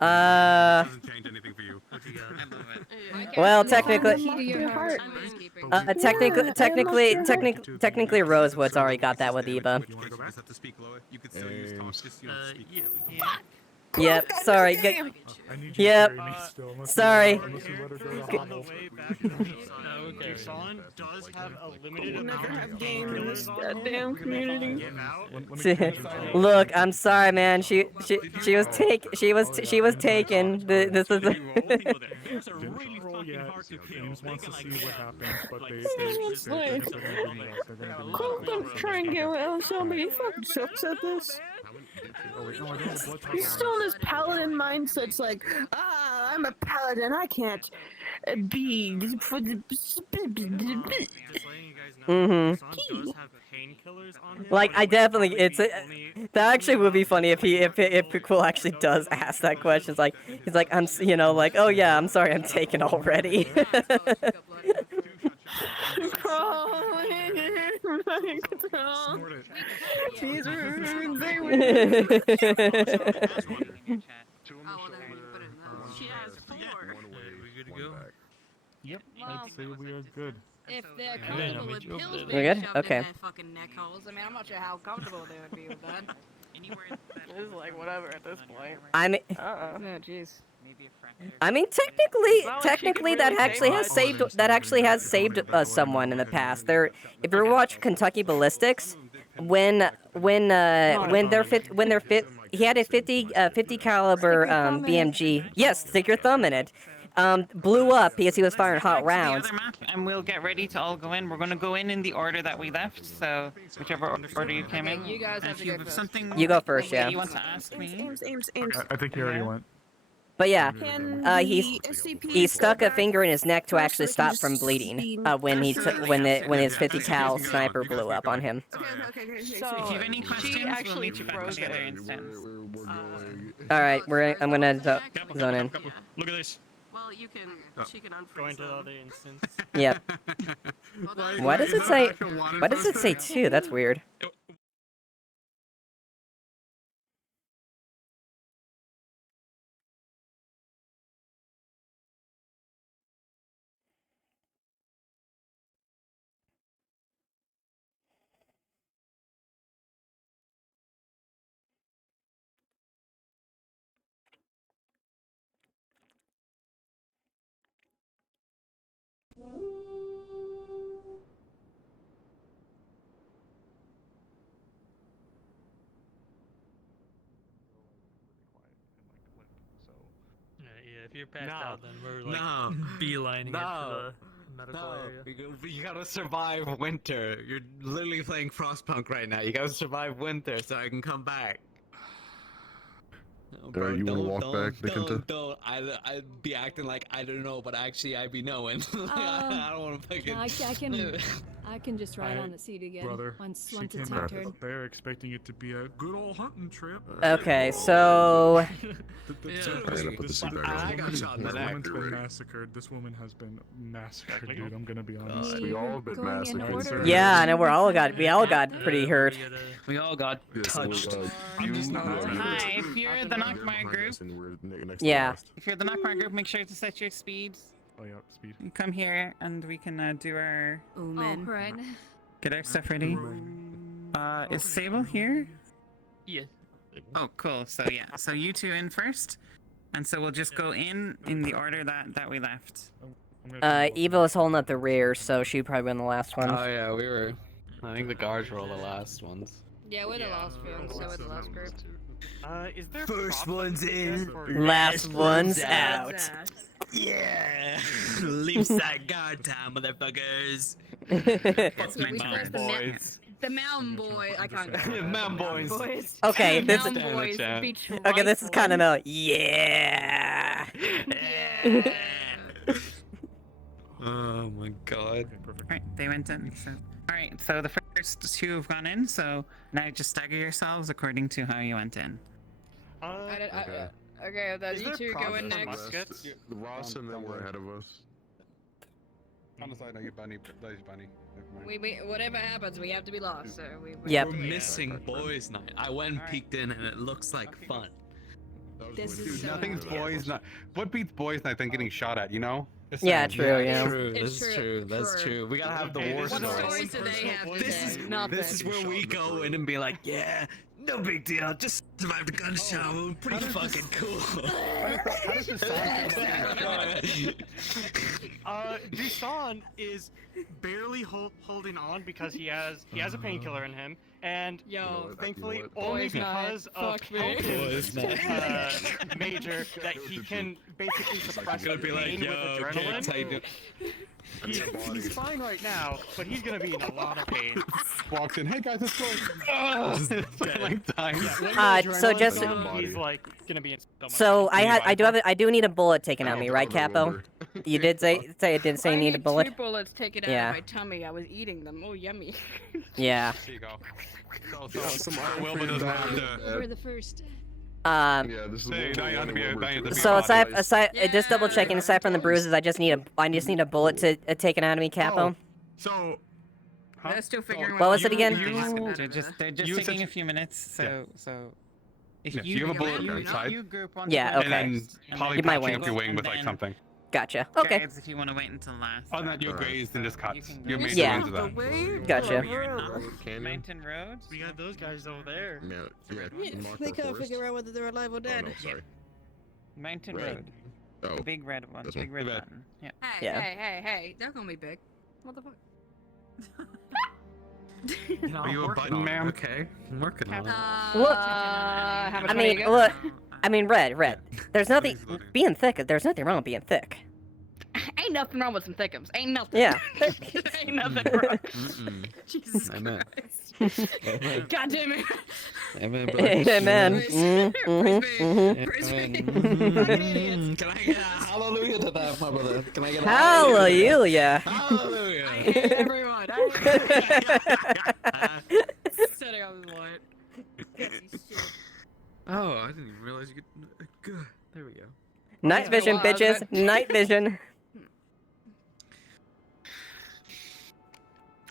Doesn't change anything for you. Well, technically, technically, Rosewood's already got that with Eva. You just have to speak lower. You could still use talk, just speak. Yep. Sorry. Yep. Sorry. Jason does have a limited amount of game in this painkillers on him. goddamn community. Look, I'm sorry, man. She was taken. This is. There's a really fucking hard to kill. James wants to see what happens, but It's like, Copeland's trying to get out somebody. He fucking sucks at this. He's still in his paladin mindset. It's like, I'm a paladin. I can't be. Like, I definitely, that actually would be funny if Quill actually does ask that question. It's like, he's like, like, oh yeah, I'm sorry, I'm taken already. These runes, they win. She has 4. We good to go? Yep. I'd say we are good. If they're Yeah, comfortable we with drove pills there. being We're good? shoved Okay. in their fucking neck holes, I mean, I'm not sure how comfortable they would be with that. It's like whatever at this point. I mean, No, jeez. technically, that actually has saved someone in the past. If you watch Kentucky Ballistics, when he had a 50 caliber BMG. Yes, stick your thumb in it. Blew up because he was firing hot rounds. And we'll get ready to all go in. We're going to go in the order that we left, so whichever order you came in. You guys have if to you go have first. something You go first, that yeah. you want to ask me. Ames. I think you already went. But yeah, Can he stuck a finger in his neck to actually stop from bleeding when his 50 cal sniper blew up on him. Okay. If you have any questions, she we'll actually meet you back froze in the other it. instance. All right, I'm gonna zone in. Look at this. Well, you can. She can unfreeze Go into the them. other instance. Yep. Why does it say? Why does it say 2? That's weird. Yeah, if you're passed out, then we're like No. beelining it to No. the medical area. You gotta survive winter. You're literally playing Frostpunk right now. You gotta survive winter so I can come back. No, Alright, you wanna walk back, Nikinta? Don't. I'd be acting like I don't know, but actually I be knowing. I don't want to fucking. I can just ride on the seat again Brother, once she it's came my back turn. up there expecting it to be a good old hunting trip. Okay, so I got shot in the neck. This woman's been massacred. This woman has been massacred, dude. I'm gonna be honest. We all been massacred. Yeah, I know we all got pretty hurt. We all got touched. Hi, if you're the Knockmire group, Yeah. if you're the Knockmire group, make sure to set your speeds. Oh yeah, speed. You come here and we can do our Right. get our stuff ready. Is Sable here? Yeah. Oh, cool. So yeah, so you two in first. And so we'll just go in the order that we left. Eva was holding up the rear, so she'd probably been the last one. Oh yeah, we were. I think the guards were all the last ones. Yeah, we're the last ones, so we're the last group. Is there First one's in, last one's out. Yeah. Leave side guard time, motherfuckers. That's my boys. The mountain boy. I can't go. Mountain boys. Okay, this. Mountain boys. Beach Okay, this is rifle. kind of a yeah. Oh my god. Alright, they went in. So, alright, so the first two have gone in, so now just stagger yourselves according to how you went in. Okay, then you two go in next. Ross and them were ahead of us. On the side, no, you bunny. There's bunny. Never mind. We whatever happens, we have to be lost. So we. Yep. We're missing boys' night. I went and peeked in, and it looks like fun. This Dude, is so nothing's boys night. What beats boys night than getting shot at? You know? It's Yeah, not- true, yeah. True. It's That's true. That's true. We gotta have the war What stories. stories do they have today? Nothing. This is where we go in and be like, yeah, no big deal. Just survived a gunshot wound. Pretty fucking cool. How does this Dusan is barely holding on because he has a painkiller in him, and thankfully only Boys night. because of Fuck me. Boys night. Major that he can basically suppress Gonna the be like, pain yo, with kids, how you adrenaline. doing? He's fine right now, but he's gonna be in a lot of pain. Walks in, hey guys, let's go. Like dying. So just he's like gonna be in so much so pain. I do need a bullet taken out of me, right, Capo? You did say it did say you need a bullet. 2 bullets taken out Yeah. of my tummy. I was eating them. Oh, yummy. Yeah. There you go. Some Wilbur doesn't have to. We're the first. Yeah, this is Hey, now you have to be a So aside, just double checking. Aside from the bruises, I just need a bullet to taken out of me, Capo. So, They're still figuring What was it again? They're just taking a few minutes, so if Yeah, you you have a bullet you, inside. you group onto Yeah, the okay. And next, then probably You might patching win. up your wing with And like then- something. Gotcha. Okay. Guards, if you want to wait until last. Other than that, you're grazed and just cuts. Your go. major Yeah. wins of that. Gotcha. Mountain Road. We got those guys over there. They can't figure out whether they're alive or dead. Mountain Red. Road. Oh. The big red one. This Big one. red Red. button. Yeah. Hey, Yeah. hey, they're gonna be big. What the fuck? you know, Are you a working button, on it. ma'am? Okay, I'm working on it. I mean, red. There's nothing being thick. There's nothing wrong with being thick. Ain't nothing wrong with some thickums. Ain't nothing. Yeah. Ain't nothing wrong. Jesus Amen. Christ. God damn it. Amen, brother. Amen. Can I get a hallelujah to that, my brother? Can I get a Hallelujah. Hallelujah. I hate everyone. Setting on the light. Oh, I didn't even realize you could. Good. There we go. Night vision, bitches. Night vision.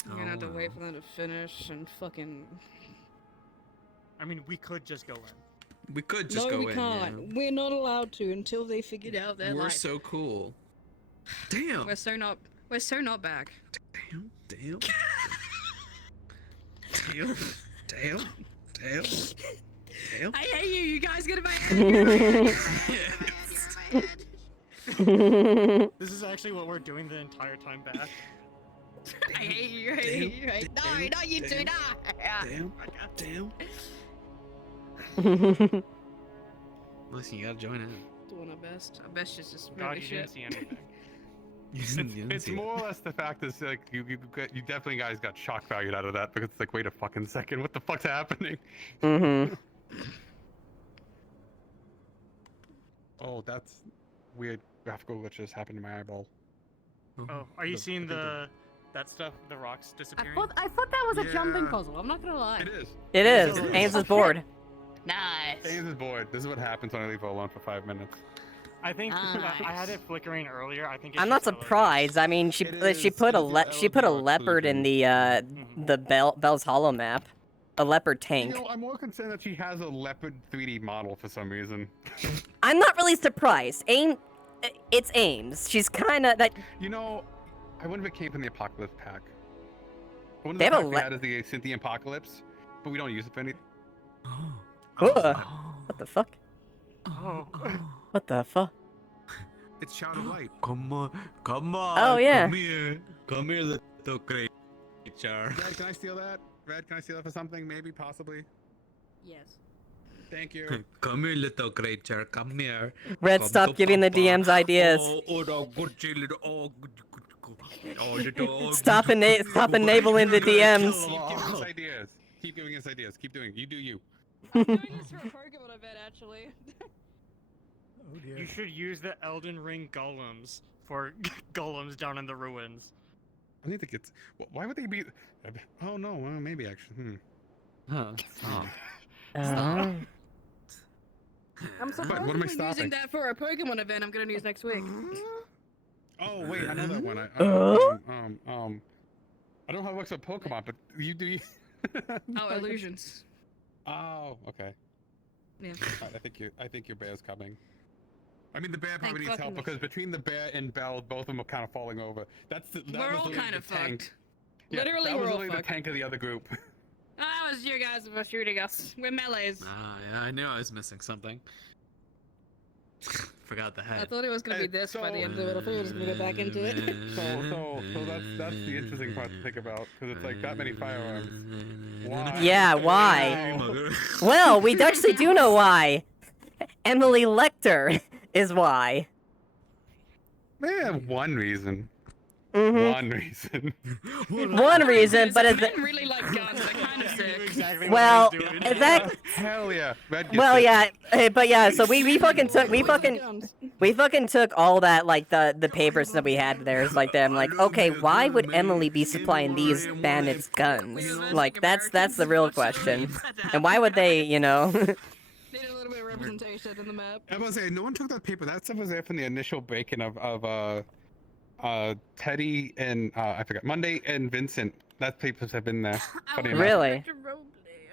You're gonna have to wait for them to finish and fucking. I mean, we could just go in. We could just no, go we in. can't. We're not allowed to until they figured out their We're life. so cool. Damn. We're so not back. Damn. Damn. Damn. Damn. Damn. I hate you. You guys get in my head. This is actually what we're doing the entire time back. I hate you. I hate you. No, not you two. No. Damn. Listen, you gotta join in. Doing our best. Our best is just God, movie you shit. didn't see anything. It's more or less the fact is like you definitely guys got shock valued out of that because it's like wait a fucking second, what the fuck's happening? Mm-hmm. Oh, that's weird graphical glitches happened to my eyeball. Oh, are you seeing that stuff? The rocks disappearing. I thought that was a jumping puzzle. I'm not gonna lie. It is. It is. Ains is bored. Nice. Ains is bored. This is what happens when I leave her alone for 5 minutes. I think Nice. I had it flickering earlier. I think it's I'm not just surprised. I mean, she put a leopard in the Bell's Hollow map, a leopard tank. You know, I'm more concerned that she has a leopard 3D model for some reason. I'm not really surprised. It's Ames. She's kind of that. You know, I wonder if it came from the Apocalypse pack. One of They the have a packs we le- had is the Cynthia Apocalypse, but we don't use it for anything. What the fuck? Oh. What the fuck? It's Shout of Light. Come on, come on. Oh, yeah. Come here, little creature. Red, can I steal that? Red, can I steal that for something? Maybe, possibly. Yes. Thank you. Come here, little creature. Come here. Red, Come stop to giving the Papa. DMs ideas. Oh, no, good little. Oh, Stop enabling the DMs. Keep giving us ideas. Keep giving us ideas. Keep doing it. You do you. I'm doing this for a Pokemon event, actually. Oh dear. You should use the Elden Ring golems for golems down in the ruins. I need to get. Why would they be? Oh no. Well, maybe actually. Huh. I'm surprised what am I we're using stopping? that for a Pokemon event I'm gonna use next week. Oh wait, I know that one. I don't know how it works with Pokemon, but you do. Oh, illusions. Oh, okay. Yeah. I think your bear's coming. I mean, the bear Thank probably needs help fucking- because between the bear and Belle, both of them are kind of falling over. That We're was all literally kind the of tank. fucked. Yeah, Literally, that was we're all literally the fucked. tank of the other group. That was you guys who were shooting us. We're melees. Ah, yeah, I knew I was missing something. Forgot the I head. thought it was gonna be this by the end of it. I thought we were just gonna go back into it. So that's the interesting part to think about because it's like that many firearms. Why? Yeah, why? Well, we actually do know why. Emily Lecter is why. They have one reason. Mhm. One reason. One reason, but I it's really like guns. They're kind of sick. well, that. Hell yeah. Red gets Well, it. yeah, but yeah. So we fucking took all that like the papers that we had there. It's like them like, okay, why would Emily be supplying these bandits guns? Like that's the real question. And why would they, you know? Need a little bit of representation in the map. I was saying, no one took that paper. That stuff was there from the initial break-in of Teddy and I forgot Monday and Vincent. That papers have been there. Funny enough. Really?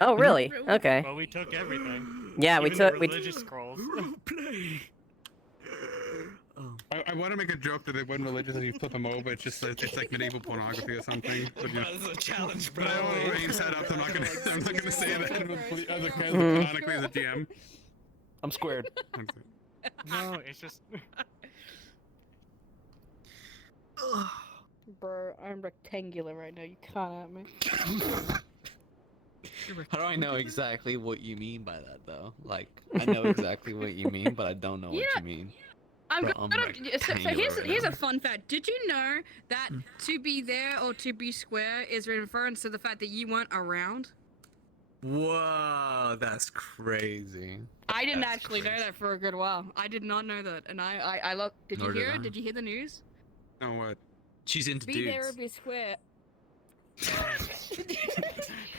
Oh, really? Okay. Well, we took everything. Yeah, we Even the took- religious scrolls. I want to make a joke that it wasn't religious and you flip them over. It's like medieval pornography or something. But, you know, That's a challenge, bro. but I don't want to raise that up. So I'm not gonna say that as Mhm. canonically as a GM. I'm squared. No, it's just. Bro, I'm rectangular right now. You can't at me. How do I know exactly what you mean by that, though? Like, I know exactly what you mean, but I don't know what you mean. I'm Bro, gonna, so here's a fun fact. Did you know that to be there or to be square is reference to the fact that you weren't around? Whoa, that's crazy. I didn't actually know that for a good while. I did not know that, and I looked. Did you Nor did hear I. it? Did you hear the news? No, what? She's into Be there or dudes. be square.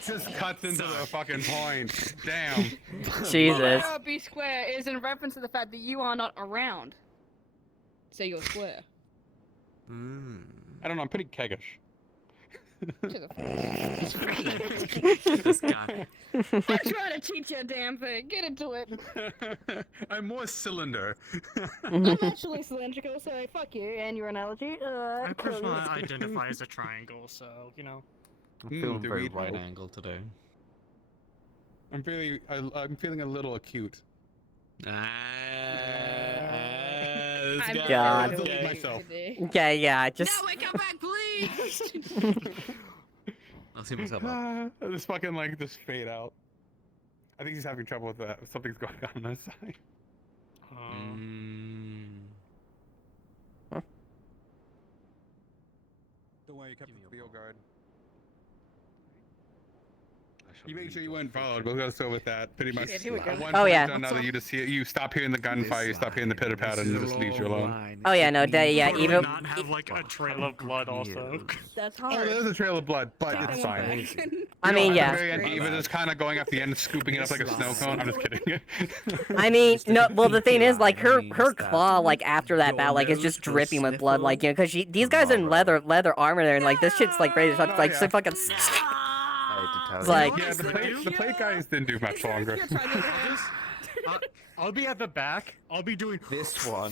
Just cuts into the fucking point. Damn. Jesus. Be there or be square is in reference to the fact that you are not around. So you're square. I don't know. I'm pretty keggish. This guy. I'm trying to teach you a damn thing. Get into it. I'm more cylinder. I'm actually cylindrical, so fuck you and your analogy. I personally identify as a triangle, so you know. I'm feeling do very we right know? angle today. I'm feeling a little acute. This I'm guy. God. I'll delete myself. Yeah, just. No, wait, come back, please. I'll see myself up. This fucking like just fade out. I think he's having trouble with that. Something's going on this side. Don't worry, you kept the field guard. You made sure you weren't followed. We'll go so with that. Pretty much. Yeah, here we go. At one Oh, point yeah. or another, you just you stop hearing the gunfire, you stop hearing the pitter patter, and it just leaves you alone. Oh yeah, no, yeah, Totally even. not have like a trail of blood also. That's Oh, hard. there's a trail of blood, but it's fine. I mean, At yeah. the very end, Eva just kind of going up the end, scooping it up like a snow cone. I'm just kidding. I mean, no. Well, the thing is, like her claw, like after that battle, like is just dripping with blood, like you know, because these guys are in leather armor there, and like this shit's like ready to like so fucking. It's like. Yeah, the plate guys didn't do much longer. I'll be at the back. I'll be doing this one.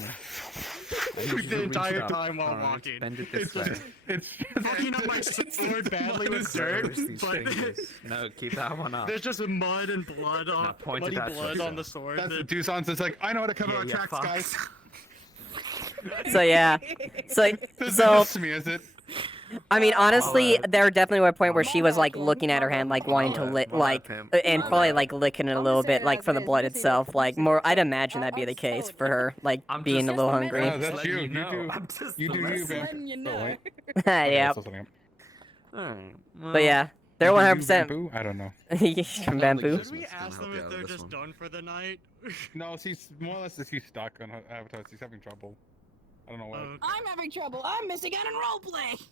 the entire time while walking. Bend it this way. It's fucking up my sword badly with dirt, Where's these but fingers? No, keep that one up. there's just mud and blood on point it muddy that blood way. on the sword. That's what Duzon's is like, I know how to cover our tracks, guys. So yeah, so This is me, is it? I mean, honestly, there definitely were a point where she was like looking at her hand, like wanting to lick, like, and probably like licking it a little bit, like for the blood itself. Like more, I'd imagine that'd be the case for her, like being a little hungry. Oh, that's you. You do you, man. Oh, wait. Yeah. Alright, But yeah, they're 100%. I don't know. From bamboo. Should we ask them if they're just done for the night? No, she's more or less she's stuck on her avatar. She's having trouble. I don't know why. I'm having trouble. I'm missing out on roleplay.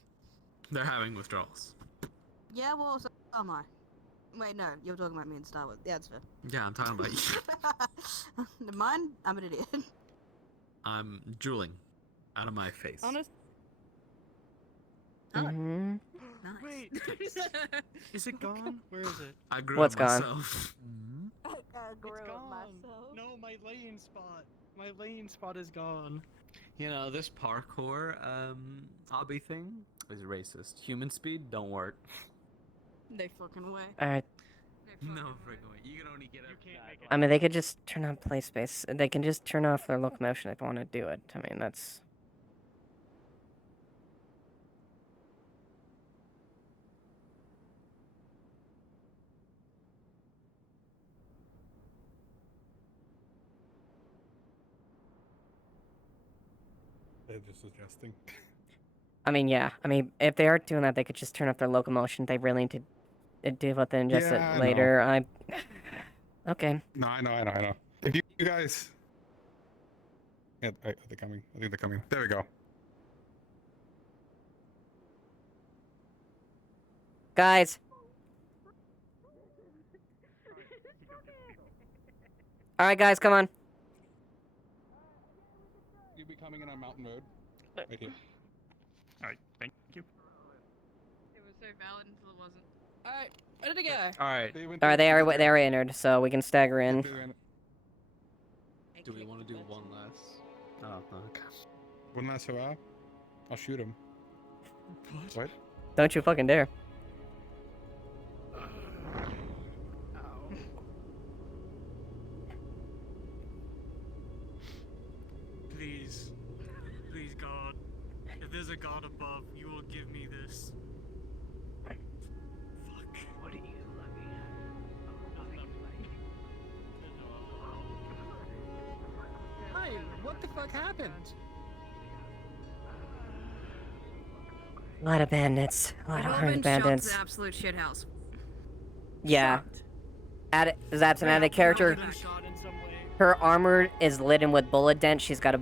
They're having withdrawals. Yeah, well, so am I. Wait, no, you're talking about me and Star Wars. Yeah, that's fair. Yeah, I'm talking about you. Never mind, I'm an idiot. I'm drooling out of my face. Honest. Mm-hmm. Wait, is it gone? Where is it? I grew What's it gone? myself. It's gone. No, my laying spot. My laying spot is gone. You know, this parkour hobby thing is racist. Human speed don't work. No fucking way. Alright. No freaking way. You can only get up. I mean, they could just turn on play space. They can just turn off their locomotion if they want to do it. I mean, that's. They're just suggesting. I mean, yeah. I mean, if they are doing that, they could just turn off their locomotion. They really need to deal with it and ingest Yeah, I it know. later. Okay. No, I know. If you guys. Yeah, are they coming? I think they're coming. There we go. Guys. Alright, guys, come on. You'll be coming in on Mountain Road. Right here. Alright, thank you. It was so valid until it wasn't. Alright, where did it go? Alright. Alright, they are entered, so we can stagger in. Do we want to do one last? Oh, okay. One last hurrah? I'll shoot him. What? Don't you fucking dare. Please, please, God, if there's a God above, you will give me this. Fuck. What are you looking at? Hey, what the fuck happened? A lot of bandits. A lot of We've all armed been shot to bandits. the absolute shithouse. Yeah. That's an added character. Her armor is lidden with bullet dents. She's got a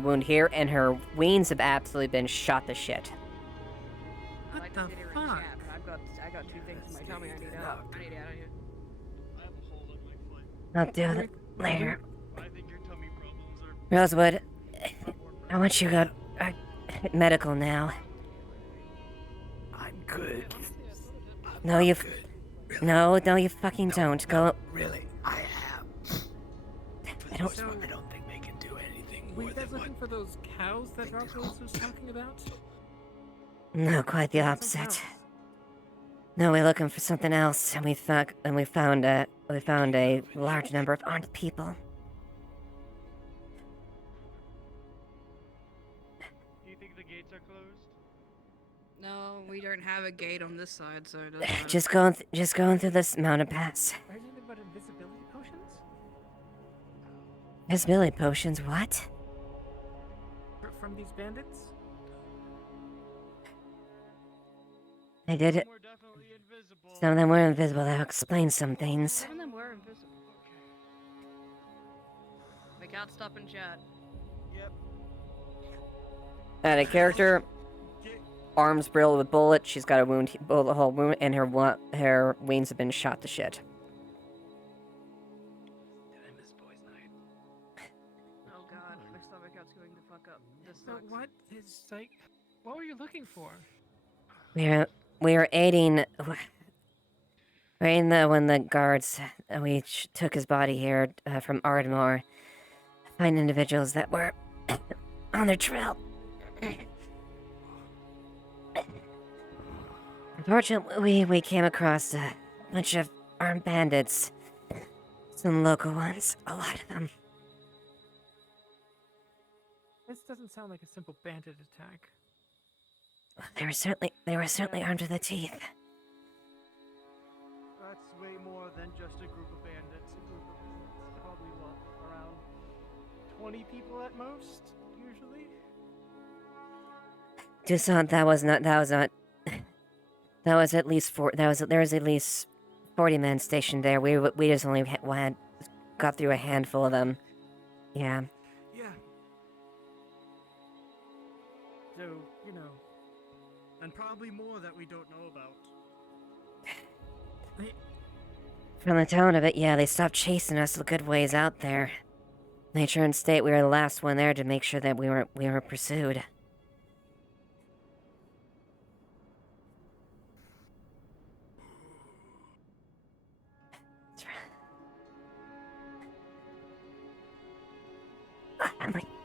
wound here, and her wings have absolutely been shot to shit. What the fuck? I got two things in my tummy. I need out. I need out of here. I'll do it later. Rosewood, I want you to go medical now. I'm good. No, you. No, you fucking don't. Go. Really, I am. I don't. I don't think they can do anything Were more you guys than what. looking for those cows that Rocco's was talking about? No, quite the opposite. No, we're looking for something else, and we found a large number of armed people. Do you think the gates are closed? No, we don't have a gate on this side, so it doesn't matter. Just going through this mountain pass. Are you talking about invisibility potions? Invisibility potions, what? From these bandits? They did it. Some of them were invisible. That'll explain some things. Some of them were invisible. We can't stop and chat. Add a character. Arms brilled with bullet. She's got a bullet hole wound, and her wings have been shot to shit. Oh god, my stomach out's going the fuck up. This So sucks. what is like? What were you looking for? We were aiding. When the guards took his body here from Ardmore, find individuals that were on their trail. Unfortunately, we came across a bunch of armed bandits. Some local ones, a lot of them. This doesn't sound like a simple bandit attack. They were certainly armed to the teeth. That's way more than just a group of bandits. A group of bandits, probably what, around 20 people at most, usually? Toussaint, that was at least there was at least 40 men stationed there. We just only got through a handful of them. Yeah. Yeah. So, you know, and probably more that we don't know about. From the tone of it, yeah, they stopped chasing us a good ways out there. They turned state we were the last one there to make sure that we were pursued.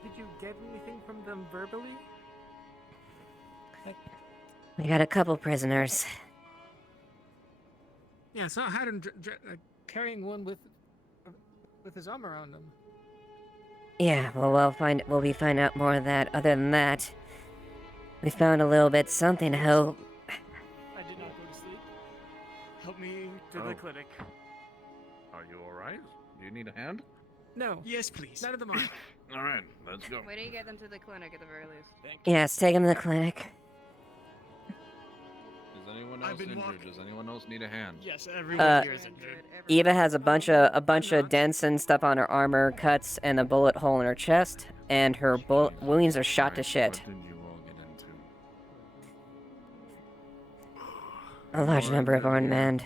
Did you get anything from them verbally? We got a couple prisoners. Yeah, so I had him carrying one with his arm around him. Yeah, well, we'll be finding out more of that. Other than that, we found a little bit something to help. I did not go to sleep. Help me to the clinic. Are you alright? Do you need a hand? No. Yes, please. None of them are. Alright, let's go. Where do you get them to the clinic at the very least? Yes, take him to the clinic. Is anyone else injured? Does anyone else need a hand? Yes, everyone here is injured. Eva has a bunch of dents and stuff on her armor, cuts, and a bullet hole in her chest, and her wounds are shot to shit. What did you all get into? A large number of armed men.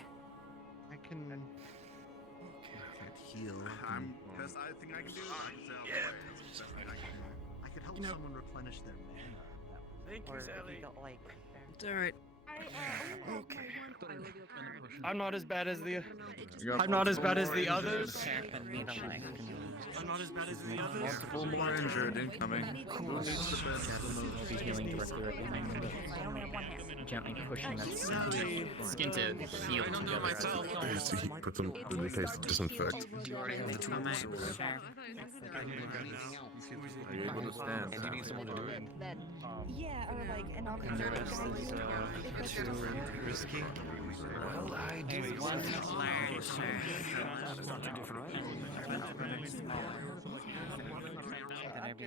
I can Heal. Best I think I can do. I could help someone replenish their mana. Thank you, Sally. It's alright. I'm not as bad as the. I'm not as bad as the others. I'm not as bad as the others. Multiple more injured incoming. Who needs the bed? Be healing directly right behind him. Gently pushing that skin to heal together. He put them in the case to disinfect. Are you able to stand? Do you need someone to do it? Yeah, or like an And the rest is too risky. Well, I do one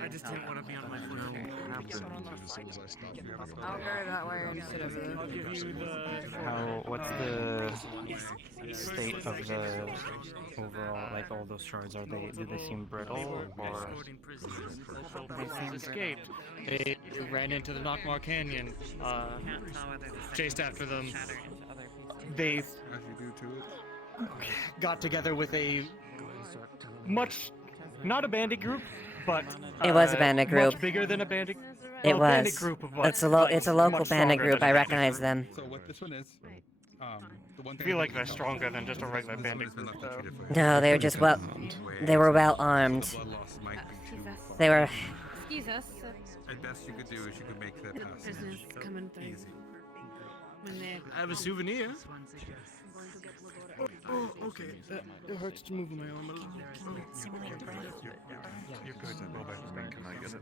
I just didn't want to be on my phone. I'll go that way instead of the. I'll give you the. What's the state of the overall, like all those shards? Do they seem brittle or? They escaped. They ran into the Knockmar Canyon. Chased after them. They got together with a not a bandit group, but It was a bandit group. Much bigger than a bandit. It well, was. Bandit group of what, It's a local much bandit stronger group. than I a recognize them. So what this one is, the one I feel like they're stronger than just a regular bandit group, though. No, they were just they were well armed. They were. Excuse us. At best you could do is you could make that pass. Prisoners coming through. When they're. I have a souvenir. Oh, okay. It hurts to move my arm a little. You're good. Can I get it?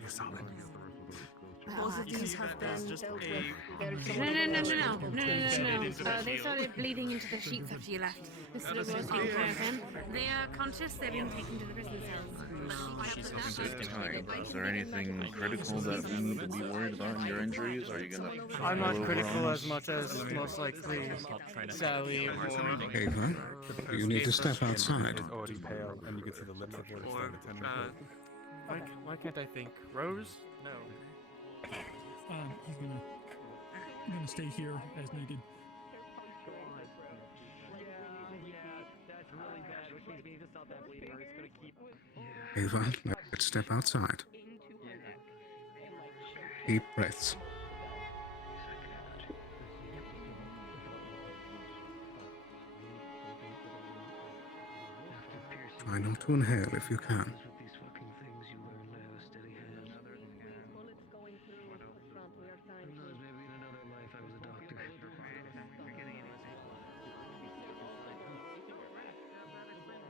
Both of these have been Just dealt a. with. No. They started bleeding into the sheets after you left. Instead of taking care of him. They are conscious. They're being taken to the prison cells. Is there anything critical that we need to be worried about in your injuries? Are you gonna? I'm not go over critical on as us? much as most likely Sally or. Ava, you need to step outside. Already pale, and you can see the lips of Or, why can't I think? Rose? No. He's gonna stay here as needed. Ava, let's step outside. Deep breaths. Try not to inhale if you can.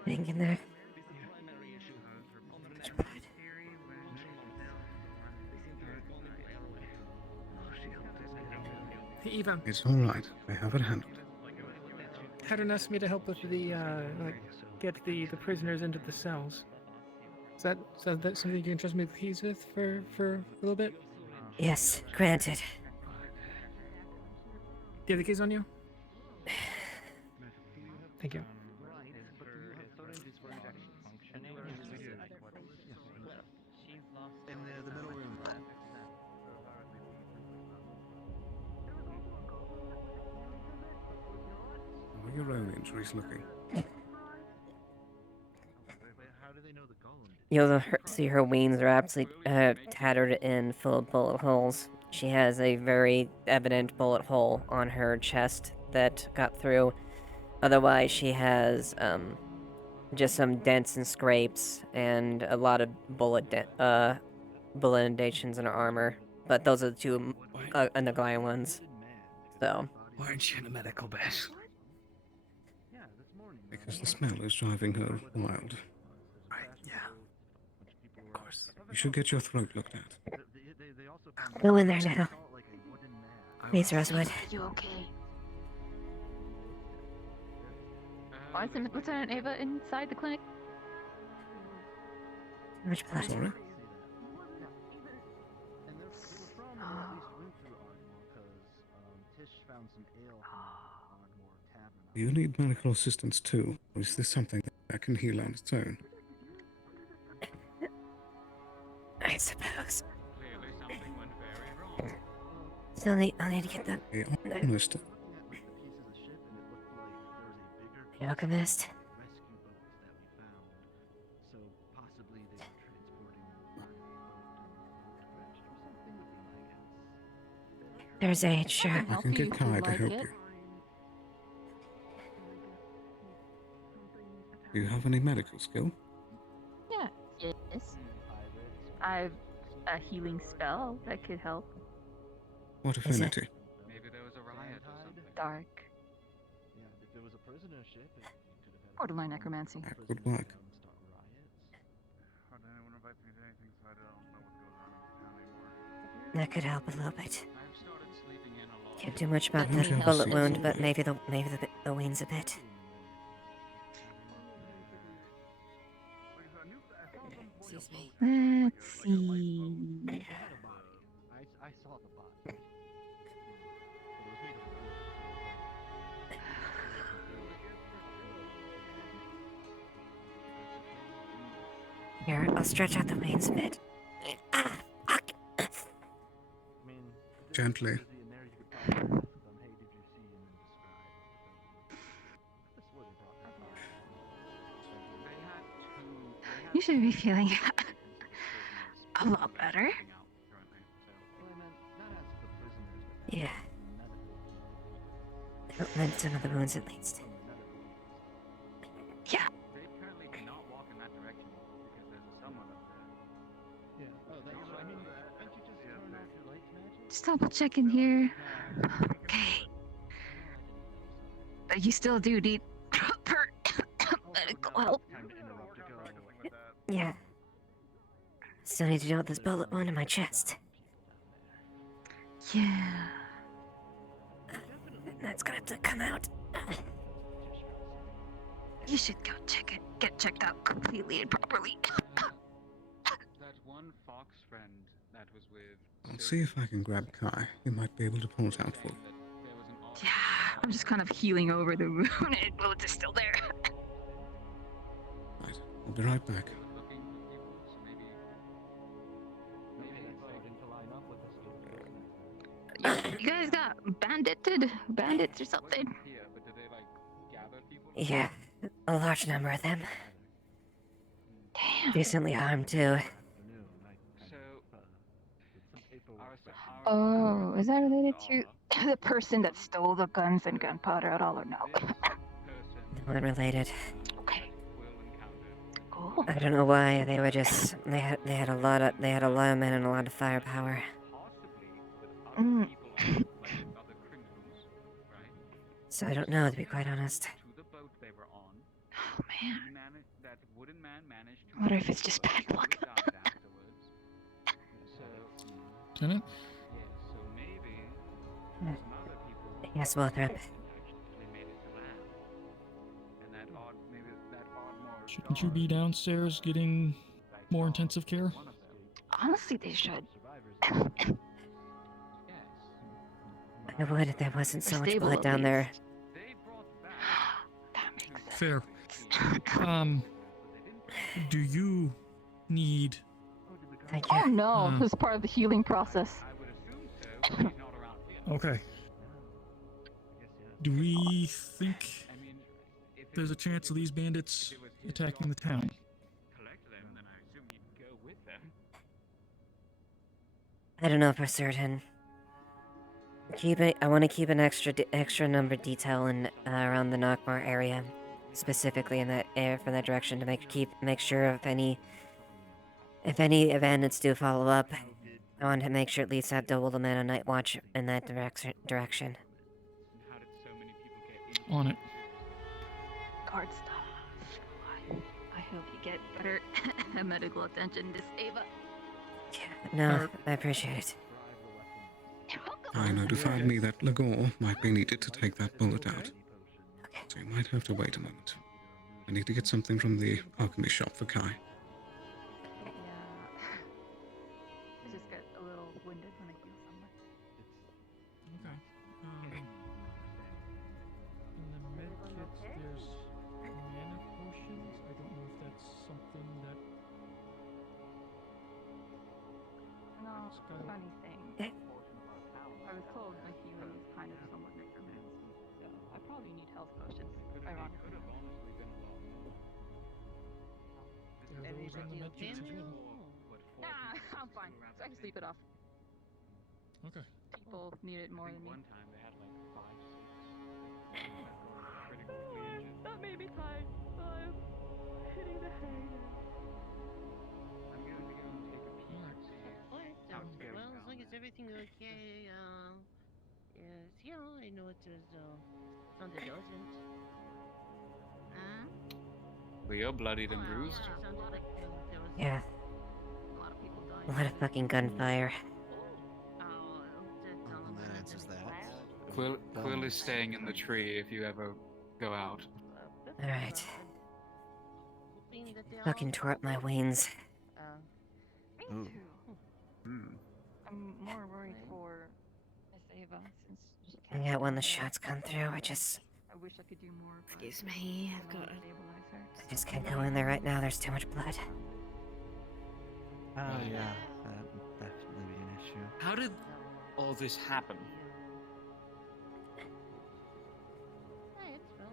Hang in there. Hey, Eva. It's all right. I have it handled. Hadron asked me to help with the, get the prisoners into the cells. Is that something you can trust me with keys with for a little bit? Yes, granted. Do you have the keys on you? Thank you. How are your own injuries looking? You'll see her wings are absolutely tattered and full of bullet holes. She has a very evident bullet hole on her chest that got through. Otherwise, she has just some dents and scrapes and a lot of bullet indentations in her armor. But those are the two underlying ones. So. Why aren't you in a medical bed? Because the smell is driving her wild. Right, yeah. Of course. You should get your throat looked at. Go in there now. Please, Rosewood. You okay? Why is Lieutenant Ava inside the clinic? Too much blood. Sorry? Do you need medical assistance too, or is this something that can heal on its own? I suppose. Still need, I'll need to get Be honest. the alchemist. There's aid, sure. I can get Kai to help you. Do you have any medical skill? Yeah, yes. I've a healing spell that could help. What affinity? Maybe there was a riot or something. Dark. Borderline necromancy. Good work. That could help a little bit. Can't do much about Let the me bullet see. wound, but maybe the wings a bit. Excuse me. Let's see. Here, I'll stretch out the wings a bit. Gently. You should be feeling a lot better. Yeah. That'll mend some of the wounds at least. Yeah. They apparently cannot walk in that direction because there's someone up there. Just double checking here. Okay. But you still do need proper medical help. Yeah. Still need to deal with this bullet wound in my chest. Yeah. That's gonna have to come out. You should go get checked out completely and properly. That one fox friend that was with. I'll see if I can grab Kai. He might be able to pull it out for you. Yeah, I'm just kind of healing over the wound and bullets are still there. Right, I'll be right back. You guys got bandits or something? Yeah, a large number of them. Damn. Decently armed too. Oh, is that related to the person that stole the guns and gunpowder at all or no? Not related. Okay. Cool. I don't know why they were just they had a lot of men and a lot of firepower. Mm. So I don't know, to be quite honest. man. That wooden man managed to. I wonder if it's just bad luck. Lieutenant? Yeah, so maybe Hmm. some other people Yes, Lothrop. actually made it to land. And that odd, maybe that odd more. Shouldn't you be downstairs getting more intensive care? Honestly, they should. I would if there wasn't so Or much stable, blood at down there. Fair. Do you need... Thank Oh you. no, this is part of the healing process. Okay. Do we think there's a chance of these bandits attacking the town? Collect them, then I assume he'd go with them. I don't know for certain. I want to keep an extra number detail in around the Nockmar area, specifically in that area for that direction to make sure if any bandits do follow up, I want to make sure at least have double the men on night watch in that direction. On it. Guard stuff. I hope you get better medical attention, Miss Ava. No, I appreciate it. I notified me that Lagor might be needed to take that bullet out. So you might have to wait a moment. I need to get something from the alchemy shop for Kai. I just get a little winded when I heal someone. Okay. In the med kits, there's mana potions. I don't know if that's something that... No, It's got- funny thing. I was told my healing is kind of somewhat necromancy, so I probably need health potions, ironically. Are those in the med kits as well? Nah, I'm fine. So I can sleep it off. Okay. People need it more than me. One time they had like 5, 6 critically injured. That made me tired. I'm hitting the hay. I'm going to go and take a peek and see how it's going. Well, as long as everything okay, yes, yeah, I know it is, sounded urgent. Well, you're bloodied and bruised. Sounded like there was Yeah. a lot of people dying. A lot of fucking gunfire. That answers that. Quill is staying in the tree if you ever go out. Alright. Fucking tore up my wings. Me too. I'm more worried for Miss Ava since she can't. Yeah, when the shots come through, I just wish I could do more. Excuse me, I've got I just can't go in there right now. There's too much blood. Oh yeah, that would definitely be an issue. How did all this happen?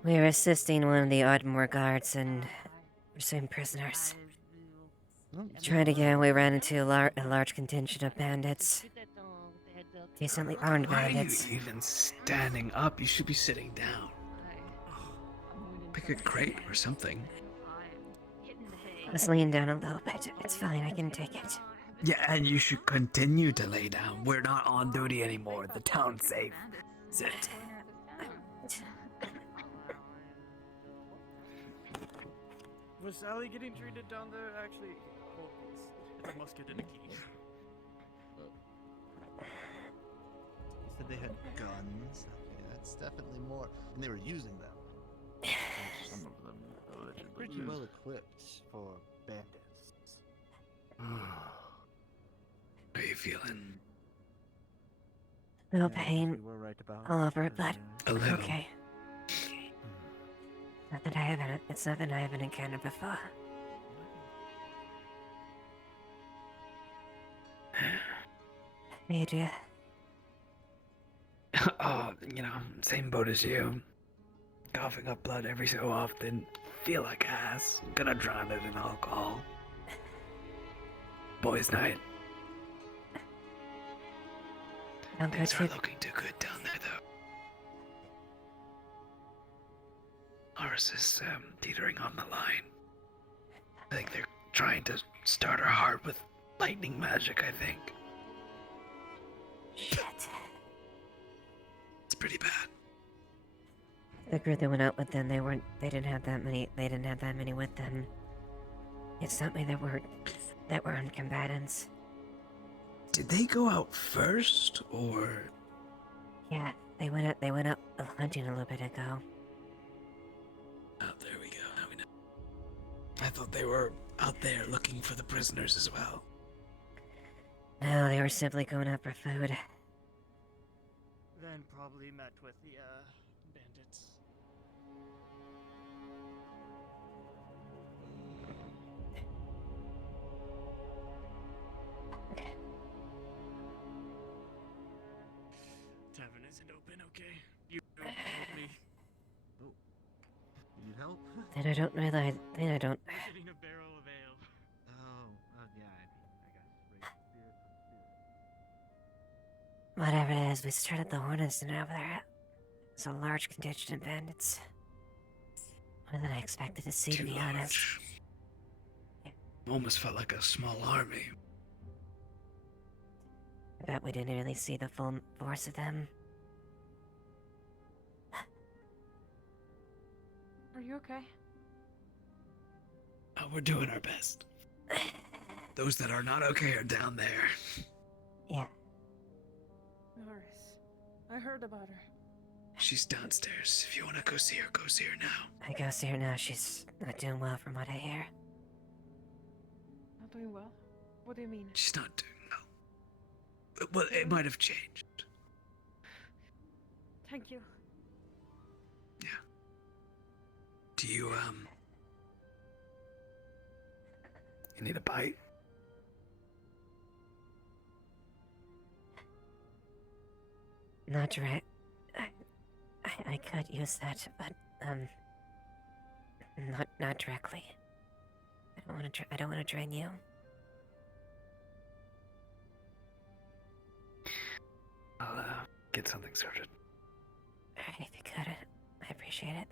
We were assisting one of the Ardmore guards and pursuing prisoners. Trying to get away, ran into a large contingent of bandits. Decently armed Why bandits. are you even standing up? You should be sitting down. Pick a crate or something. Let's lean down a little bit. It's fine, I can take it. Yeah, and you should continue to lay down. We're not on duty anymore. The town's safe. Sit. Was Sally getting treated down there? Actually, well, it's a musket and a key. You said they had guns. Okay, that's definitely more. And they were using them. Some of them pretty well equipped for bandits. How are you feeling? No pain. We were right about All over it, but A little. okay. It's nothing I haven't encountered before. Me, dear. Oh, you know, same boat as you. Coughing up blood every so often. Feel like ass. Gonna drown it in alcohol. Boys' night. Don't go Things too. aren't looking too good down there, though. Ours is teetering on the line. I think they're trying to start our heart with lightning magic, I think. Shit. It's pretty bad. The group that went out with them, they didn't have that many with them. It's not me that were combatants. Did they go out first, or? Yeah, they went out hunting a little bit ago. Oh, there we go. Now we know. I thought they were out there looking for the prisoners as well. No, they were simply going out for food. Then probably met with the bandits. Tavern isn't open, okay? You help me. Oh. You need help? Then I don't realize. Then I don't. I'm getting a barrel of ale. Oh, yeah, I guess. Whatever it is, we started the Wardens and over there. There's a large contingent of bandits. More than I expected to see, to be honest. Almost felt like a small army. I bet we didn't really see the full force of them. Are you okay? We're doing our best. Those that are not okay are down there. Yeah. Norris. I heard about her. She's downstairs. If you want to go see her now. I go see her now. She's not doing well from what I hear. Not doing well? What do you mean? She's not doing well. Well, it might have changed. Thank you. Do you, you need a bite? Not direct. I could use that, but not directly. I don't want to drain you. I'll get something sorted. Alright, if you could, I appreciate it.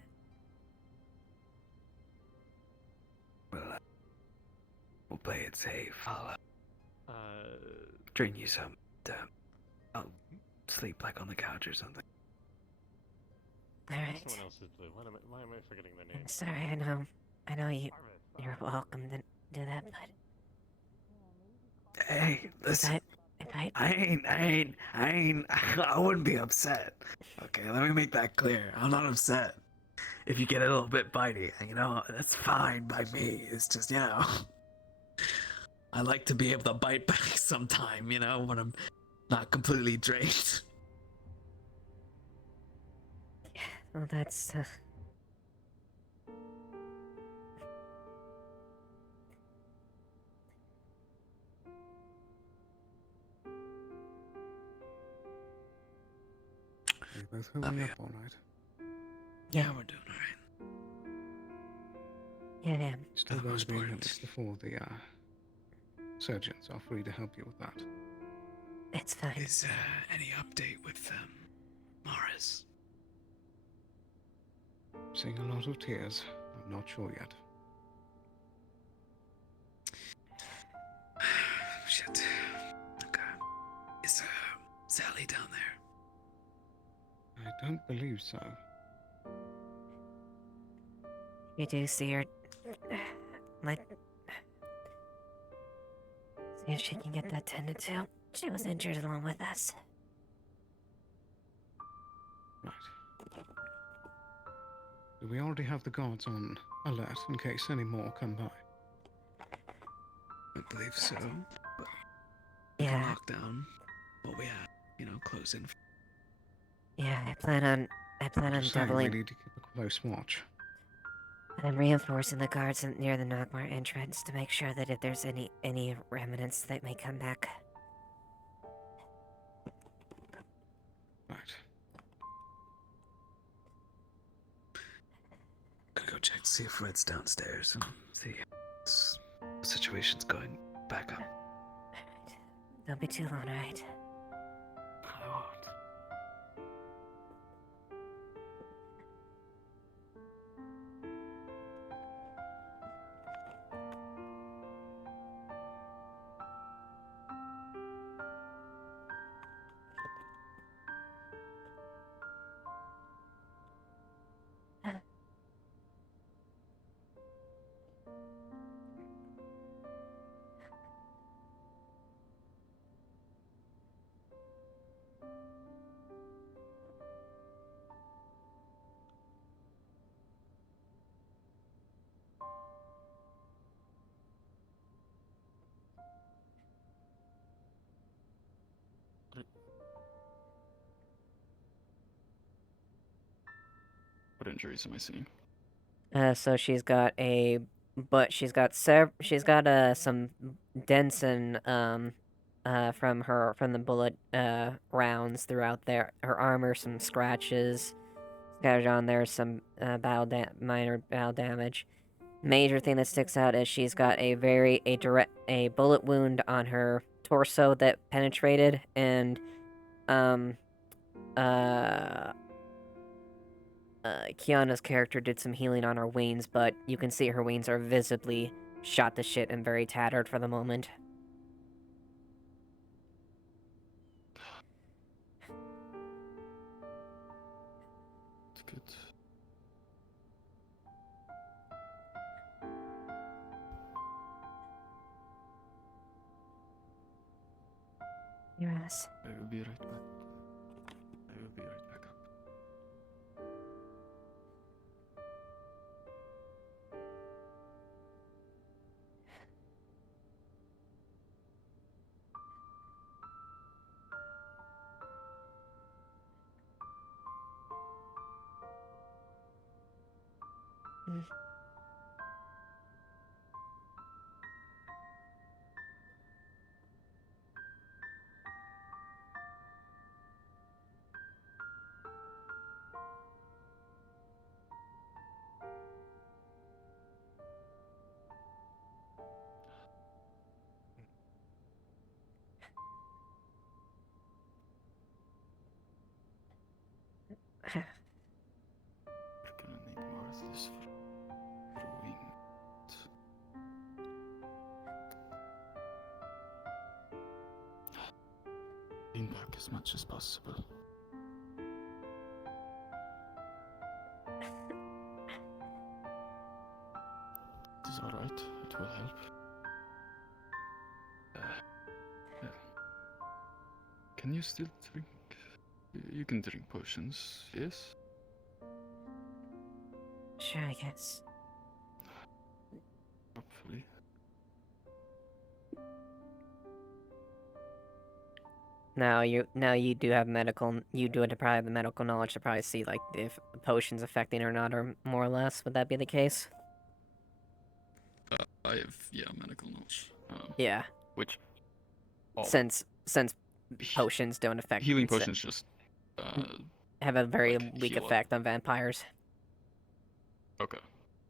We'll play it safe. I'll drain you some. I'll sleep like on the couch or something. Alright. Someone else's blue. Why am I forgetting their name? I'm sorry, I know you're welcome to do that, but Hey, listen. If I wouldn't be upset. Okay, let me make that clear. I'm not upset. If you get a little bit bitey, that's fine by me. It's just, I like to be able to bite back sometime, when I'm not completely drained. well, that's Are you both holding up all right? Yeah, we're doing alright. Yeah, I am. Still going to be minutes before the surgeons are free to help you with that. It's fine. Is any update with Morris? Seeing a lot of tears. I'm not sure yet. Shit. Okay. Is Sally down there? I don't believe so. You do see her, see if she can get that tended to. She was injured along with us. Right. Do we already have the guards on alert in case any more come by? I believe so. Yeah. Lockdown. What we have, close in. Yeah, I plan on doubling. We need to keep a close watch. I'm reinforcing the guards near the Nogmar entrance to make sure that if there's any remnants that may come back. Right. Gonna go check to see if Red's downstairs and see if this situation's going back up. Don't be too long, alright? I won't. injuries am I seeing? So she's got some dents and from the bullet rounds throughout there. Her armor, some scratches scattered on there, some minor battle damage. Major thing that sticks out is she's got a bullet wound on her torso that penetrated, and Kiana's character did some healing on her wings, but you can see her wings are visibly shot to shit and very tattered for the moment. That's good. Yes. I will be right back. I will be right back up. We're gonna need more of this for a wing. Lean back as much as possible. It is alright, it will help. Can you still drink? You can drink potions, yes? Sure, I guess. Hopefully. Now you do have you do probably have the medical knowledge to probably see like if the potion's affecting her or not, or more or less. Would that be the case? I have, medical knowledge. Yeah. Which? Since potions don't affect Healing potions just have a very weak effect on vampires. Okay.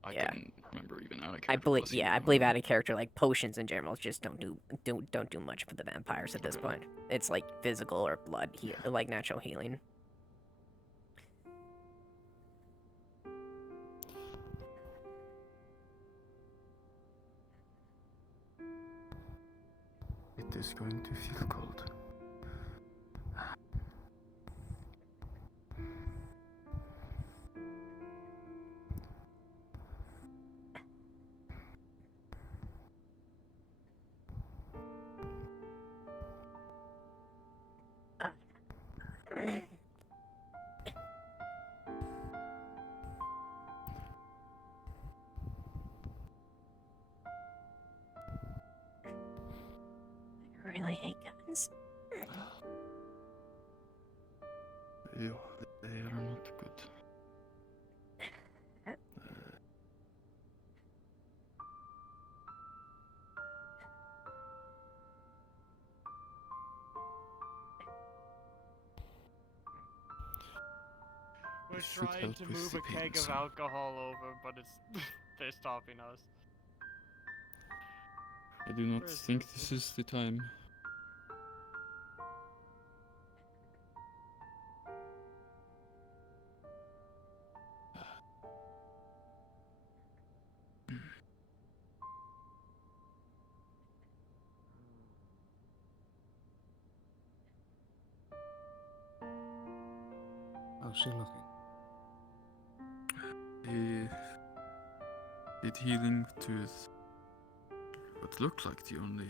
I couldn't remember even out of character. I believe out of character, like potions in general just don't do much for the vampires at this point. It's like physical or blood like natural healing. It is going to feel cold. I really hate guns. They are not good. We're This should trying help to with move the a pain, keg of so- alcohol over, but they're stopping us. I do not Where's think this is the time. How's she looking? He did healing with what looked like the only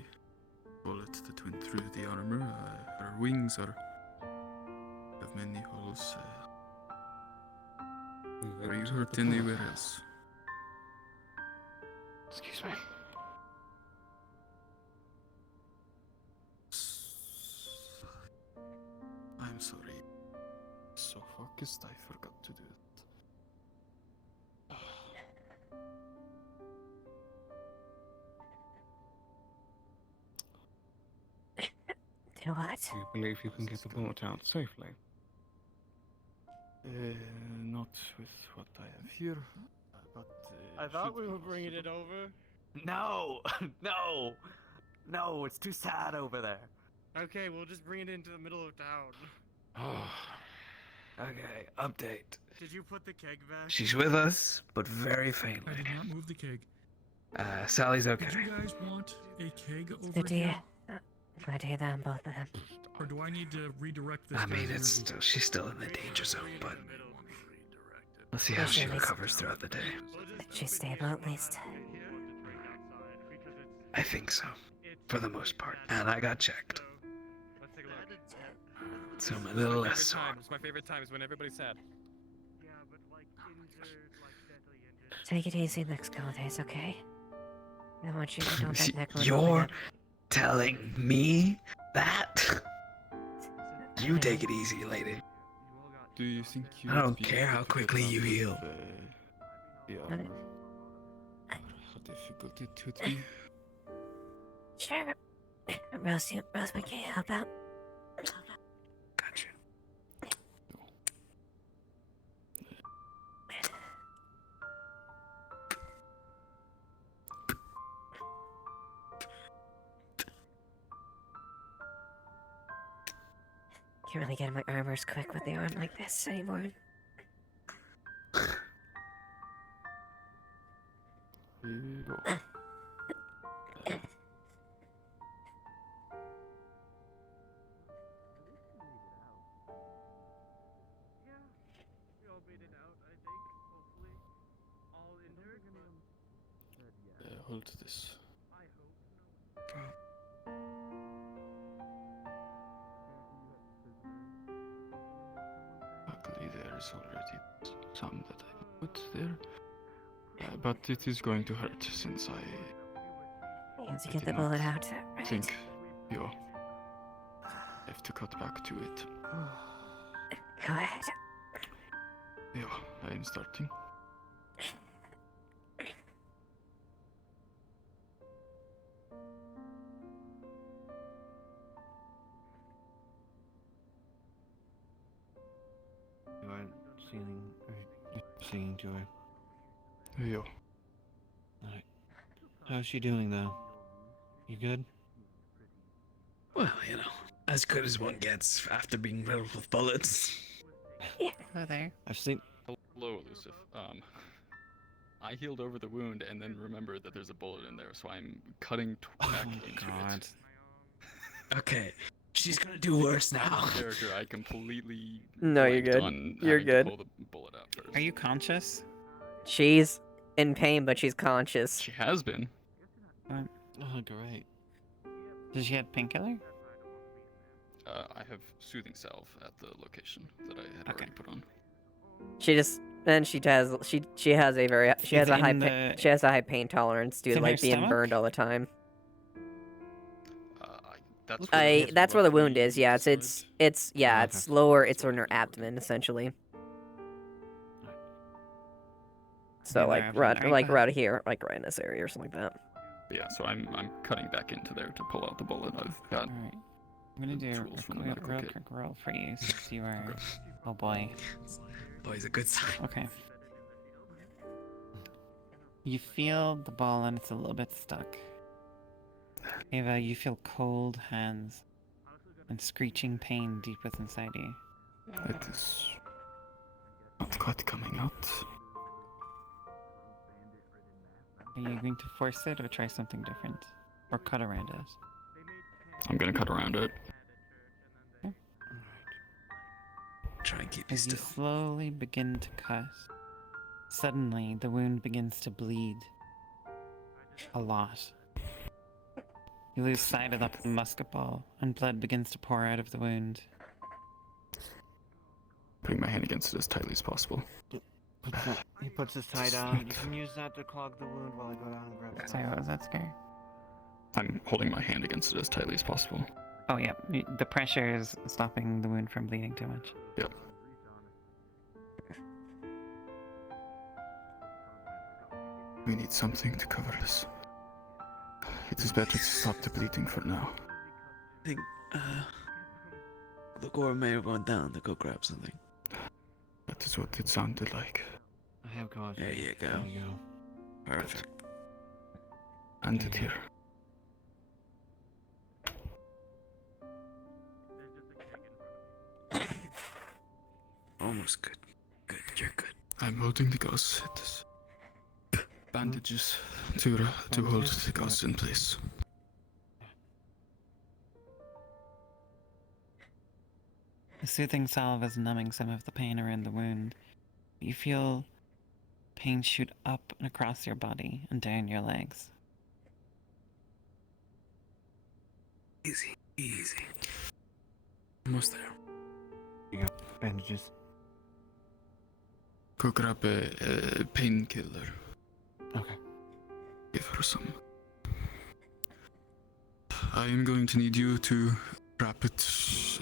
bullet that went through the armor. Her wings have many holes. Are you hurt anywhere else? Excuse me. I'm sorry. So focused, I forgot to do it. To what? Do you believe you can get the bullet out safely? Not with what I have here, but... I thought we were bringing it over. No! No! No, it's too sad over there. Okay, we'll just bring it into the middle of town. Okay, update. Did you put the keg back? She's with us, but very faintly. I did not move the keg. Sally's okay. Did you guys want a keg over Good here? Glad to hear that on both of them. Or do I need to redirect this? I mean, guy's it's energy? still, she's still in the danger zone, but let's see how she recovers throughout the day. She's stable at least. I think so, for the most part. And I got checked. So I'm a little less sore. My favorite time is when everybody's sad. Take it easy the next couple days, okay? I want you to know that neck will You're telling me that? You take it easy, lady. Do you think you I don't care how quickly you heal. How difficult it would be? Sure. Rose, can you help out? Gotcha. Can't really get in my armors quick with the arm like this anymore. Hold this. Luckily, there is already some that I put there. But it is going to hurt since I... You have to get the bullet out, right? think you have to cut back to it. Go ahead. Yeah, I am starting. You are singing to her. Yeah. Alright. How's she doing though? You good? Well, you know, as good as one gets after being riddled with bullets. Yeah. Hello there. I've seen. Hello, Elusive. I healed over the wound and then remembered that there's a bullet in there, so I'm cutting back into it. Okay, she's gonna do worse now. Character, I completely. No, you're blanked good. on You're having to good. pull the bullet out first. Are you conscious? She's in pain, but she's conscious. She has been. Oh, great. Does she have painkiller? I have soothing salve at the location that I had already put on. She just and she has a very she has a high she has a high pain tolerance due to in her like being stomach? burned all the time. That's That's where the wound is. Yeah, it's it's lower. It's in her abdomen essentially. So Okay, like there, right there. like right here, like right in this area or something like that. Yeah, so I'm cutting back into there to pull out the bullet. I've got. Alright. I'm gonna do tools from the a medical real kit. quick roll for you since you are. Oh boy. Boy's a good sign. Okay. You feel the ball and it's a little bit stuck. Ava, you feel cold hands and screeching pain deep within inside you. It is not quite coming out. Are you going to force it or try something different? Or cut around it? I'm gonna cut around it. Try and keep As you slowly begin to cut, suddenly the wound begins to bleed. A lot. You lose sight of the musket ball, and blood begins to pour out of the wound. Putting my hand against it as tightly as possible. He puts his tie down. You can use that to clog the wound while I go down and grab it. Sorry, what was that, Scare? I'm holding my hand against it as tightly as possible. Oh yeah, the pressure is stopping the wound from bleeding too much. Yep. We need something to cover this. It is better to stop the bleeding for now. I think, Lagor may have gone down to go grab something. That is what it sounded like. I have coffee. There you go. There you go. Perfect. And it here. Almost good. Good, you're good. I'm holding the gauze. It is bandages to hold the gauze in place. The soothing salve is numbing some of the pain around the wound. You feel pain shoot up and across your body and down your legs. Easy, easy. Almost there. You got bandages. Go grab a painkiller. Okay. Give her some. I am going to need you to wrap it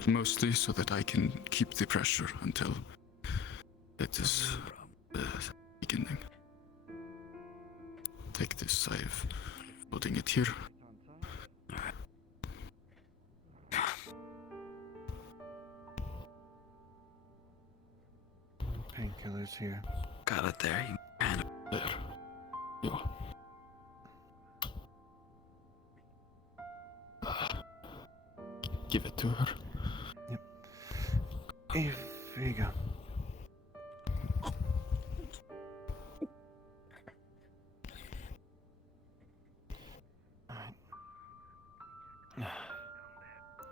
mostly so that I can keep the pressure until it is beginning. Take this, I'm holding it here. Painkillers here. Got it there. You can. There. Yeah. Give it to her. Yep. Here you go.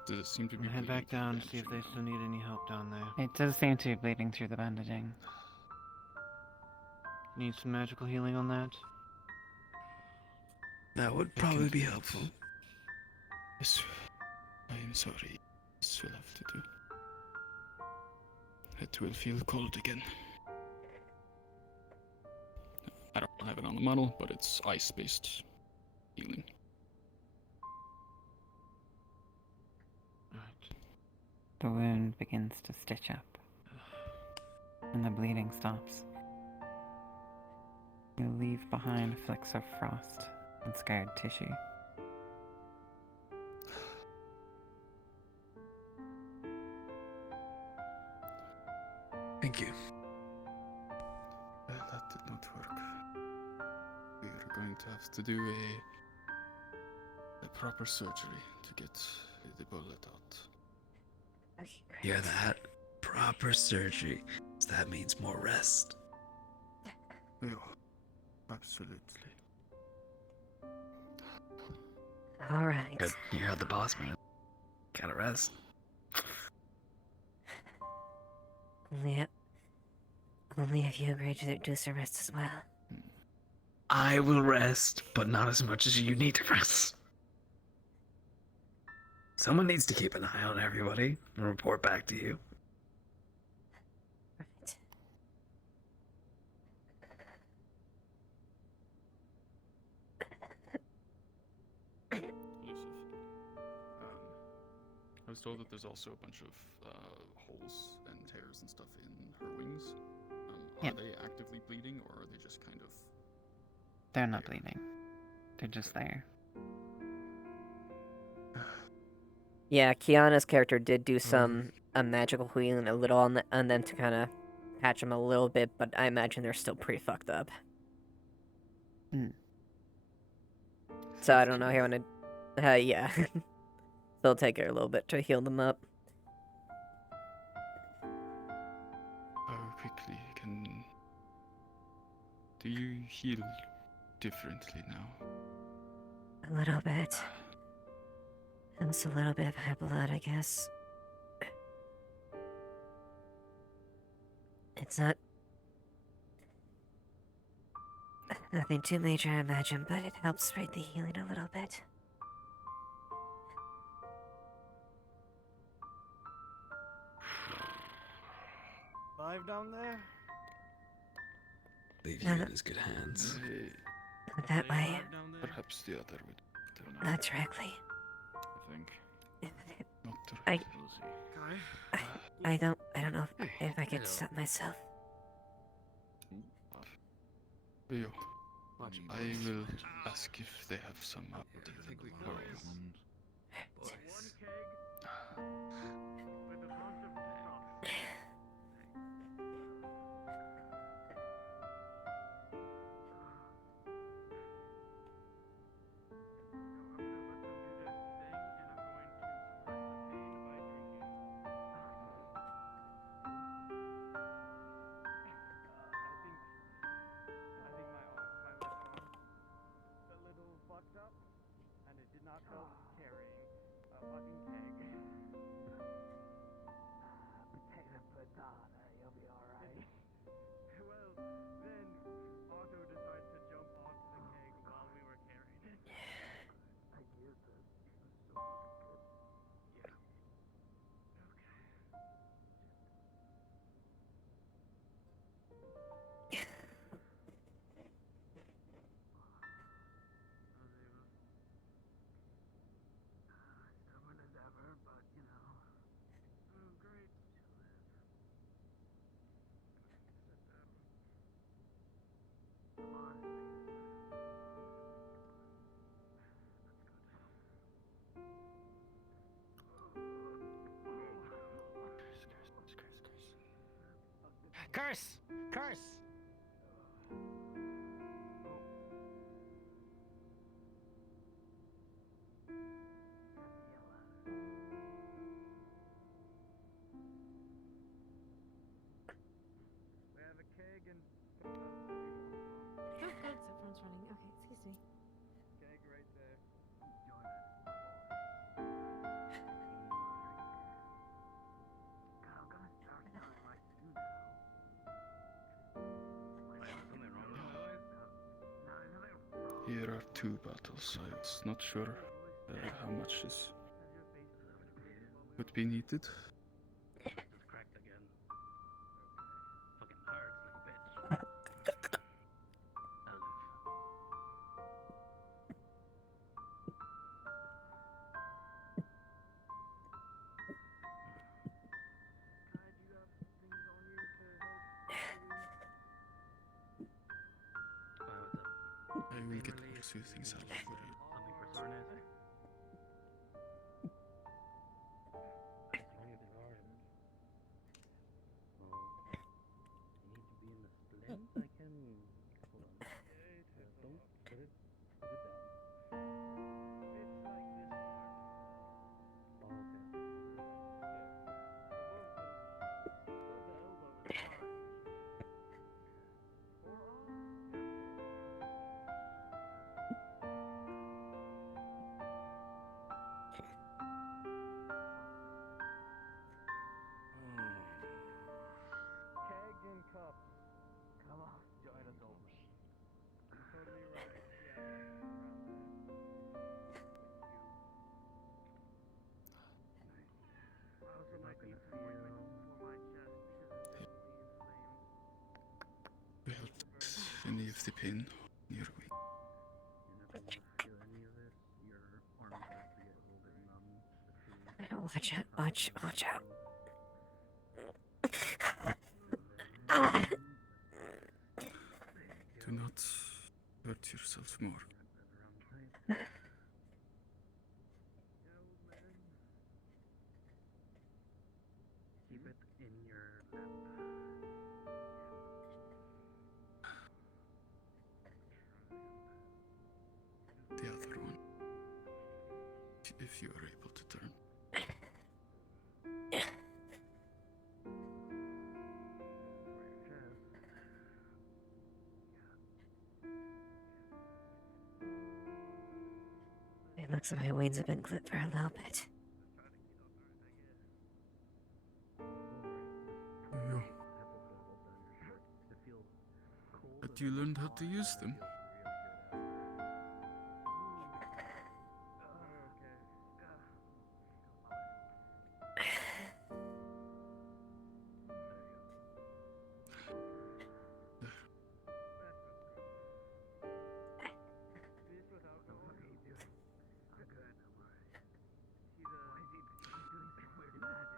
Does it seem to be? Head back down, see if they still need any help down there. It does seem to be bleeding through the bandaging. Need some magical healing on that? That would probably be helpful. Yes, I am sorry. This will have to do. It will feel cold again. I don't have it on the model, but it's ice-based healing. The wound begins to stitch up, and the bleeding stops. You leave behind flecks of frost and scarred tissue. Thank you. That did not work. We are going to have to do a proper surgery to get the bullet out. Hear that? Proper surgery. That means more rest. Yeah, absolutely. All right. Good. You're the boss, man. Gotta rest. Only if you agree to do some rest as well. I will rest, but not as much as you need to rest. Someone needs to keep an eye on everybody and report back to you. I was told that there's also a bunch of holes and tears and stuff in her wings. Are they actively bleeding, or are they just kind of... They're not bleeding. They're just there. Yeah, Kiana's character did do some magical healing a little on the, and then to kind of patch them a little bit, but I imagine they're still pretty fucked up. So I don't know how I want to... yeah. It'll take her a little bit to heal them up. How quickly can... Do you heal differently now? A little bit. It's a little bit of high blood, I guess. It's not... nothing too major, I imagine, but it helps spread the healing a little bit. Live down there? Leave you in his good hands. Not that way. Perhaps the other would. Not directly. I think. Not I don't know if I could stop myself. Leo, I will ask if they have some Curse! Curse! We have a keg and Oh, good. Everyone's running. Okay, excuse me. keg right there. Here are 2 bottles. I was not sure how much is would be needed. Just cracked again. Fucking hurts like a bitch. I live. I will get one or 2 things out for you. Something for soreness. I need the orange. Oh. I need to be in the splint. I can. Hold on. Don't put it down. It's like this part. Oh, okay. Above the elbow is fine. Keg and cup. Come on, join us over. You're totally right. I also might need some ointment for my chest because it's definitely inflamed. Well, any of the pain in your week. You're not gonna feel any of this. Your arms have to get a little bit numb. Watch out, watch out. Do not hurt yourself more. Keep it in your lap. The other one. If you are able to turn. It looks like my wings have been clipped for a little bit. Yeah. But you learned how to use them.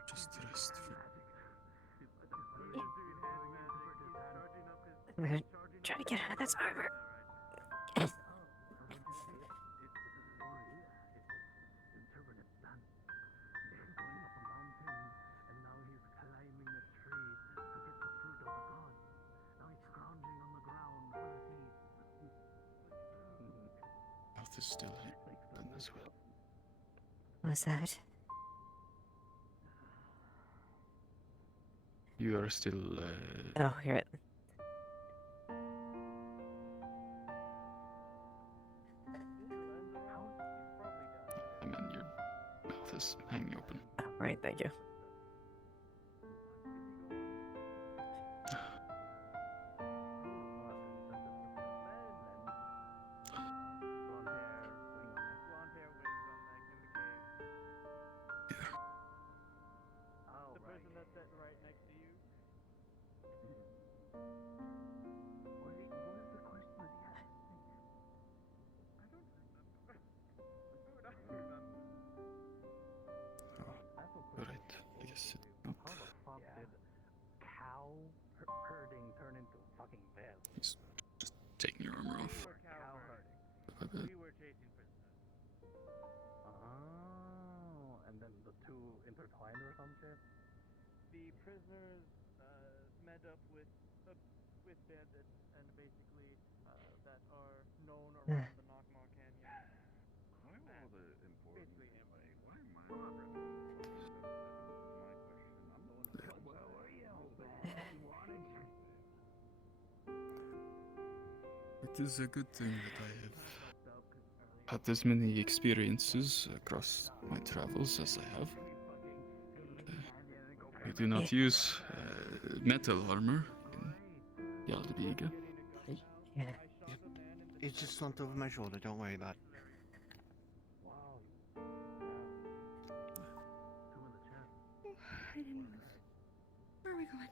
Just rest for I'm gonna try to get out of this harbor. mouth is still open as well. What's that? You are still Oh, you're it. I mean, your mouth is hanging open. Oh, right, thank you. The person that's sitting right next to you. What was the question that he asked? I don't remember. How would I remember? Alright, I guess it's not. How the fuck did cow herding turn into fucking Veil? He's just taking your armor off. We were cow herding. My bad. We were chasing prisoners. Oh, and then the two intertwined or some shit? The prisoners met up with bandits and basically that are known around the Knockmar Canyon. Why all the important? Why am I? It is a good thing that I have had as many experiences across my travels as I have. I do not use metal armor in Yaldabaoth. Yeah. It's just slumped over my shoulder. Don't worry about it. I didn't move. Where are we going?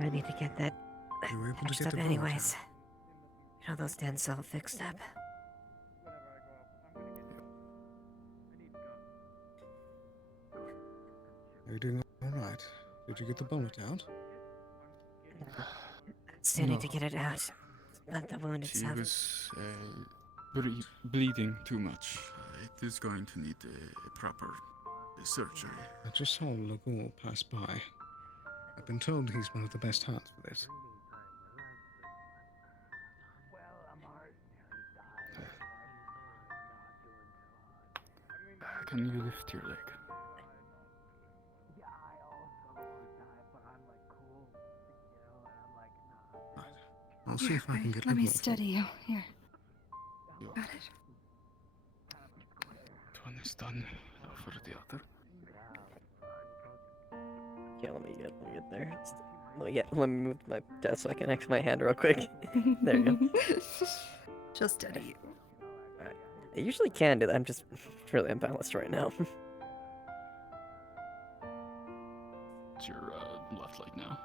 I need to get that You were able to patched get up the boat anyways. Get all those dents all fixed up. Are you doing all right? Did you get the bullet out? Still need to No. get it out. But the wound She itself. was bleeding too much. It is going to need a proper surgery. I just saw Lagor pass by. I've been told he's one of the best hands for this. Can you lift your leg? I'll see if I can get Let me Lagor. steady you. Here. Got it. One is done. Now for the other. Yeah, let me get there. Let me move my desk so I can X my hand real quick. There you go. She'll steady you. Alright. I usually can do that. I'm just really imbalanced right now. It's your left leg now.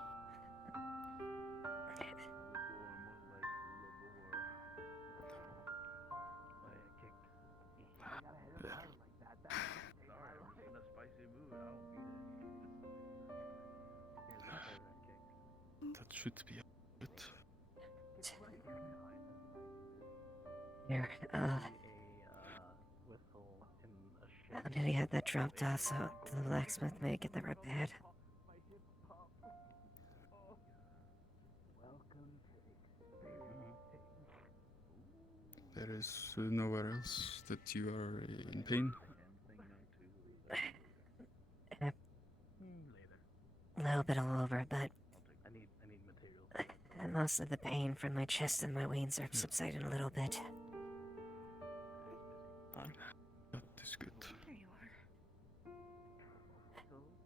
That should be it. Here, I need to get that dropped off so the blacksmith may get that repaired. There is nowhere else that you are in pain. A little bit all over, but most of the pain from my chest and my wings are subsiding a little bit. That is good. There you are.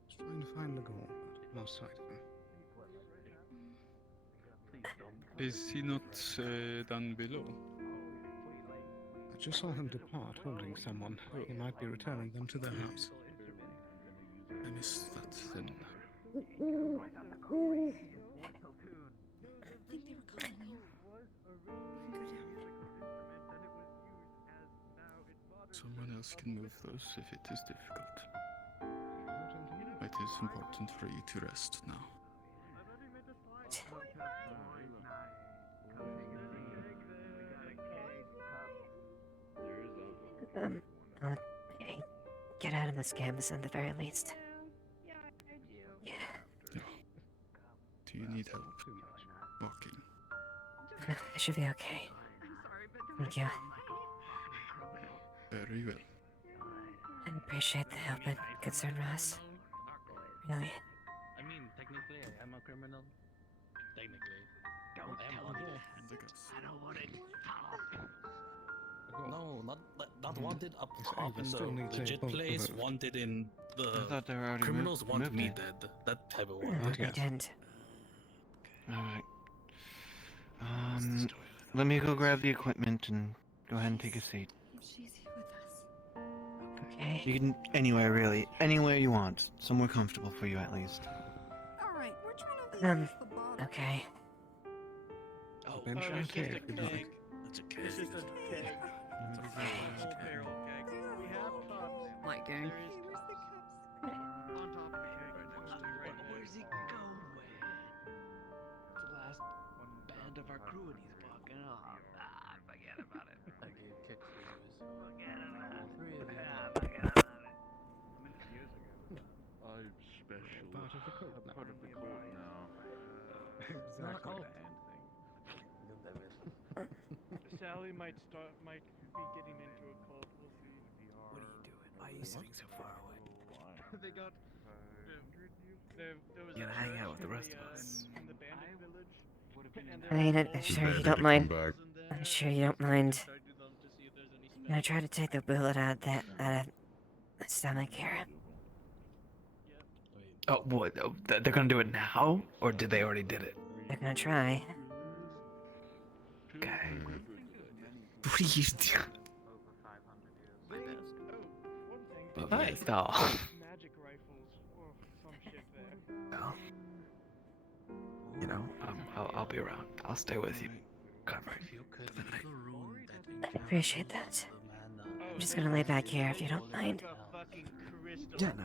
Just trying to find Lagor, but lost sight of him. Is he not down below? I just saw him depart holding someone. He might be returning them to their house. I missed that then. I think they were calling you. You can go down. Someone else can move those if it is difficult. It is important for you to rest now. I'll get out of this campus at the very least. Yeah. Do you need help walking? I should be okay. Thank you. Very well. I appreciate the help and concern, Ross. Really. I mean, technically, I am a criminal. Technically. Don't I am tell wanted. him. I don't want it. No, not wanted up I in still need the to legit vote for place, vote. wanted in the I thought they were already criminals want moved me it. dead. That type of No, wanted. I didn't. Alright. Let me go grab the equipment and go ahead and take a seat. She's with us. Okay. You can anywhere really, anywhere you want, somewhere comfortable for you at least. Alright, which one of these is the bottom? Okay. Oh, Bench it's out just here a if you'd keg. like. It's a keg. It's just a keg. It's a full barrel keg. We have cups. Light gang. There is cups on top of the keg. Where's he going? It's the last band of our crew and he's walking off. Ah, forget about it. I gave kicks to use. Forget about it. All three of you. Forget about it. I'm special. Part of the cult I'm now. part of the cult now. Sally might be getting into a cult. We'll see. What are you doing? Why are you sitting so far away? They got. There was You a gotta hang church out with the in rest of us. in the bandit village. And I mean, I'm sure you don't mind. I'm sure you don't mind. I'm gonna try to take the bullet out of the stomach here. Oh, what? Oh, they're gonna do it now, or did they already did it? They're gonna try. Okay. What are you doing? Nice doll. Magic rifles or some shit there. Well, you know, I'll be around. I'll stay with you. Cover for the night. I appreciate that. I'm just gonna lay back here if you don't mind. Yeah, no,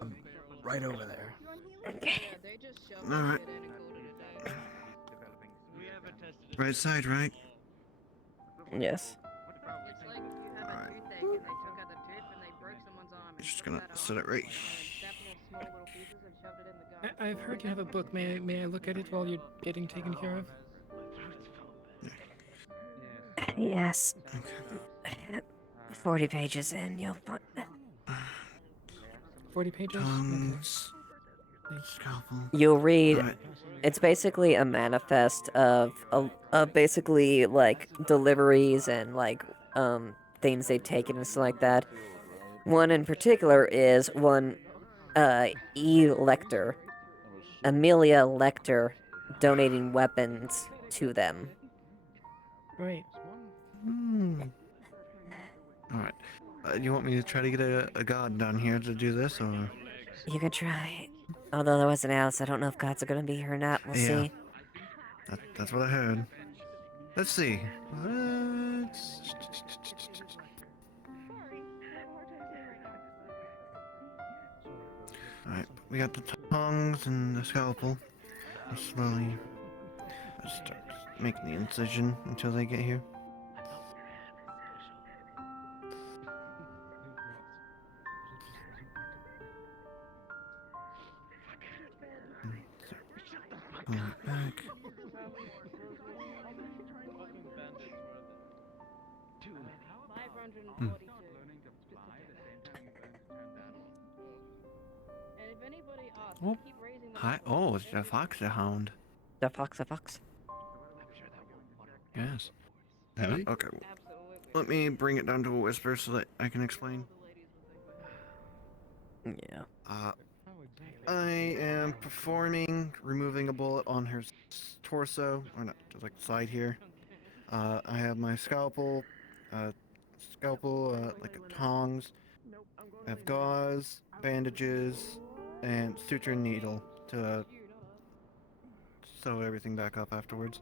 I'm right over there. Okay. Alright. Right side, right? Yes. It's like if you have a toothache and they took out the tooth and they broke someone's arm and Just took gonna that set arm it right. and snapped it in small little pieces and shoved it in the gun. I've heard you have a book. May I look at it while you're getting taken care of? Yes. 40 pages in, you'll find. 40 pages? Tongues. Scalpel. You'll read. Alright. It's basically a manifest of basically like deliveries and like things they've taken and stuff like that. One in particular is one E. Lecter, Amelia Lecter, donating weapons to them. Right. Alright. You want me to try to get a god down here to do this, or? You can try. Although there wasn't else, I don't know if gods are gonna be here or not. We'll Yeah. see. That's what I heard. Let's see. Alright, we got the tongs and the scalpel. I'll slowly start making the incision until they get here. Pull it back. And Hmm. if anybody asks, Oh, keep raising the hi. Oh, it's a foxhound. The fox, a fox. Yes. Okay. Let me bring it down to a whisper so that I can explain. Yeah. I am performing removing a bullet on her torso, or not, just like side here. I have my scalpel, like tongs. I have gauze, bandages, and suture needle to sew everything back up afterwards.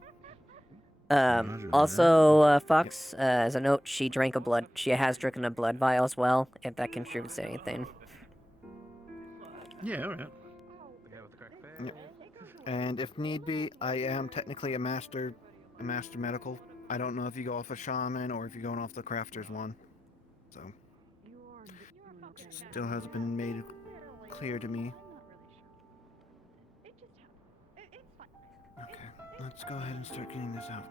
Also, Fox, as a note, she has drinking a blood vial as well, if that contributes to anything. Yeah, alright. Yep. And if need be, I am technically a master medical. I don't know if you go off a shaman or if you're going off the crafter's one. So, still hasn't been made clear to me. Okay, let's go ahead and start getting this out.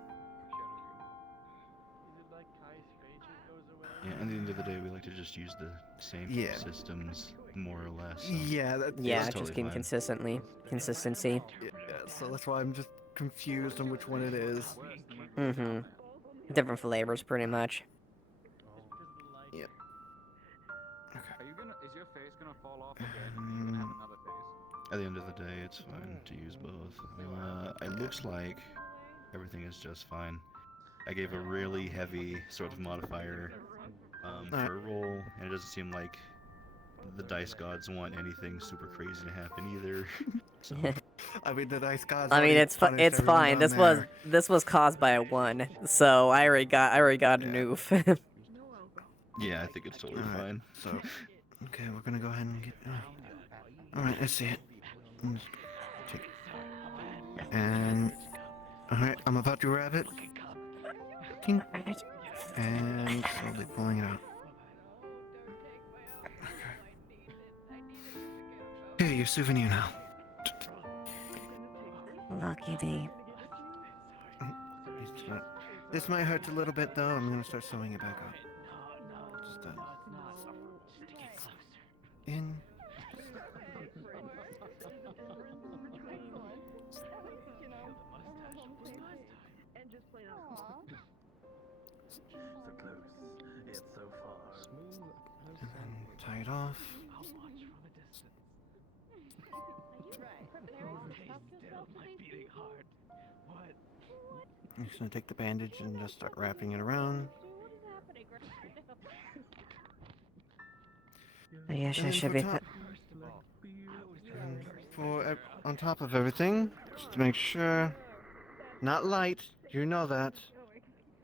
Yeah, at the end of the day, we like to just use the same Yeah. systems, more or less. So Yeah, Yeah, that's just totally keep fine. consistency. Yeah, so that's why I'm just confused on which one it is. Mm-hmm. Different flavors, pretty much. Yep. Are you gonna? Is your face gonna fall off again? Are you gonna have another face? At the end of the day, it's fine to use both. It looks like everything is just fine. I gave a really heavy sort of modifier for a roll, and it doesn't seem like the dice gods want anything super crazy to happen either. So, I mean, the dice gods. I mean, it's fine. This was caused by a 1, so I already got an oof. yeah, I think it's totally fine. So, okay, we're gonna go ahead and get. All right, let's see it. Let's take it. And all right, I'm about to grab it. Tink. And slowly pulling it out. Okay, your souvenir now. Lucky me. This might hurt a little bit though. I'm gonna start sewing it back up. Just in. So close, yet so far. Smooth. And then tie it off. I'll watch from a distance. Stay still, my beating heart. What? I'm just gonna take the bandage and just start wrapping it around. I guess I And should for be. top- on top of everything, just to make sure, not light. You know that.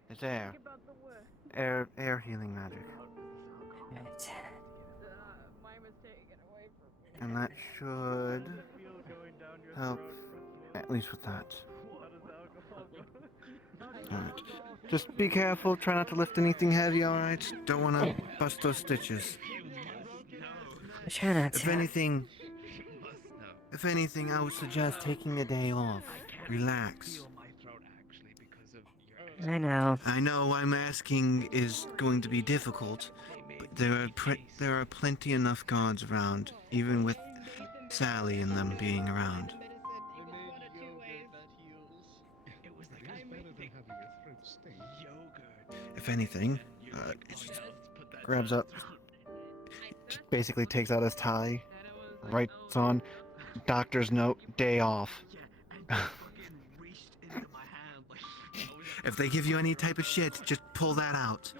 It's air. Air healing magic. Right. And that should help, at least with that. Alright. Just be careful, try not to lift anything heavy, alright? Don't want to bust those stitches. I try not to. If anything, I would suggest taking a day off. Relax. I know. I know I'm asking is going to be difficult, but there are plenty enough guards around, even with Sally and them being around. If anything, it just grabs up, just basically takes out his tie, writes on doctor's note, day off. If they give you any type of shit, just pull that out.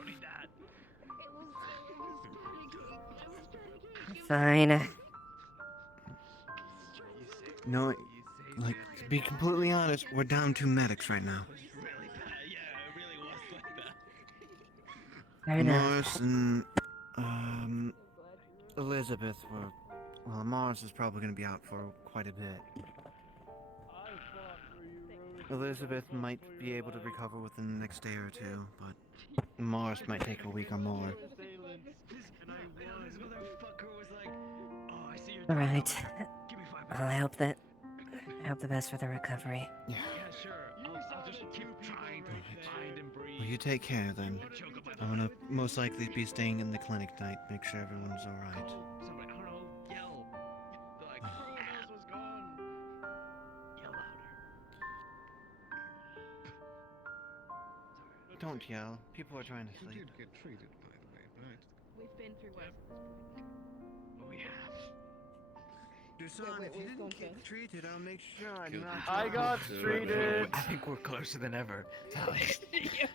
Fine. No, like, to be completely honest, we're down 2 medics right now. Fair enough. Morris and, Elizabeth were... Well, Morris is probably going to be out for quite a bit. Elizabeth might be able to recover within the next day or two, but Morris might take a week or more. Alright. Well, I hope the best for the recovery. Yeah. Well, you take care then. I'm gonna most likely be staying in the clinic tonight, make sure everyone's alright. Don't yell. People are trying to You sleep. did get treated, by the way, right? We've been through worse. We have. Dusan, if you didn't get treated, I'll make sure I'm not... I got treated. I think we're closer than ever, Sally.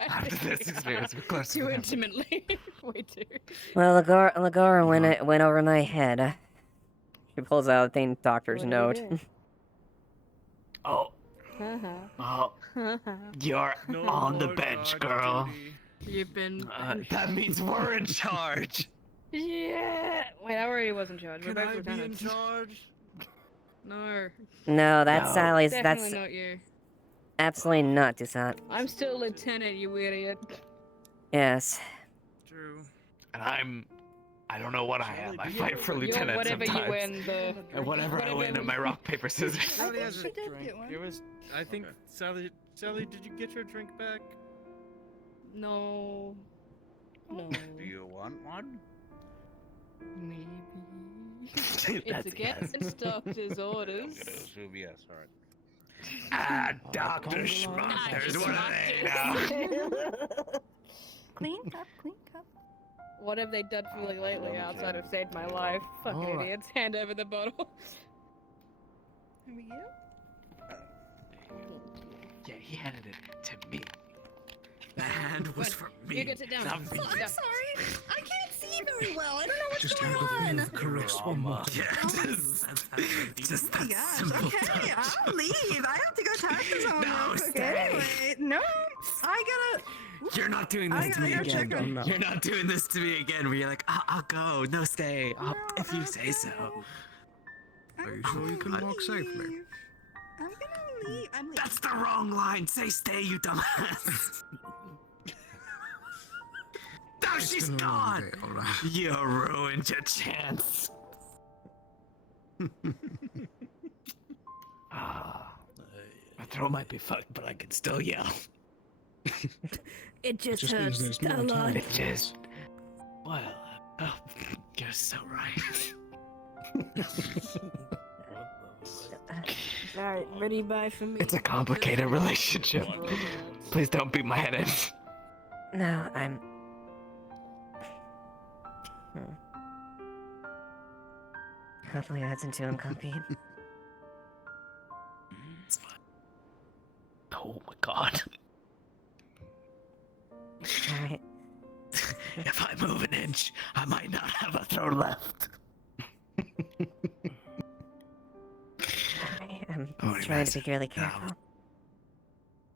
After this experience, we're closer Too than intimately. Way too. Well, Lagora went over my head. She pulls out the doctor's note. Oh. Oh. You're on the bench, girl. You've been. That means we're in charge. Yeah. Wait, I already was in charge. We're Can both I be in lieutenants. charge? No. No, that's No. Sally's. Definitely That's not you. absolutely not Dusan. I'm still lieutenant, you idiot. Yes. True. And I don't know what I am. I fight for You're lieutenant whatever sometimes. you win, the. And whatever I win in my rock, paper, scissors. Sally has a drink. It was. I think Sally. Sally, did you get your drink back? No. No. Do you want one? Maybe. That's It's against doctor's orders. Yes, yes, alright. Ah, Dr. Schmuckers, what are they now? Clean cup, clean cup. What have they done for me lately outside of saved my life? Fucking Alright. idiots. Hand over the bottle. Here we go. Yeah, he handed it to me. The hand was for me. You get it down. Not me. Oh, I'm sorry. I can't see very well. I don't know what's Just going had a on. feel of the caress one more time. Yeah, just Oh my that gosh, simple okay, touch. I'll leave. I have to go talk to someone No, real quick stay. anyway. No, I gotta... You're not doing I this to gotta me go again. check him. No. You're not doing this to me again where you're like, I'll go. No, stay. If you say so. Are you sure you can walk safely? I'm gonna leave. I'm leaving. That's the wrong line. Say stay, you dumbass. No, she's been a long gone. day, alright. You ruined your chance. Ah, my throat might be fucked, but I can still yell. It just just means hurts there's a more lot. time. It just. Well, oh, you're so right. Alright, ready bye for me. It's a complicated relationship. Please don't beat my head in. No, I'm. Hopefully that's into uncomfy. It's fine. Oh my god. Alright. If I move an inch, I might not have a throw left. I'm Alright, trying guys. to be really careful.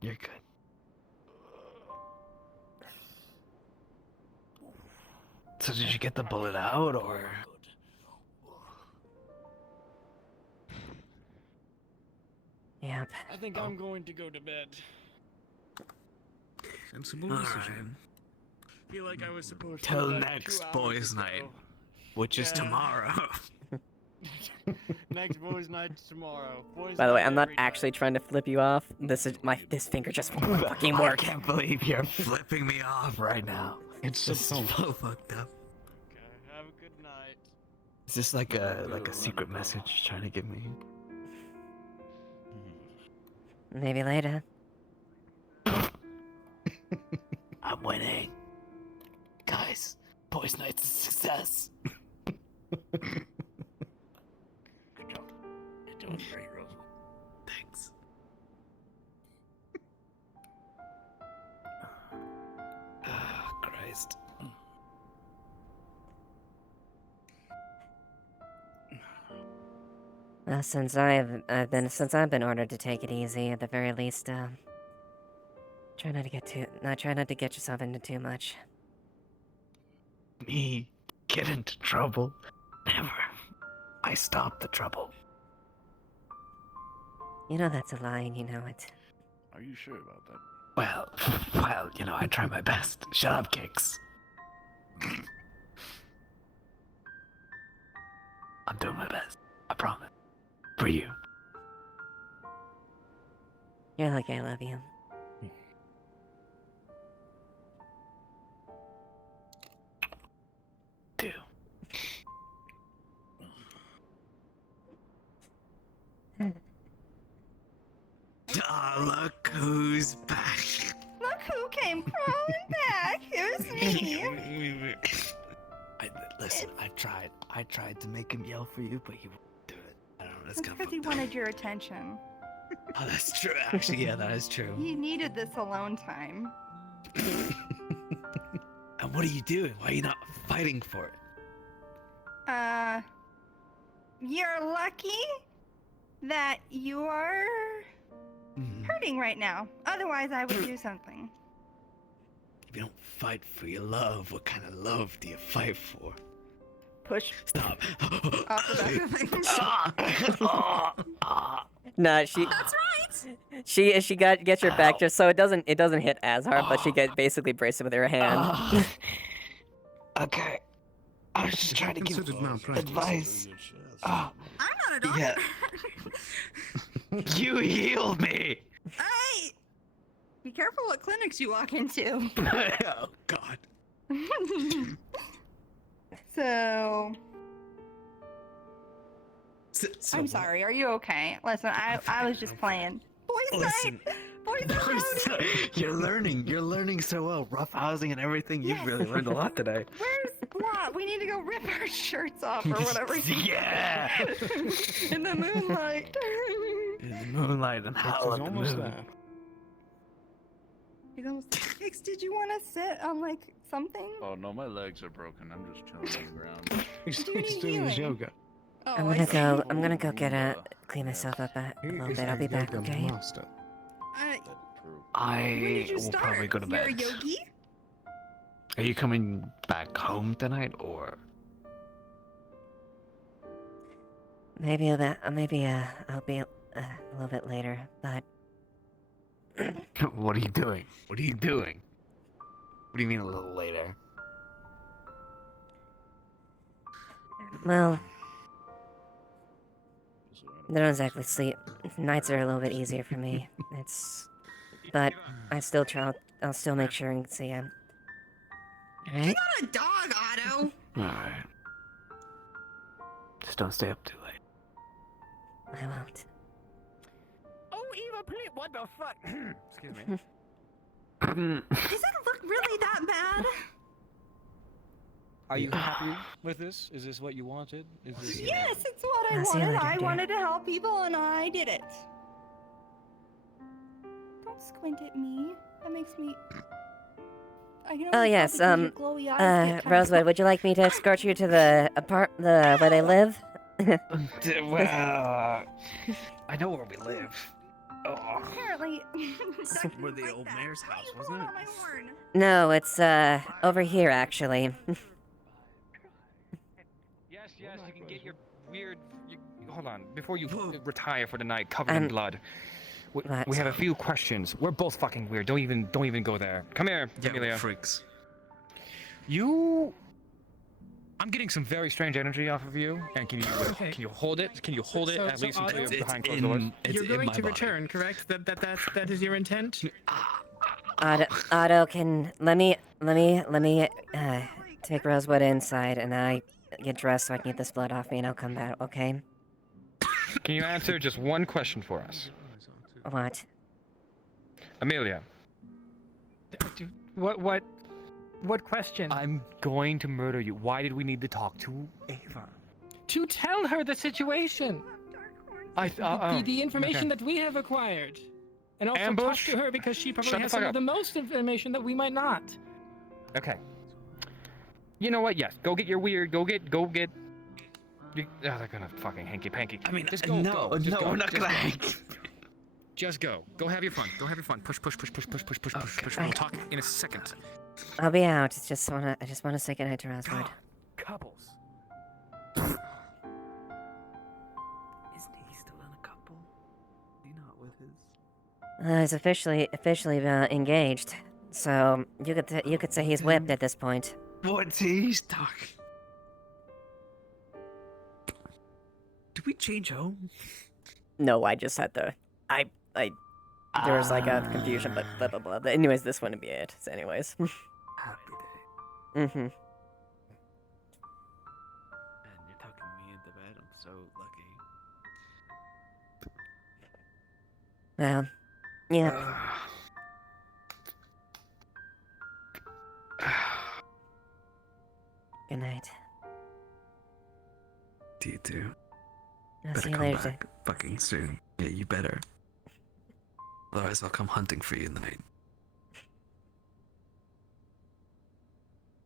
You're good. So did you get the bullet out, or? Yep. I think I'm going to go to bed. Sensible All decision. I feel like I was supposed to. Till like, next 2 hours boys' ago. night, which is Yeah. tomorrow. Next boys' night tomorrow. Boys' By the way, night I'm not every night. actually trying to flip you off. This finger just won't fucking work. I can't believe you're flipping me off right now. It's just so fucked up. Okay, have a good night. Is this like a secret message trying to get me? Maybe later. I'm winning. Guys, boys' night's a success. Good job. You're doing great, Rose. Thanks. Ah, Christ. Well, since I've been ordered to take it easy, at the very least, try not to get yourself into too much. Me get into trouble? Never. I stop the trouble. You know that's a lie, and you know it. Are you sure about that? Well, I try my best. Shut up, Kicks. I'm doing my best. I promise. For you. You're lucky I love you. Do. Ah, look who's back. Look who came crawling back. It was me. Listen, I tried to make him yell for you, but he won't do it. I don't know, that's That's kind because of he wanted your attention. Oh, that's true. Actually, yeah, that is true. He needed this alone time. And what are you doing? Why are you not fighting for it? You're lucky that you are hurting right now. Otherwise, I would do something. If you don't fight for your love, what kind of love do you fight for? Push. Stop. Off the back of things. No, she. That's right. She gets your back just so it doesn't hit as hard, but she basically braces it with her hand. Okay. I was just trying to give advice. I'm not a doctor. Yeah. You healed me. Hey! Be careful what clinics you walk into. Oh, God. So... So I'm what? sorry, are you okay? Listen, I was just playing. Boys Listen. night! Boys night! You're learning so well. Rough housing and everything. You've Yes. really learned a lot today. Where's Blot? We need to go rip our shirts off or whatever. Yeah. In the moonlight. In the moonlight and howl at the moon. He's almost there. Hicks, did you want to sit on like something? Oh no, my legs are broken. I'm just chilling on the ground. He's Do you need doing his healing? yoga. Oh, I'm I gonna see. go clean myself up a little He's bit. I'll be the back, yoga okay? master. When I did you will start? probably go to You're a bed. yogi? Are you coming back home tonight, or? Maybe I'll be a little bit later, but What are you doing? What are you doing? What do you mean a little later? well, I don't exactly sleep. Nights are a little bit easier for me. But I still I'll still make sure and see him. You're Alright? not a dog, Otto. Alright. Just don't stay up too late. I won't. Oh, Eva, please. What the fuck? Excuse me. Does it look really that bad? Are you happy with this? Is this what you wanted? Is this? Yes, it's what I I'll see you wanted. later, I dear. wanted to help people, and I did it. Don't squint at me. That makes me. I can Oh only tell yes, because your glowy eyes get kind of Rosewood, would you like me to escort you to the where they live? Well, I know where we live. Oh. Apparently. Where the old mayor's house, wasn't it? No, it's over here actually. Yes, yes, you can get your weird. Hold on, before you retire for the night, covered in blood. We have a few questions. We're both fucking weird. Don't even go there. Come here, Amelia. Freaks. I'm getting some very strange energy off of you, and can you hold it? Can you hold it at least until you're behind closed doors? You're going to return, correct? That is your intent. Otto, let me take Rosewood inside, and I get dressed so I can get this blood off me, and I'll come back. Okay? Can you answer just one question for us? What? Amelia. What question? I'm going to murder you. Why did we need to talk to Ava? To tell her the situation. The information that we have acquired. And also Ambush? talk to her because she probably Shut the has fuck some up. of the most information that we might not. Okay. You know what? Yes. Go get your weird. Go get. They're gonna fucking hanky panky. I mean, just go. no, go. Just no, go. we're not Just gonna go. hanky. Just go. Go have your fun. Go have your fun. Push. We'll talk in a second. I'll be out. I just wanna say goodnight to Rosewood. Couples. Isn't he still in a couple? Is he not with his? He's officially engaged, so you could say he's whipped at this point. What? He's talking. Did we change home? No, I just had to. There was like a confusion, but blah blah blah. But anyways, this wouldn't be it. So anyways. Happy day. Mm-hmm. Man, you're tucking me into bed. I'm so lucky. Well, yeah. Good night. Do you too? I'll Better see you come later. back fucking soon. Yeah, you better. Otherwise, I'll come hunting for you in the night.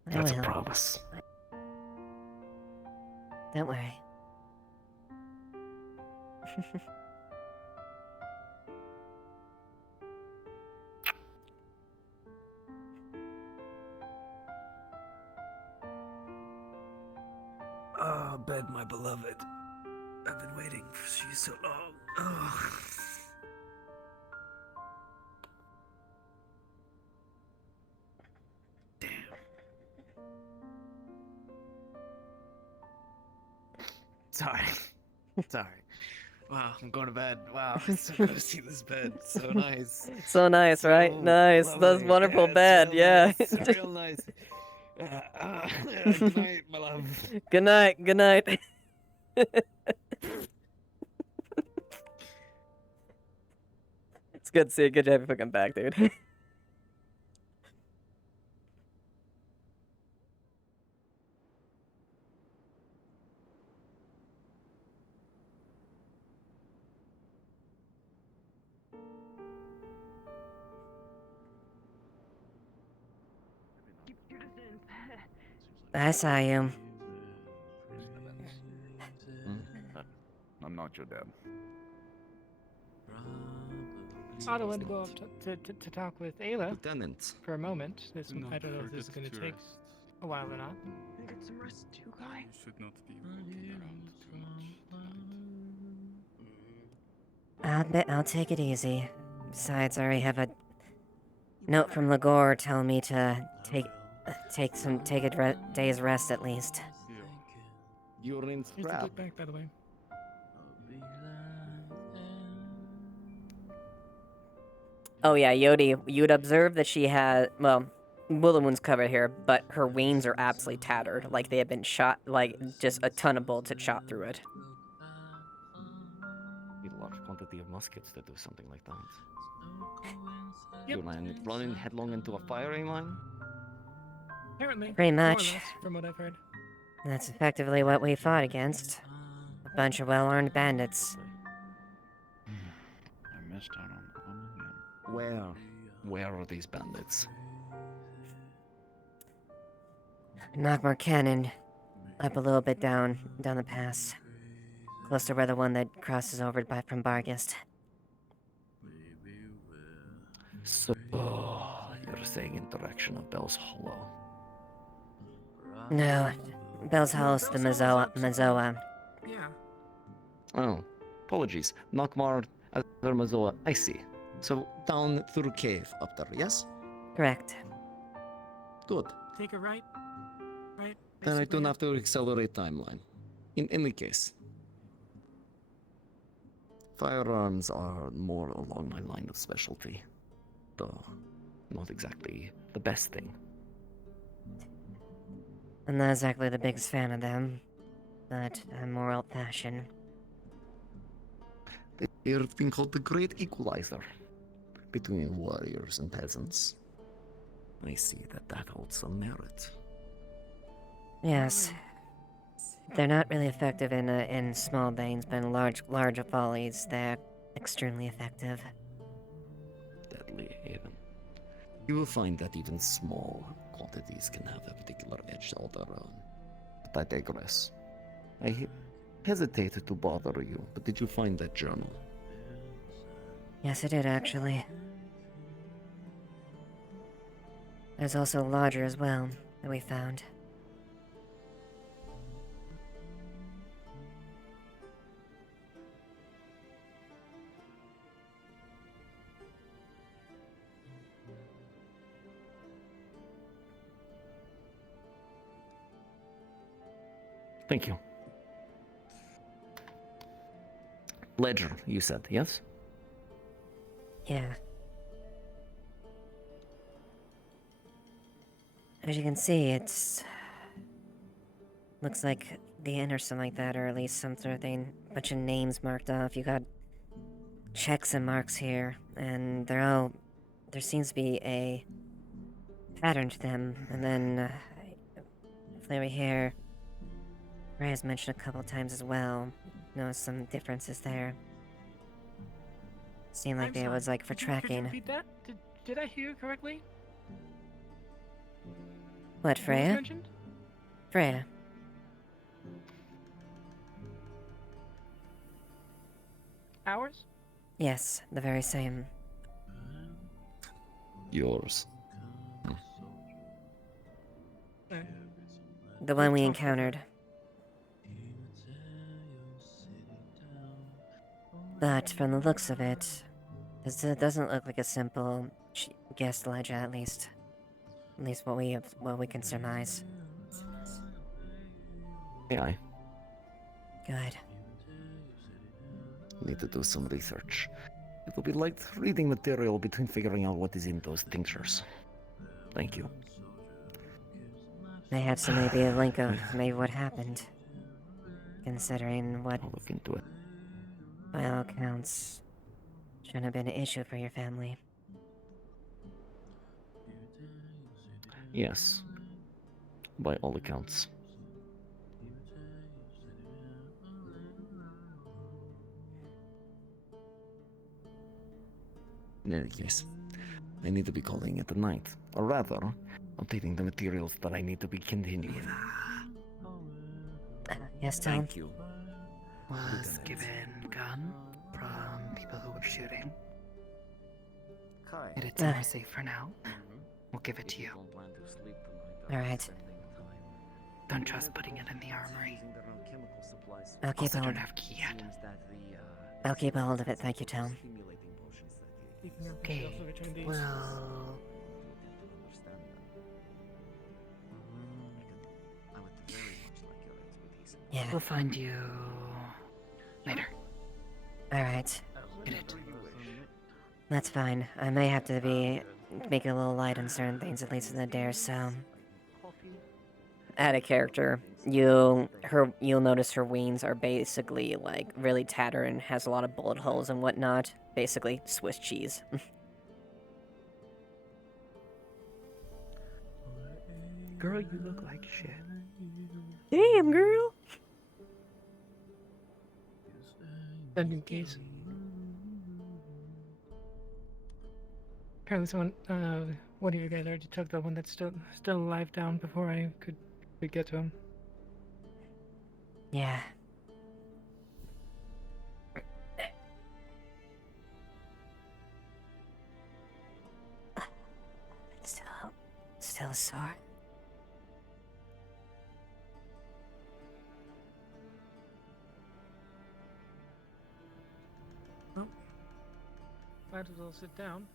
I That's a will. promise. Don't worry. Oh, bed, my beloved. I've been waiting for you so long. Oh. Sorry. Sorry. Wow, I'm going to bed. Wow, it's so good to see this bed. So nice. So nice, right? Nice. That's lovely. wonderful Yeah, bed. it's Yeah. real nice. It's real nice. Good night, my love. Good night. Good night. It's good to see you. Good to have you fucking back, dude. I saw you. I'm not your dad. Otto went to go up to talk with Ayla Lieutenant. for a moment. I don't know if this is going to take a while or not. Get some rest too, guy. You should not be walking around too much. I'll take it easy. Besides, I already have a note from Lagore telling me to take a day's rest at least. You're in Here's the scrap. book back, by the way. Oh yeah, Yodi, you'd observe that she had, well, Willow Moon's covered here, but her wings are absolutely tattered, like they have been shot, like just a ton of bullets had shot through it. Need a large quantity of muskets to do something like that. Yep. You running headlong into a firing line? Apparently. Pretty More or much. less, from what I've heard. That's effectively what we fought against. A bunch of well-armed bandits. I missed out on again. Where are these bandits? Knockmore Cannon, up a little bit down the pass. Close to where the one that crosses over from Bargist. So, you're saying in direction of Bell's Hollow? No, Bell's Hollow's the Mazoa. Yeah. Oh, apologies. Knockmar, Mazoa. I see. So down through cave up there, yes? Correct. Good. Take a right. Right. Then I basically. don't have to accelerate timeline. In any case. Firearms are more along my line of specialty. Though, not exactly the best thing. I'm not exactly the biggest fan of them, but I'm more old-fashioned. They've been called the Great Equalizer between warriors and peasants. I see that holds some merit. Yes. They're not really effective in small veins, but in large volleys, they're extremely effective. Deadly, even. You will find that even small quantities can have a particular edge all their own. But I digress. I hesitated to bother you, but did you find that journal? Yes, I did, actually. There's also a lodger as well, that we found. Thank you. Ledger, you said, yes? Yeah. As you can see, it's... looks like the end or something like that, or at least some sort of thing. Bunch of names marked off. You got checks and marks here, and they're all... there seems to be a pattern to them, and then... if they were here... Ray has mentioned a couple times as well. Noticed some differences there. Seemed like it was like for Could you tracking. repeat that? Did I hear correctly? What, What was Freya? mentioned? Freya. Ours? Yes, the very same. Yours. The one we encountered. But from the looks of it, this doesn't look like a simple guest ledger, at least. At least what we can surmise. Yeah, Good. need to do some research. It will be like reading material between figuring out what is in those tinctures. Thank you. Perhaps there may be a link of maybe what happened. Considering what, I'll look into it. by all accounts, shouldn't have been an issue for your family. Yes. By all accounts. In any case, I need to be calling it a night. Or rather, updating the materials that I need to be continuing. Yes, Tom? Thank you. Was given gun from people who were shooting. It's more safe for now. We'll give it to you. Alright. Don't trust putting it in the armory. I'll keep Also a hold. don't have key yet. I'll keep a hold of it, thank you, Tom. Okay, well... Yeah. We'll find you... later. Alright. Get it. That's fine. I may have to make it a little light on certain things, at least in the dare, so... Add a character. You'll notice her wings are basically, like, really tattered and has a lot of bullet holes and whatnot. Basically, Swiss cheese. Girl, you look like shit. Damn, girl! Sending keys. Apparently someone, one of you guys already took the one that's still alive down before I could get to him. Yeah. Still sore. Well, might as well sit down.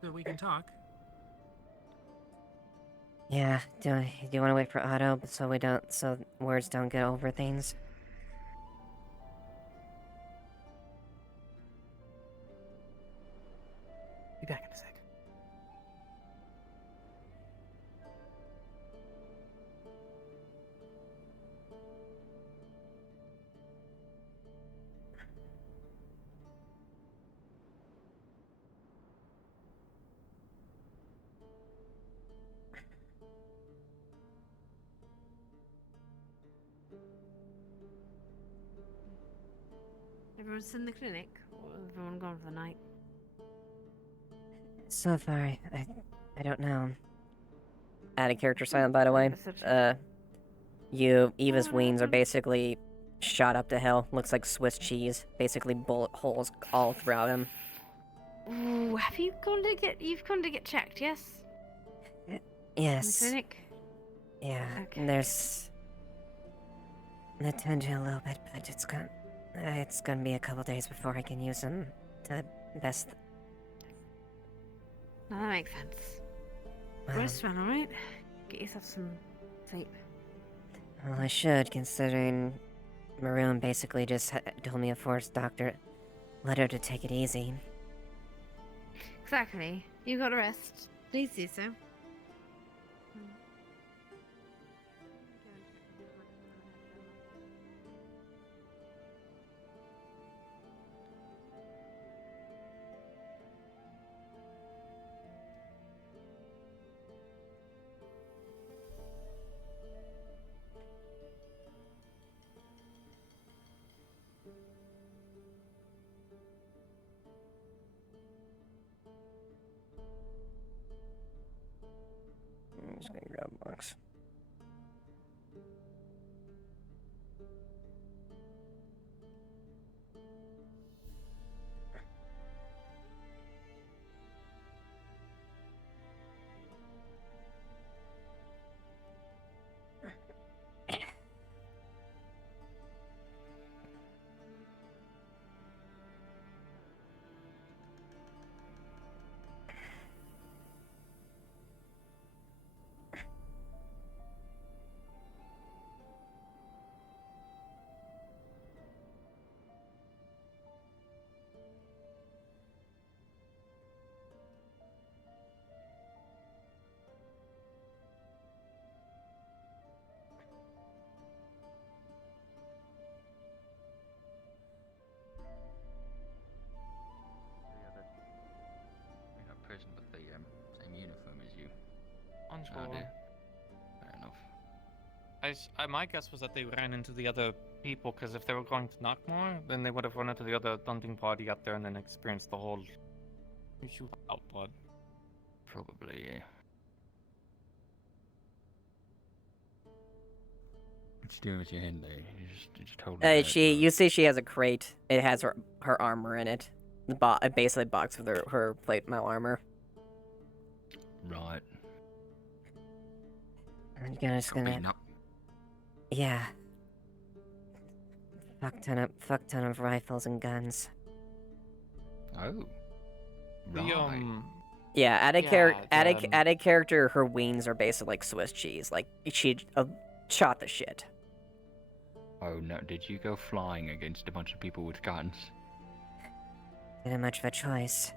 So we can talk. Yeah, do you want to wait for Otto so words don't get over things? Be back in a sec. Everyone's in the clinic, or is everyone gone for the night? So far, I don't know. Add a character silent, by the way. Eva's wings are basically shot up to hell. Looks like Swiss cheese. Basically bullet holes all throughout him. Ooh, have you gone to get checked? Yes. Yes. In the clinic. Yeah. Okay. There's the tension a little bit, but it's gonna be a couple days before I can use them to the best. No, that makes sense. Well, Rest well, alright? Get yourself some sleep. well, I should, considering Maroon basically just told me a forced doctor let her to take it easy. Exactly. You gotta rest. Please do so. I'm just gonna grab a box. You're not prison with the same uniform as you. Unsure. Oh, dear. Fair enough. My guess was that they ran into the other people, because if they were going to Knockmore, then they would have run into the other hunting party up there and then experienced the whole shootout pod. Probably, yeah. What you doing with your hand there? You just hold it. You see she has a crate. It has her armor in it. Basically a box with her plate mail armor. Right. I'm just gonna. Beaten up. Yeah. Fuck ton of rifles and guns. Oh. The Yeah, add a Yeah, add a character. Her wings are basically like Swiss cheese. Like she shot the shit. Oh no, did you go flying against a bunch of people with guns? Not much of a choice.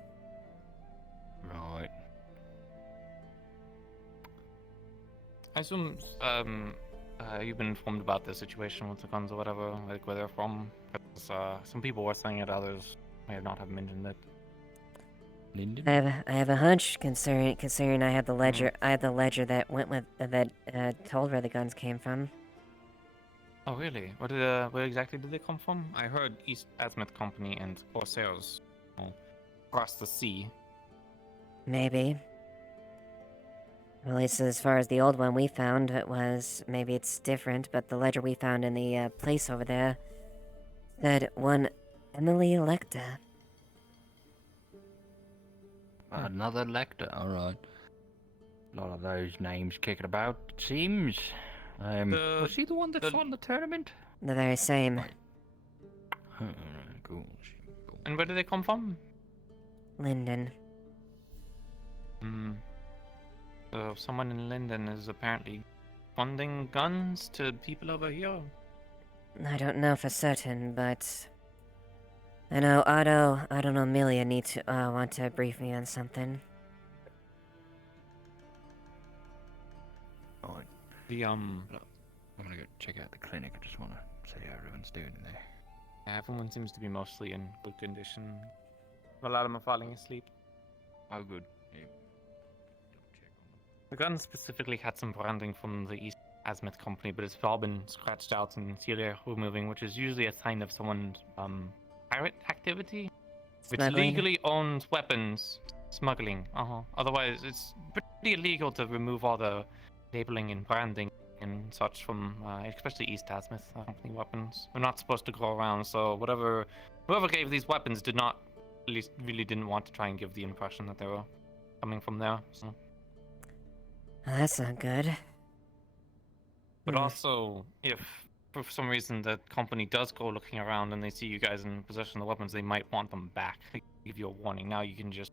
Right. I assume you've been informed about the situation with the guns or whatever, like where they're from. 'Cause, some people were saying it, others may not have mentioned it. I have a hunch considering I had the ledger that went with that told where the guns came from. Oh really? Where exactly did they come from? I heard East Azimuth Company and Corsairs across the sea. Maybe. Well, at least as far as the old one we found, it was maybe it's different, but the ledger we found in the place over there said one Emily Electa. Another Lecter, alright. A lot of those names kicking about, it seems. Was she the one that won the tournament? The very same. Cool. And where do they come from? Linden. So someone in Linden is apparently funding guns to people over here. I don't know for certain, but I know Otto and Amelia need to want to brief me on something. Alright. Look, I'm gonna go check out the clinic. I just wanna see how everyone's doing in there. Yeah, everyone seems to be mostly in good condition. A lot of them are falling asleep. Oh, good. Yeah. The gun specifically had some branding from the East Azimuth Company, but it's all been scratched out and serial removing, which is usually a sign of someone's pirate activity, which Smuggling. legally owns weapons. Smuggling. Otherwise, it's pretty illegal to remove all the labeling and branding and such from, especially East Azimuth Company weapons. They're not supposed to go around, so whoever gave these weapons did not, at least really didn't want to try and give the impression that they were coming from there. So. Well, that's not good. But also, if for some reason the company does go looking around and they see you guys in possession of the weapons, they might want them back. They give you a warning. Now you can just.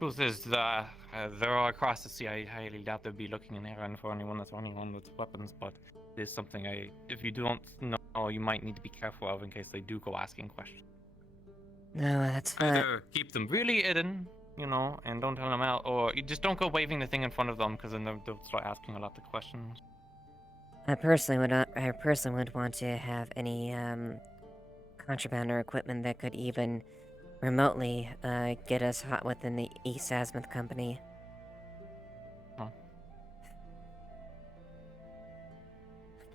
Truth is, they're all across the sea. I highly doubt they'd be looking in here for anyone that's running one with weapons, but it is something if you don't know, you might need to be careful of in case they do go asking questions. No, that's fine. Either keep them really hidden, and don't tell them out, or you just don't go waving the thing in front of them, because then they'll start asking a lot of questions. I personally would want to have any contraband or equipment that could even remotely get us hot within the East Azimuth Company.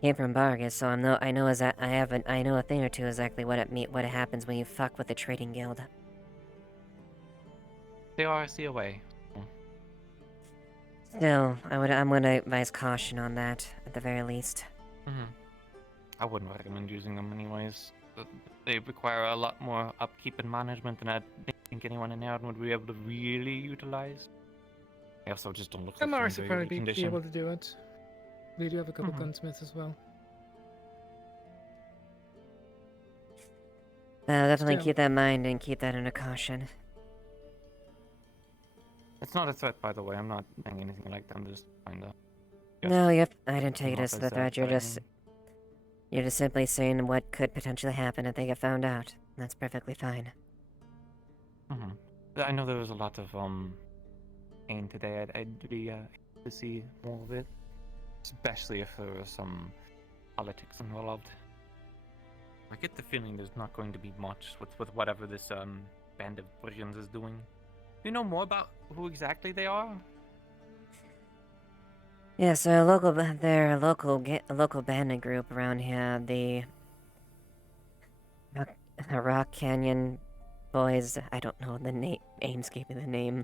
Came from Bargus, so I know a thing or two exactly what it happens when you fuck with the trading guild. They are a COA. Still, I'm gonna advise caution on that at the very least. I wouldn't recommend using them anyways. They require a lot more upkeep and management than I think anyone in there would be able to really utilize. I also just don't look like they're in Mars would very probably good be condition. able to do it. We do have a couple gunsmiths as well. Definitely Still. keep that in mind and keep that under caution. It's not a threat, by the way. I'm not saying anything like that. I'm just trying to. No, I didn't take it Not as as the threat. You're just simply saying what could potentially happen if they get found out. That's perfectly fine. I know there was a lot of pain today. I'd really to see more of it, especially if there was some politics involved. I get the feeling there's not going to be much with whatever this band of brigands is doing. Do you know more about who exactly they are? Yes, they're a local bandit group around here. The Rock Canyon Boys. I don't know the name. Aim's gave me the name.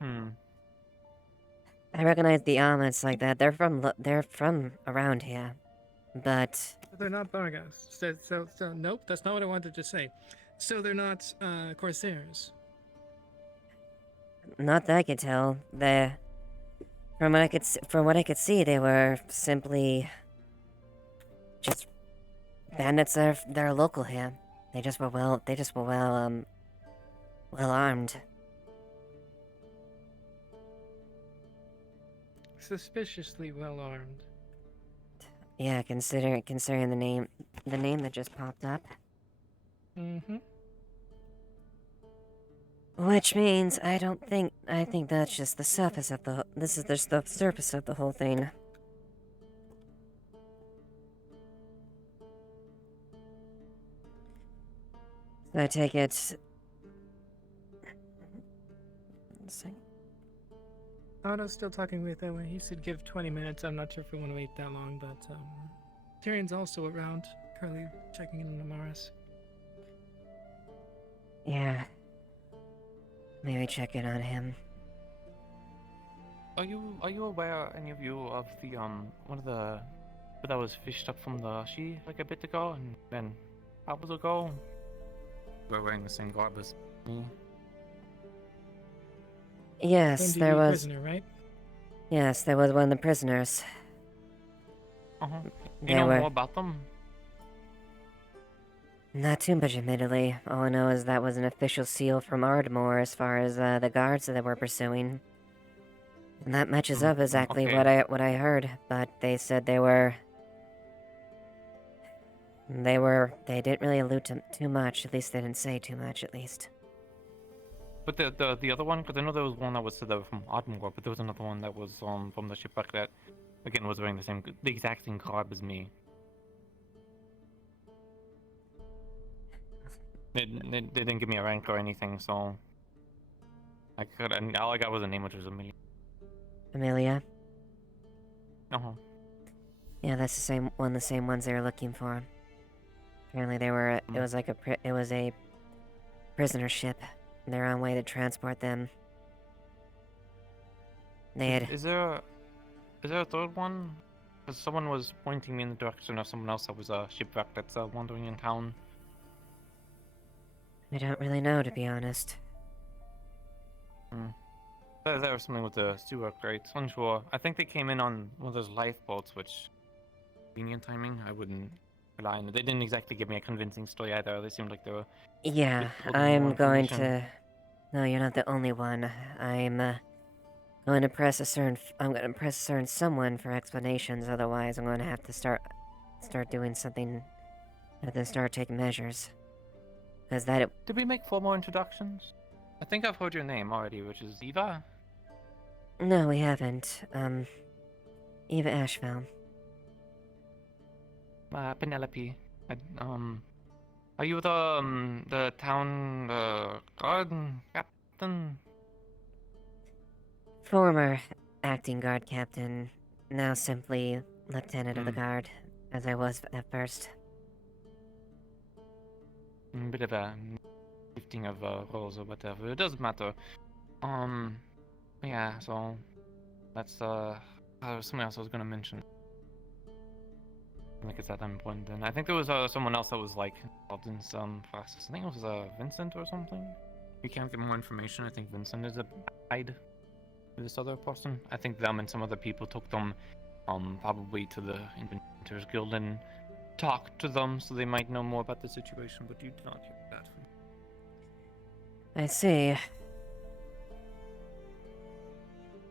I recognize the armors like that. They're from around here, but They're not Bargas. So nope, that's not what I wanted to say. So they're not Corsairs. not that I could tell. From what I could see, they were simply just bandits that are local here. They just were well armed. Suspiciously well armed. Yeah, considering the name that just popped up. Mm-hmm. Which means I think that's just the surface of this is just the surface of the whole thing. So I take it. Let's see. Otto's still talking with Owen. He said give 20 minutes. I'm not sure if we want to wait that long, but Tyrion's also around, currently checking in on Amaris. Yeah. Maybe check in on him. Are you aware, any of you, of the one of the that was fished up from the sea like a bit ago and then hours ago? We're wearing the same garb as me. Yes, there was. Prisoner, right? Yes, there was one of the prisoners. You know more about them? Not too much, admittedly. All I know is that was an official seal from Ardmore as far as the guards that we're pursuing. And that matches up exactly okay. what I heard, but they said they didn't really allude to too much. At least they didn't say too much. At least. But the other one, because I know there was one that was said that was from Ardmore, but there was another one that was from the shipwreck that, again, was wearing the exact same garb as me. They didn't give me a rank or anything, so all I got was a name, which was Amelia. Amelia? Yeah, that's the same ones they were looking for. Apparently they were, it was a prisoner ship. They're on way to transport them. They had... Is there a third one? Because someone was pointing me in the direction of someone else that was a shipwreck that's wandering in town. I don't really know, to be honest. There was something with the Stewart, right? Unsure. I think they came in on one of those lifeboats, which... convenient timing, I wouldn't rely on it. They didn't exactly give me a convincing story either. They seemed like they were... Yeah, I'm going to... No, you're not the only one. I'm going to press a certain someone for explanations, otherwise I'm going to have to start doing something... have to start taking measures. Because that... Did we make 4 more introductions? I think I've heard your name already, which is Eva? No, we haven't. Eva Ashevail. Penelope. Are you the town, guard captain? Former acting guard captain, now simply lieutenant of the guard, as I was at first. Bit of a shifting of roles or whatever. It doesn't matter. Yeah, so that's something else I was gonna mention. I think it's that important. And I think there was someone else that was like involved in some process. I think it was Vincent or something. We can't get more information. I think Vincent is a guide to this other person. I think them and some other people took them probably to the Inventors Guild and talked to them so they might know more about the situation, but you did not hear that. I see.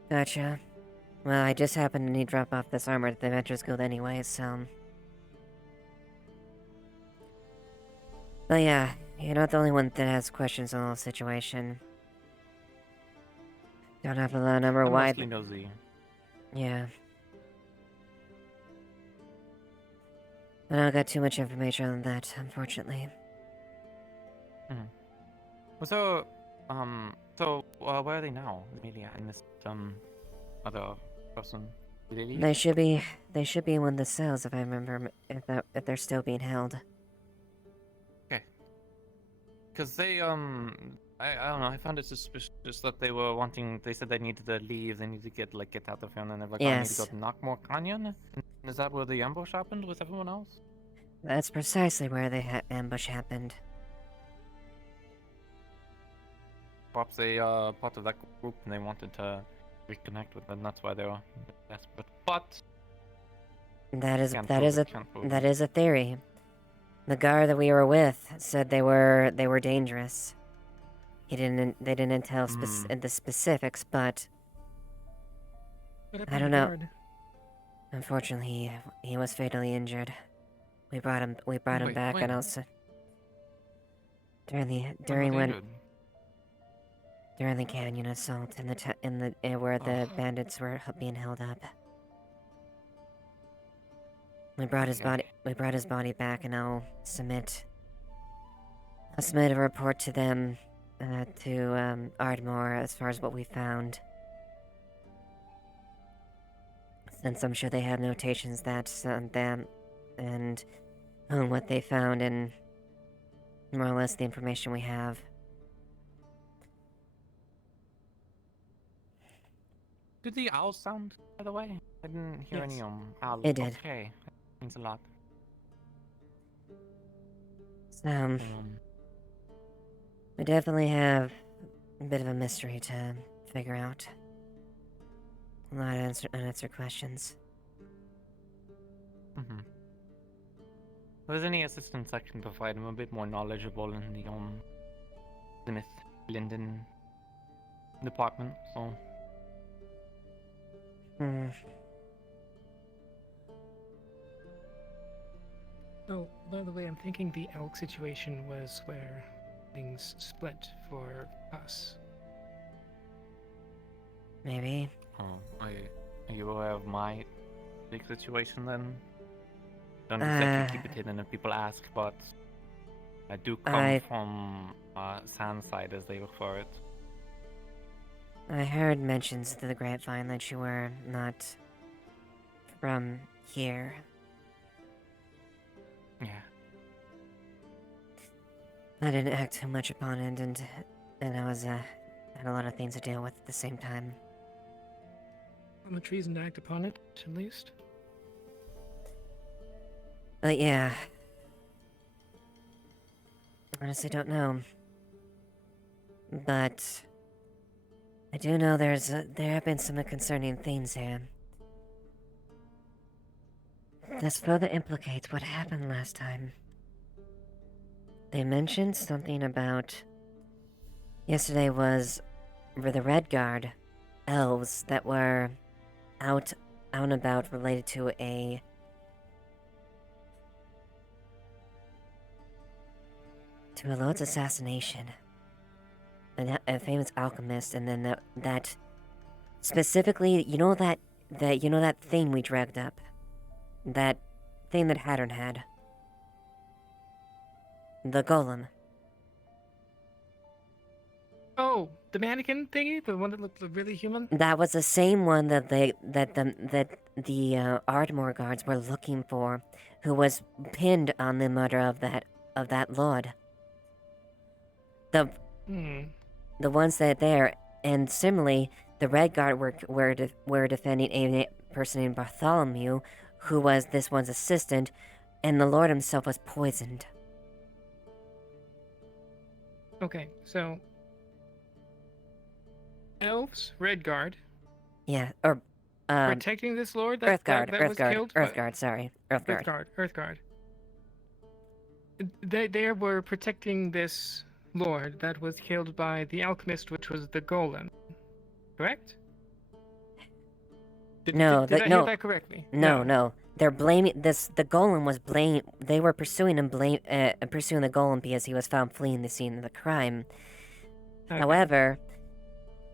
Gotcha. Well, I just happened to need to drop off this armor at the Inventors Guild anyway, so... But yeah, you're not the only one that has questions on the whole situation. Don't have a number I'm why... mostly nosy. Yeah. I don't got too much information on that, unfortunately. Was there, so, where are they now, Amelia, and this, other person? Did they leave? They should be in one of the cells, if I remember, if they're still being held. Okay. Because they, I don't know, I found it suspicious that they were wanting, they said they needed to leave, they needed to get out of here, and then they're like, I need to go to Knockmore Canyon? Is that where the ambush happened with everyone else? That's precisely where the ambush happened. Perhaps they part of that group and they wanted to reconnect with them. That's why they were desperate. But that is a theory. The guard that we were with said they were dangerous. They didn't tell the specifics, but What I happened don't to the know. guard? Unfortunately, he was fatally injured. We brought him Wait, back, when? and also during injured? the canyon assault where the bandits were being held up. We brought his body back, and I'll submit a report to them, to Ardmore as far as what we found. Since I'm sure they have notations that them and on what they found and more or less the information we have. Did the owl sound, by the way? I didn't hear any Yes. owl. It did. Okay, that means a lot. So, we definitely have a bit of a mystery to figure out. A lot of unanswered questions. Mm-hmm. If there's any assistance I can provide, I'm a bit more knowledgeable in the Smith Linden department, so. Oh, by the way, I'm thinking the elk situation was where things split for us. Maybe. Oh, are you aware of my big situation then? Don't exactly keep it hidden if people ask, but I do come from Sandside, as they refer it. I heard mentions to the grapevine that you were not from here. Yeah. I didn't act too much upon it, and I was had a lot of things to deal with at the same time. How much reason to act upon it, at least? But yeah. Honestly don't know. But I do know there have been some concerning things here. This further implicates what happened last time. They mentioned something about yesterday was the Red Guard elves that were out and about related to a Lord's assassination. A famous alchemist, and then that specifically, you know that thing we dragged up, that thing that Hattern had, the golem. Oh, the mannequin thingy, the one that looked really human. That was the same one that the Ardmore guards were looking for, who was pinned on the murder of that lord. The ones that there, and similarly, the Red Guard were defending a person named Bartholomew, who was this one's assistant, and the Lord himself was poisoned. Okay, so elves, Red Guard. Yeah, or protecting this lord. That was killed. Earthguard. They were protecting this lord that was killed by the alchemist, which was the golem. Correct? Did I hear that correctly? No. They're blaming this. The golem was blamed. They were pursuing the golem because he was found fleeing the scene of the crime. Okay. However,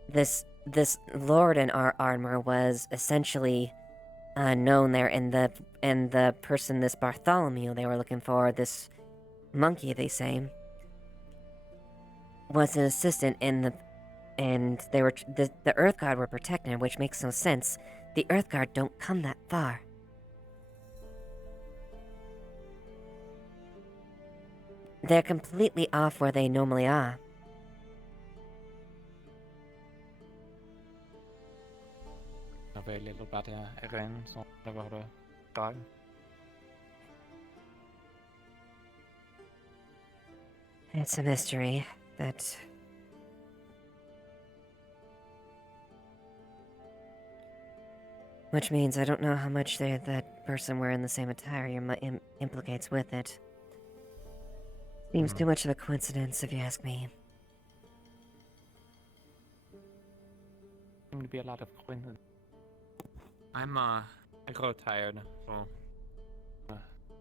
this lord in our armor was essentially known there, and the person, this Bartholomew, they were looking for, this monkey, they say, was an assistant and they were the Earthguard were protecting him, which makes no sense. The Earthguard don't come that far. They're completely off where they normally are. Jag var lite about ren som det var det dag. It's a mystery that which means I don't know how much that person wearing the same attire implicates with it. Seems too much of a coincidence, if you ask me. Seem to be a lot of coincidence. I grow tired, so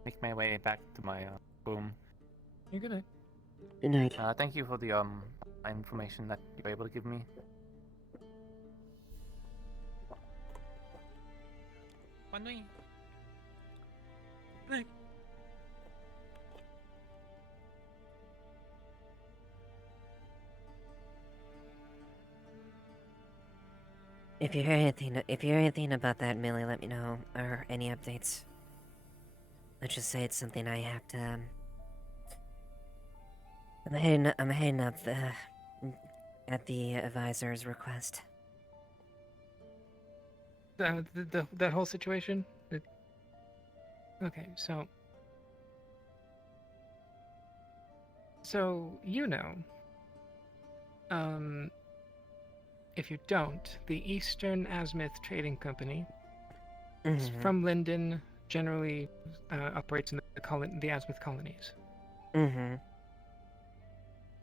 make my way back to my room. You're good night. Good night. Thank you for the information that you were able to give me. Bonne nuit. If you hear anything about that, Millie, let me know, or any updates. Let's just say it's something I have to. I'm heading up at the advisor's request. That whole situation. Okay, so if you don't, the Eastern Azimuth Trading Company from Linden generally operates in the Azimuth colonies.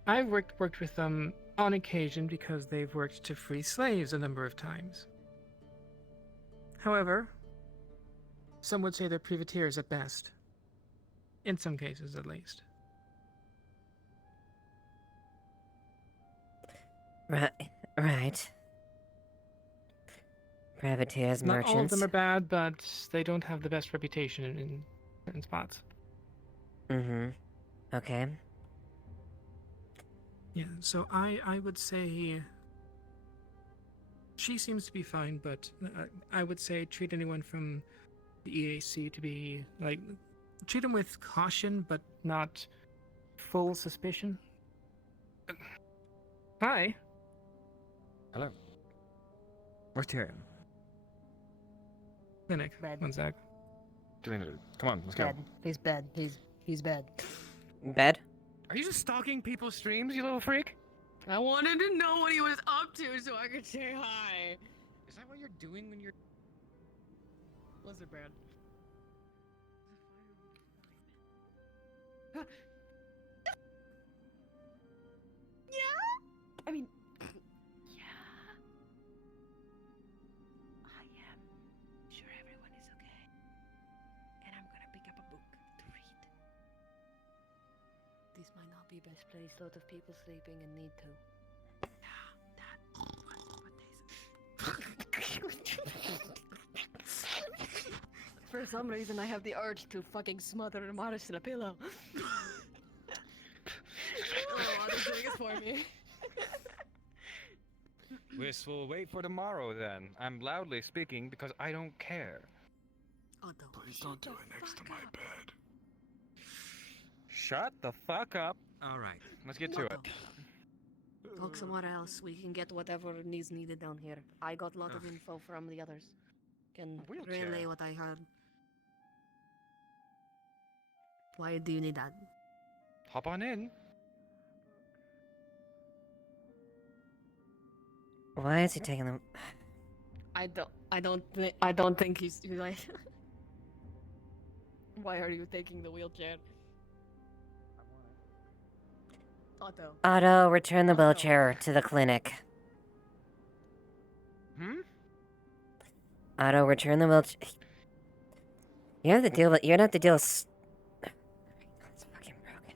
I've worked with them on occasion because they've worked to free slaves a number of times. However, some would say they're privateers at best. In some cases, at least. Right. Privateers, Not merchants. all of them are bad, but they don't have the best reputation in certain spots. Okay. Yeah, so I would say she seems to be fine, but I would say treat anyone from the EAC to be, like, treat them with caution, but not full suspicion. Hi. Hello. Where's Tyrion? Clinic. Bed. One sec. Come on, let's go. Bed. He's bed. He's bed. Bed? Are you just stalking people's streams, you little freak? I wanted to know what he was up to so I could say hi. Is that what you're doing when you're... Lizard Brad. Yeah? I mean, yeah. I am sure everyone is okay. And I'm gonna pick up a book to read. This might not be best place. A lot of people sleeping and need to. For some reason, I have the urge to fucking smother Amaris in a pillow. Oh, this thing is for me. We'll wait for tomorrow then. I'm loudly speaking because I don't care. Please don't do it next to my bed. Shut the fuck up. Alright, let's get to it. Talk somewhere else. We can get whatever is needed down here. I got a lot of info from the others. Can relay what I heard. Why do you need that? Hop on in. Why is he taking them? I don't think he's like. Why are you taking the wheelchair? Otto, return the wheelchair to the clinic. Otto, return the wheelchair. You have to deal with. You're gonna have to deal with. It's fucking broken.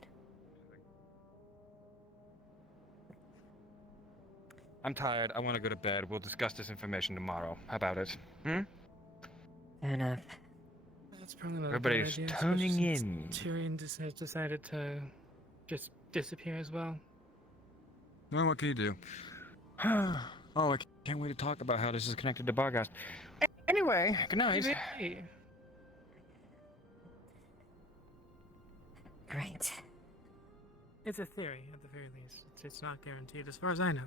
I'm tired. I want to go to bed. We'll discuss this information tomorrow. How about it? Fair enough. That's probably not Everybody's a bad idea, tuning especially since in. Tyrion just has decided to just disappear as well. Well, what can you do? Oh, I can't wait to talk about how this is connected to Barghast. Anyway, good night. Great. It's a theory, at the very least. It's not guaranteed, as far as I know.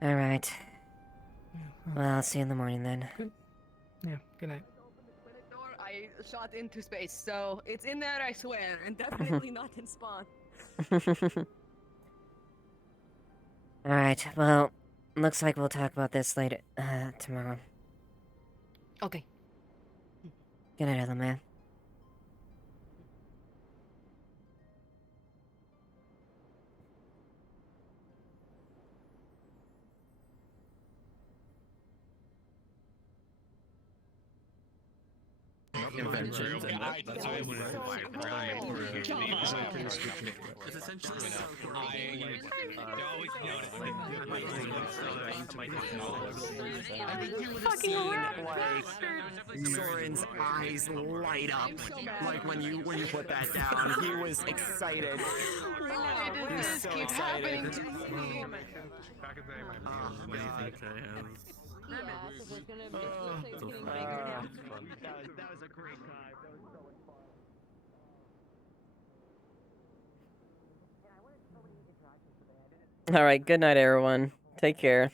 All right. Well, I'll see you in the morning then. Yeah. Good night. Door I shot into space, so it's in there, I swear, and definitely not in spawn. All right. Well, looks like we'll talk about this later tomorrow. Okay. Good night, other man. inventions, and that's what It's essentially I think you would have seen like Soren's eyes light up, like when you put that down. He was excited. He was so excited. What do you think I have? Yeah, so there's gonna be it's getting bigger now. That was a great time. That was so much fun. All right. Good night, everyone. Take care.